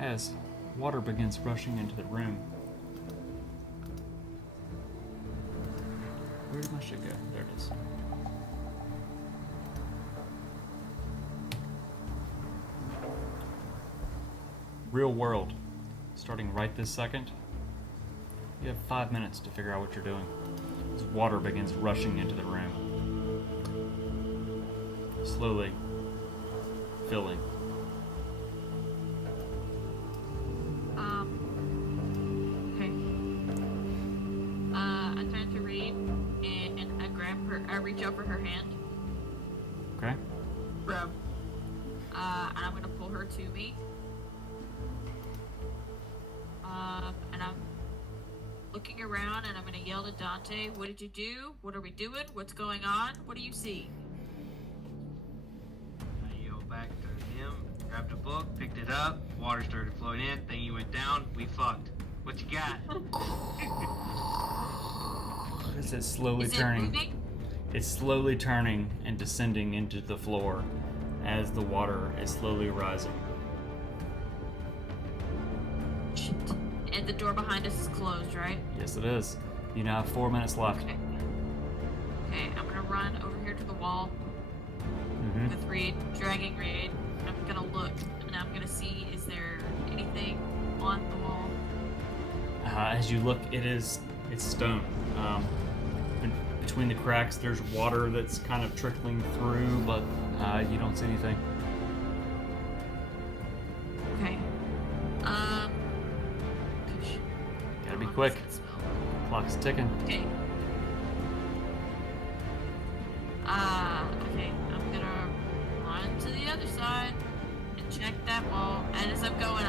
as water begins rushing into the room, where did my shit go? There it is. Real world. Starting right this second, you have 5 minutes to figure out what you're doing. As water begins rushing into the room, slowly filling. Okay. I turn to Reed and I grab her. I reach over her hand. Okay? Grab. And I'm gonna pull her to me. And I'm looking around and I'm gonna yell to Dante, what did you do? What are we doing? What's going on? What do you see? I yelled back to him, grabbed a book, picked it up, water started flowing in, thingy went down, we fucked. What you got? Is it slowly Is it turning? moving? It's slowly turning and descending into the floor as the water is slowly rising. Shit. And the door behind us is closed, right? Yes, it is. You now have 4 minutes left. Okay. Okay, I'm gonna run over here to the wall Mm-hmm. with Reed, dragging Reed. I'm gonna look and I'm gonna see, is there anything on the wall? As you look, it's stone. Between the cracks, there's water that's kind of trickling through, but you don't see anything. Okay. Gosh. Gotta be How long quick. does that spell? Clock's ticking. Okay. Okay. I'm gonna run to the other side and check that wall. And as I'm going,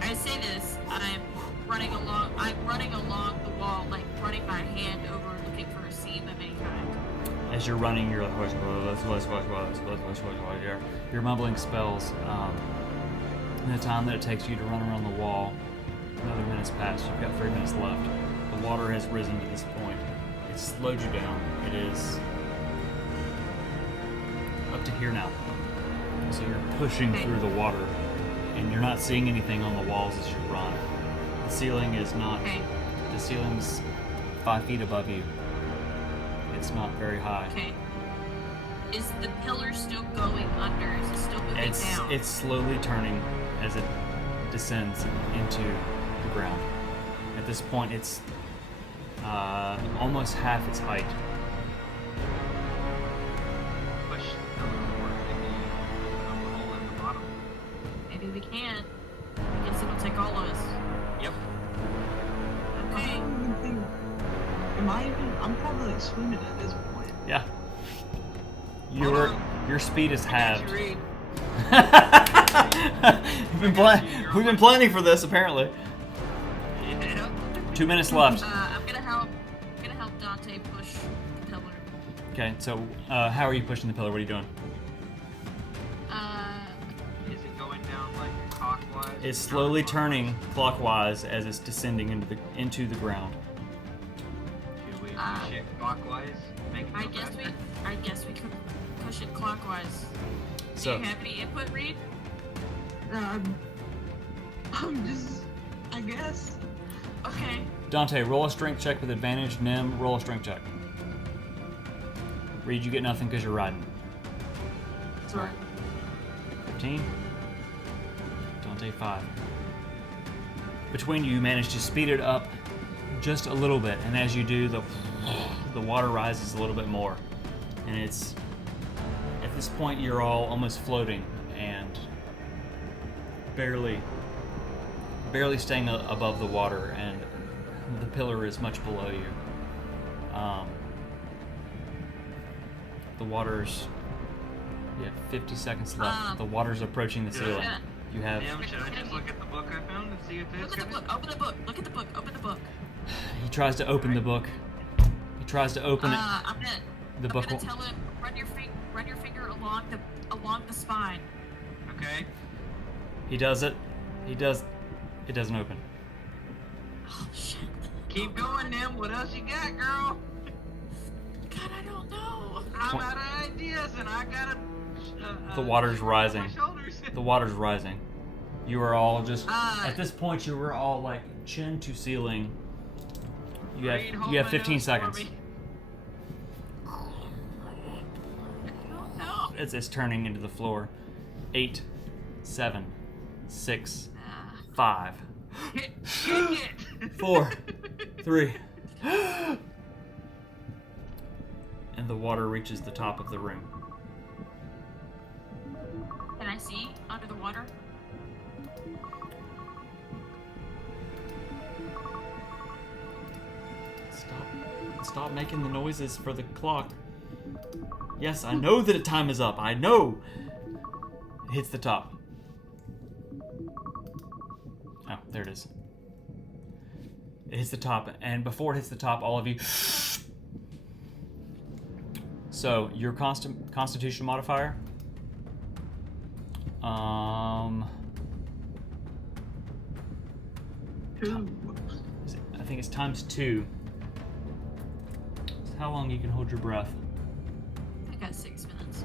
I say this. I'm running along the wall, like running my hand over, looking for a seam of any kind. As you're running, you're like, you're mumbling spells. In the time that it takes you to run around the wall, another minute's passed. You've got 3 minutes left. The water has risen to this point. It's slowed you down. It is up to here now. So you're pushing Okay. through the water, and you're not seeing anything on the walls as you run. The ceiling is not. Okay. The ceiling's 5 feet above you. It's not very high. Okay. Is the pillar still going under? Is it still moving down? It's slowly turning as it descends into the ground. At this point, it's almost half its height. Push the pillar more in the hole in the bottom. Maybe we can. I guess it'll take all of us. Yep. I Okay. don't even think. Am I even? I'm probably like swimming at this point. Yeah. Hold on. Your speed is I got halved. you, Reed. We've been planning for this apparently. Yeah. 2 minutes left. I'm gonna help Dante push the pillar. Okay, so how are you pushing the pillar? What are you doing? Is it going down like clockwise? It's slowly turning clockwise as it's descending into the ground. Should we push it clockwise? Make it I go guess faster? we could push it clockwise. Do So you have any input, Reed? I'm just. I guess. Okay. Dante, roll a strength check with advantage. Nim, roll a strength check. Reed, you get nothing because you're riding. Sorry. 15. Dante, 5. Between you manage to speed it up just a little bit, and as you do, the water rises a little bit more. And it's, at this point, you're all almost floating and barely staying above the water, and the pillar is much below you. The water's, you have 50 seconds left. The water's approaching the ceiling. Yeah. You have, Damn, should I just look at the book I found and see if it's Look at the book. Open the book. Look at the book. Open the book. he tries to open the book. He tries to open it. I'm gonna. The I'm book gonna won't. tell him run your finger along the spine. Okay. He does it. He does. It doesn't open. Oh shit. Keep going, Nim. What else you got, girl? God, I don't know. I'm out of ideas, and I gotta. The water's rising. My shoulders. The water's rising. You are all just Uh, at this point. You were all like chin to ceiling. You Reed, hold have my 15 nose for seconds. me. No. It's turning into the floor. 8, 7, 6, Ah. 5, Kick it. 4, 3. And the water reaches the top of the room. Can I see under the water? Stop making the noises for the clock. Yes, I know that the time is up. I know. It hits the top. Oh, there it is. It hits the top, and before it hits the top, all of you. So your Constitution modifier. Two. I think it's ×2. It's how long you can hold your breath. I got 6 minutes.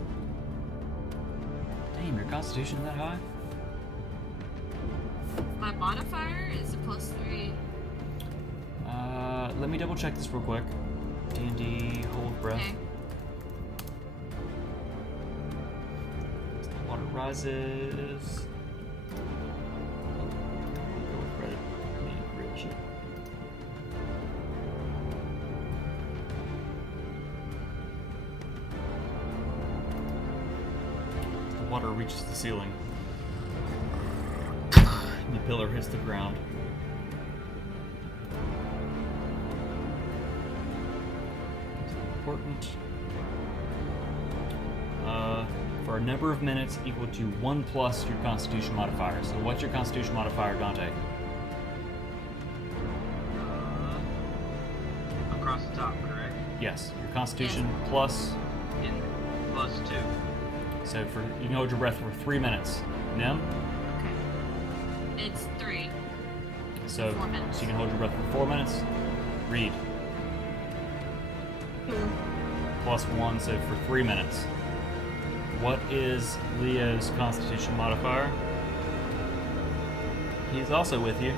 Damn, your Constitution that high? My modifier is a +3. Let me double check this real quick. D&D, hold breath. Okay. As the water rises. Go with credit. I mean, real shit. As the water reaches the ceiling, and the pillar hits the ground. Important. For a number of minutes equal to 1 plus your Constitution modifier. So what's your Constitution modifier, Dante? Across the top, correct? Yes, your Constitution plus. In +2. So you can hold your breath for 3 minutes. Nim? Okay. It's 3. So 4 minutes. you can hold your breath for 4 minutes. Read. Two. +1, so for 3 minutes. What is Leo's Constitution modifier? He's also with you.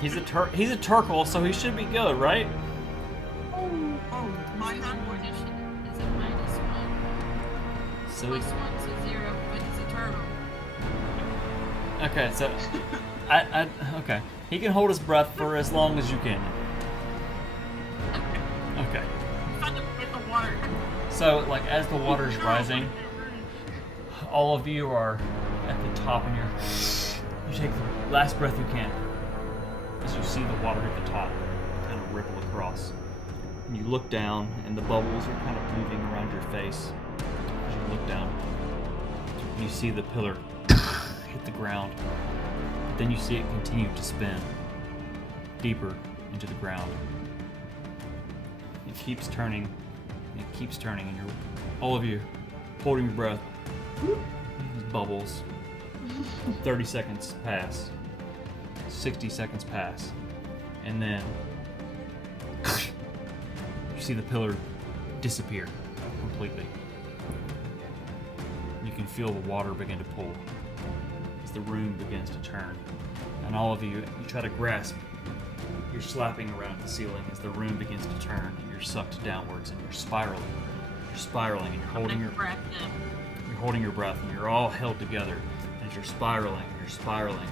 He's a Turkle, so he should be good, right? Oh, My minus one. constitution is a -1. So +1 to 0, but he's a turtle. okay, so okay. He can hold his breath for as long as you can. Okay. Find him in the water. So, like, as the water's rising, all of you are at the top, and you take the last breath you can as you see the water at the top kind of ripple across. And you look down, and the bubbles are kind of moving around your face as you look down. You see the pillar hit the ground, but then you see it continue to spin deeper into the ground. It keeps turning, and it keeps turning, and you're all of you holding your breath. These bubbles. 30 seconds pass. 60 seconds pass. And then you see the pillar disappear completely. You can feel the water begin to pull as the room begins to turn. And all of you try to grasp. You're slapping around the ceiling as the room begins to turn, and you're sucked downwards, and you're spiraling. You're spiraling, and you're holding your breath in. You're holding your breath, and you're all held together as you're spiraling. You're spiraling.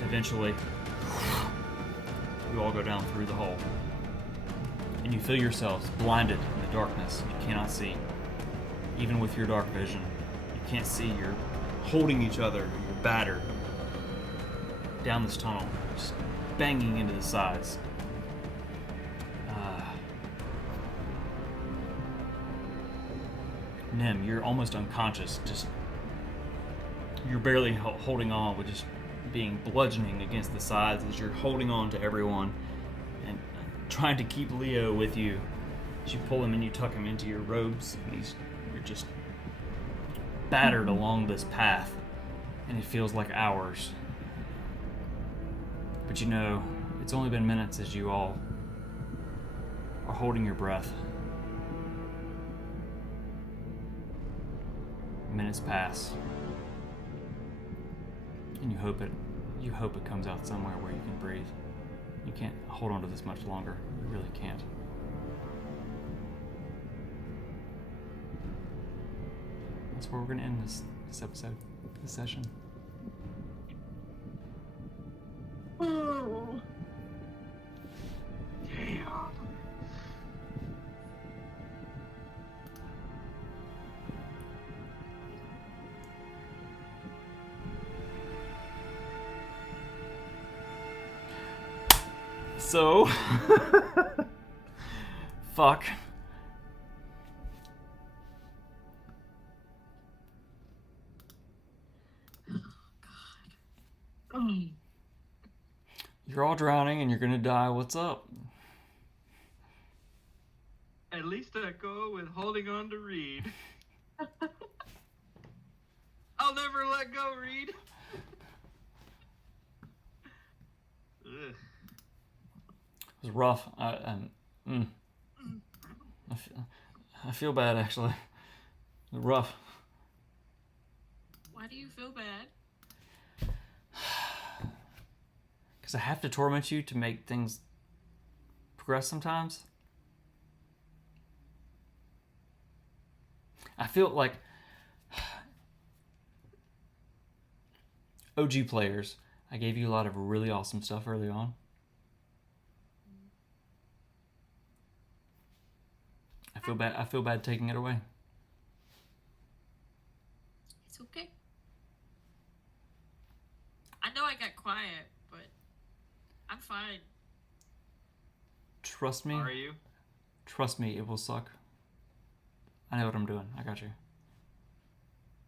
Eventually, you all go down through the hole, and you feel yourselves blinded in the darkness. You cannot see, even with your dark vision. You can't see. You're holding each other. You're battered down this tunnel, just banging into the sides. Nim, you're almost unconscious. Just you're barely holding on, with just being bludgeoning against the sides as you're holding on to everyone and trying to keep Leo with you. As you pull him and you tuck him into your robes, and you're just battered along this path, and it feels like hours. But you know, it's only been minutes as you all are holding your breath. Minutes pass, and you hope it comes out somewhere where you can breathe. You can't hold on to this much longer. You really can't. That's where we're gonna end this episode, this session. Oh. Damn. So, fuck. You're all drowning and you're gonna die. What's up? At least I go with holding on to Reed. I'll never let go, Reed. Ugh. It was rough. I feel bad actually. It was rough. Why do you feel bad? Because I have to torment you to make things progress sometimes. I feel like OG players, I gave you a lot of really awesome stuff early on. I feel bad taking it away. It's okay. I know I got quiet, but I'm fine. Trust me. Are you? Trust me, it will suck. I know what I'm doing. I got you.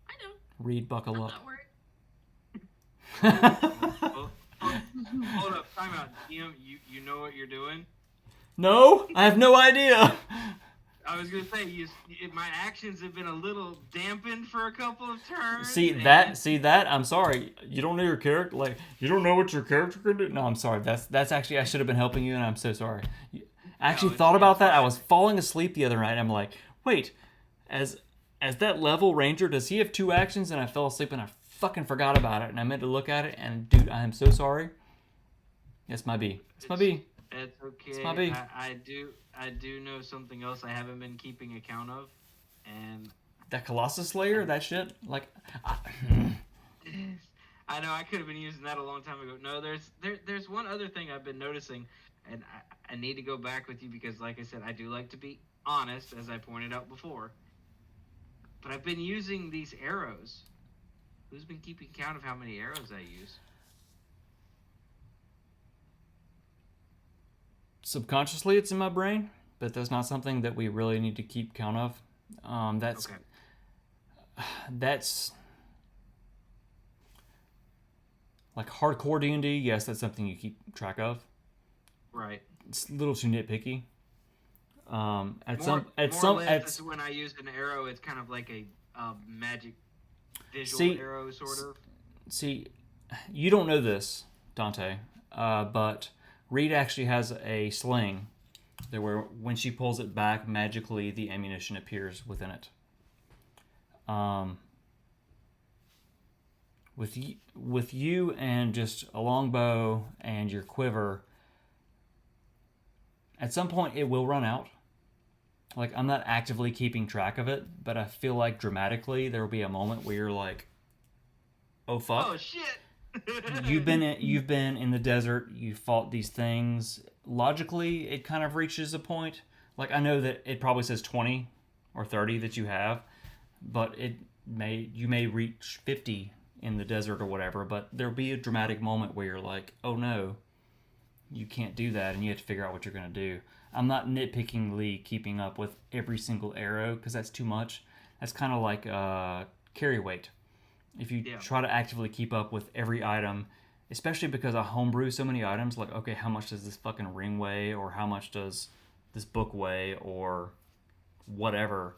I know. Reed, buckle I'm up. not worried. Well, hold up, time out. You know what you're doing? No, I have no idea. I was gonna say my actions have been a little dampened for a couple of turns. See that? I'm sorry. You don't know your character. Like you don't know what your character can do. No, I'm sorry. That's actually I should have been helping you, and I'm so sorry. I actually thought about that. I was falling asleep the other night. And I'm like, wait, as that level ranger, does he have 2 actions? And I fell asleep and I fucking forgot about it. And I meant to look at it. And dude, I am so sorry. It's my B. It's my B. It's okay. It's my B. I do know something else I haven't been keeping account of, and That Colossus Slayer, that shit, like. I know I could have been using that a long time ago. No, there's one other thing I've been noticing, and I need to go back with you because, like I said, I do like to be honest, as I pointed out before. But I've been using these arrows. Who's been keeping count of how many arrows I use? Subconsciously, it's in my brain, but that's not something that we really need to keep count of. That's Okay. That's like hardcore D&D. Yes, that's something you keep track of. Right. It's a little too nitpicky. When I use an arrow, it's kind of like a magic visual arrow, sort of. See, you don't know this, Dante, but Reed actually has a sling that where when she pulls it back, magically the ammunition appears within it. With you and just a longbow and your quiver, at some point it will run out. Like, I'm not actively keeping track of it, but I feel like dramatically there will be a moment where you're like, oh fuck. Oh shit. You've been in the desert, you fought these things. Logically, it kind of reaches a point. Like, I know that it probably says 20 or 30 that you have, but you may reach 50 in the desert or whatever, but there'll be a dramatic moment where you're like, oh no, you can't do that, and you have to figure out what you're going to do. I'm not nitpickingly keeping up with every single arrow, because that's too much. That's kind of like carry weight. If you try to actively keep up with every item, especially because I homebrew so many items, like, okay, how much does this fucking ring weigh, or how much does this book weigh, or whatever,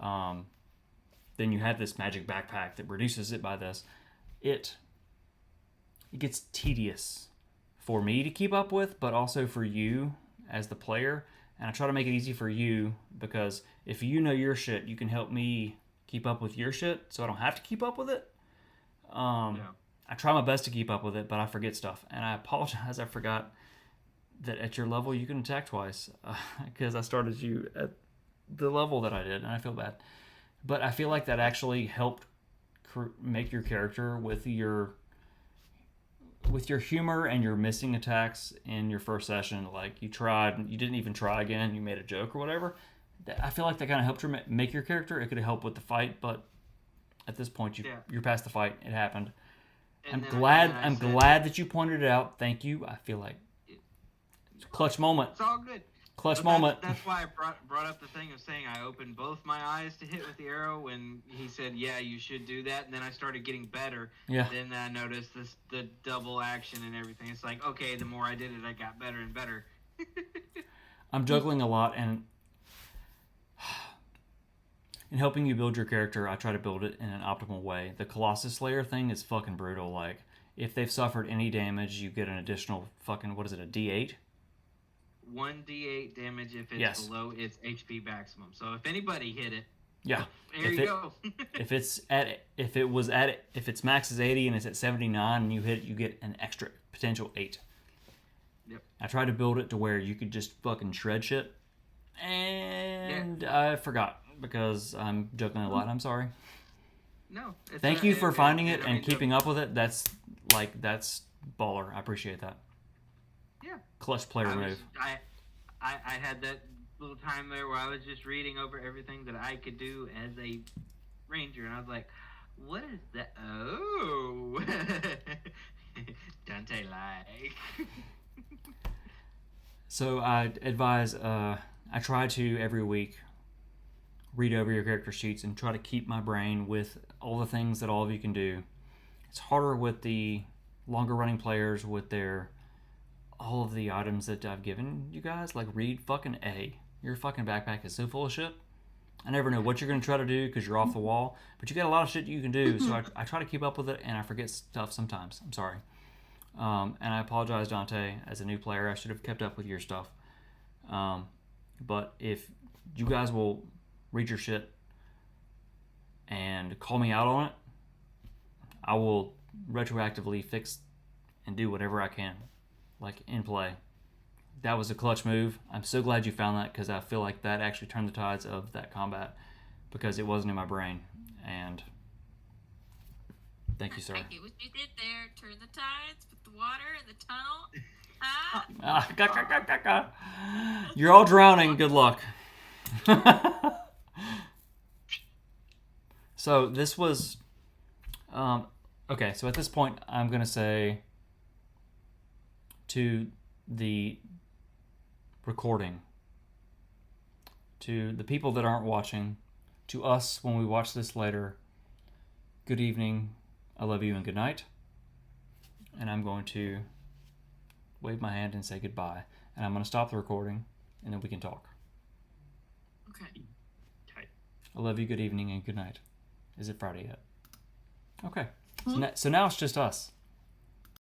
then you have this magic backpack that reduces it by this. It gets tedious for me to keep up with, but also for you as the player. And I try to make it easy for you, because if you know your shit, you can help me keep up with your shit, so I don't have to keep up with it. I try my best to keep up with it, but I forget stuff, and I apologize. I forgot that at your level you can attack twice, because I started you at the level that I did, and I feel bad. But I feel like that actually helped make your character with your humor and your missing attacks in your first session. Like, you tried, you didn't even try again, you made a joke or whatever. I feel like that kind of helped make your character. It could have helped with the fight, but at this point, you're past the fight. It happened. I'm glad that you pointed it out. Thank you. I feel like it's a clutch moment. It's all good. Clutch But moment. That's why I brought up the thing of saying I opened both my eyes to hit with the arrow when he said, "Yeah, you should do that." And then I started getting better. Yeah. Then I noticed the double action and everything. It's like, okay, the more I did it, I got better and better. I'm juggling a lot, and in helping you build your character, I try to build it in an optimal way. The Colossus Slayer thing is fucking brutal. Like, if they've suffered any damage, you get an additional fucking, what is it, a D8? 1d8 damage if it's Yes. below its HP maximum. So if anybody hit it, Yeah. there you go. if it's max is 80 and it's at 79 and you hit it, you get an extra potential 8. Yep. I tried to build it to where you could just fucking shred shit, and I forgot because I'm juggling a lot. I'm sorry. No. Thank you for finding it and keeping up with it. That's baller. I appreciate that. Yeah. Clutch player move. I had that little time there where I was just reading over everything that I could do as a ranger, and I was like, what is that? Oh. Dante like. So I advise, I try to every week read over your character sheets and try to keep my brain with all the things that all of you can do. It's harder with the longer running players with all of the items that I've given you guys. Like, read fucking A. Your fucking backpack is so full of shit. I never know what you're going to try to do because you're off the wall. But you got a lot of shit you can do. So I try to keep up with it, and I forget stuff sometimes. I'm sorry. And I apologize, Dante. As a new player, I should have kept up with your stuff. But if you guys will read your shit and call me out on it, I will retroactively fix and do whatever I can, like in play. That was a clutch move. I'm so glad you found that because I feel like that actually turned the tides of that combat because it wasn't in my brain. And thank you, sir. I get what you did there. Turn the tides, put the water in the tunnel. You're all drowning. Good luck. So this was okay. So at this point, I'm gonna say to the recording, to the people that aren't watching, to us when we watch this later, good evening, I love you, and good night. And I'm going to wave my hand and say goodbye. And I'm going to stop the recording, and then we can talk. Okay. I love you, good evening, and good night. Is it Friday yet? Okay. So now it's just us.